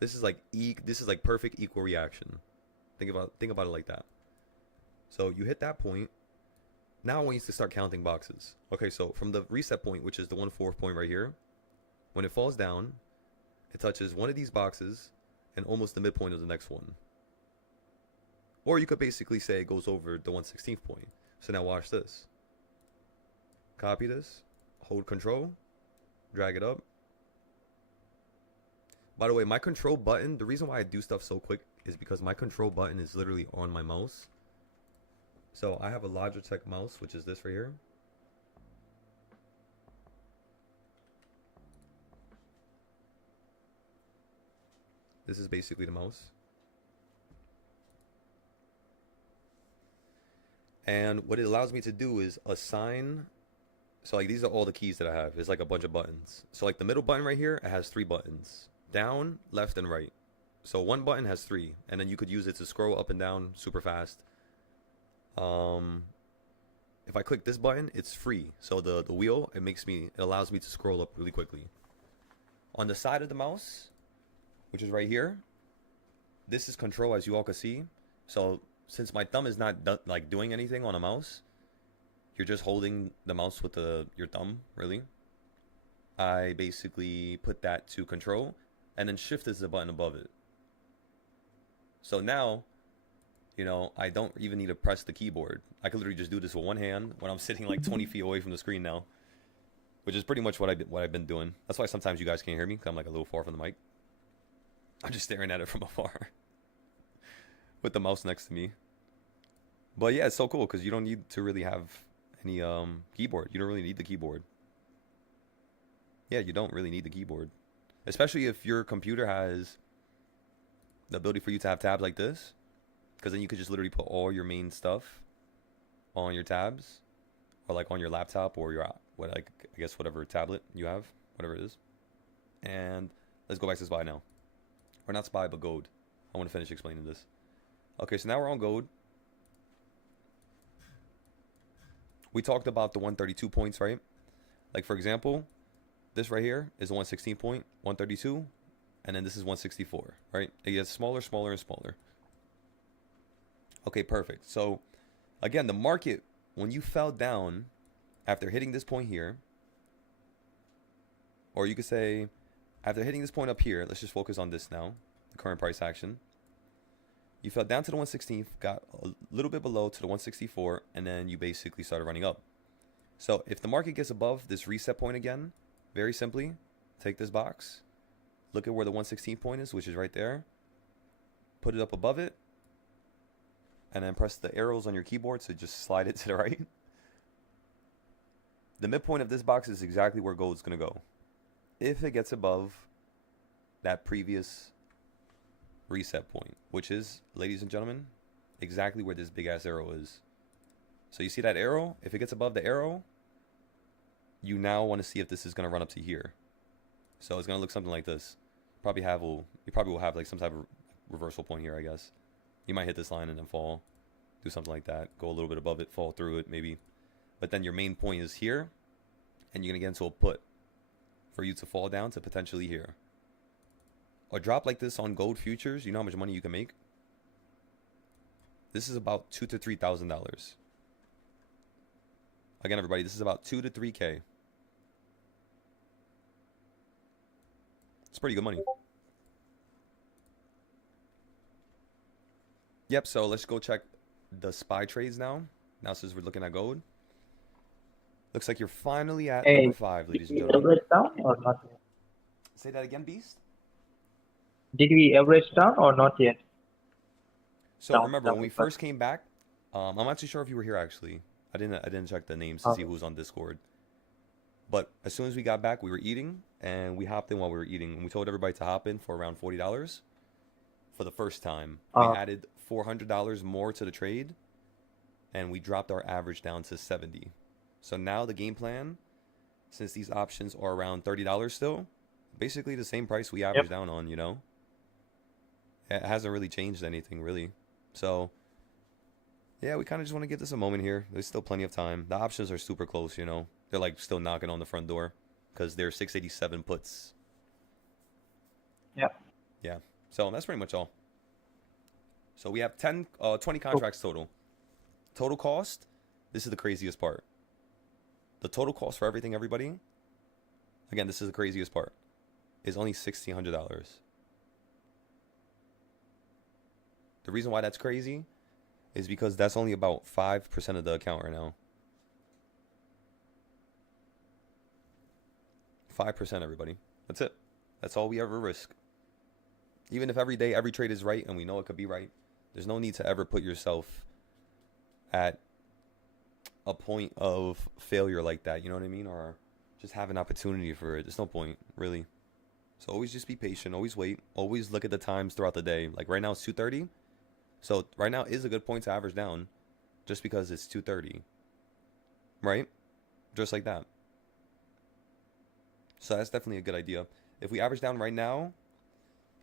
This is like perfect equal reaction. Think about it like that. So you hit that point. Now I want you to start counting boxes. Okay, so from the reset point, which is the 1/4 point right here, when it falls down, it touches one of these boxes and almost the midpoint of the next one. Or you could basically say it goes over the 1/16th point. So now watch this. Copy this, hold control, drag it up. By the way, my control button, the reason why I do stuff so quick is because my control button is literally on my mouse. So I have a Logitech mouse, which is this right here. This is basically the mouse. And what it allows me to do is assign. So like these are all the keys that I have. It's like a bunch of buttons. So like the middle button right here, it has 3 buttons. Down, left, and right. So one button has 3. And then you could use it to scroll up and down super fast. If I click this button, it's free. So the wheel, it allows me to scroll up really quickly. On the side of the mouse, which is right here, this is control, as you all can see. So since my thumb is not like doing anything on a mouse, you're just holding the mouse with your thumb, really. I basically put that to control, and then shift is the button above it. So now you know, I don't even need to press the keyboard. I could literally just do this with one hand when I'm sitting like 20 feet away from the screen now, which is pretty much what I've been doing. That's why sometimes you guys can't hear me, because I'm like a little far from the mic. I'm just staring at it from afar with the mouse next to me. But yeah, it's so cool because you don't need to really have any keyboard. You don't really need the keyboard. Yeah, you don't really need the keyboard, especially if your computer has the ability for you to have tabs like this, because then you could just literally put all your main stuff on your tabs, or like on your laptop or your I guess whatever tablet you have, whatever it is. And let's go back to SPY now, or not SPY but gold. I want to finish explaining this. Okay, so now we're on gold. We talked about the 132 points, right? Like for example, this right here is 116 point, 132, and then this is 164, right? It gets smaller, smaller, and smaller. Okay, perfect. So again, the market, when you fell down after hitting this point here, or you could say after hitting this point up here, let's just focus on this now, the current price action. You fell down to the 116, got a little bit below to the 164, and then you basically started running up. So if the market gets above this reset point again, very simply, take this box, look at where the 116 point is, which is right there, put it up above it, and then press the arrows on your keyboard to just slide it to the right. The midpoint of this box is exactly where gold's going to go. If it gets above that previous reset point, which is, ladies and gentlemen, exactly where this big ass arrow is. So you see that arrow? If it gets above the arrow, you now want to see if this is going to run up to here. So it's going to look something like this. You probably will have like some type of reversal point here, I guess. You might hit this line and then fall, do something like that, go a little bit above it, fall through it maybe. But then your main point is here, and you're going to get into a put for you to fall down to potentially here. A drop like this on gold futures, you know how much money you can make? This is about $2,000 to $3,000. Again, everybody, this is about 2 to 3K. It's pretty good money. Yep, so let's go check the SPY trades now. Now since we're looking at gold. Looks like you're finally at number 5, ladies and gentlemen. Average down or not yet? Say that again, Beast? Did we average down or not yet? So remember, when we first came back, I'm not too sure if you were here actually. I didn't check the names to see who was on Discord. But as soon as we got back, we were eating, and we hopped in while we were eating. And we told everybody to hop in for around $40 for the first time. We added $400 more to the trade, and we dropped our average down to 70. So now the game plan, since these options are around $30 still, basically the same price we averaged down on, you know? It hasn't really changed anything, really. So, yeah, we kind of just want to give this a moment here. There's still plenty of time. The options are super close, you know? They're, like, still knocking on the front door because they're 687 puts. Yeah. Yeah. So, that's pretty much all. So, we have 20 contracts total. Total cost, this is the craziest part. The total cost for everything, everybody, again, this is the craziest part, is only $1,600. The reason why that's crazy is because that's only about 5% of the account right now. 5%, everybody. That's it. That's all we ever risk. Even if every day, every trade is right, and we know it could be right, there's no need to ever put yourself at a point of failure like that, you know what I mean? Or just have an opportunity for it. There's no point, really. So always just be patient. Always wait. Always look at the times throughout the day. Like right now it's 2:30. So right now is a good point to average down just because it's 2:30. Right? Just like that. So that's definitely a good idea. If we average down right now,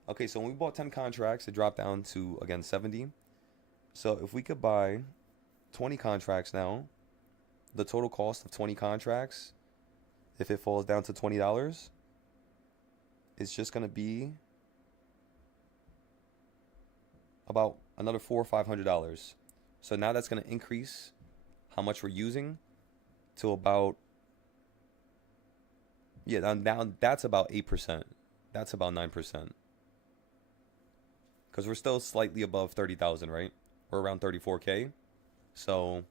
okay, so when we bought 10 contracts, it dropped down to, again, 70. So if we could buy 20 contracts now, the total cost of 20 contracts, if it falls down to $20, it's just going to be about another $400 or $500. So now that's going to increase how much we're using to about, yeah, now that's about 8%. That's about 9%. Because we're still slightly above 30,000, right? We're around 34K. So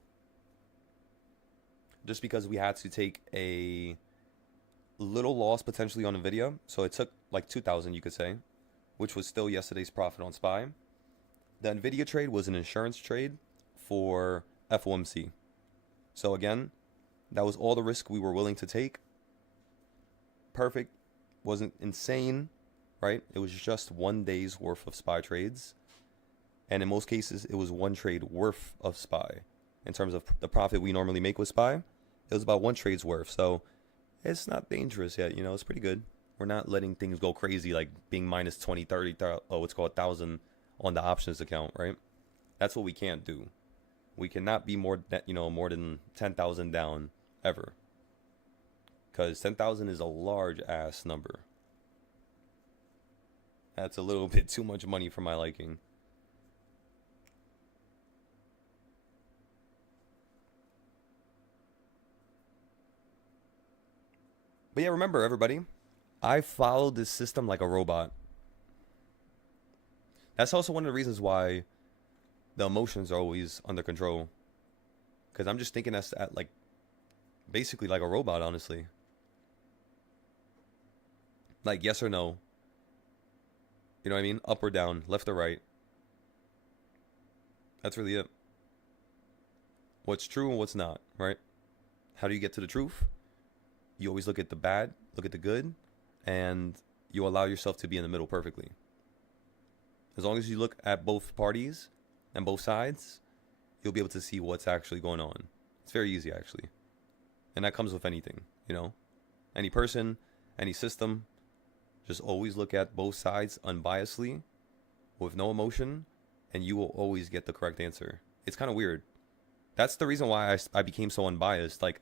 just because we had to take a little loss potentially on NVIDIA, so it took like 2,000, you could say, which was still yesterday's profit on SPY. The NVIDIA trade was an insurance trade for FOMC. So again, that was all the risk we were willing to take. Perfect. Wasn't insane, right? It was just 1 day's worth of SPY trades. And in most cases, it was one trade worth of SPY. In terms of the profit we normally make with SPY, it was about one trade's worth. So it's not dangerous yet, you know, it's pretty good. We're not letting things go crazy, like being minus 20, 30, what's called 1,000 on the options account, right? That's what we can't do. We cannot be more than 10,000 down ever. Because 10,000 is a large ass number. That's a little bit too much money for my liking. But yeah, remember everybody, I followed this system like a robot. That's also one of the reasons why the emotions are always under control. Because I'm just thinking at like, basically like a robot, honestly. Like yes or no. You know what I mean? Up or down, left or right. That's really it. What's true and what's not, right? How do you get to the truth? You always look at the bad, look at the good, and you allow yourself to be in the middle perfectly. As long as you look at both parties and both sides, you'll be able to see what's actually going on. It's very easy, actually. And that comes with anything, you know? Any person, any system, just always look at both sides unbiasedly, with no emotion, and you will always get the correct answer. It's kind of weird. That's the reason why I became so unbiased. Like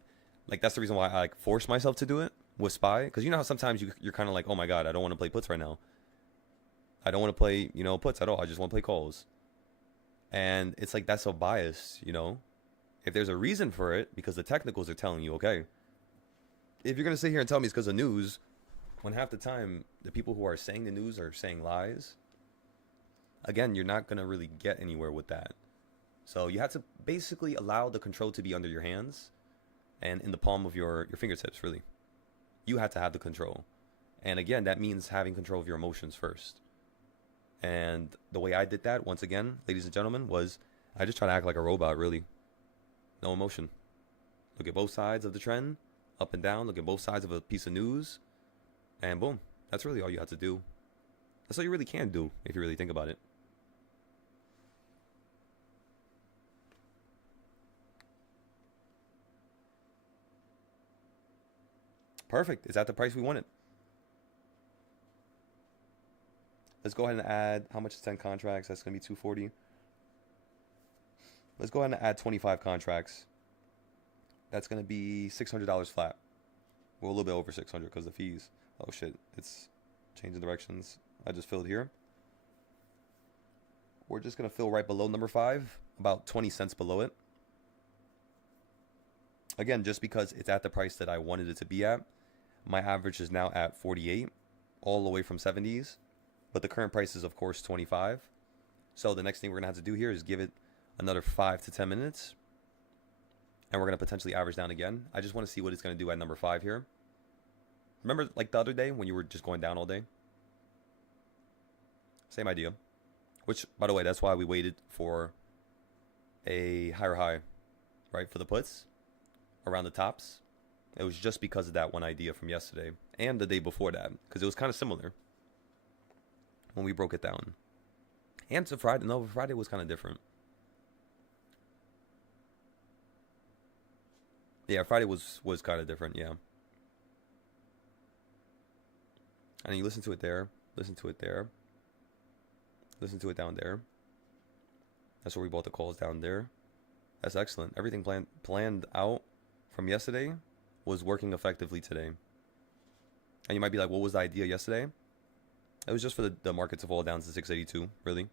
that's the reason why I like forced myself to do it with SPY. Because you know how sometimes you're kind of like, oh my god, I don't want to play puts right now. I don't want to play, puts at all. I just want to play calls. And it's like, that's so biased, you know? If there's a reason for it, because the technicals are telling you, okay, if you're going to sit here and tell me it's because of news, when half the time the people who are saying the news are saying lies, again, you're not going to really get anywhere with that. So you have to basically allow the control to be under your hands and in the palm of your fingertips, really. You have to have the control. And again, that means having control of your emotions first. And the way I did that, once again, ladies and gentlemen, was I just try to act like a robot, really. No emotion. Look at both sides of the trend, up and down. Look at both sides of a piece of news. And boom. That's really all you have to do. That's all you really can do, if you really think about it. Perfect. It's at the price we wanted. Let's go ahead and add, how much is 10 contracts? That's going to be 240. Let's go ahead and add 25 contracts. That's going to be $600 flat. Well, a little bit over 600 because of the fees. Oh shit, it's changing directions. I just filled here. We're just going to fill right below number 5, about 20 cents below it. Again, just because it's at the price that I wanted it to be at. My average is now at 48, all the way from 70s. But the current price is, of course, 25. So the next thing we're going to have to do here is give it another 5 to 10 minutes. And we're going to potentially average down again. I just want to see what it's going to do at number 5 here. Remember like the other day when you were just going down all day? Same idea. Which, by the way, that's why we waited for a higher high, right, for the puts around the tops. It was just because of that one idea from yesterday and the day before that, because it was kind of similar when we broke it down. And to Friday, no, Friday was kind of different. Yeah, Friday was kind of different, yeah. And you listen to it there, listen to it there, listen to it down there. That's where we bought the calls, down there. That's excellent. Everything planned out from yesterday was working effectively today. And you might be like, what was the idea yesterday? It was just for the market to fall down to 682, really.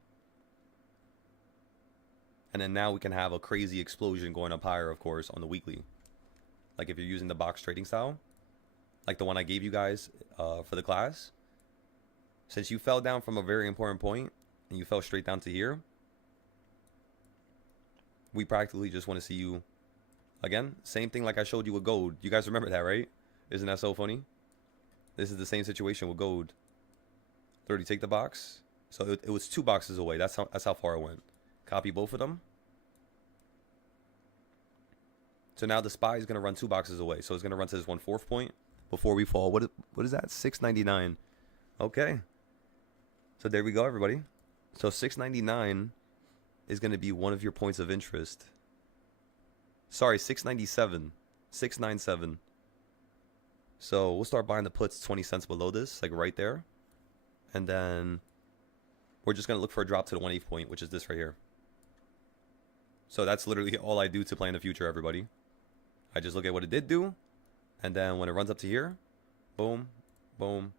And then now we can have a crazy explosion going up higher, of course, on the weekly. Like if you're using the box trading style, like the one I gave you guys for the class. Since you fell down from a very important point and you fell straight down to here, We practically just want to see you, again, same thing like I showed you with gold. You guys remember that, right? Isn't that so funny? This is the same situation with gold. Literally take the box. So it was 2 boxes away. That's how far it went. Copy both of them. So now the SPY is going to run 2 boxes away. So it's going to run to this 1/4 point before we fall. What is that? 699. Okay. So there we go, everybody. So 699 is going to be one of your points of interest. Sorry, 697. 697. So we'll start buying the puts 20 cents below this, like right there. And then we're just going to look for a drop to the 1/8 point, which is this right here. So that's literally all I do to play in the future, everybody. I just look at what it did do. And then when it runs up to here, boom, boom,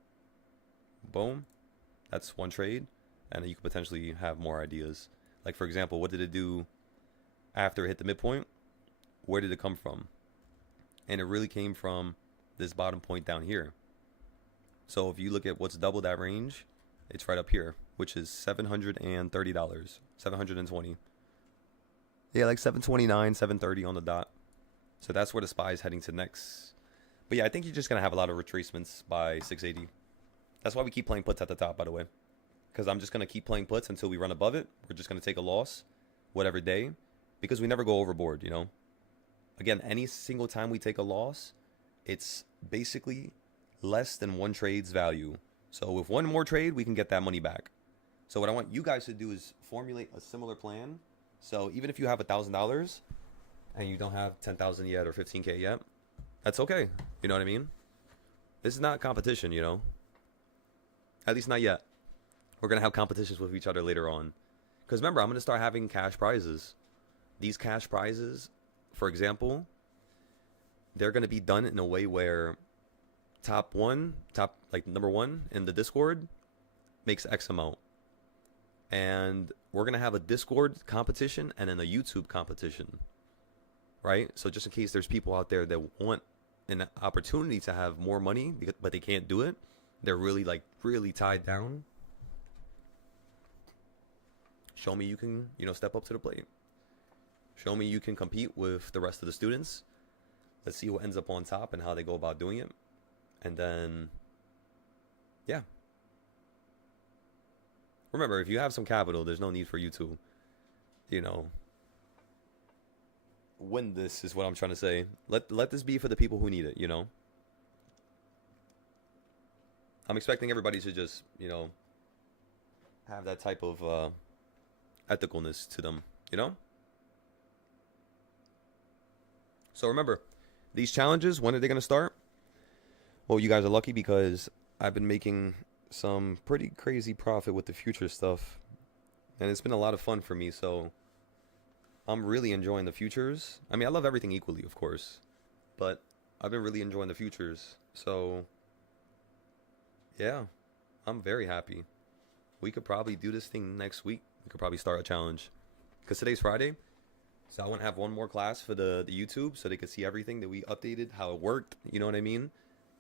boom. That's one trade. And then you could potentially have more ideas. Like, for example, what did it do after it hit the midpoint? Where did it come from? And it really came from this bottom point down here. So if you look at what's double that range, it's right up here, which is $730, $720. Yeah, like 729, 730 on the dot. So that's where the SPY is heading to next. But yeah, I think you're just going to have a lot of retracements by 680. That's why we keep playing puts at the top, by the way. Because I'm just going to keep playing puts until we run above it. We're just going to take a loss, whatever day. Because we never go overboard, you know. Again, any single time we take a loss, it's basically less than one trade's value. So with one more trade, we can get that money back. So what I want you guys to do is formulate a similar plan. So even if you have $1,000 and you don't have 10,000 yet or 15K yet, that's okay. You know what I mean? This is not competition, you know. At least not yet. We're going to have competitions with each other later on. Because remember, I'm going to start having cash prizes. These cash prizes, for example, they're going to be done in a way where number one in the Discord makes X amount. And we're going to have a Discord competition and then a YouTube competition. Right? So just in case there's people out there that want an opportunity to have more money, but they can't do it. They're really tied down. Show me you can, step up to the plate. Show me you can compete with the rest of the students. Let's see who ends up on top and how they go about doing it. And then, yeah. Remember, if you have some capital, there's no need for you to, win this, is what I'm trying to say. Let this be for the people who need it, I'm expecting everybody to just, have that type of ethicalness to them, So remember, these challenges, when are they going to start? Well, you guys are lucky because I've been making some pretty crazy profit with the future stuff. And it's been a lot of fun for me, so I'm really enjoying the futures. I mean, I love everything equally, of course. But I've been really enjoying the futures. So, yeah, I'm very happy. We could probably do this thing next week. We could probably start a challenge. Because today's Friday. So I want to have one more class for the YouTube so they could see everything that we updated, how it worked. You know what I mean?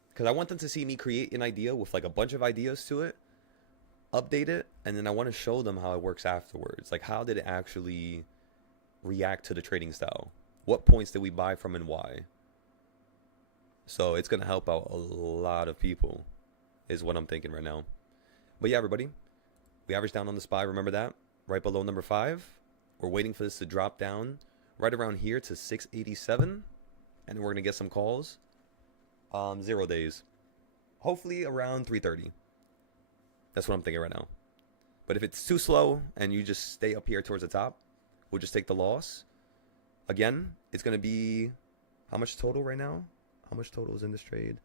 Because I want them to see me create an idea with like a bunch of ideas to it. Update it. And then I want to show them how it works afterwards. Like, how did it actually react to the trading style? What points did we buy from and why? So it's going to help out a lot of people is what I'm thinking right now. But yeah, everybody, we averaged down on the SPY. Remember that? Right below number 5. We're waiting for this to drop down right around here to 687. And we're going to get some calls. 0 days. Hopefully around 3:30. That's what I'm thinking right now. But if it's too slow and you just stay up here towards the top, we'll just take the loss. Again, it's going to be how much total right now? How much total is in this trade?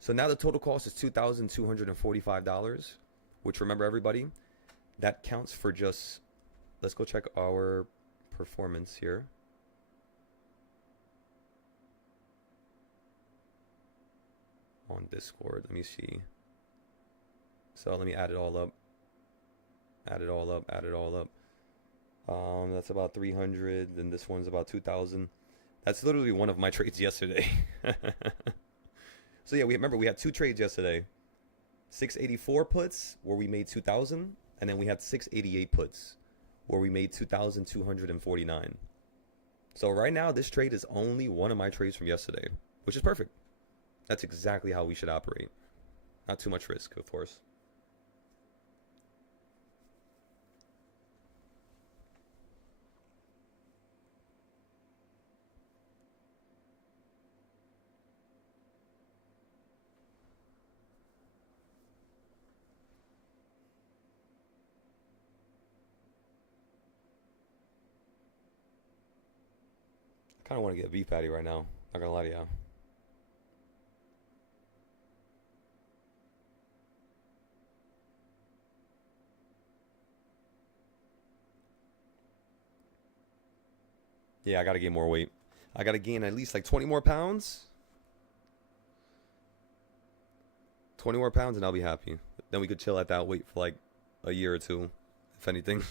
So now the total cost is $2,245, which, remember, everybody, that counts for just, let's go check our performance here. On Discord, let me see. So let me add it all up. Add it all up, add it all up. That's about 300, and this one's about 2,000. That's literally one of my trades yesterday. So yeah, remember we had 2 trades yesterday. 684 puts where we made 2,000, and then we had 688 puts where we made 2,249. So right now, this trade is only one of my trades from yesterday, which is perfect. That's exactly how we should operate. Not too much risk, of course. I kind of want to get a beef patty right now. Not gonna lie to you. Yeah, I gotta gain more weight. I gotta gain at least like 20 more pounds. 20 more pounds and I'll be happy. Then we could chill at that weight for like a year or two, if anything.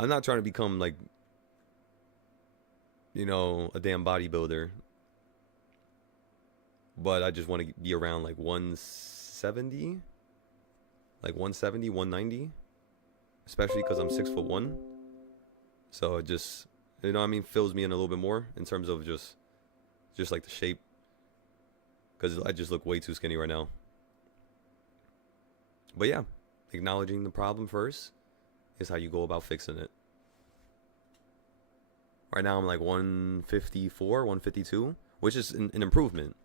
I'm not trying to become like, you know, a damn bodybuilder. But I just want to be around like 170. Like 170, 190. Especially because I'm 6'1". So it just, you know what I mean, fills me in a little bit more in terms of just like the shape. Because I just look way too skinny right now. But yeah, acknowledging the problem first is how you go about fixing it. Right now I'm like 154, 152, which is an improvement.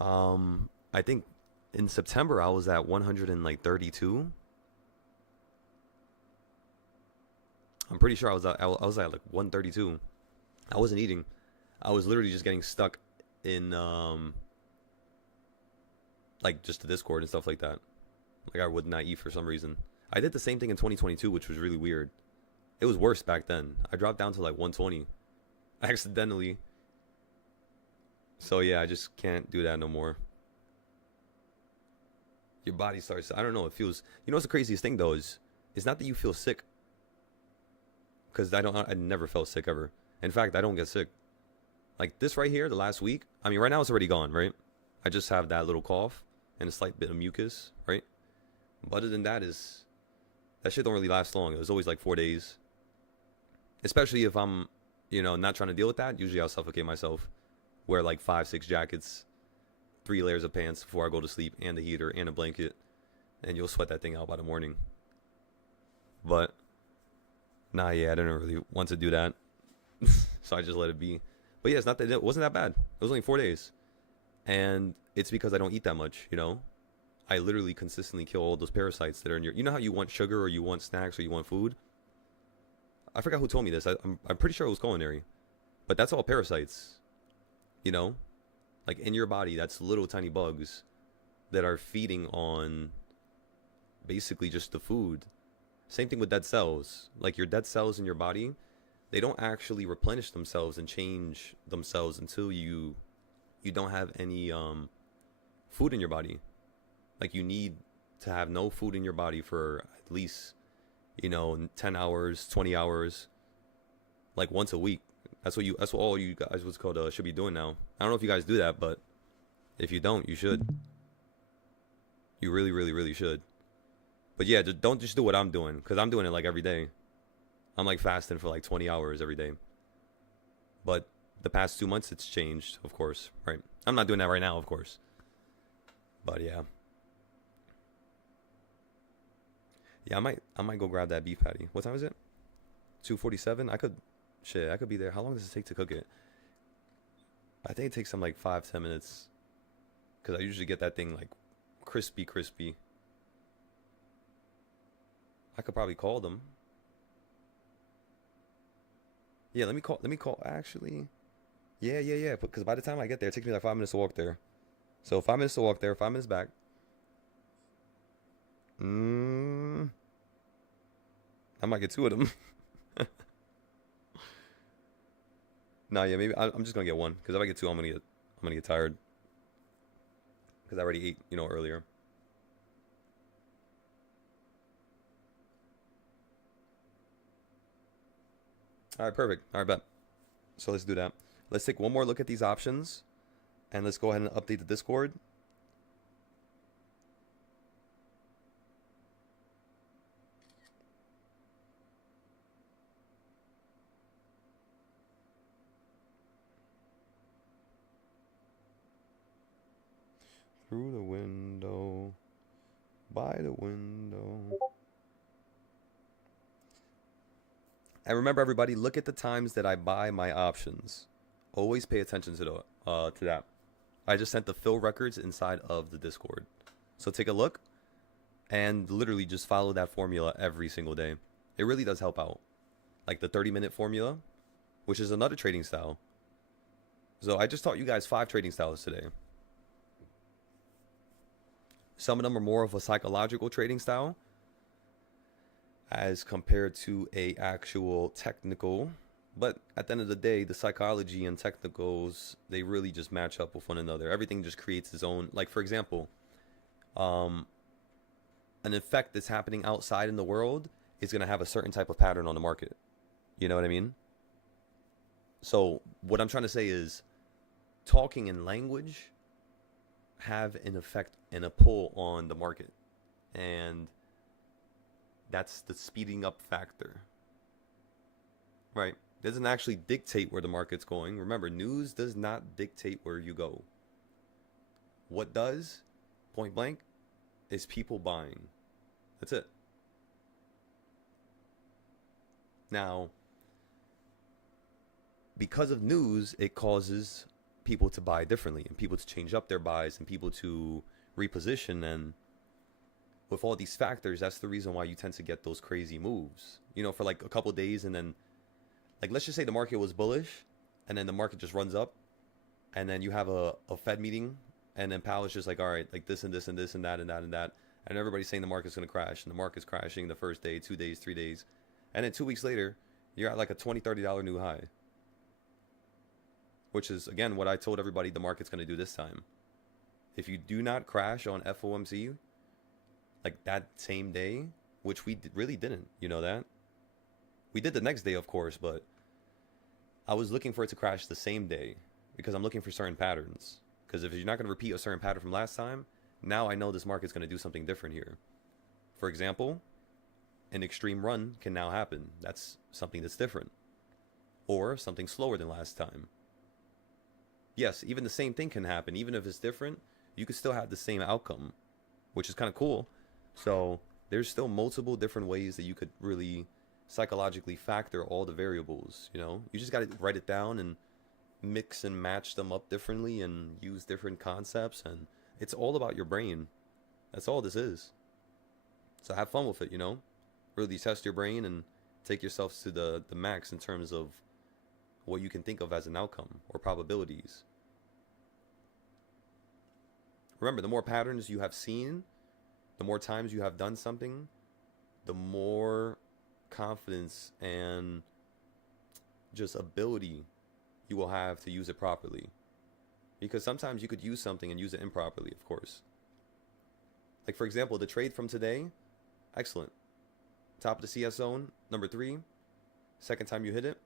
I think in September I was at 132. I'm pretty sure I was at like 132. I wasn't eating. I was literally just getting stuck in like just the Discord and stuff like that. Like I would not eat for some reason. I did the same thing in 2022, which was really weird. It was worse back then. I dropped down to like 120 accidentally. So yeah, I just can't do that no more. Your body starts, I don't know, it feels, you know what's the craziest thing though is, it's not that you feel sick. Because I never felt sick ever. In fact, I don't get sick. Like this right here, the last week, I mean right now it's already gone, right? I just have that little cough and a slight bit of mucus, right? But other than that that shit don't really last long. It was always like 4 days. Especially if I'm, you know, not trying to deal with that. Usually I'll suffocate myself. Wear like 5-6 jackets, 3 layers of pants before I go to sleep, and a heater and a blanket. And you'll sweat that thing out by the morning. But nah, yeah, I didn't really want to do that. So I just let it be. But yeah, it wasn't that bad. It was only 4 days. And it's because I don't eat that much, you know? I literally consistently kill all those parasites that are in your... You know how you want sugar or you want snacks or you want food? I forgot who told me this. I'm pretty sure it was culinary. But that's all parasites. You know? Like in your body, that's little tiny bugs that are feeding on basically just the food. Same thing with dead cells. Like your dead cells in your body, they don't actually replenish themselves and change themselves until you don't have any food in your body. Like you need to have no food in your body for at least, you know, 10 hours, 20 hours, like once a week. That's what all you guys should be doing now. I don't know if you guys do that, but if you don't, you should. You really, really, really should. But yeah, don't just do what I'm doing, because I'm doing it like every day. I'm like fasting for like 20 hours every day. But the past 2 months, it's changed, of course, right? I'm not doing that right now, of course. But yeah. Yeah, I might go grab that beef patty. What time is it? 2:47? I could be there. How long does it take to cook it? I think it takes some like 5-10 minutes. Because I usually get that thing like crispy. I could probably call them. Yeah, let me call actually. Yeah. Because by the time I get there, it takes me like 5 minutes to walk there. So 5 minutes to walk there, 5 minutes back. I might get 2 of them. Nah, yeah, maybe I'm just gonna get 1. Because if I get 2, I'm gonna get tired. Because I already ate, you know, earlier. All right, perfect. All right, bet. So let's do that. Let's take one more look at these options, and let's go ahead and update the Discord. through the window, by the window. And remember, everybody, look at the times that I buy my options. Always pay attention to that. I just sent the fill records inside of the Discord. So take a look and literally just follow that formula every single day. It really does help out. Like the 30-minute formula, which is another trading style. So I just taught you guys 5 trading styles today. Some of them are more of a psychological trading style as compared to a actual technical. But at the end of the day, the psychology and technicals, they really just match up with one another. Everything just creates its own. Like, for example, an effect that's happening outside in the world is going to have a certain type of pattern on the market. You know what I mean? So what I'm trying to say is talking in language have an effect and a pull on the market. And that's the speeding up factor. Right? It doesn't actually dictate where the market's going. Remember, news does not dictate where you go. What does, point blank, is people buying. That's it. Now, because of news, it causes people to buy differently and people to change up their buys and people to reposition. And with all these factors, that's the reason why you tend to get those crazy moves, you know, for like a couple of days. And then, like, let's just say the market was bullish and then the market just runs up and then you have a Fed meeting and then Powell is just like, all right, like this and this and this and that and that and that. And everybody's saying the market's going to crash, and the market's crashing the first day, 2 days, 3 days. And then 2 weeks later, you're at like a $20, $30 new high. Which is, again, what I told everybody the market's going to do this time. If you do not crash on FOMC, like that same day, which we really didn't, you know that? We did the next day, of course, but I was looking for it to crash the same day because I'm looking for certain patterns. Because if you're not going to repeat a certain pattern from last time, now I know this market's going to do something different here. For example, an extreme run can now happen. That's something that's different. Or something slower than last time. Yes, even the same thing can happen. Even if it's different, you could still have the same outcome, which is kind of cool. So there's still multiple different ways that you could really psychologically factor all the variables, you know? You just got to write it down and mix and match them up differently and use different concepts, and it's all about your brain. That's all this is. So have fun with it, you know? Really test your brain and take yourself to the max in terms of what you can think of as an outcome or probabilities. Remember, the more patterns you have seen, the more times you have done something, the more confidence and just ability you will have to use it properly. Because sometimes you could use something and use it improperly, of course. Like, for example, the trade from today, excellent. Top of the CS zone, number 3. Second time you hit it.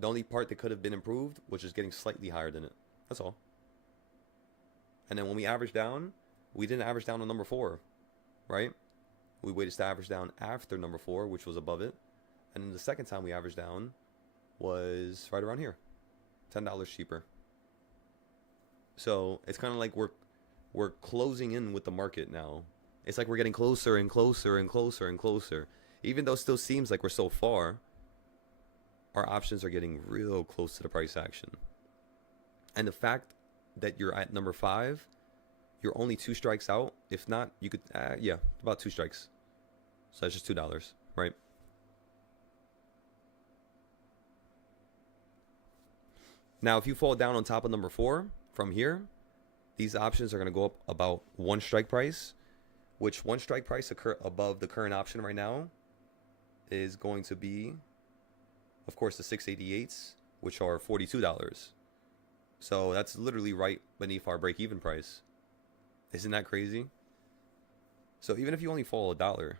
The only part that could have been improved was just getting slightly higher than it. That's all. And then when we averaged down, we didn't average down on number 4, right? We waited to average down after number 4, which was above it. And then the second time we averaged down was right around here. $10 cheaper. So it's kind of like we're closing in with the market now. It's like we're getting closer and closer and closer and closer. Even though it still seems like we're so far, our options are getting real close to the price action. And the fact that you're at number 5, you're only 2 strikes out. If not, you could, yeah, about 2 strikes. So that's just $2, right? Now, if you fall down on top of number 4 from here, these options are going to go up about 1 strike price, which 1 strike price above the current option right now is going to be, of course, the 688s, which are $42. So that's literally right beneath our break-even price. Isn't that crazy? So even if you only fall $1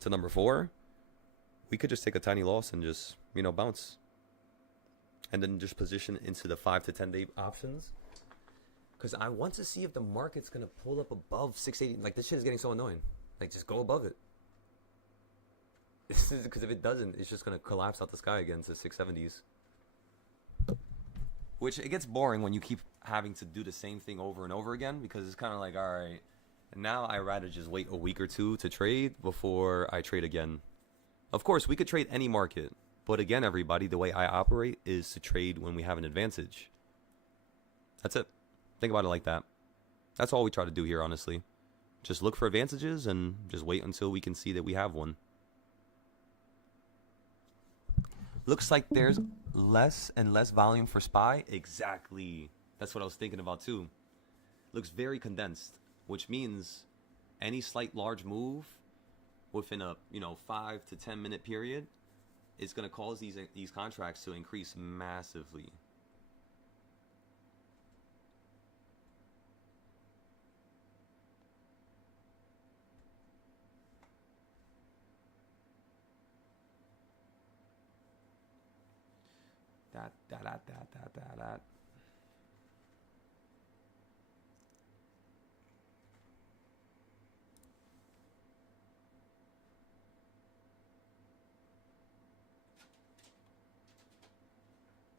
to number 4, we could just take a tiny loss and just, you know, bounce. And then just position into the 5 to 10 day options. Because I want to see if the market's going to pull up above 680. Like, this shit is getting so annoying. Like, just go above it. Because if it doesn't, it's just going to collapse out the sky again to 670s. Which, it gets boring when you keep having to do the same thing over and over again, because it's kind of like, all right, now I rather just wait a week or two to trade before I trade again. Of course, we could trade any market, but again, everybody, the way I operate is to trade when we have an advantage. That's it. Think about it like that. That's all we try to do here, honestly. Just look for advantages and just wait until we can see that we have one. Looks like there's less and less volume for SPY. Exactly. That's what I was thinking about too. Looks very condensed, which means any slight large move within a 5 to 10 minute period is going to cause these contracts to increase massively. That.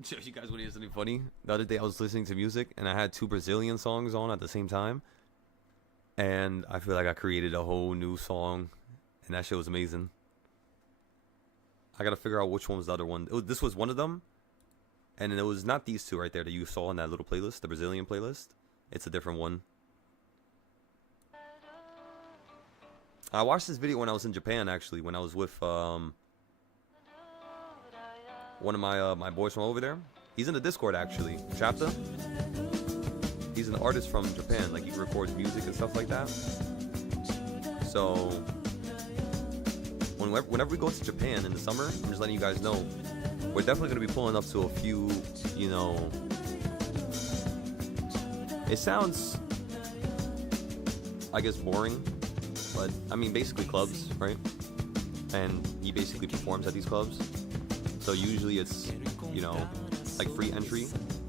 You guys want to hear something funny? The other day I was listening to music and I had 2 Brazilian songs on at the same time. And I feel like I created a whole new song. And that shit was amazing. I gotta figure out which one was the other one. This was one of them. And it was not these 2 right there that you saw in that little playlist, the Brazilian playlist. It's a different one. I watched this video when I was in Japan, actually, when I was with one of my boys from over there. He's in the Discord, actually. Chapta. He's an artist from Japan. Like, he records music and stuff like that. So whenever we go to Japan in the summer, I'm just letting you guys know, we're definitely going to be pulling up to a few, it sounds, I guess, boring, but I mean, basically clubs, right? And he basically performs at these clubs. So usually it's, like free entry.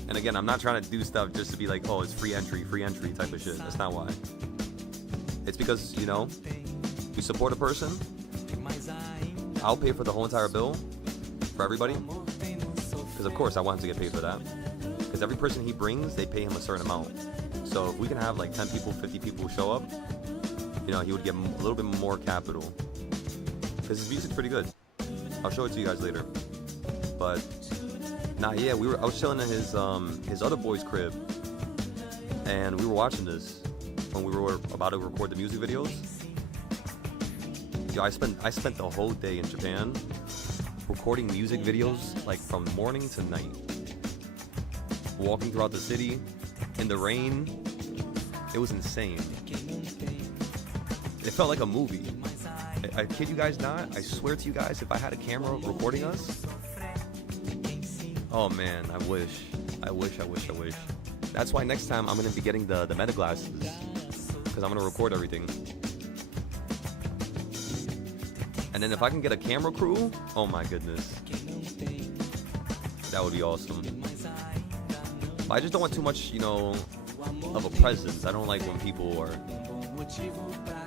And again, I'm not trying to do stuff just to be like, oh, it's free entry type of shit. That's not why. It's because, we support a person. I'll pay for the whole entire bill for everybody. Because of course I want him to get paid for that. Because every person he brings, they pay him a certain amount. So if we can have like 10 people, 50 people show up, he would get a little bit more capital. Because his music's pretty good. I'll show it to you guys later. But yeah, I was chilling in his other boy's crib, and we were watching this when we were about to record the music videos. Yo, I spent the whole day in Japan recording music videos, like from morning to night. Walking throughout the city in the rain. It was insane. It felt like a movie. I kid you guys not. I swear to you guys, if I had a camera recording us, oh man, I wish. That's why next time I'm gonna be getting the meta glasses, because I'm gonna record everything. And then if I can get a camera crew, oh my goodness, that would be awesome. But I just don't want too much, of a presence. I don't like when people are.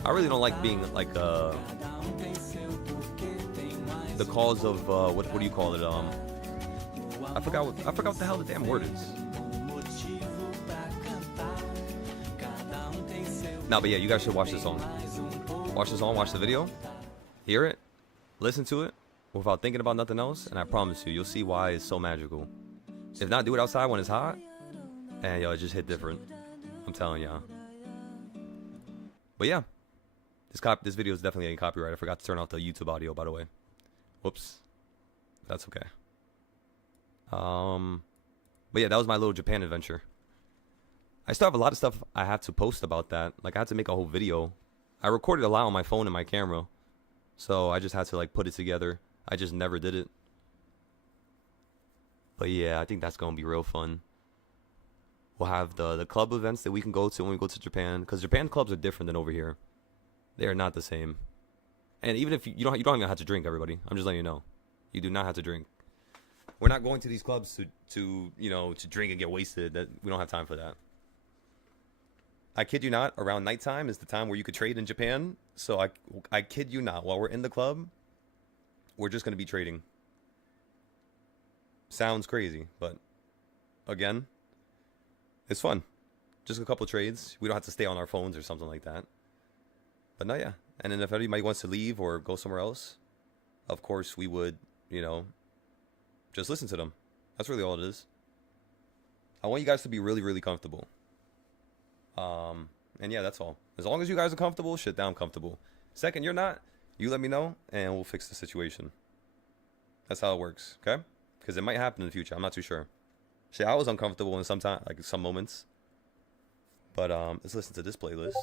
I really don't like being like the cause of what do you call it? I forgot what the hell the damn word is. No, but yeah, you guys should watch this song. Watch the song, watch the video, hear it, listen to it without thinking about nothing else, and I promise you'll see why it's so magical. If not, do it outside when it's hot, and it just hit different. I'm telling y'all. But yeah, this video is definitely getting copyright. I forgot to turn off the YouTube audio, by the way. Whoops. That's okay. But yeah, that was my little Japan adventure. I still have a lot of stuff I have to post about that. Like, I had to make a whole video. I recorded a lot on my phone and my camera, so I just had to like put it together. I just never did it. But yeah, I think that's gonna be real fun. We'll have the club events that we can go to when we go to Japan, because Japan clubs are different than over here. They are not the same. And even if you don't even have to drink, everybody. I'm just letting you know, you do not have to drink. We're not going to these clubs to drink and get wasted. That we don't have time for that. I kid you not, around nighttime is the time where you could trade in Japan. So I kid you not, while we're in the club, we're just going to be trading. Sounds crazy, but again, It's fun. Just a couple trades. We don't have to stay on our phones or something like that. But no, yeah. And then if anybody wants to leave or go somewhere else, of course we would, you know, just listen to them. That's really all it is. I want you guys to be really, really comfortable. And yeah, that's all. As long as you guys are comfortable, shit, down comfortable. Second, you're not, you let me know and we'll fix the situation. That's how it works, okay? Because it might happen in the future. I'm not too sure. Shit, I was uncomfortable in some time, like some moments. But let's listen to this playlist.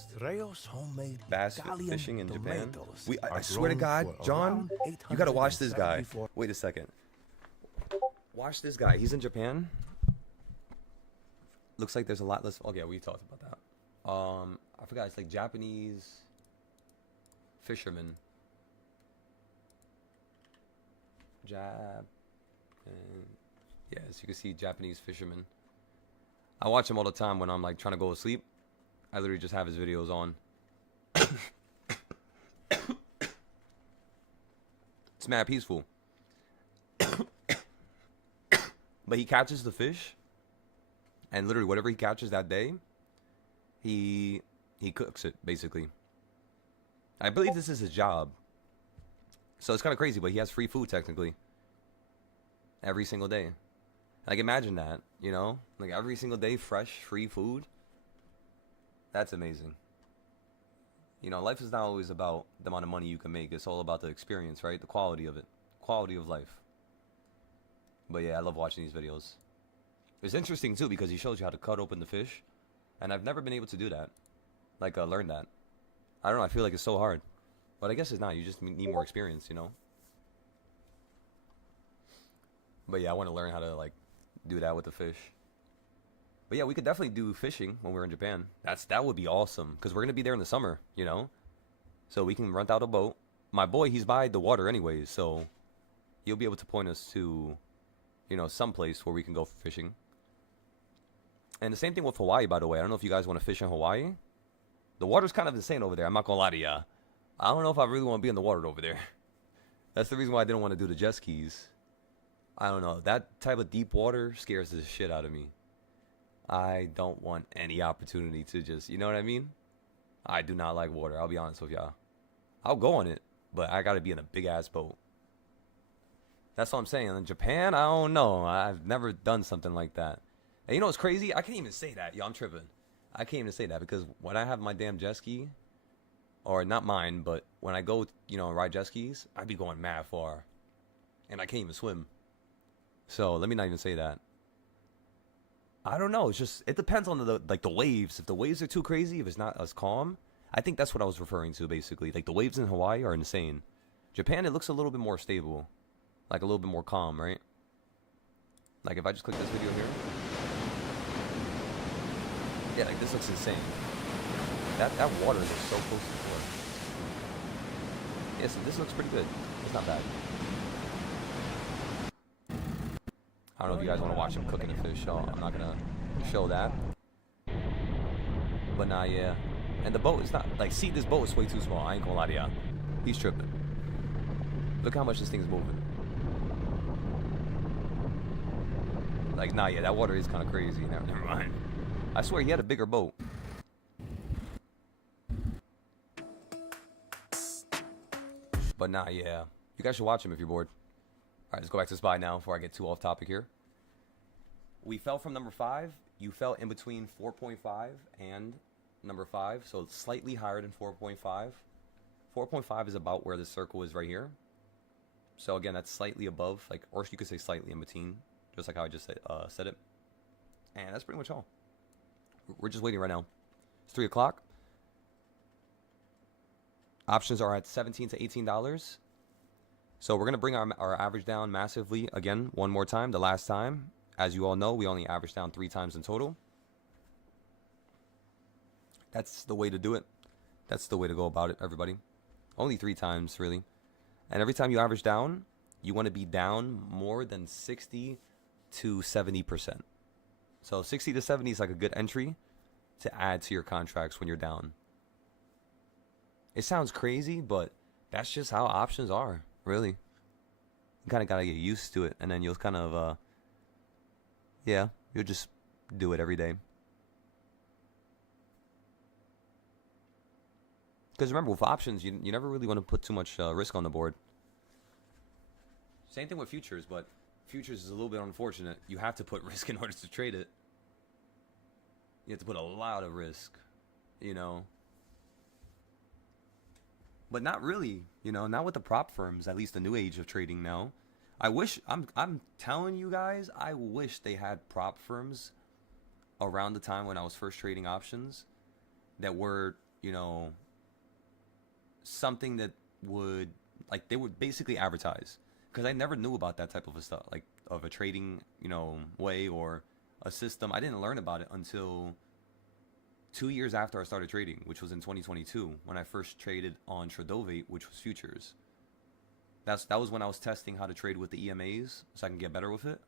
Bass fishing in Japan. I swear to God, John, you gotta watch this guy. Wait a second. Watch this guy. He's in Japan. Looks like there's a lot less. Okay, we talked about that. I forgot. It's like Japanese fishermen. Yeah, as you can see, Japanese fishermen. I watch him all the time when I'm like trying to go to sleep. I literally just have his videos on. It's mad peaceful. But he catches the fish, and literally whatever he catches that day, he cooks it, basically. I believe this is his job. So it's kind of crazy, but he has free food technically. Every single day. Like, imagine that, you know? Like, every single day, fresh, free food. That's amazing. You know, life is not always about the amount of money you can make. It's all about the experience, right? The quality of it. Quality of life. But yeah, I love watching these videos. It's interesting, too, because he shows you how to cut open the fish. And I've never been able to do that. Like, learn that. I don't know, I feel like it's so hard. But I guess it's not. You just need more experience, you know? But yeah, I want to learn how to, like, do that with the fish. But yeah, we could definitely do fishing when we're in Japan. That would be awesome, because we're going to be there in the summer, you know? So we can rent out a boat. My boy, he's by the water anyways, so he'll be able to point us to, you know, some place where we can go fishing. And the same thing with Hawaii, by the way. I don't know if you guys want to fish in Hawaii. The water's kind of insane over there. I'm not going to lie to ya. I don't know if I really want to be in the water over there. That's the reason why I didn't want to do the jet skis. I don't know. That type of deep water scares the shit out of me. I don't want any opportunity to just, you know what I mean? I do not like water. I'll be honest with y'all. I'll go on it, but I got to be in a big-ass boat. That's what I'm saying. In Japan, I don't know. I've never done something like that. And you know what's crazy? I can't even say that. Yo, I'm tripping. I can't even say that because when I have my damn jet ski, or not mine, but when I go, you know, ride jet skis, I be going mad far. And I can't even swim. So let me not even say that. I don't know. It's just, it depends on the waves. If the waves are too crazy, if it's not as calm, I think that's what I was referring to basically. Like the waves in Hawaii are insane. Japan, it looks a little bit more stable, like a little bit more calm, right? Like if I just click this video here, yeah, like this looks insane. That water is so close to the floor. Yeah, so this looks pretty good. It's not bad. I don't know if you guys want to watch him cooking the fish, so I'm not gonna show that. But nah, yeah. And the boat is not, like, see, this boat is way too small. I ain't gonna lie to y'all. He's tripping. Look how much this thing is moving. Like, nah, yeah, that water is kind of crazy. Never mind. I swear he had a bigger boat. But nah, yeah. You guys should watch him if you're bored. Alright, let's go back to Spy now before I get too off topic here. We fell from number 5. You fell in between 4.5 and number 5, so slightly higher than 4.5. 4.5 is about where the circle is right here. So again, that's slightly above, like, or you could say slightly in between, just like how I just said it. And that's pretty much all. We're just waiting right now. It's 3 o'clock. Options are at $17 to $18. So we're going to bring our average down massively again, one more time, the last time. As you all know, we only averaged down 3 times in total. That's the way to do it. That's the way to go about it, everybody. Only 3 times, really. And every time you average down, you want to be down more than 60 to 70%. So 60 to 70 is like a good entry to add to your contracts when you're down. It sounds crazy, but that's just how options are, really. You kind of got to get used to it, and then you'll kind of, yeah, you'll just do it every day. Because remember, with options, you never really want to put too much risk on the board. Same thing with futures, but futures is a little bit unfortunate. You have to put risk in order to trade it. You have to put a lot of risk, you know. But not really, you know, not with the prop firms, at least the new age of trading now. I wish, I'm telling you guys, I wish they had prop firms around the time when I was first trading options that were, you know, something that would, like, they would basically advertise. Because I never knew about that type of a stuff, like, of a trading, you know, way or a system. I didn't learn about it until 2 years after I started trading, which was in 2022, when I first traded on Tradovate, which was futures. That was when I was testing how to trade with the EMAs, so I can get better with it.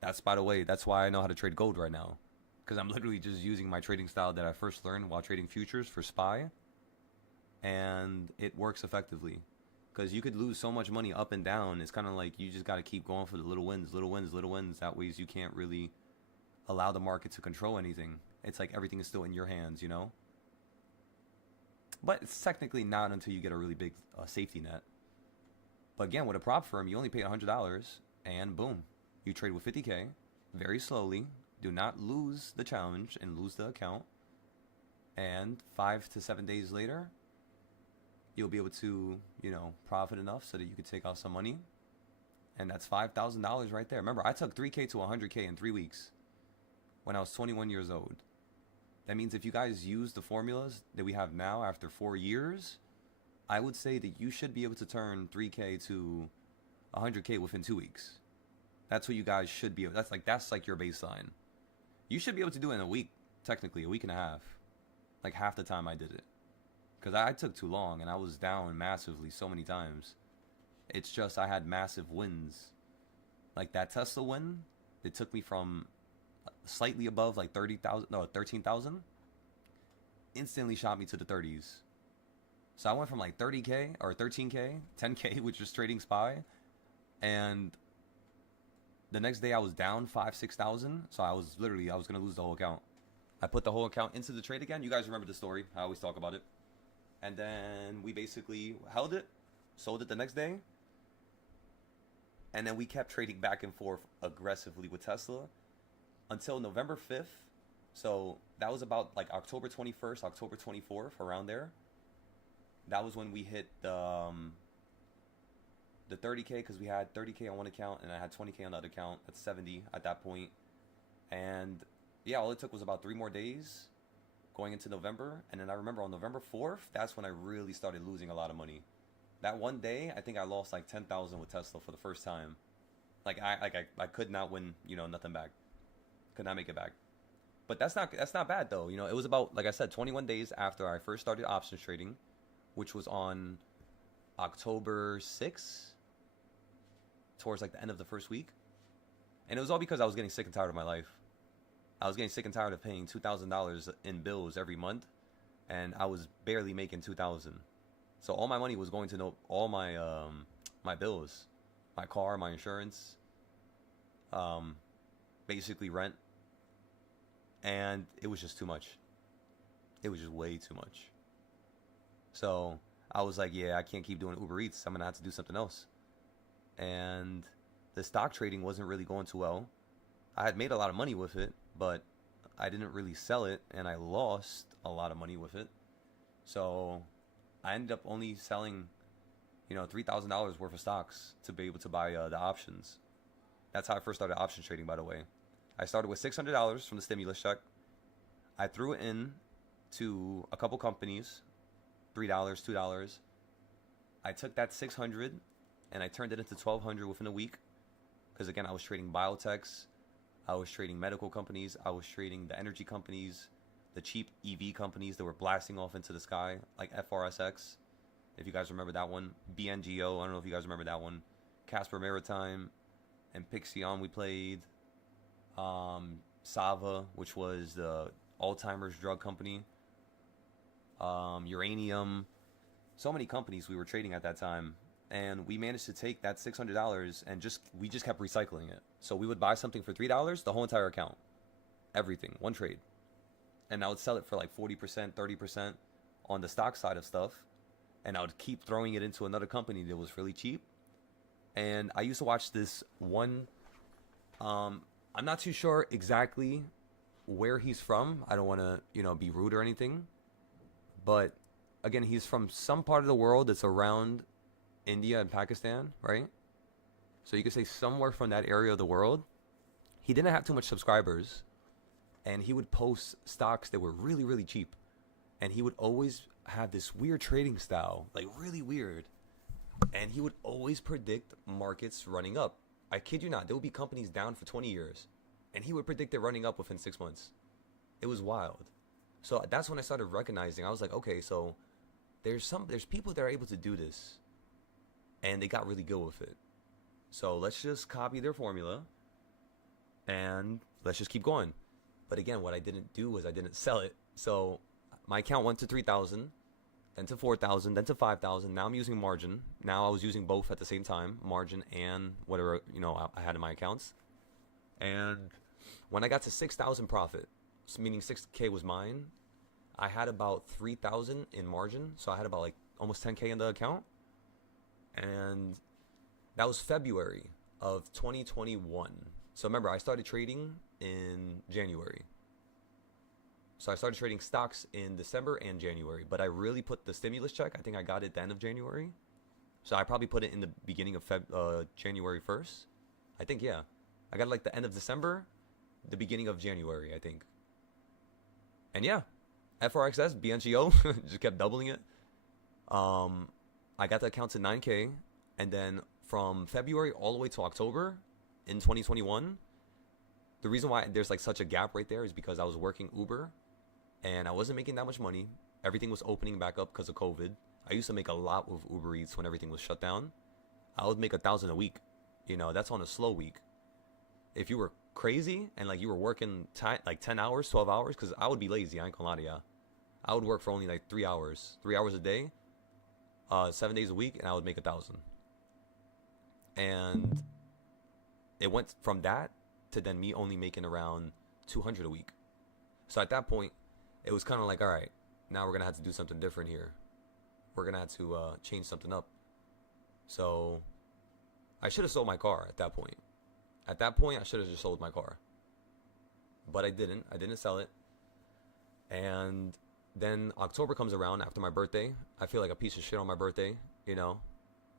That's, by the way, that's why I know how to trade gold right now. Because I'm literally just using my trading style that I first learned while trading futures for SPY. And it works effectively. Because you could lose so much money up and down. It's kind of like you just got to keep going for the little wins, little wins, little wins. That way you can't really allow the market to control anything. It's like everything is still in your hands, you know? But it's technically not until you get a really big safety net. But again, with a prop firm, you only pay $100 and boom. You trade with 50K very slowly. Do not lose the challenge and lose the account. And 5 to 7 days later, you'll be able to, you know, profit enough so that you could take out some money. And that's $5,000 right there. Remember, I took 3K to 100K in 3 weeks when I was 21 years old. That means if you guys use the formulas that we have now after 4 years, I would say that you should be able to turn 3K to 100K within 2 weeks. That's what you guys should be able. That's like your baseline. You should be able to do it in a week, technically, a week and a half. Like half the time I did it. Because I took too long and I was down massively so many times. It's just I had massive wins. Like that Tesla win, it took me from slightly above like 13,000, instantly shot me to the 30s. So I went from like 30K or 13K, 10K, which was trading SPY, and the next day I was down 5,000-6,000. So I was gonna lose the whole account. I put the whole account into the trade again. You guys remember the story? I always talk about it. And then we basically held it, sold it the next day, and then we kept trading back and forth aggressively with Tesla until November 5th. So that was about like October 21st, October 24th, around there. That was when we hit the 30K, because we had 30K on one account and I had 20K on the other account. That's 70 at that point. And yeah, all it took was about 3 more days going into November. And then I remember on November 4th, that's when I really started losing a lot of money. That one day, I think I lost like 10,000 with Tesla for the first time. Like I could not win, you know, nothing back. Could not make it back. But that's not bad though. You know, it was about, like I said, 21 days after I first started options trading, which was on October 6th, towards like the end of the first week. And it was all because I was getting sick and tired of my life. I was getting sick and tired of paying $2,000 in bills every month, and I was barely making $2,000. So all my money was going to all my my bills, my car, my insurance, basically rent, and it was just too much. It was just way too much. So I was like, yeah, I can't keep doing Uber Eats. I'm gonna have to do something else. And the stock trading wasn't really going too well. I had made a lot of money with it, but I didn't really sell it, and I lost a lot of money with it. So I ended up only selling, you know, $3,000 worth of stocks to be able to buy the options. That's how I first started options trading, by the way. I started with $600 from the stimulus check. I threw it in to a couple companies, $3, $2. I took that $600 and I turned it into $1,200 within a week. Because again, I was trading biotechs, I was trading medical companies, I was trading the energy companies, the cheap EV companies that were blasting off into the sky, like FRSX, if you guys remember that one. BNGO, I don't know if you guys remember that one. Casper Maritime, and Pixion we played. Sava, which was the Alzheimer's drug company. Uranium. So many companies we were trading at that time. And we managed to take that $600 and we just kept recycling it. So we would buy something for $3, the whole entire account. Everything, one trade. And I would sell it for like 40%, 30%, on the stock side of stuff, and I would keep throwing it into another company that was really cheap. And I used to watch this one. I'm not too sure exactly where he's from. I don't want to, be rude or anything. But again, he's from some part of the world that's around India and Pakistan, right? So you could say somewhere from that area of the world. He didn't have too much subscribers, and he would post stocks that were really, really cheap. And he would always have this weird trading style, like really weird. And he would always predict markets running up. I kid you not, there would be companies down for 20 years, and he would predict it running up within 6 months. It was wild. So that's when I started recognizing. I was like, okay, so there's people that are able to do this, and they got really good with it. So let's just copy their formula, and let's just keep going. But again, what I didn't do was I didn't sell it. So my account went to 3,000, then to 4,000, then to 5,000. Now I'm using margin. Now I was using both at the same time, margin and whatever I had in my accounts. And when I got to 6,000 profit, meaning 6K was mine, I had about 3,000 in margin. So I had about like almost 10K in the account. And that was February of 2021. So remember, I started trading in January. So I started trading stocks in December and January. But I really put the stimulus check. I think I got it at the end of January. So I probably put it in the beginning of January 1st. I think, yeah. I got it like the end of December, the beginning of January, I think. And yeah, FRXS, BNGO, just kept doubling it. I got the account to 9K. And then from February all the way to October in 2021, the reason why there's like such a gap right there is because I was working Uber and I wasn't making that much money. Everything was opening back up because of COVID. I used to make a lot with Uber Eats when everything was shut down. I would make 1,000 a week. That's on a slow week. If you were crazy and like you were working like 10 hours, 12 hours, because I would be lazy, I ain't gonna lie to ya. I would work for only like 3 hours a day, 7 days a week, and I would make 1,000. And it went from that to then me only making around 200 a week. So at that point, it was kind of like, all right, now we're going to have to do something different here. We're going to have to change something up. So I should have sold my car at that point. At that point, I should have just sold my car. But I didn't. I didn't sell it. And then October comes around after my birthday. I feel like a piece of shit on my birthday,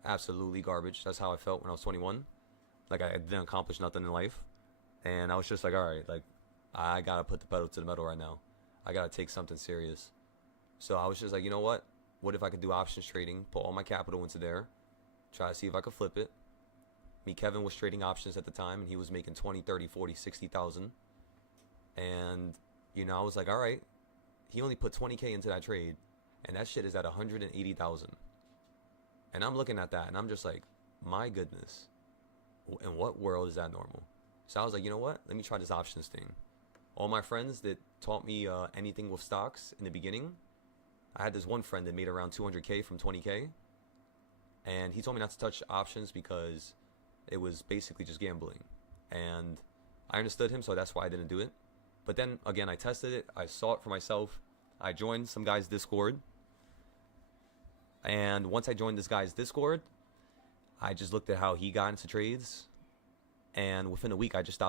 Absolutely garbage. That's how I felt when I was 21. Like I didn't accomplish nothing in life. And I was just like, all right, like I got to put the pedal to the metal right now. I got to take something serious. So I was just like, you know what? What if I could do options trading, put all my capital into there, try to see if I could flip it. Me, Kevin was trading options at the time, and he was making 20, 30, 40, 60,000. And, I was like, all right. He only put 20K into that trade, and that shit is at 180,000. And I'm looking at that, and I'm just like, my goodness. In what world is that normal? So I was like, you know what? Let me try this options thing. All my friends that taught me anything with stocks in the beginning, I had this one friend that made around 200K from 20K. And he told me not to touch options because it was basically just gambling. And I understood him, so that's why I didn't do it. But then, again, I tested it. I saw it for myself. I joined some guy's Discord. And once I joined this guy's Discord, I just looked at how he got into trades. And within a week, I just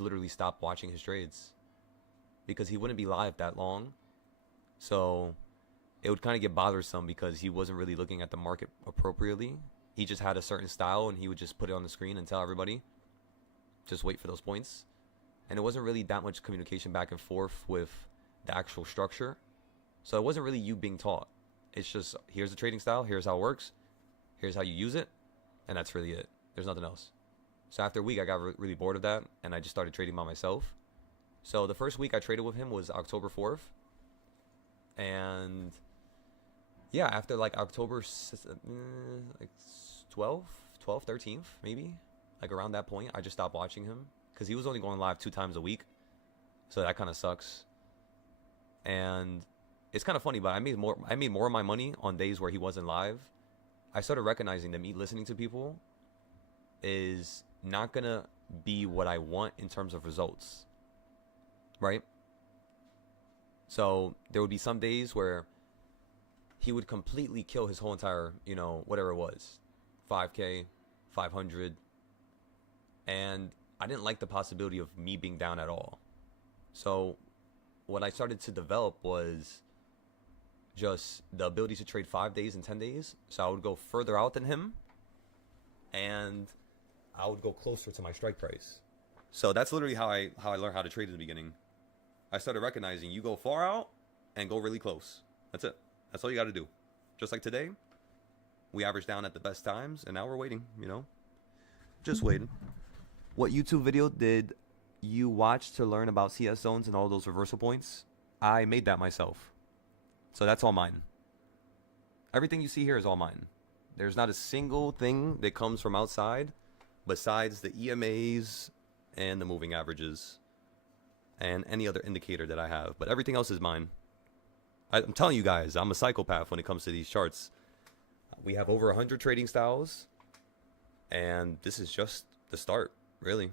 literally stopped watching his trades. Because he wouldn't be live that long. So it would kind of get bothersome because he wasn't really looking at the market appropriately. He just had a certain style and he would just put it on the screen and tell everybody, just wait for those points. And it wasn't really that much communication back and forth with the actual structure. So it wasn't really you being taught. It's just, here's the trading style, here's how it works, here's how you use it, and that's really it. There's nothing else. So after a week, I got really bored of that, and I just started trading by myself. So the first week I traded with him was October 4th. And yeah, after like October like 12th, 13th, maybe, like around that point, I just stopped watching him because he was only going live 2 times a week. So that kind of sucks. And it's kind of funny, but I made more of my money on days where he wasn't live. I started recognizing that me listening to people is not gonna be what I want in terms of results, right? So there would be some days where he would completely kill his whole entire, you know, whatever it was, 5K, 500, and I didn't like the possibility of me being down at all. So what I started to develop was just the ability to trade 5 days and 10 days. So I would go further out than him, and I would go closer to my strike price. So that's literally how I learned how to trade in the beginning. I started recognizing you go far out and go really close. That's it. That's all you got to do. Just like today, we averaged down at the best times, and now we're waiting, you know? Just waiting. What YouTube video did you watch to learn about CS zones and all those reversal points? I made that myself. So that's all mine. Everything you see here is all mine. There's not a single thing that comes from outside besides the EMAs and the moving averages and any other indicator that I have. But everything else is mine. I'm telling you guys, I'm a psychopath when it comes to these charts. We have over 100 trading styles, and this is just the start, really.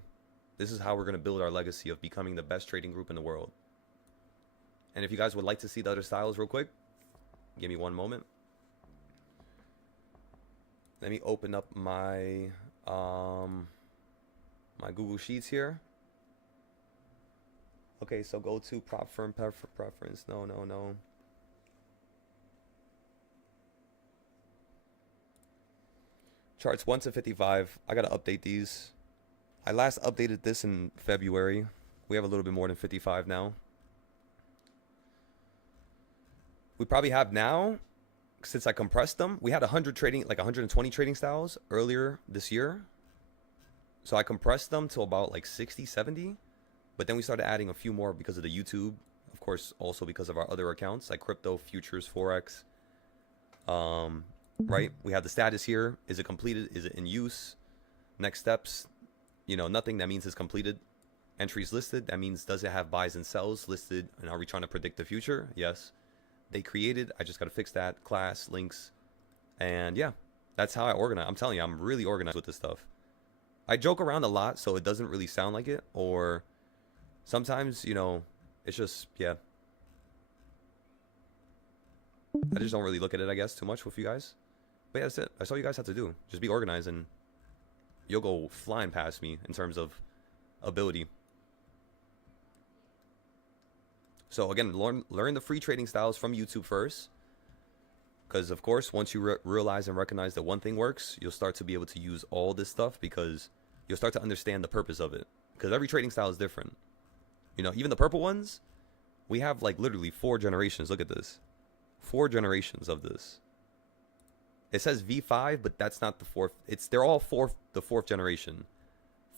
This is how we're going to build our legacy of becoming the best trading group in the world. And if you guys would like to see the other styles real quick, give me one moment. Let me open up my my Google Sheets here. Okay, so go to prop firm preference. No. Charts 1 to 55. I gotta update these. I last updated this in February. We have a little bit more than 55 now. We probably have now, since I compressed them, we had 100 trading, like 120 trading styles earlier this year. So I compressed them to about like 60, 70. But then we started adding a few more because of the YouTube. Of course, also because of our other accounts like crypto, futures, Forex. Right? We have the status here. Is it completed? Is it in use? Next steps. You know, nothing. That means it's completed. Entries listed. That means does it have buys and sells listed? And are we trying to predict the future? Yes. They created. I just got to fix that. Class, links. And yeah, that's how I organize. I'm telling you, I'm really organized with this stuff. I joke around a lot, so it doesn't really sound like it. Or sometimes, you know, it's just, yeah. I just don't really look at it, I guess, too much with you guys. But yeah, that's it. That's all you guys have to do. Just be organized, and you'll go flying past me in terms of ability. So again, learn the free trading styles from YouTube first. Because, of course, once you realize and recognize that one thing works, you'll start to be able to use all this stuff because you'll start to understand the purpose of it. Because every trading style is different. You know, even the purple ones, we have like literally 4 generations. Look at this. 4 generations of this. It says V5, but that's not the 4th. They're all the 4th generation.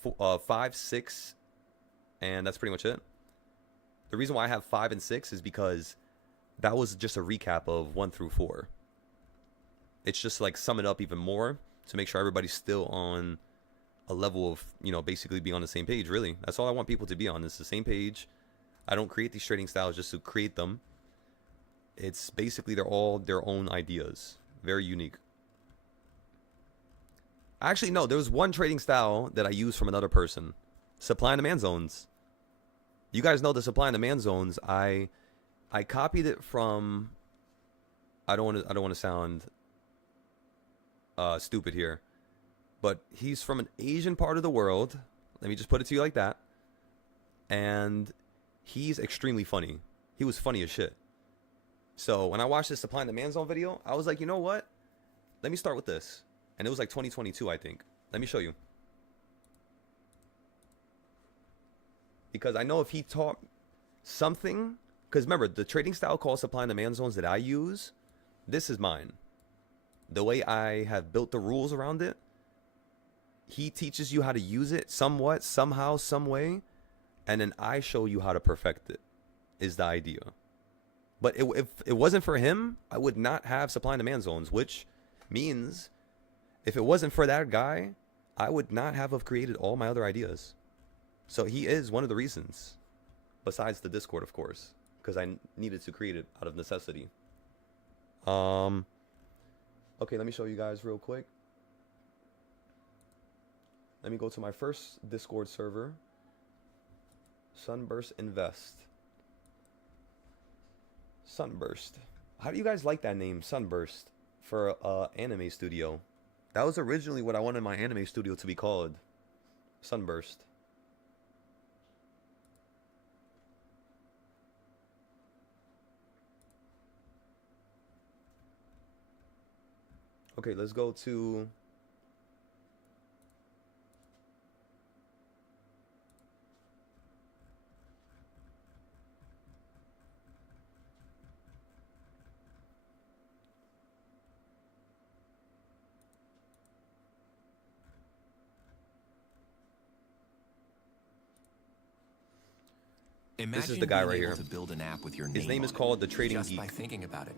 5, 6, and that's pretty much it. The reason why I have 5 and 6 is because that was just a recap of 1 through 4. It's just like sum it up even more to make sure everybody's still on a level of, you know, basically being on the same page, really. That's all I want people to be on. It's the same page. I don't create these trading styles just to create them. It's basically they're all their own ideas. Very unique. Actually, no, there was one trading style that I used from another person. Supply and demand zones. You guys know the supply and demand zones. I copied it from, I don't want to sound stupid here, but he's from an Asian part of the world. Let me just put it to you like that. And he's extremely funny. He was funny as shit. So when I watched this supply and demand zone video, I was like, you know what? Let me start with this. And it was like 2022, I think. Let me show you. Because I know if he taught something, because remember, the trading style called supply and demand zones that I use, this is mine. The way I have built the rules around it, he teaches you how to use it somewhat, somehow, some way, and then I show you how to perfect it, is the idea. But if it wasn't for him, I would not have supply and demand zones, which means if it wasn't for that guy, I would not have created all my other ideas. So he is one of the reasons, besides the Discord, of course, because I needed to create it out of necessity. Okay, let me show you guys real quick. Let me go to my first Discord server, Sunburst Invest. Sunburst. How do you guys like that name, Sunburst, for anime studio? That was originally what I wanted my anime studio to be called. Sunburst. Okay, let's go to... Imagine this is the guy right here. To build an app with your His name is called the Trading just Geek. by thinking about it.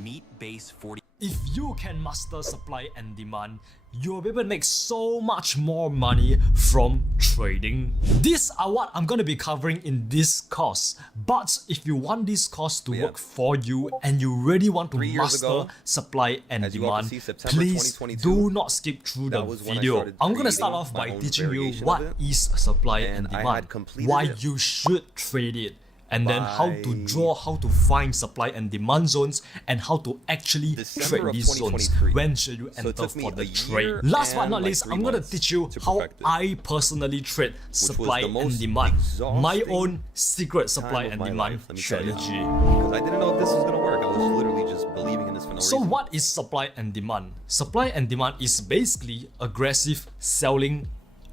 Meet base 40. If you can master supply and demand, you'll be able to make so much more money from trading. These are what I'm going to be covering in this course. But if you want this course to work for you and you really want to master supply and demand, please do not skip through the video. I'm going to start off by teaching you what is supply and demand, why you should trade it, and then how to draw, how to find supply and demand zones, and how to actually trade these zones. When should you enter for the trade? Last but not least, I'm going to teach you how I personally trade supply and demand. My own secret supply and demand strategy. Because I didn't know if this was going to work. I was literally just believing in this for no reason. So what is supply and demand? Supply and demand is basically aggressive selling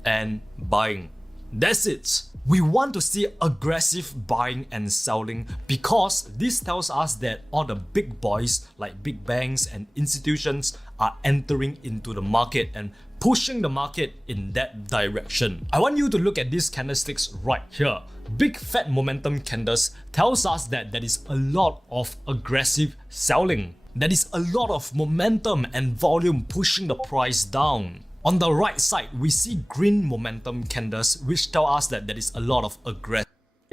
and buying. That's it. We want to see aggressive buying and selling because this tells us that all the big boys like big banks and institutions are entering into the market and pushing the market in that direction. I want you to look at these candlesticks right here. Big fat momentum candles tells us that there is a lot of aggressive selling. There is a lot of momentum and volume pushing the price down. On the right side, we see green momentum candles, which tell us that there is a lot of aggressive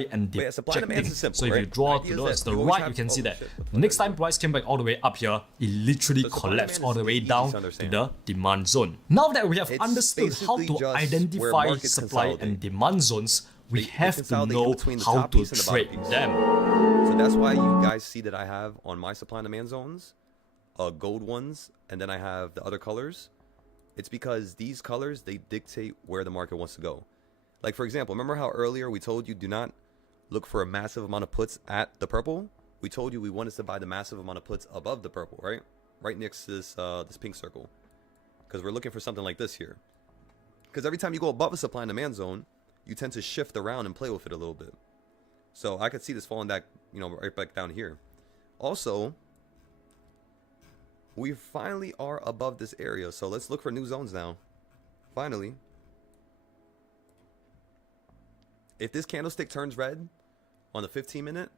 and dejecting. So if you draw towards the right, you can see that next time price came back all the way up here, it literally collapsed all the way down to the demand zone. Now that we have understood how to identify supply and demand zones, we have to know how to trade them. So that's why you guys see that I have on my supply and demand zones, gold ones, and then I have the other colors. It's because these colors, they dictate where the market wants to go. Like, for example, remember how earlier we told you do not look for a massive amount of puts at the purple? We told you we wanted to buy the massive amount of puts above the purple, right? Right next to this, this pink circle. Because we're looking for something like this here. Because every time you go above a supply and demand zone, you tend to shift around and play with it a little bit. So I could see this falling back, you know, right back down here. Also, we finally are above this area, so let's look for new zones now. Finally. If this candlestick turns red on the 15-minute,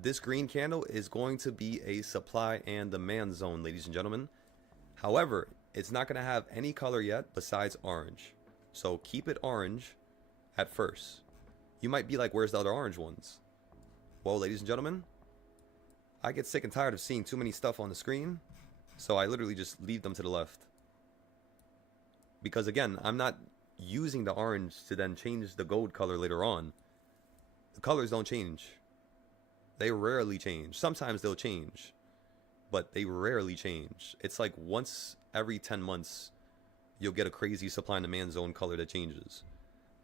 this green candle is going to be a supply and demand zone, ladies and gentlemen. However, it's not going to have any color yet besides orange. So keep it orange at first. You might be like, where's the other orange ones? Well, ladies and gentlemen, I get sick and tired of seeing too many stuff on the screen. So I literally just leave them to the left. Because again, I'm not using the orange to then change the gold color later on. The colors don't change. They rarely change. Sometimes they'll change, but they rarely change. It's like once every 10 months, you'll get a crazy supply and demand zone color that changes.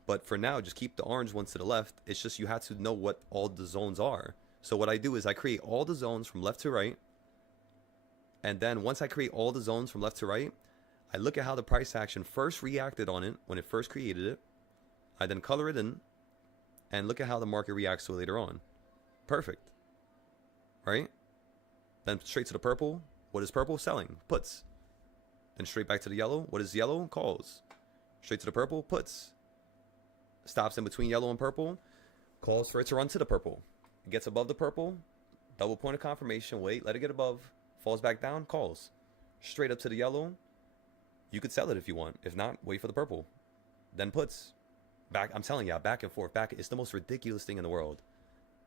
But for now, just keep the orange ones to the left. It's just you have to know what all the zones are. So what I do is I create all the zones from left to right. And then once I create all the zones from left to right, I look at how the price action first reacted on it when it first created it. I then color it in and look at how the market reacts to it later on. Perfect. Right? Then straight to the purple. What is purple? Selling. Puts. Then straight back to the yellow. What is yellow? Calls. Straight to the purple. Puts. Stops in between yellow and purple. Calls for it to run to the purple. It gets above the purple. Double point of confirmation. Wait. Let it get above. Falls back down, calls. Straight up to the yellow. You could sell it if you want. If not, wait for the purple. Then puts. Back, I'm telling you, back and forth. Back. It's the most ridiculous thing in the world.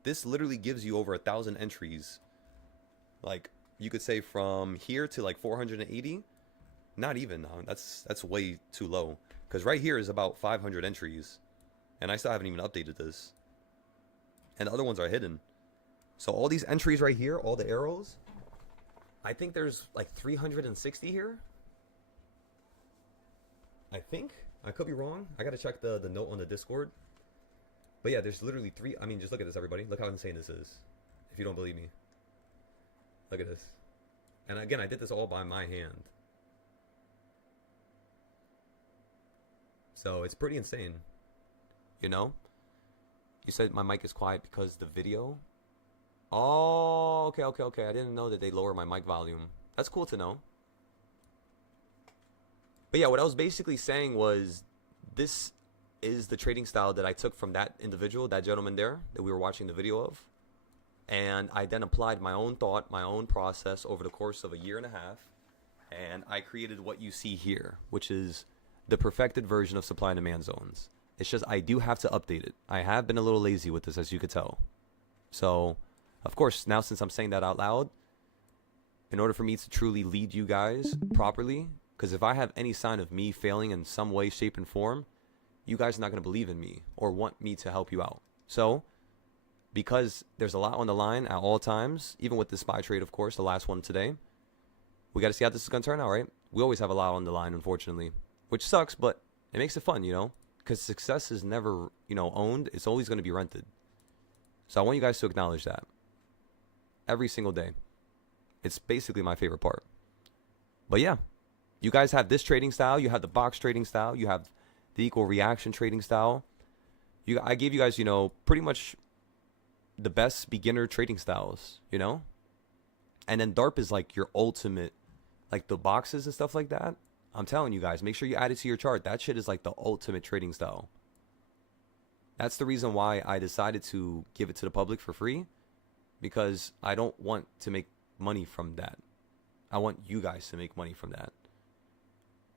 This literally gives you over 1,000 entries. Like, you could say from here to like 480. Not even. That's way too low. Because right here is about 500 entries. And I still haven't even updated this. And the other ones are hidden. So all these entries right here, all the arrows, I think there's like 360 here. I think. I could be wrong. I gotta check the note on the Discord. But yeah, there's literally 3. I mean, just look at this, everybody. Look how insane this is. If you don't believe me. Look at this. And again, I did this all by my hand. So it's pretty insane. You know? You said my mic is quiet because the video. Oh, okay. I didn't know that they lower my mic volume. That's cool to know. But yeah, what I was basically saying was this is the trading style that I took from that individual, that gentleman there that we were watching the video of. And I then applied my own thought, my own process over the course of a year and a half. And I created what you see here, which is the perfected version of supply and demand zones. It's just I do have to update it. I have been a little lazy with this, as you could tell. So, of course, now since I'm saying that out loud, in order for me to truly lead you guys properly, because if I have any sign of me failing in some way, shape, and form, you guys are not going to believe in me or want me to help you out. So, because there's a lot on the line at all times, even with the SPY trade, of course, the last one today, we got to see how this is going to turn out, right? We always have a lot on the line, unfortunately, which sucks, but it makes it fun, you know? Because success is never, you know, owned. It's always going to be rented. So I want you guys to acknowledge that every single day. It's basically my favorite part. But yeah, you guys have this trading style. You have the box trading style. You have the equal reaction trading style. I gave you guys, you know, pretty much the best beginner trading styles, you know? And then DARP is like your ultimate, like the boxes and stuff like that. I'm telling you guys, make sure you add it to your chart. That shit is like the ultimate trading style. That's the reason why I decided to give it to the public for free, because I don't want to make money from that. I want you guys to make money from that.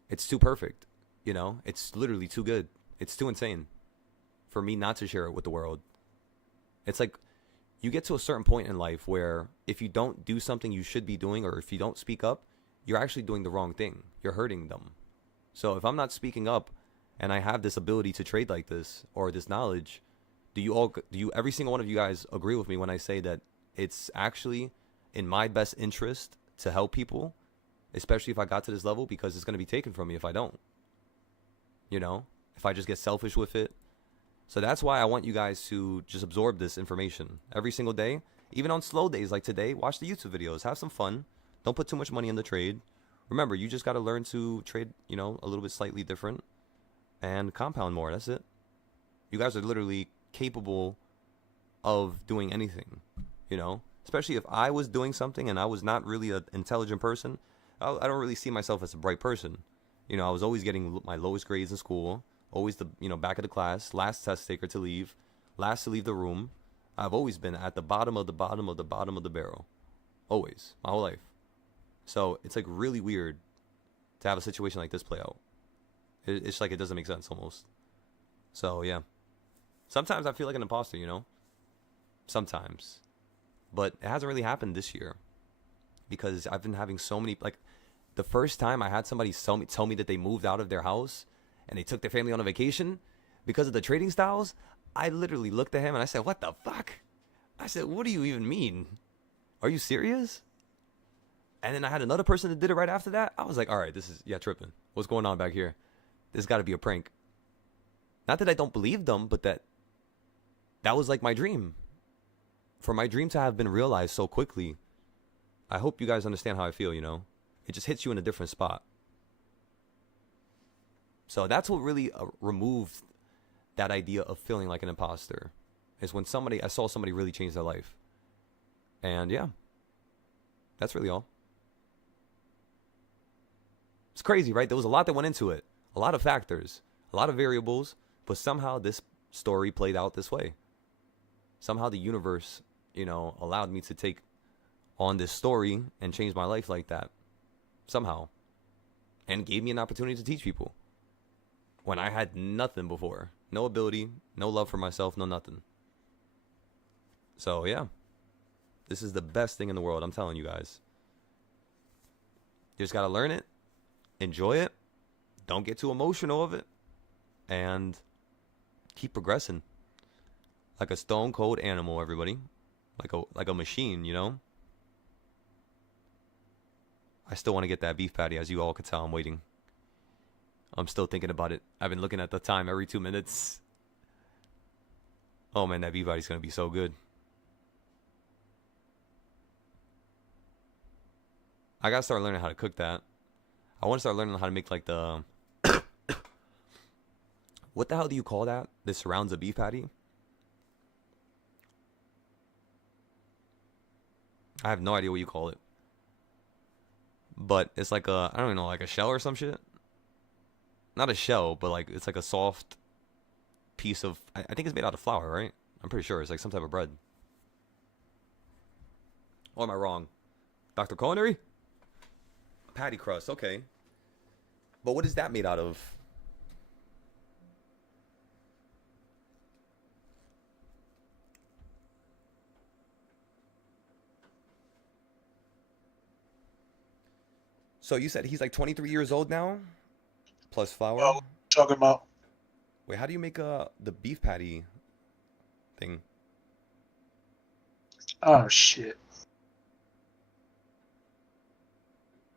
It's too perfect, you know? It's literally too good. It's too insane for me not to share it with the world. It's like you get to a certain point in life where if you don't do something you should be doing, or if you don't speak up, you're actually doing the wrong thing. You're hurting them. So if I'm not speaking up and I have this ability to trade like this or this knowledge, do you every single one of you guys agree with me when I say that it's actually in my best interest to help people, especially if I got to this level, because it's going to be taken from me if I don't, you know, if I just get selfish with it. So that's why I want you guys to just absorb this information every single day, even on slow days like today. Watch the YouTube videos, have some fun. Don't put too much money in the trade. Remember, you just got to learn to trade, you know, a little bit slightly different and compound more. That's it. You guys are literally capable of doing anything, you know, especially if I was doing something and I was not really an intelligent person. I don't really see myself as a bright person. You know, I was always getting my lowest grades in school, always the, you know, back of the class, last test taker to leave, last to leave the room. I've always been at the bottom of the bottom of the bottom of the barrel. Always, my whole life. So it's like really weird to have a situation like this play out. It's like it doesn't make sense almost. So yeah, sometimes I feel like an imposter, you know, sometimes, but it hasn't really happened this year because I've been having so many, like the first time I had somebody tell me that they moved out of their house and they took their family on a vacation because of the trading styles. I literally looked at him and I said, what the fuck? I said, what do you even mean? Are you serious? And then I had another person that did it right after that. I was like, all right, this is, yeah, tripping. What's going on back here? This got to be a prank. Not that I don't believe them, but that was like my dream. For my dream to have been realized so quickly, I hope you guys understand how I feel, you know? It just hits you in a different spot. So that's what really removed that idea of feeling like an imposter. Is when I saw somebody really change their life. And yeah, that's really all. It's crazy, right? There was a lot that went into it. A lot of factors, a lot of variables, but somehow this story played out this way. Somehow the universe, you know, allowed me to take on this story and change my life like that. Somehow. And gave me an opportunity to teach people. When I had nothing before. No ability, no love for myself, no nothing. So yeah. This is the best thing in the world, I'm telling you guys. You just gotta learn it. Enjoy it. Don't get too emotional of it. And keep progressing. Like a stone cold animal, everybody. Like a machine, you know? I still want to get that beef patty. As you all could tell, I'm waiting. I'm still thinking about it. I've been looking at the time every 2 minutes. Oh man, that beef patty's gonna be so good. I gotta start learning how to cook that. I want to start learning how to make like the... What the hell do you call that? This surrounds a beef patty? I have no idea what you call it. But it's like a, I don't even know, like a shell or some shit? Not a shell, but like, it's like a soft piece of, I think it's made out of flour, right? I'm pretty sure. It's like some type of bread. Or am I wrong? Dr. Culinary? Patty crust, okay. But what is that made out of? So you said he's like 23 years old now? Plus flour? Oh, talking about. Wait, how do you make the beef patty thing? Oh, shit.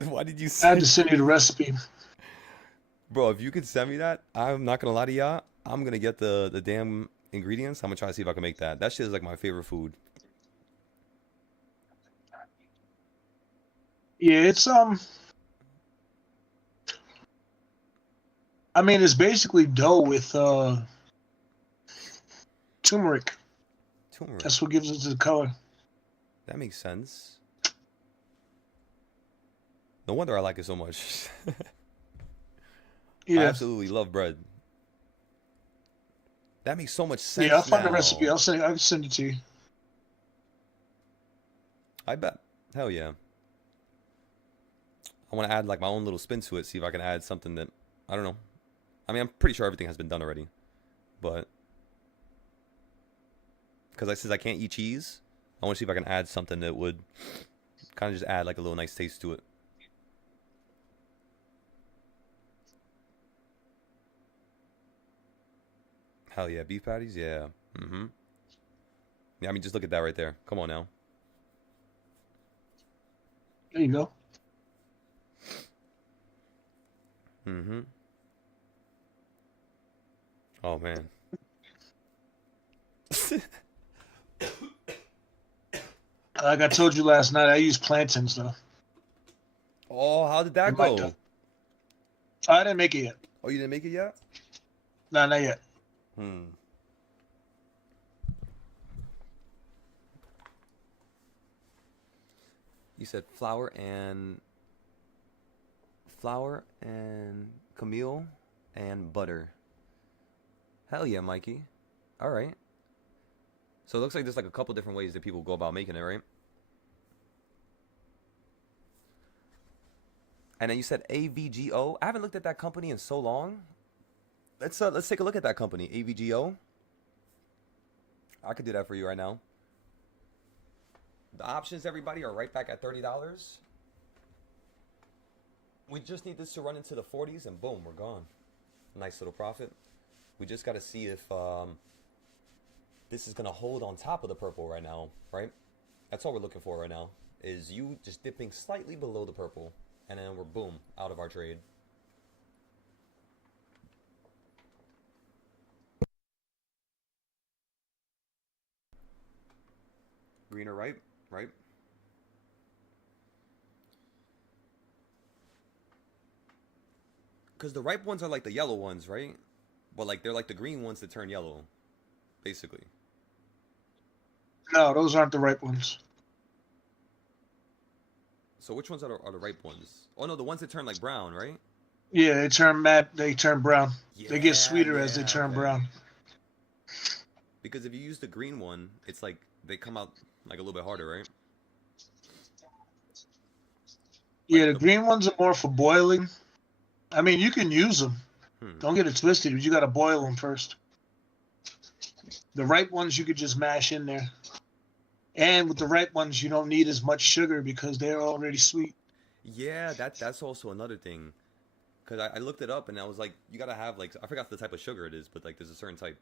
Why did you I had send to send you the recipe. Bro, if you could send me that, I'm not gonna lie to y'all. I'm gonna get the damn ingredients. I'm gonna try to see if I can make that. That shit is like my favorite food. Yeah, it's I mean, it's basically dough with turmeric. Turmeric. That's what gives it the color. That makes sense. No wonder I like it so much. Yeah. I absolutely love bread. That makes so much sense. Yeah, I'll find the now. recipe. I'll send it to you. I bet. Hell yeah. I want to add like my own little spin to it. See if I can add something that I don't know. I mean, I'm pretty sure everything has been done already, but because since I can't eat cheese, I want to see if I can add something that would kind of just add like a little nice taste to it. Hell yeah, beef patties, yeah. Mm-hmm. Yeah, I mean, just look at that right there. Come on now. There you go. Mm-hmm. Oh, man. Like I told you last night, I use plantains, though. Oh, how did that go? I didn't make it yet. Oh, you didn't make it yet? No, not yet. You said flour and Camille and butter. Hell yeah, Mikey. All right. So it looks like there's like a couple different ways that people go about making it, right? And then you said AVGO. I haven't looked at that company in so long. Let's take a look at that company, AVGO. I could do that for you right now. The options, everybody, are right back at $30. We just need this to run into the 40s, and boom, we're gone. Nice little profit. We just got to see if this is going to hold on top of the purple right now, right? That's all we're looking for right now, is you just dipping slightly below the purple, and then we're, boom, out of our trade. Green or ripe, right? Because the ripe ones are like the yellow ones, right? Well, like they're like the green ones that turn yellow, basically. No, those aren't the ripe ones. So which ones are the ripe ones? Oh no, the ones that turn like brown, right? Yeah, they turn matte. They turn brown. Yeah, they get sweeter as they turn brown. Because if you use the green one, it's like they come out like a little bit harder, right? Yeah, the green ones are more for boiling. I mean, you can use them. Don't get it twisted, but you got to boil them first. The ripe ones you could just mash in there. And with the ripe ones, you don't need as much sugar because they're already sweet. Yeah, that's also another thing. Because I looked it up and I was like, you got to have like, I forgot the type of sugar it is, but like there's a certain type.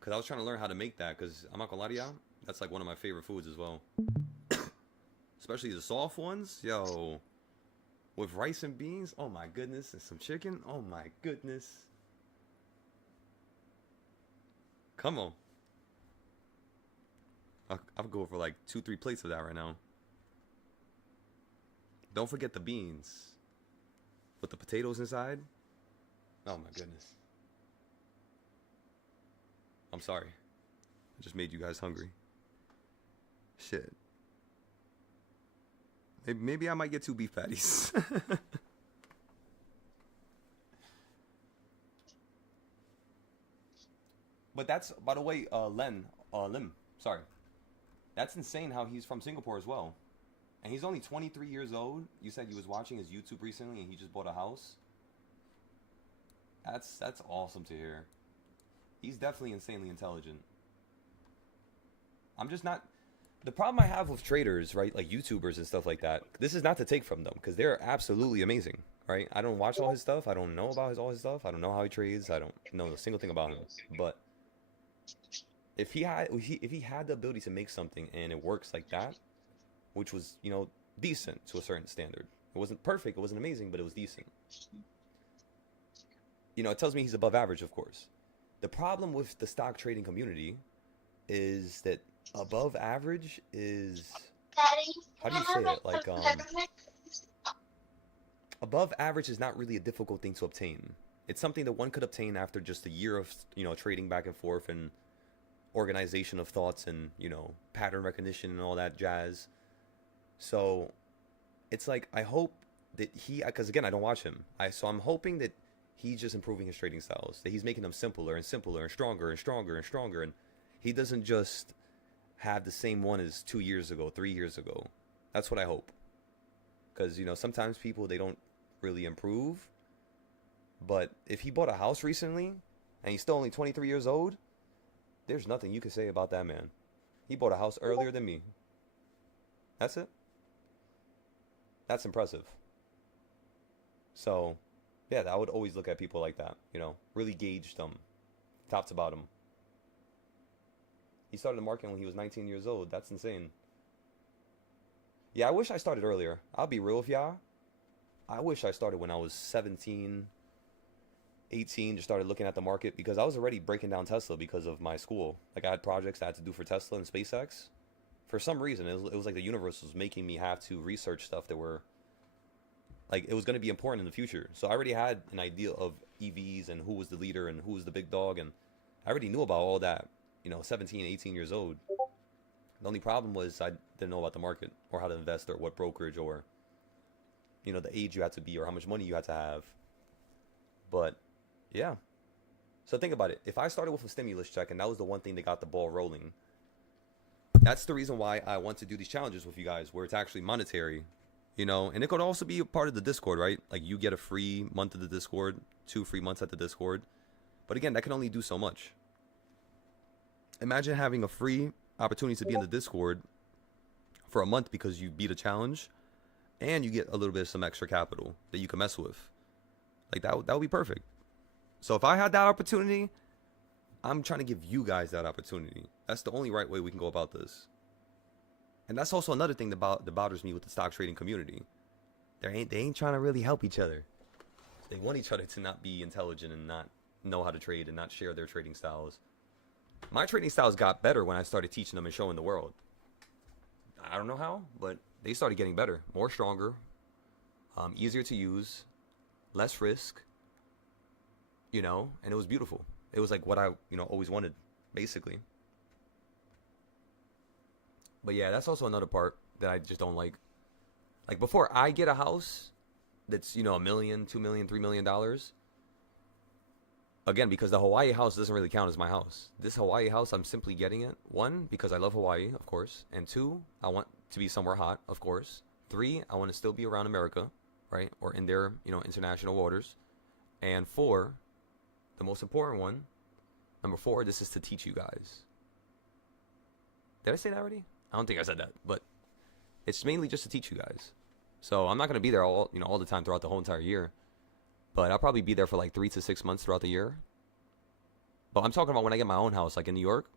Because I was trying to learn how to make that because I'm not going to lie to y'all, that's like one of my favorite foods as well. especially the soft ones. Yo, with rice and beans. Oh my goodness, and some chicken. Oh my goodness. Come on. I'll go for like 2-3 plates of that right now. Don't forget the beans with the potatoes inside. Oh my goodness. I'm sorry. I just made you guys hungry. Shit. Maybe I might get 2 beef patties. But that's, by the way, Lim. Sorry. That's insane how he's from Singapore as well. And he's only 23 years old. You said you was watching his YouTube recently and he just bought a house. That's awesome to hear. He's definitely insanely intelligent. I'm just not... The problem I have with traders, right, like YouTubers and stuff like that, this is not to take from them, because they're absolutely amazing, right? I don't watch all his stuff. I don't know about all his stuff. I don't know how he trades. I don't know a single thing about him. But if he had the ability to make something and it works like that, which was, you know, decent to a certain standard. It wasn't perfect. It wasn't amazing, but it was decent. You know, it tells me he's above average, of course. The problem with the stock trading community is that above average is, how do you say it? Like, above average is not really a difficult thing to obtain. It's something that one could obtain after just a year of, you know, trading back and forth and organization of thoughts and, you know, pattern recognition and all that jazz. So it's like, I hope that because again, I don't watch him. So I'm hoping that he's just improving his trading styles, that he's making them simpler and simpler and stronger and stronger and stronger. And he doesn't just have the same one as 2 years ago, 3 years ago. That's what I hope. Because, you know, sometimes people, they don't really improve. But if he bought a house recently and he's still only 23 years old, there's nothing you can say about that man. He bought a house earlier than me. That's it. That's impressive. So, yeah, I would always look at people like that, you know, really gauge them, top to bottom. He started the market when he was 19 years old. That's insane. Yeah, I wish I started earlier. I'll be real with y'all. I wish I started when I was 17, 18, just started looking at the market, because I was already breaking down Tesla because of my school. Like, I had projects I had to do for Tesla and SpaceX. For some reason, it was like the universe was making me have to research stuff that were, like, it was going to be important in the future. So I already had an idea of EVs and who was the leader and who was the big dog. And I already knew about all that, you know, 17, 18 years old. The only problem was I didn't know about the market or how to invest or what brokerage or, you know, the age you had to be or how much money you had to have. But, yeah. So think about it. If I started with a stimulus check and that was the one thing that got the ball rolling, that's the reason why I want to do these challenges with you guys, where it's actually monetary, you know. And it could also be a part of the Discord, right? Like, you get a free month of the Discord, 2 free months at the Discord. But again, that can only do so much. Imagine having a free opportunity to be in the Discord for a month because you beat a challenge, and you get a little bit of some extra capital that you can mess with. Like, that would be perfect. So if I had that opportunity, I'm trying to give you guys that opportunity. That's the only right way we can go about this. And that's also another thing that bothers me with the stock trading community. They ain't trying to really help each other. They want each other to not be intelligent and not know how to trade and not share their trading styles. My trading styles got better when I started teaching them and showing the world. I don't know how, but they started getting better, more stronger, easier to use, less risk, you know, and it was beautiful. It was like what I, you know, always wanted, basically. But yeah, that's also another part that I just don't like. Like, before I get a house that's, you know, $1 million, $2 million, $3 million, again, because the Hawaii house doesn't really count as my house. This Hawaii house, I'm simply getting it. 1, because I love Hawaii, of course. And 2, I want to be somewhere hot, of course. 3, I want to still be around America, right? Or in their, you know, international waters. And 4, the most important one, number 4, this is to teach you guys. Did I say that already? I don't think I said that, but it's mainly just to teach you guys. So I'm not going to be there all the time throughout the whole entire year, but I'll probably be there for like 3 to 6 months throughout the year. But I'm talking about when I get my own house, like in New York.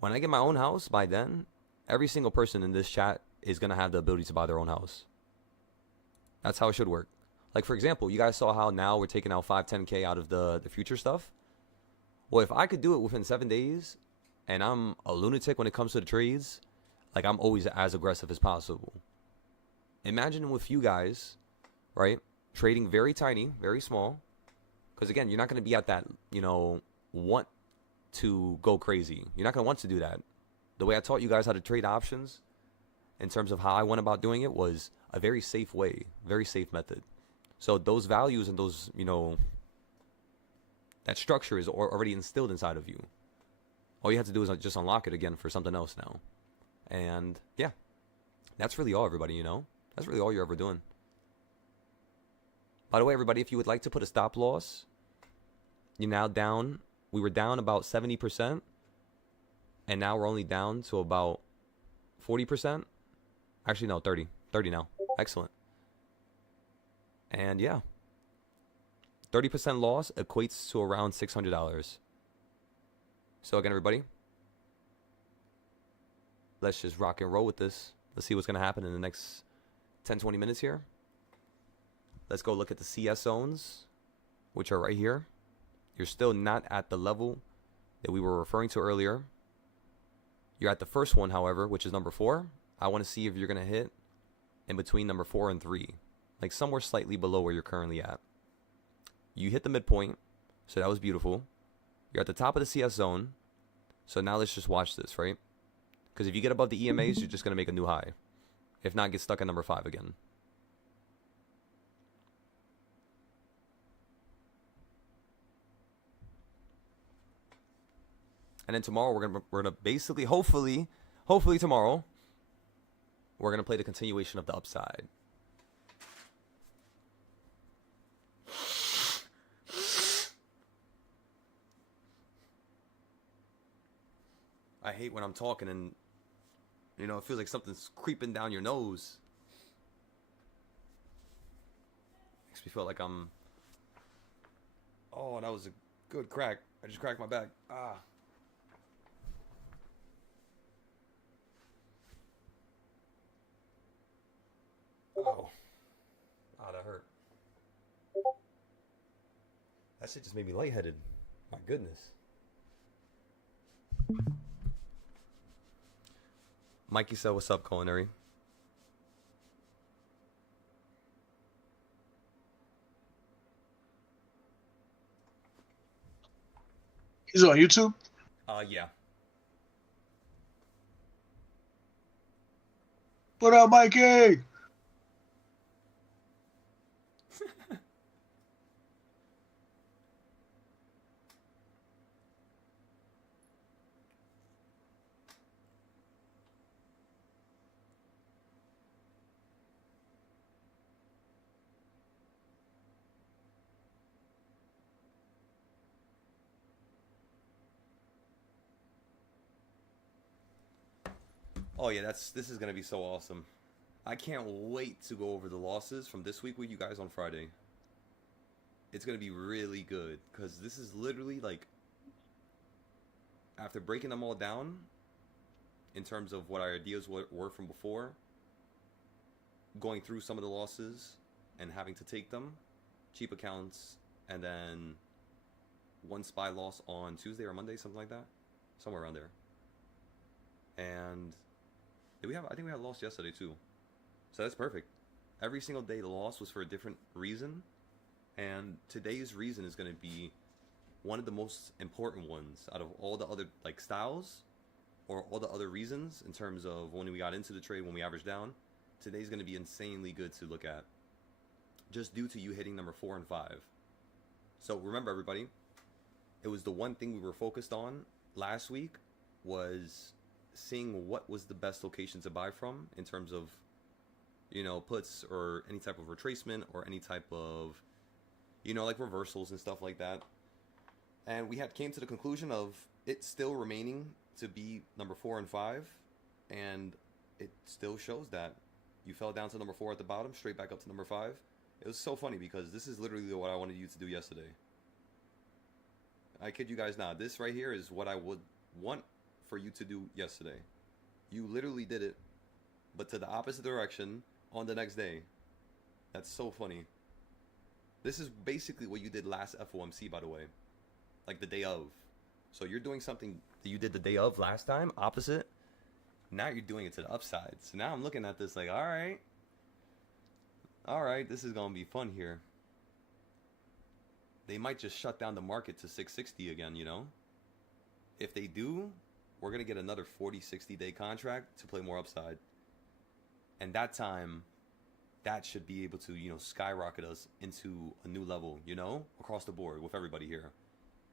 When I get my own house, by then, every single person in this chat is going to have the ability to buy their own house. That's how it should work. Like, for example, you guys saw how now we're taking out 5, 10K out of the future stuff. Well, if I could do it within 7 days, and I'm a lunatic when it comes to the trades, like, I'm always as aggressive as possible. Imagine with you guys, right, trading very tiny, very small. Because, again, you're not going to be at that, you know, want to go crazy. You're not going to want to do that. The way I taught you guys how to trade options in terms of how I went about doing it was a very safe way, very safe method. So those values and those, you know, that structure is already instilled inside of you. All you have to do is just unlock it again for something else now. And yeah, that's really all, everybody, you know. That's really all you're ever doing. By the way, everybody, if you would like to put a stop loss, you're now down. We were down about 70%. And now we're only down to about 40%. Actually, no, 30. 30 now. Excellent. And yeah, 30% loss equates to around $600. So again, everybody, let's just rock and roll with this. Let's see what's going to happen in the next 10, 20 minutes here. Let's go look at the CS zones, which are right here. You're still not at the level that we were referring to earlier. You're at the first one, however, which is number 4. I want to see if you're going to hit in between number 4 and 3. Like somewhere slightly below where you're currently at. You hit the midpoint, so that was beautiful. You're at the top of the CS zone. So now let's just watch this, right? Because if you get above the EMAs, you're just going to make a new high. If not, get stuck at number 5 again. And then tomorrow we're gonna basically, hopefully tomorrow, we're gonna play the continuation of the upside. I hate when I'm talking and, you know, it feels like something's creeping down your nose. Makes me feel like I'm... Oh, that was a good crack. I just cracked my back. Ah. Oh. Ah, that hurt. That shit just made me lightheaded. My goodness. Mikey said, what's up, Culinary? He's on YouTube? Yeah. What up, Mikey? Oh yeah, this is gonna be so awesome. I can't wait to go over the losses from this week with you guys on Friday. It's gonna be really good because this is literally like, after breaking them all down in terms of what our ideas were from before, going through some of the losses and having to take them, cheap accounts, and then one SPY loss on Tuesday or Monday, something like that, somewhere around there. And I think we had a loss yesterday too. So that's perfect. Every single day the loss was for a different reason. And today's reason is going to be one of the most important ones out of all the other like styles or all the other reasons in terms of when we got into the trade, when we averaged down. Today's going to be insanely good to look at. Just due to you hitting number 4 and 5. So remember, everybody, it was the one thing we were focused on last week was seeing what was the best location to buy from in terms of, you know, puts or any type of retracement or any type of, you know, like reversals and stuff like that. And we had came to the conclusion of it still remaining to be number 4 and 5, and it still shows that you fell down to number 4 at the bottom, straight back up to number 5. It was so funny because this is literally what I wanted you to do yesterday. I kid you guys not. This right here is what I would want for you to do yesterday. You literally did it but to the opposite direction on the next day. That's so funny. This is basically what you did last FOMC, by the way. Like the day of. So you're doing something that you did the day of last time, opposite. Now you're doing it to the upside. So now I'm looking at this like, alright. Alright, this is going to be fun here. They might just shut down the market to 660 again, you know? If they do, we're going to get another 40, 60-day contract to play more upside. And that time, that should be able to, you know, skyrocket us into a new level, you know? Across the board with everybody here.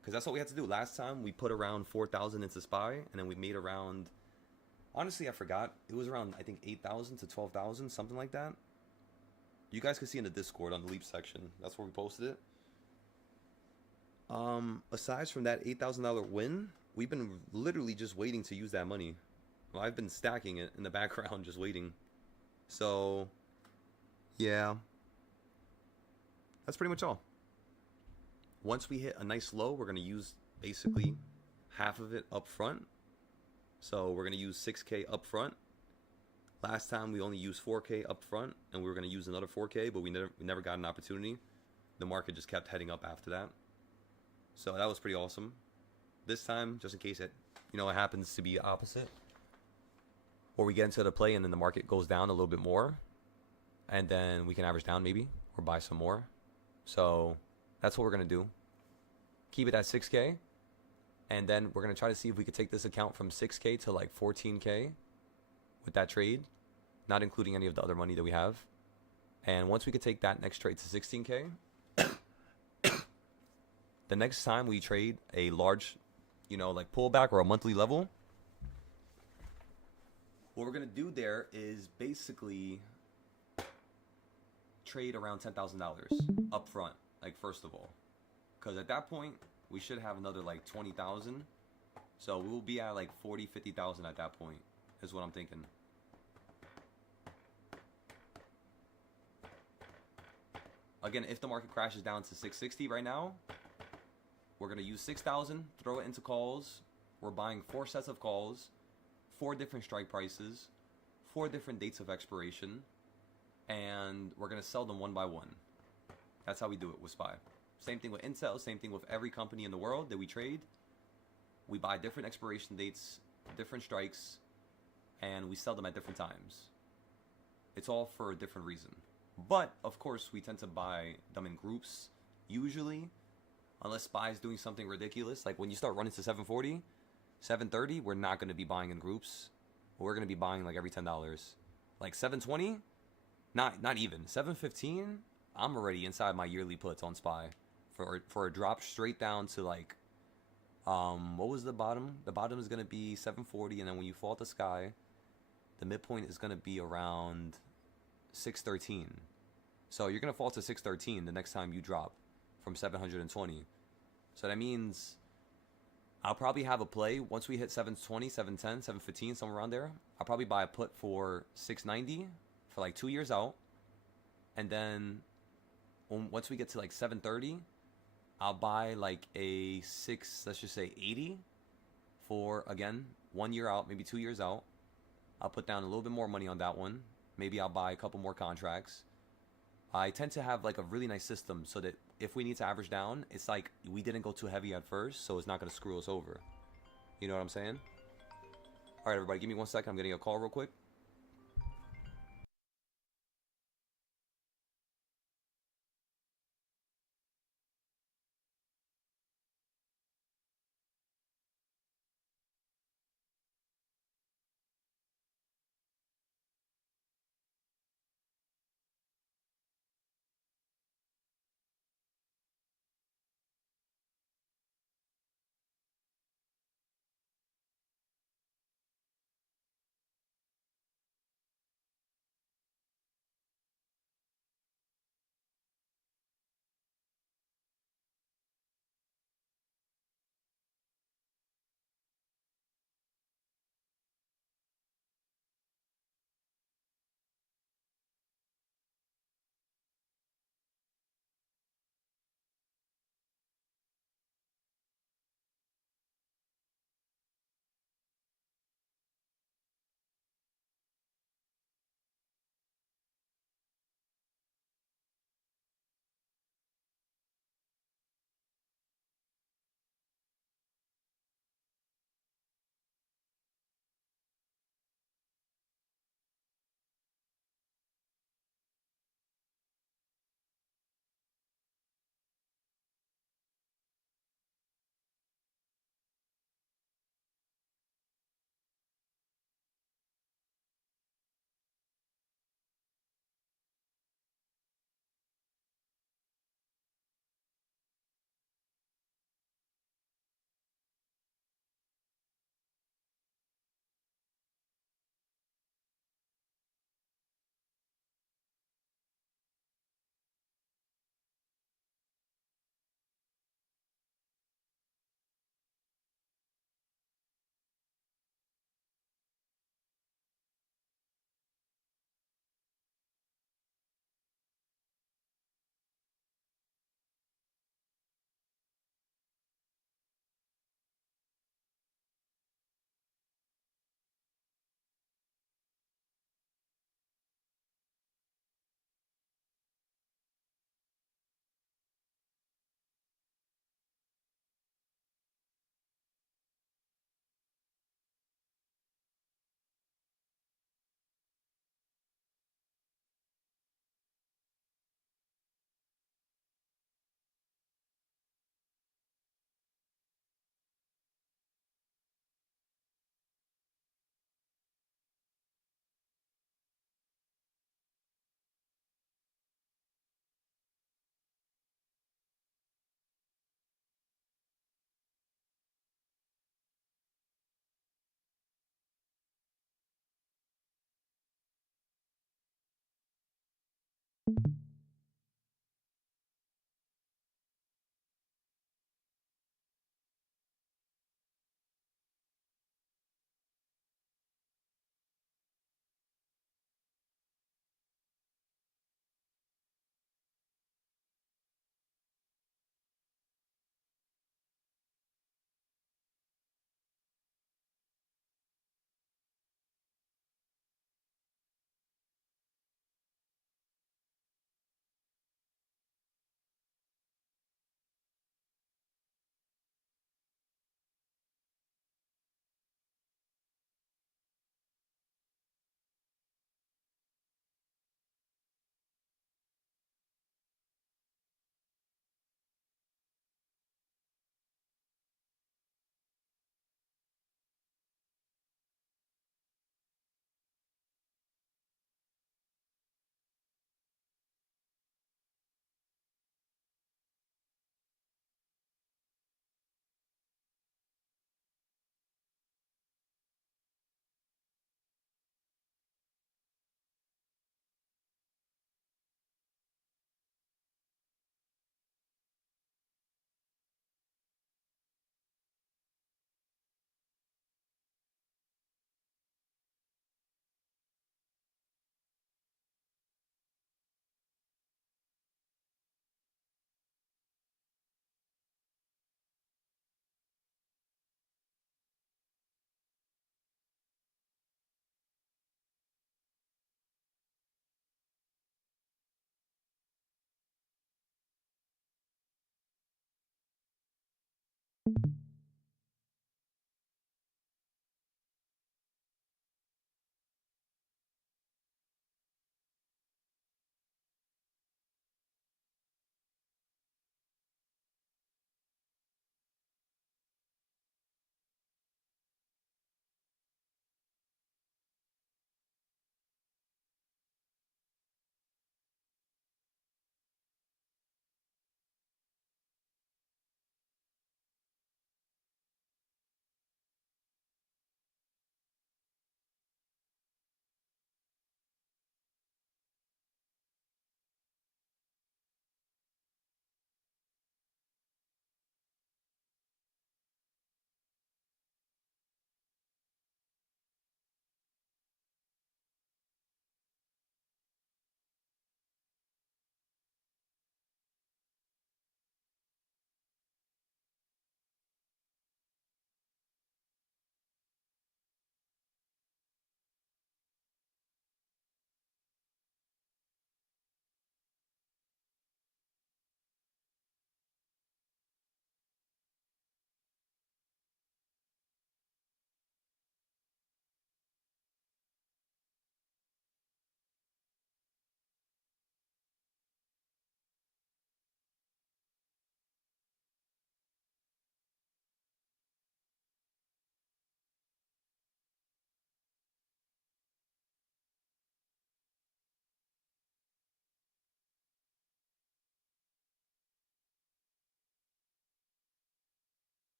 Because that's what we had to do. Last time, we put around 4,000 into SPY, and then we made around... Honestly, I forgot. It was around, I think, 8,000 to 12,000, something like that. You guys can see in the Discord on the Leap section. That's where we posted it. Aside from that $8,000 win, we've been literally just waiting to use that money. Well, I've been stacking it in the background, just waiting. So, yeah. That's pretty much all. Once we hit a nice low, we're going to use basically half of it up front. So we're going to use 6K up front. Last time we only used 4K up front, and we were going to use another 4K, but we never got an opportunity. The market just kept heading up after that. So that was pretty awesome. This time, just in case it, you know, it happens to be opposite, or we get into the play and then the market goes down a little bit more, and then we can average down maybe, or buy some more. So that's what we're going to do. Keep it at 6K, and then we're going to try to see if we could take this account from 6K to like 14K with that trade, not including any of the other money that we have. And once we could take that next trade to 16K, the next time we trade a large, you know, like pullback or a monthly level, what we're going to do there is basically trade around $10,000 up front, like first of all. Because at that point, we should have another like 20,000. So we will be at like 40, 50,000 at that point, is what I'm thinking. Again, if the market crashes down to 660 right now, we're going to use 6,000, throw it into calls. We're buying 4 sets of calls, 4 different strike prices, 4 different dates of expiration, and we're going to sell them one by one. That's how we do it with SPY. Same thing with Intel, same thing with every company in the world that we trade. We buy different expiration dates, different strikes, and we sell them at different times. It's all for a different reason. But, of course, we tend to buy them in groups, usually, unless SPY is doing something ridiculous. Like when you start running to 740, 730, we're not going to be buying in groups. We're going to be buying like every $10. Like 720, not even. 715, I'm already inside my yearly puts on SPY. For a drop straight down to like, what was the bottom? The bottom is going to be 740, and then when you fall to sky, the midpoint is going to be around 613. So you're going to fall to 613 the next time you drop from 720. So that means I'll probably have a play once we hit 720, 710, 715, somewhere around there. I'll probably buy a put for 690 for like 2 years out. And then once we get to like 730, I'll buy like a let's just say 80 for, again, 1 year out, maybe 2 years out. I'll put down a little bit more money on that one. Maybe I'll buy a couple more contracts. I tend to have like a really nice system so that if we need to average down, it's like we didn't go too heavy at first, so it's not going to screw us over. You know what I'm saying? All right, everybody, give me 1 second. I'm getting a call real quick.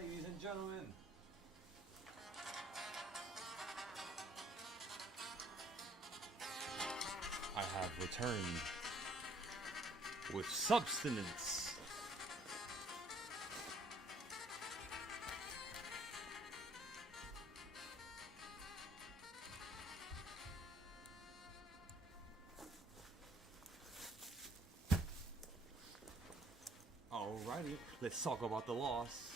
ladies and gentlemen. I have returned with substance. Alrighty, let's talk about the loss.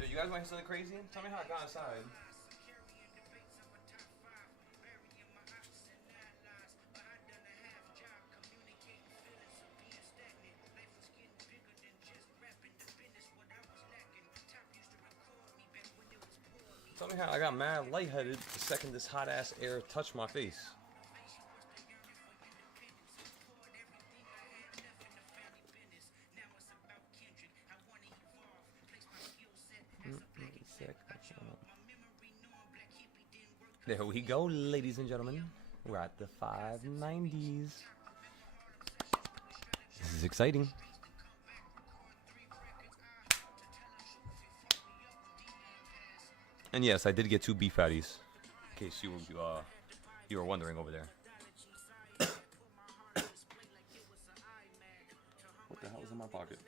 Yo, you guys want to hear something crazy? Tell me how I got inside. Tell me how I got mad lightheaded the second this hot ass air touched my face. There we go, ladies and gentlemen. We're at the 590s. This is exciting. And yes, I did get 2 beef patties, in case you were wondering over there. What the hell is in my pocket?